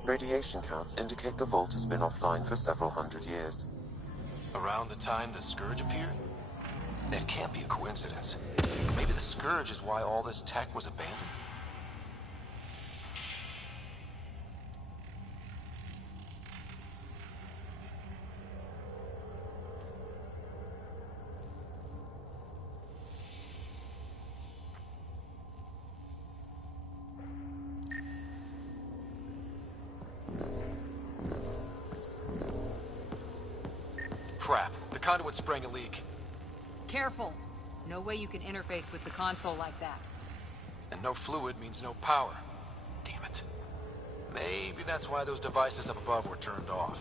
Radiation counts indicate the vault has been offline for several hundred years. Around the time the Scourge appeared? That can't be a coincidence. Maybe the Scourge is why all this tech was abandoned? Crap. The conduit sprang a leak. Careful. No way you can interface with the console like that. And no fluid means no power. Damn it. Maybe that's why those devices up above were turned off.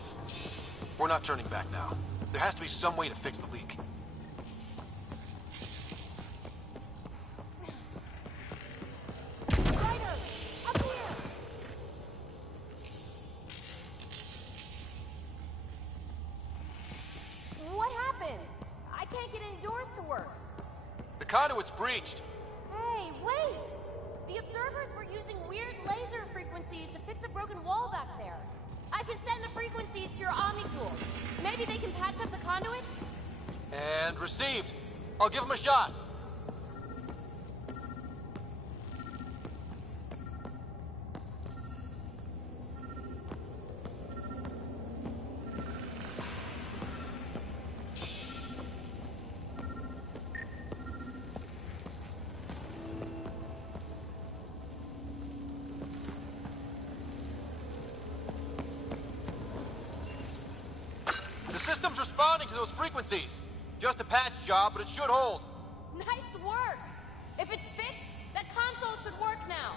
We're not turning back now. There has to be some way to fix the leak. What happened? I can't get any doors to work. The conduit's breached. Hey, wait! The observers were using weird laser frequencies to fix a broken wall back there. I can send the frequencies to your Omni tool. Maybe they can patch up the conduit? And received. I'll give him a shot. The system's responding to those frequencies. Just a patch job, but it should hold. Nice work! If it's fixed, that console should work now.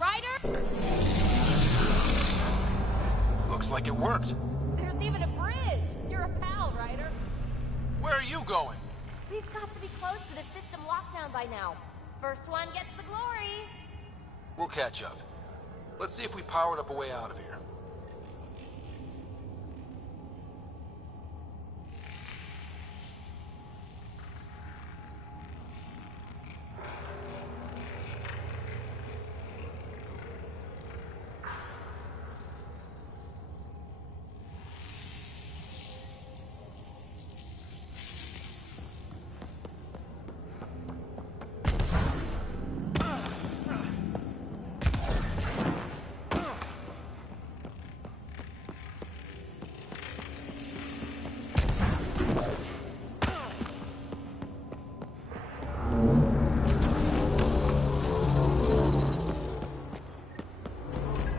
Ryder? Looks like it worked. There's even a bridge. You're a pal, Ryder. Where are you going? We've got to be close to the system lockdown by now. First one gets the glory. We'll catch up. Let's see if we powered up a way out of here.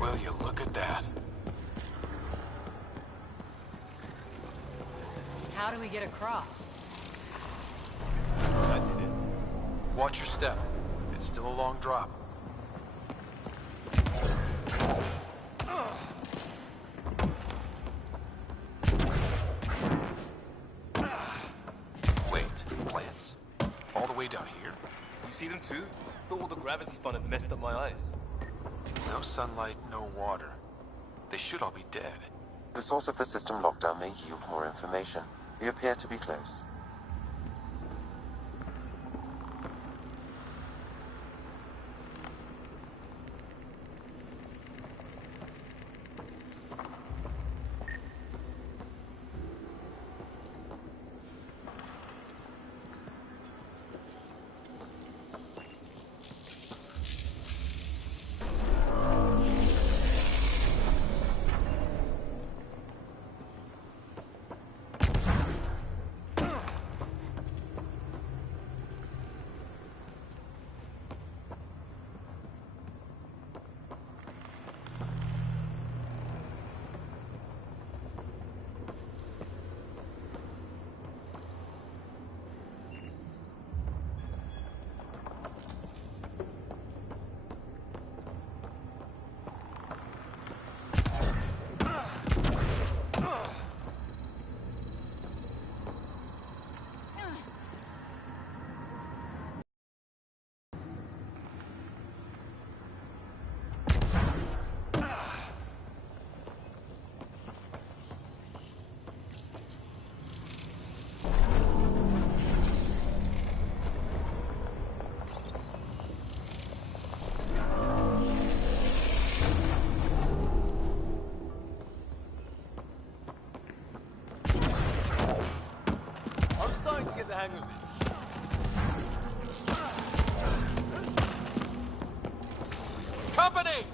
Will you look at that? How do we get across? I did it. Watch your step. It's still a long drop. Wait, plants? All the way down here? You see them too? Thought all the gravity fun had messed up my eyes. No sunlight, no water. They should all be dead. The source of the system lockdown may yield more information. We appear to be close. I'm starting to get the hang of this. Company!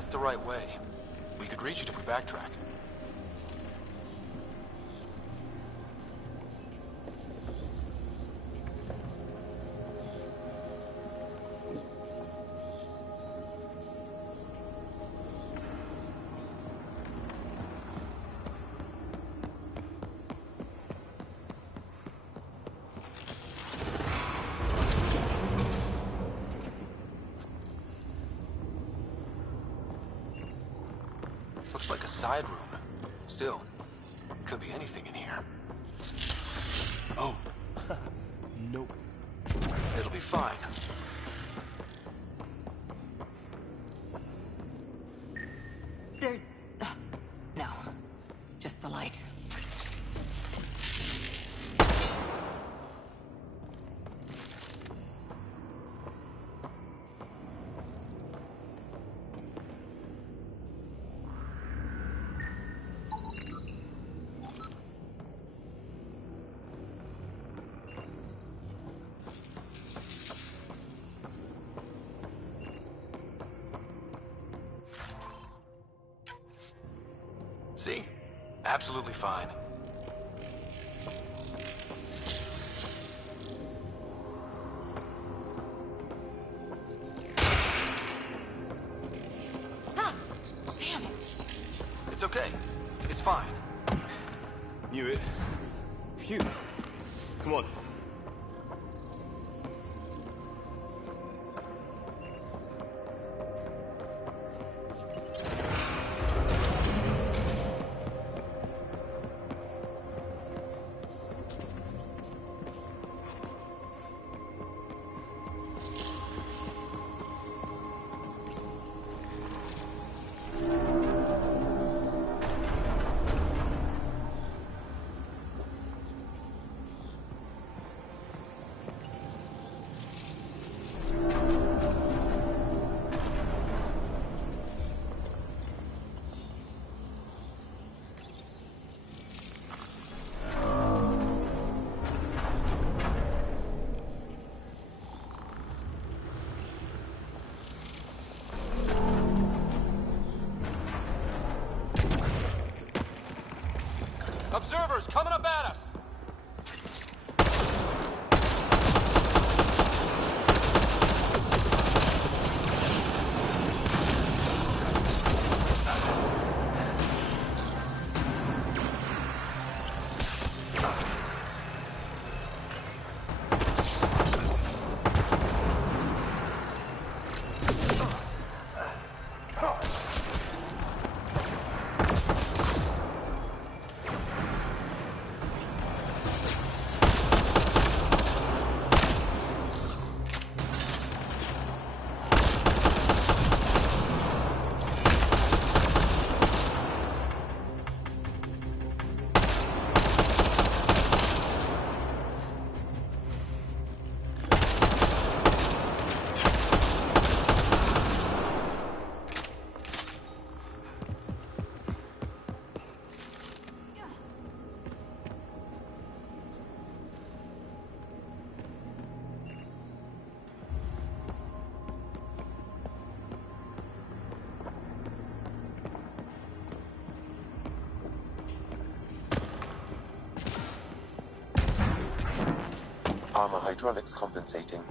that's the right way. We could reach it if we backtrack. Looks like a side room. Still, could be anything in here. Oh. Nope. It'll be fine. There... no. Just the light. See? Absolutely fine. Ah! Damn it! It's okay. It's fine. Knew it. Phew. Come on. Observers coming up at us! Armor hydraulics compensating.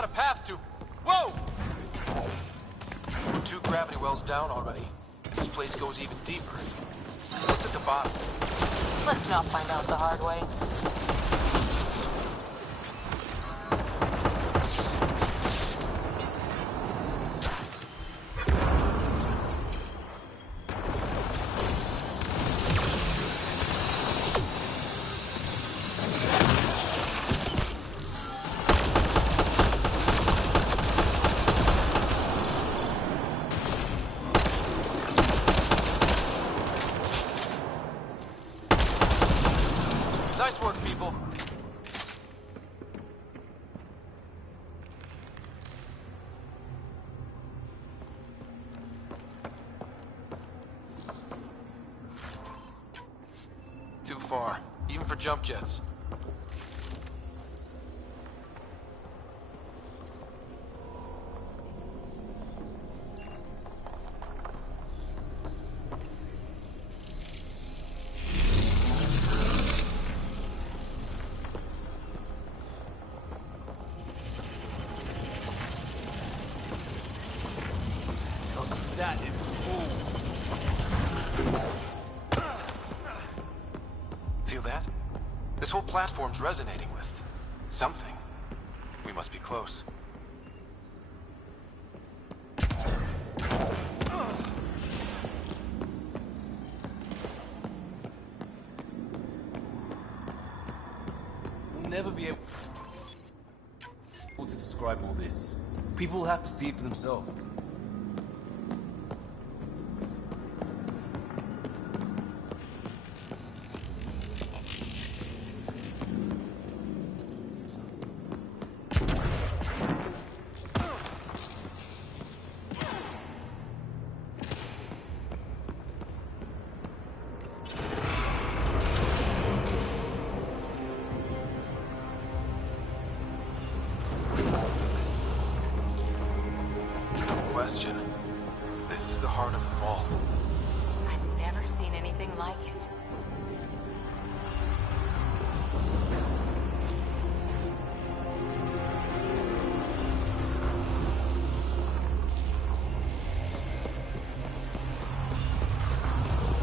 got a path to... Whoa! We're 2 gravity wells down already, and this place goes even deeper. What's at the bottom? Let's not find out the hard way. Nice work, people. Too far, even for jump jets. That is cool. Feel that? This whole platform's resonating with something. We must be close. We'll never be able to describe all this. People will have to see it for themselves. Question. This is the heart of the vault. I've never seen anything like it.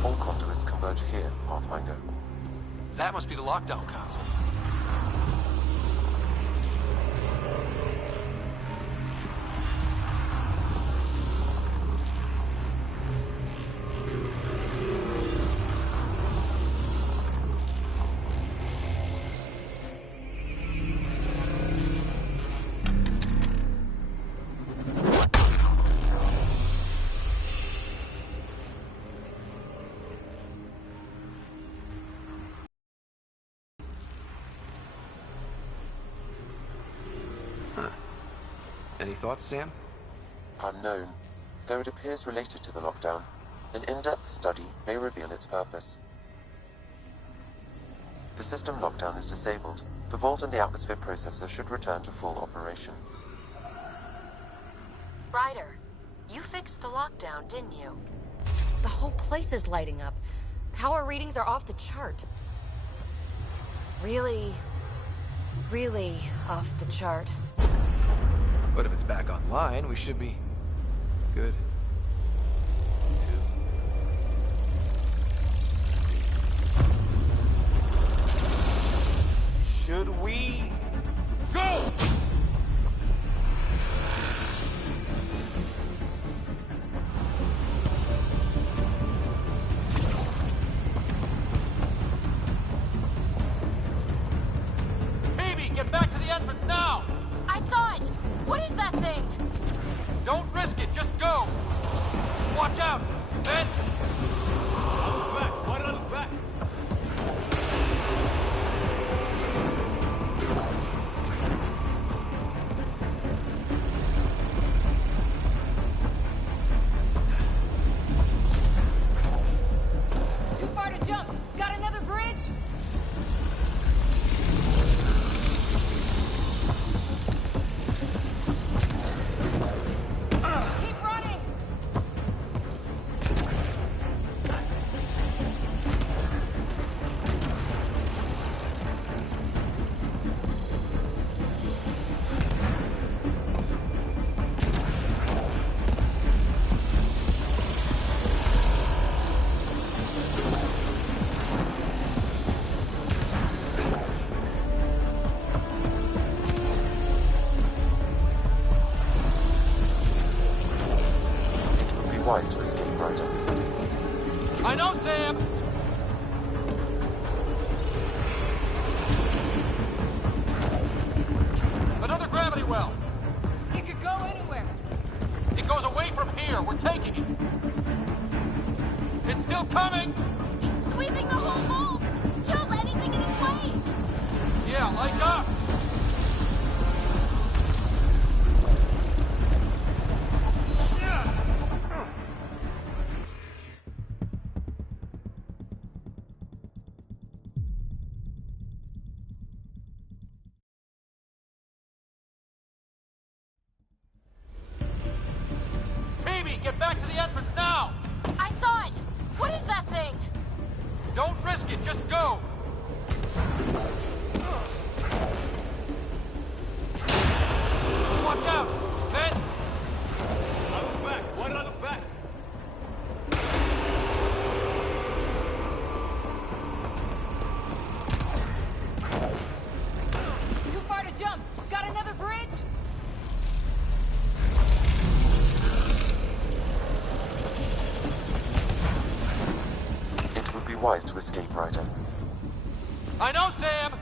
All conduits converge here, Pathfinder. That must be the lockdown console. Any thoughts, Sam? Unknown. Though it appears related to the lockdown, an in-depth study may reveal its purpose. The system lockdown is disabled. The vault and the atmosphere processor should return to full operation. Ryder, you fixed the lockdown, didn't you? The whole place is lighting up. Power readings are off the chart. Really off the chart. But if it's back online, we should be good. Should we go? Phoebe, get back to the entrance now! I saw it! What is that thing? Don't risk it, just go! Watch out! Vents! I look back. Why did I look back? Too far to jump. Got another bridge? Keep running. wise to escape, Ryder. I know, Sam! Another gravity well! It could go anywhere. It goes away from here. We're taking it. It's still coming! It's sweeping the whole vault! Kills anything in its way! Yeah, like us! Phoebe, get back to the entrance now! I saw it! What is that thing? Don't risk it, just go! Watch out! Vents! I look back. Why did I look back? Too far to jump! Got another bridge? It would be wise to escape, Ryder. I know, Sam!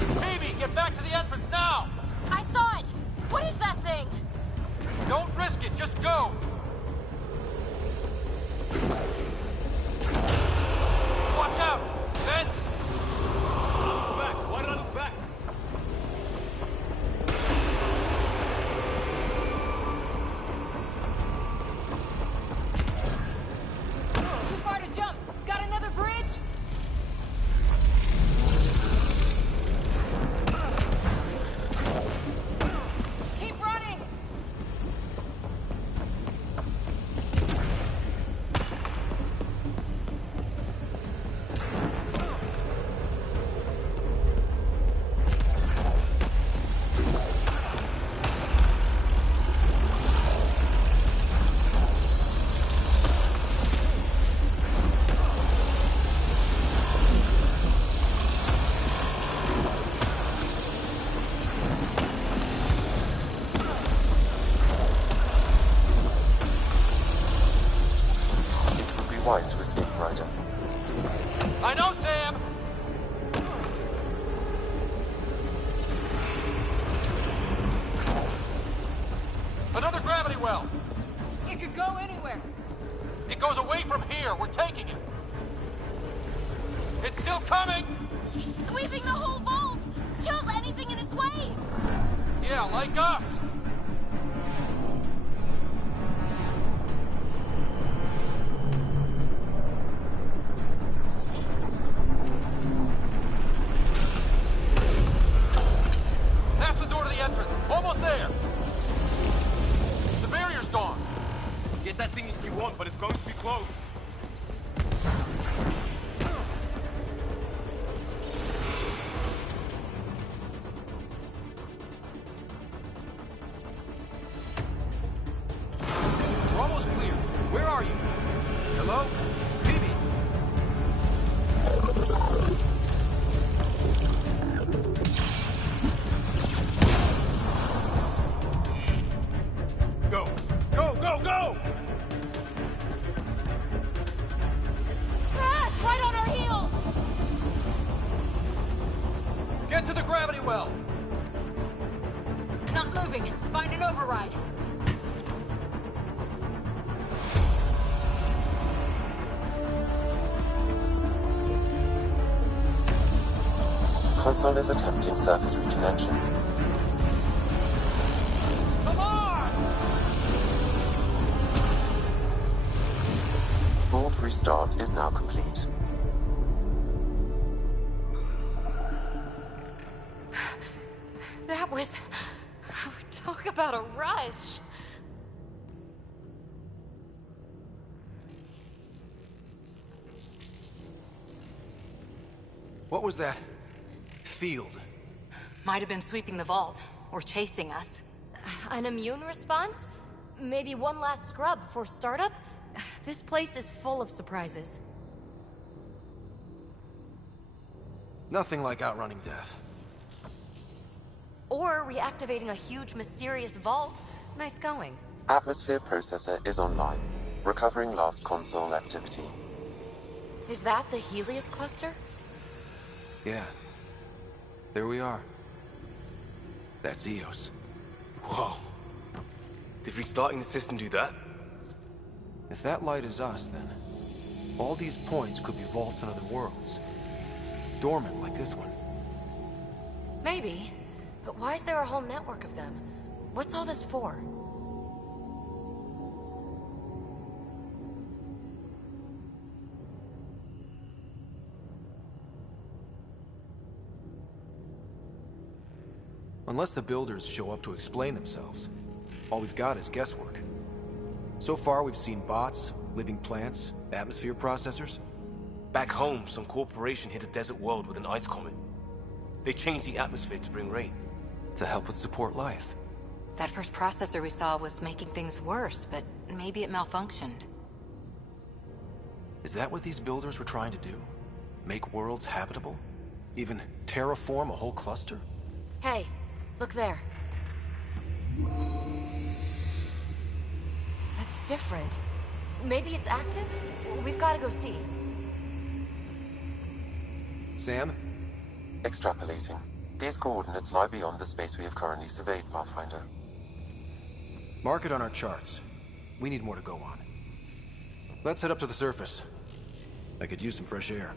Phoebe, get back to the entrance now! I saw it! What is that thing? Don't risk it, just go! Watch out! Vents! I look back. Why did I look back? Too far to jump! Got another bridge? Keep running! It would be wise to escape, Ryder. I know, Sam! Another gravity well! It could go anywhere. It goes away from here. We're taking it. It's still coming! Sweeping the whole vault! Kills anything in its way! Yeah, like us! That's the door to the entrance. Almost there. The barrier's gone. Get that thing if you want, but it's going to be close. We're almost clear. Where are you? Hello? Phoebe? Console is attempting surface reconnection. Vault restart is now complete. That was... Talk about a rush. What was that? Field. Might have been sweeping the vault, or chasing us. An immune response? Maybe one last scrub before startup? This place is full of surprises. Nothing like outrunning death. Or reactivating a huge mysterious vault. Nice going. Atmosphere processor is online, recovering last console activity. Is that the Helios cluster? Yeah. There we are. That's Eos. Whoa. Did restarting the system do that? If that light is us, then all these points could be vaults in other worlds. Dormant like this one. Maybe. But why is there a whole network of them? What's all this for? Unless the builders show up to explain themselves, all we've got is guesswork. So far, we've seen bots, living plants, atmosphere processors. Back home, some corporation hit a desert world with an ice comet. They changed the atmosphere to bring rain. To help with support life. That first processor we saw was making things worse, but maybe it malfunctioned. Is that what these builders were trying to do? Make worlds habitable? Even terraform a whole cluster? Hey, look there. That's different. Maybe it's active? We've got to go see. Sam? Extrapolating. These coordinates lie beyond the space we have currently surveyed, Pathfinder. Mark it on our charts. We need more to go on. Let's head up to the surface. I could use some fresh air.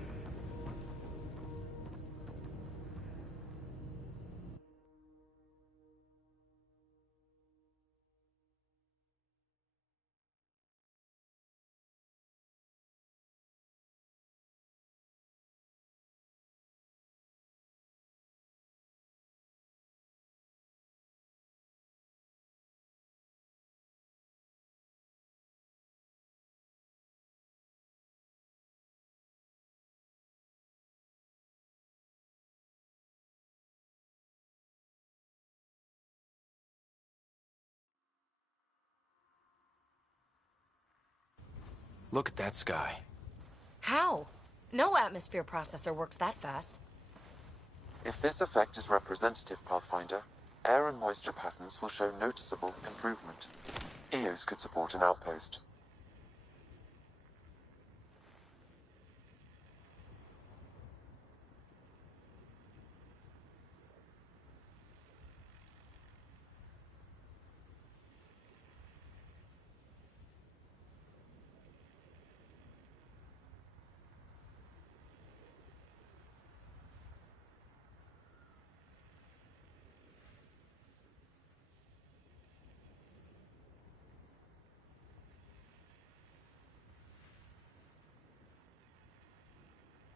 Look at that sky. How? No atmosphere processor works that fast. If this effect is representative, Pathfinder, air and moisture patterns will show noticeable improvement. Eos could support an outpost.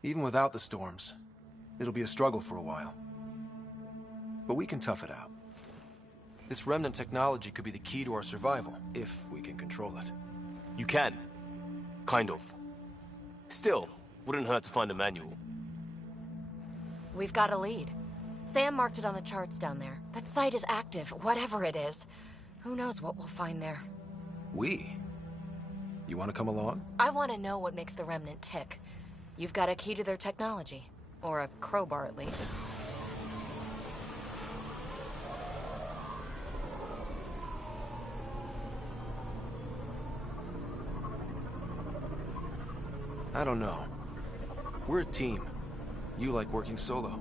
Even without the storms, it'll be a struggle for a while. But we can tough it out. This remnant technology could be the key to our survival, if we can control it. You can. Kind of. Still, wouldn't hurt to find a manual. We've got a lead. Sam marked it on the charts down there. That site is active, whatever it is. Who knows what we'll find there. We? You want to come along? I want to know what makes the Remnant tick. You've got a key to their technology. Or a crowbar, at least. I don't know. We're a team. You like working solo.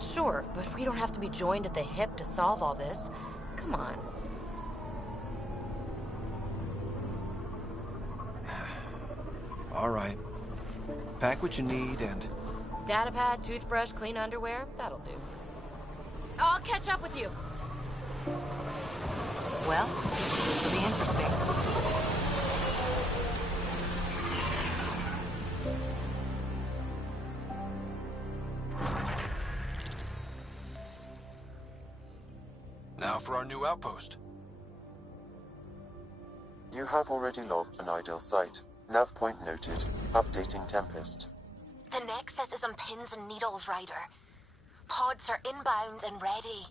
Sure, but we don't have to be joined at the hip to solve all this. Come on. All right. Pack what you need and Datapad, toothbrush, clean underwear, that'll do. I'll catch up with you. Well, this will be interesting. Now for our new outpost. You have already logged an ideal site. Nav point noted. Updating Tempest. The Nexus is on pins and needles, Ryder. Pods are inbound and ready.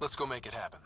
Let's go make it happen.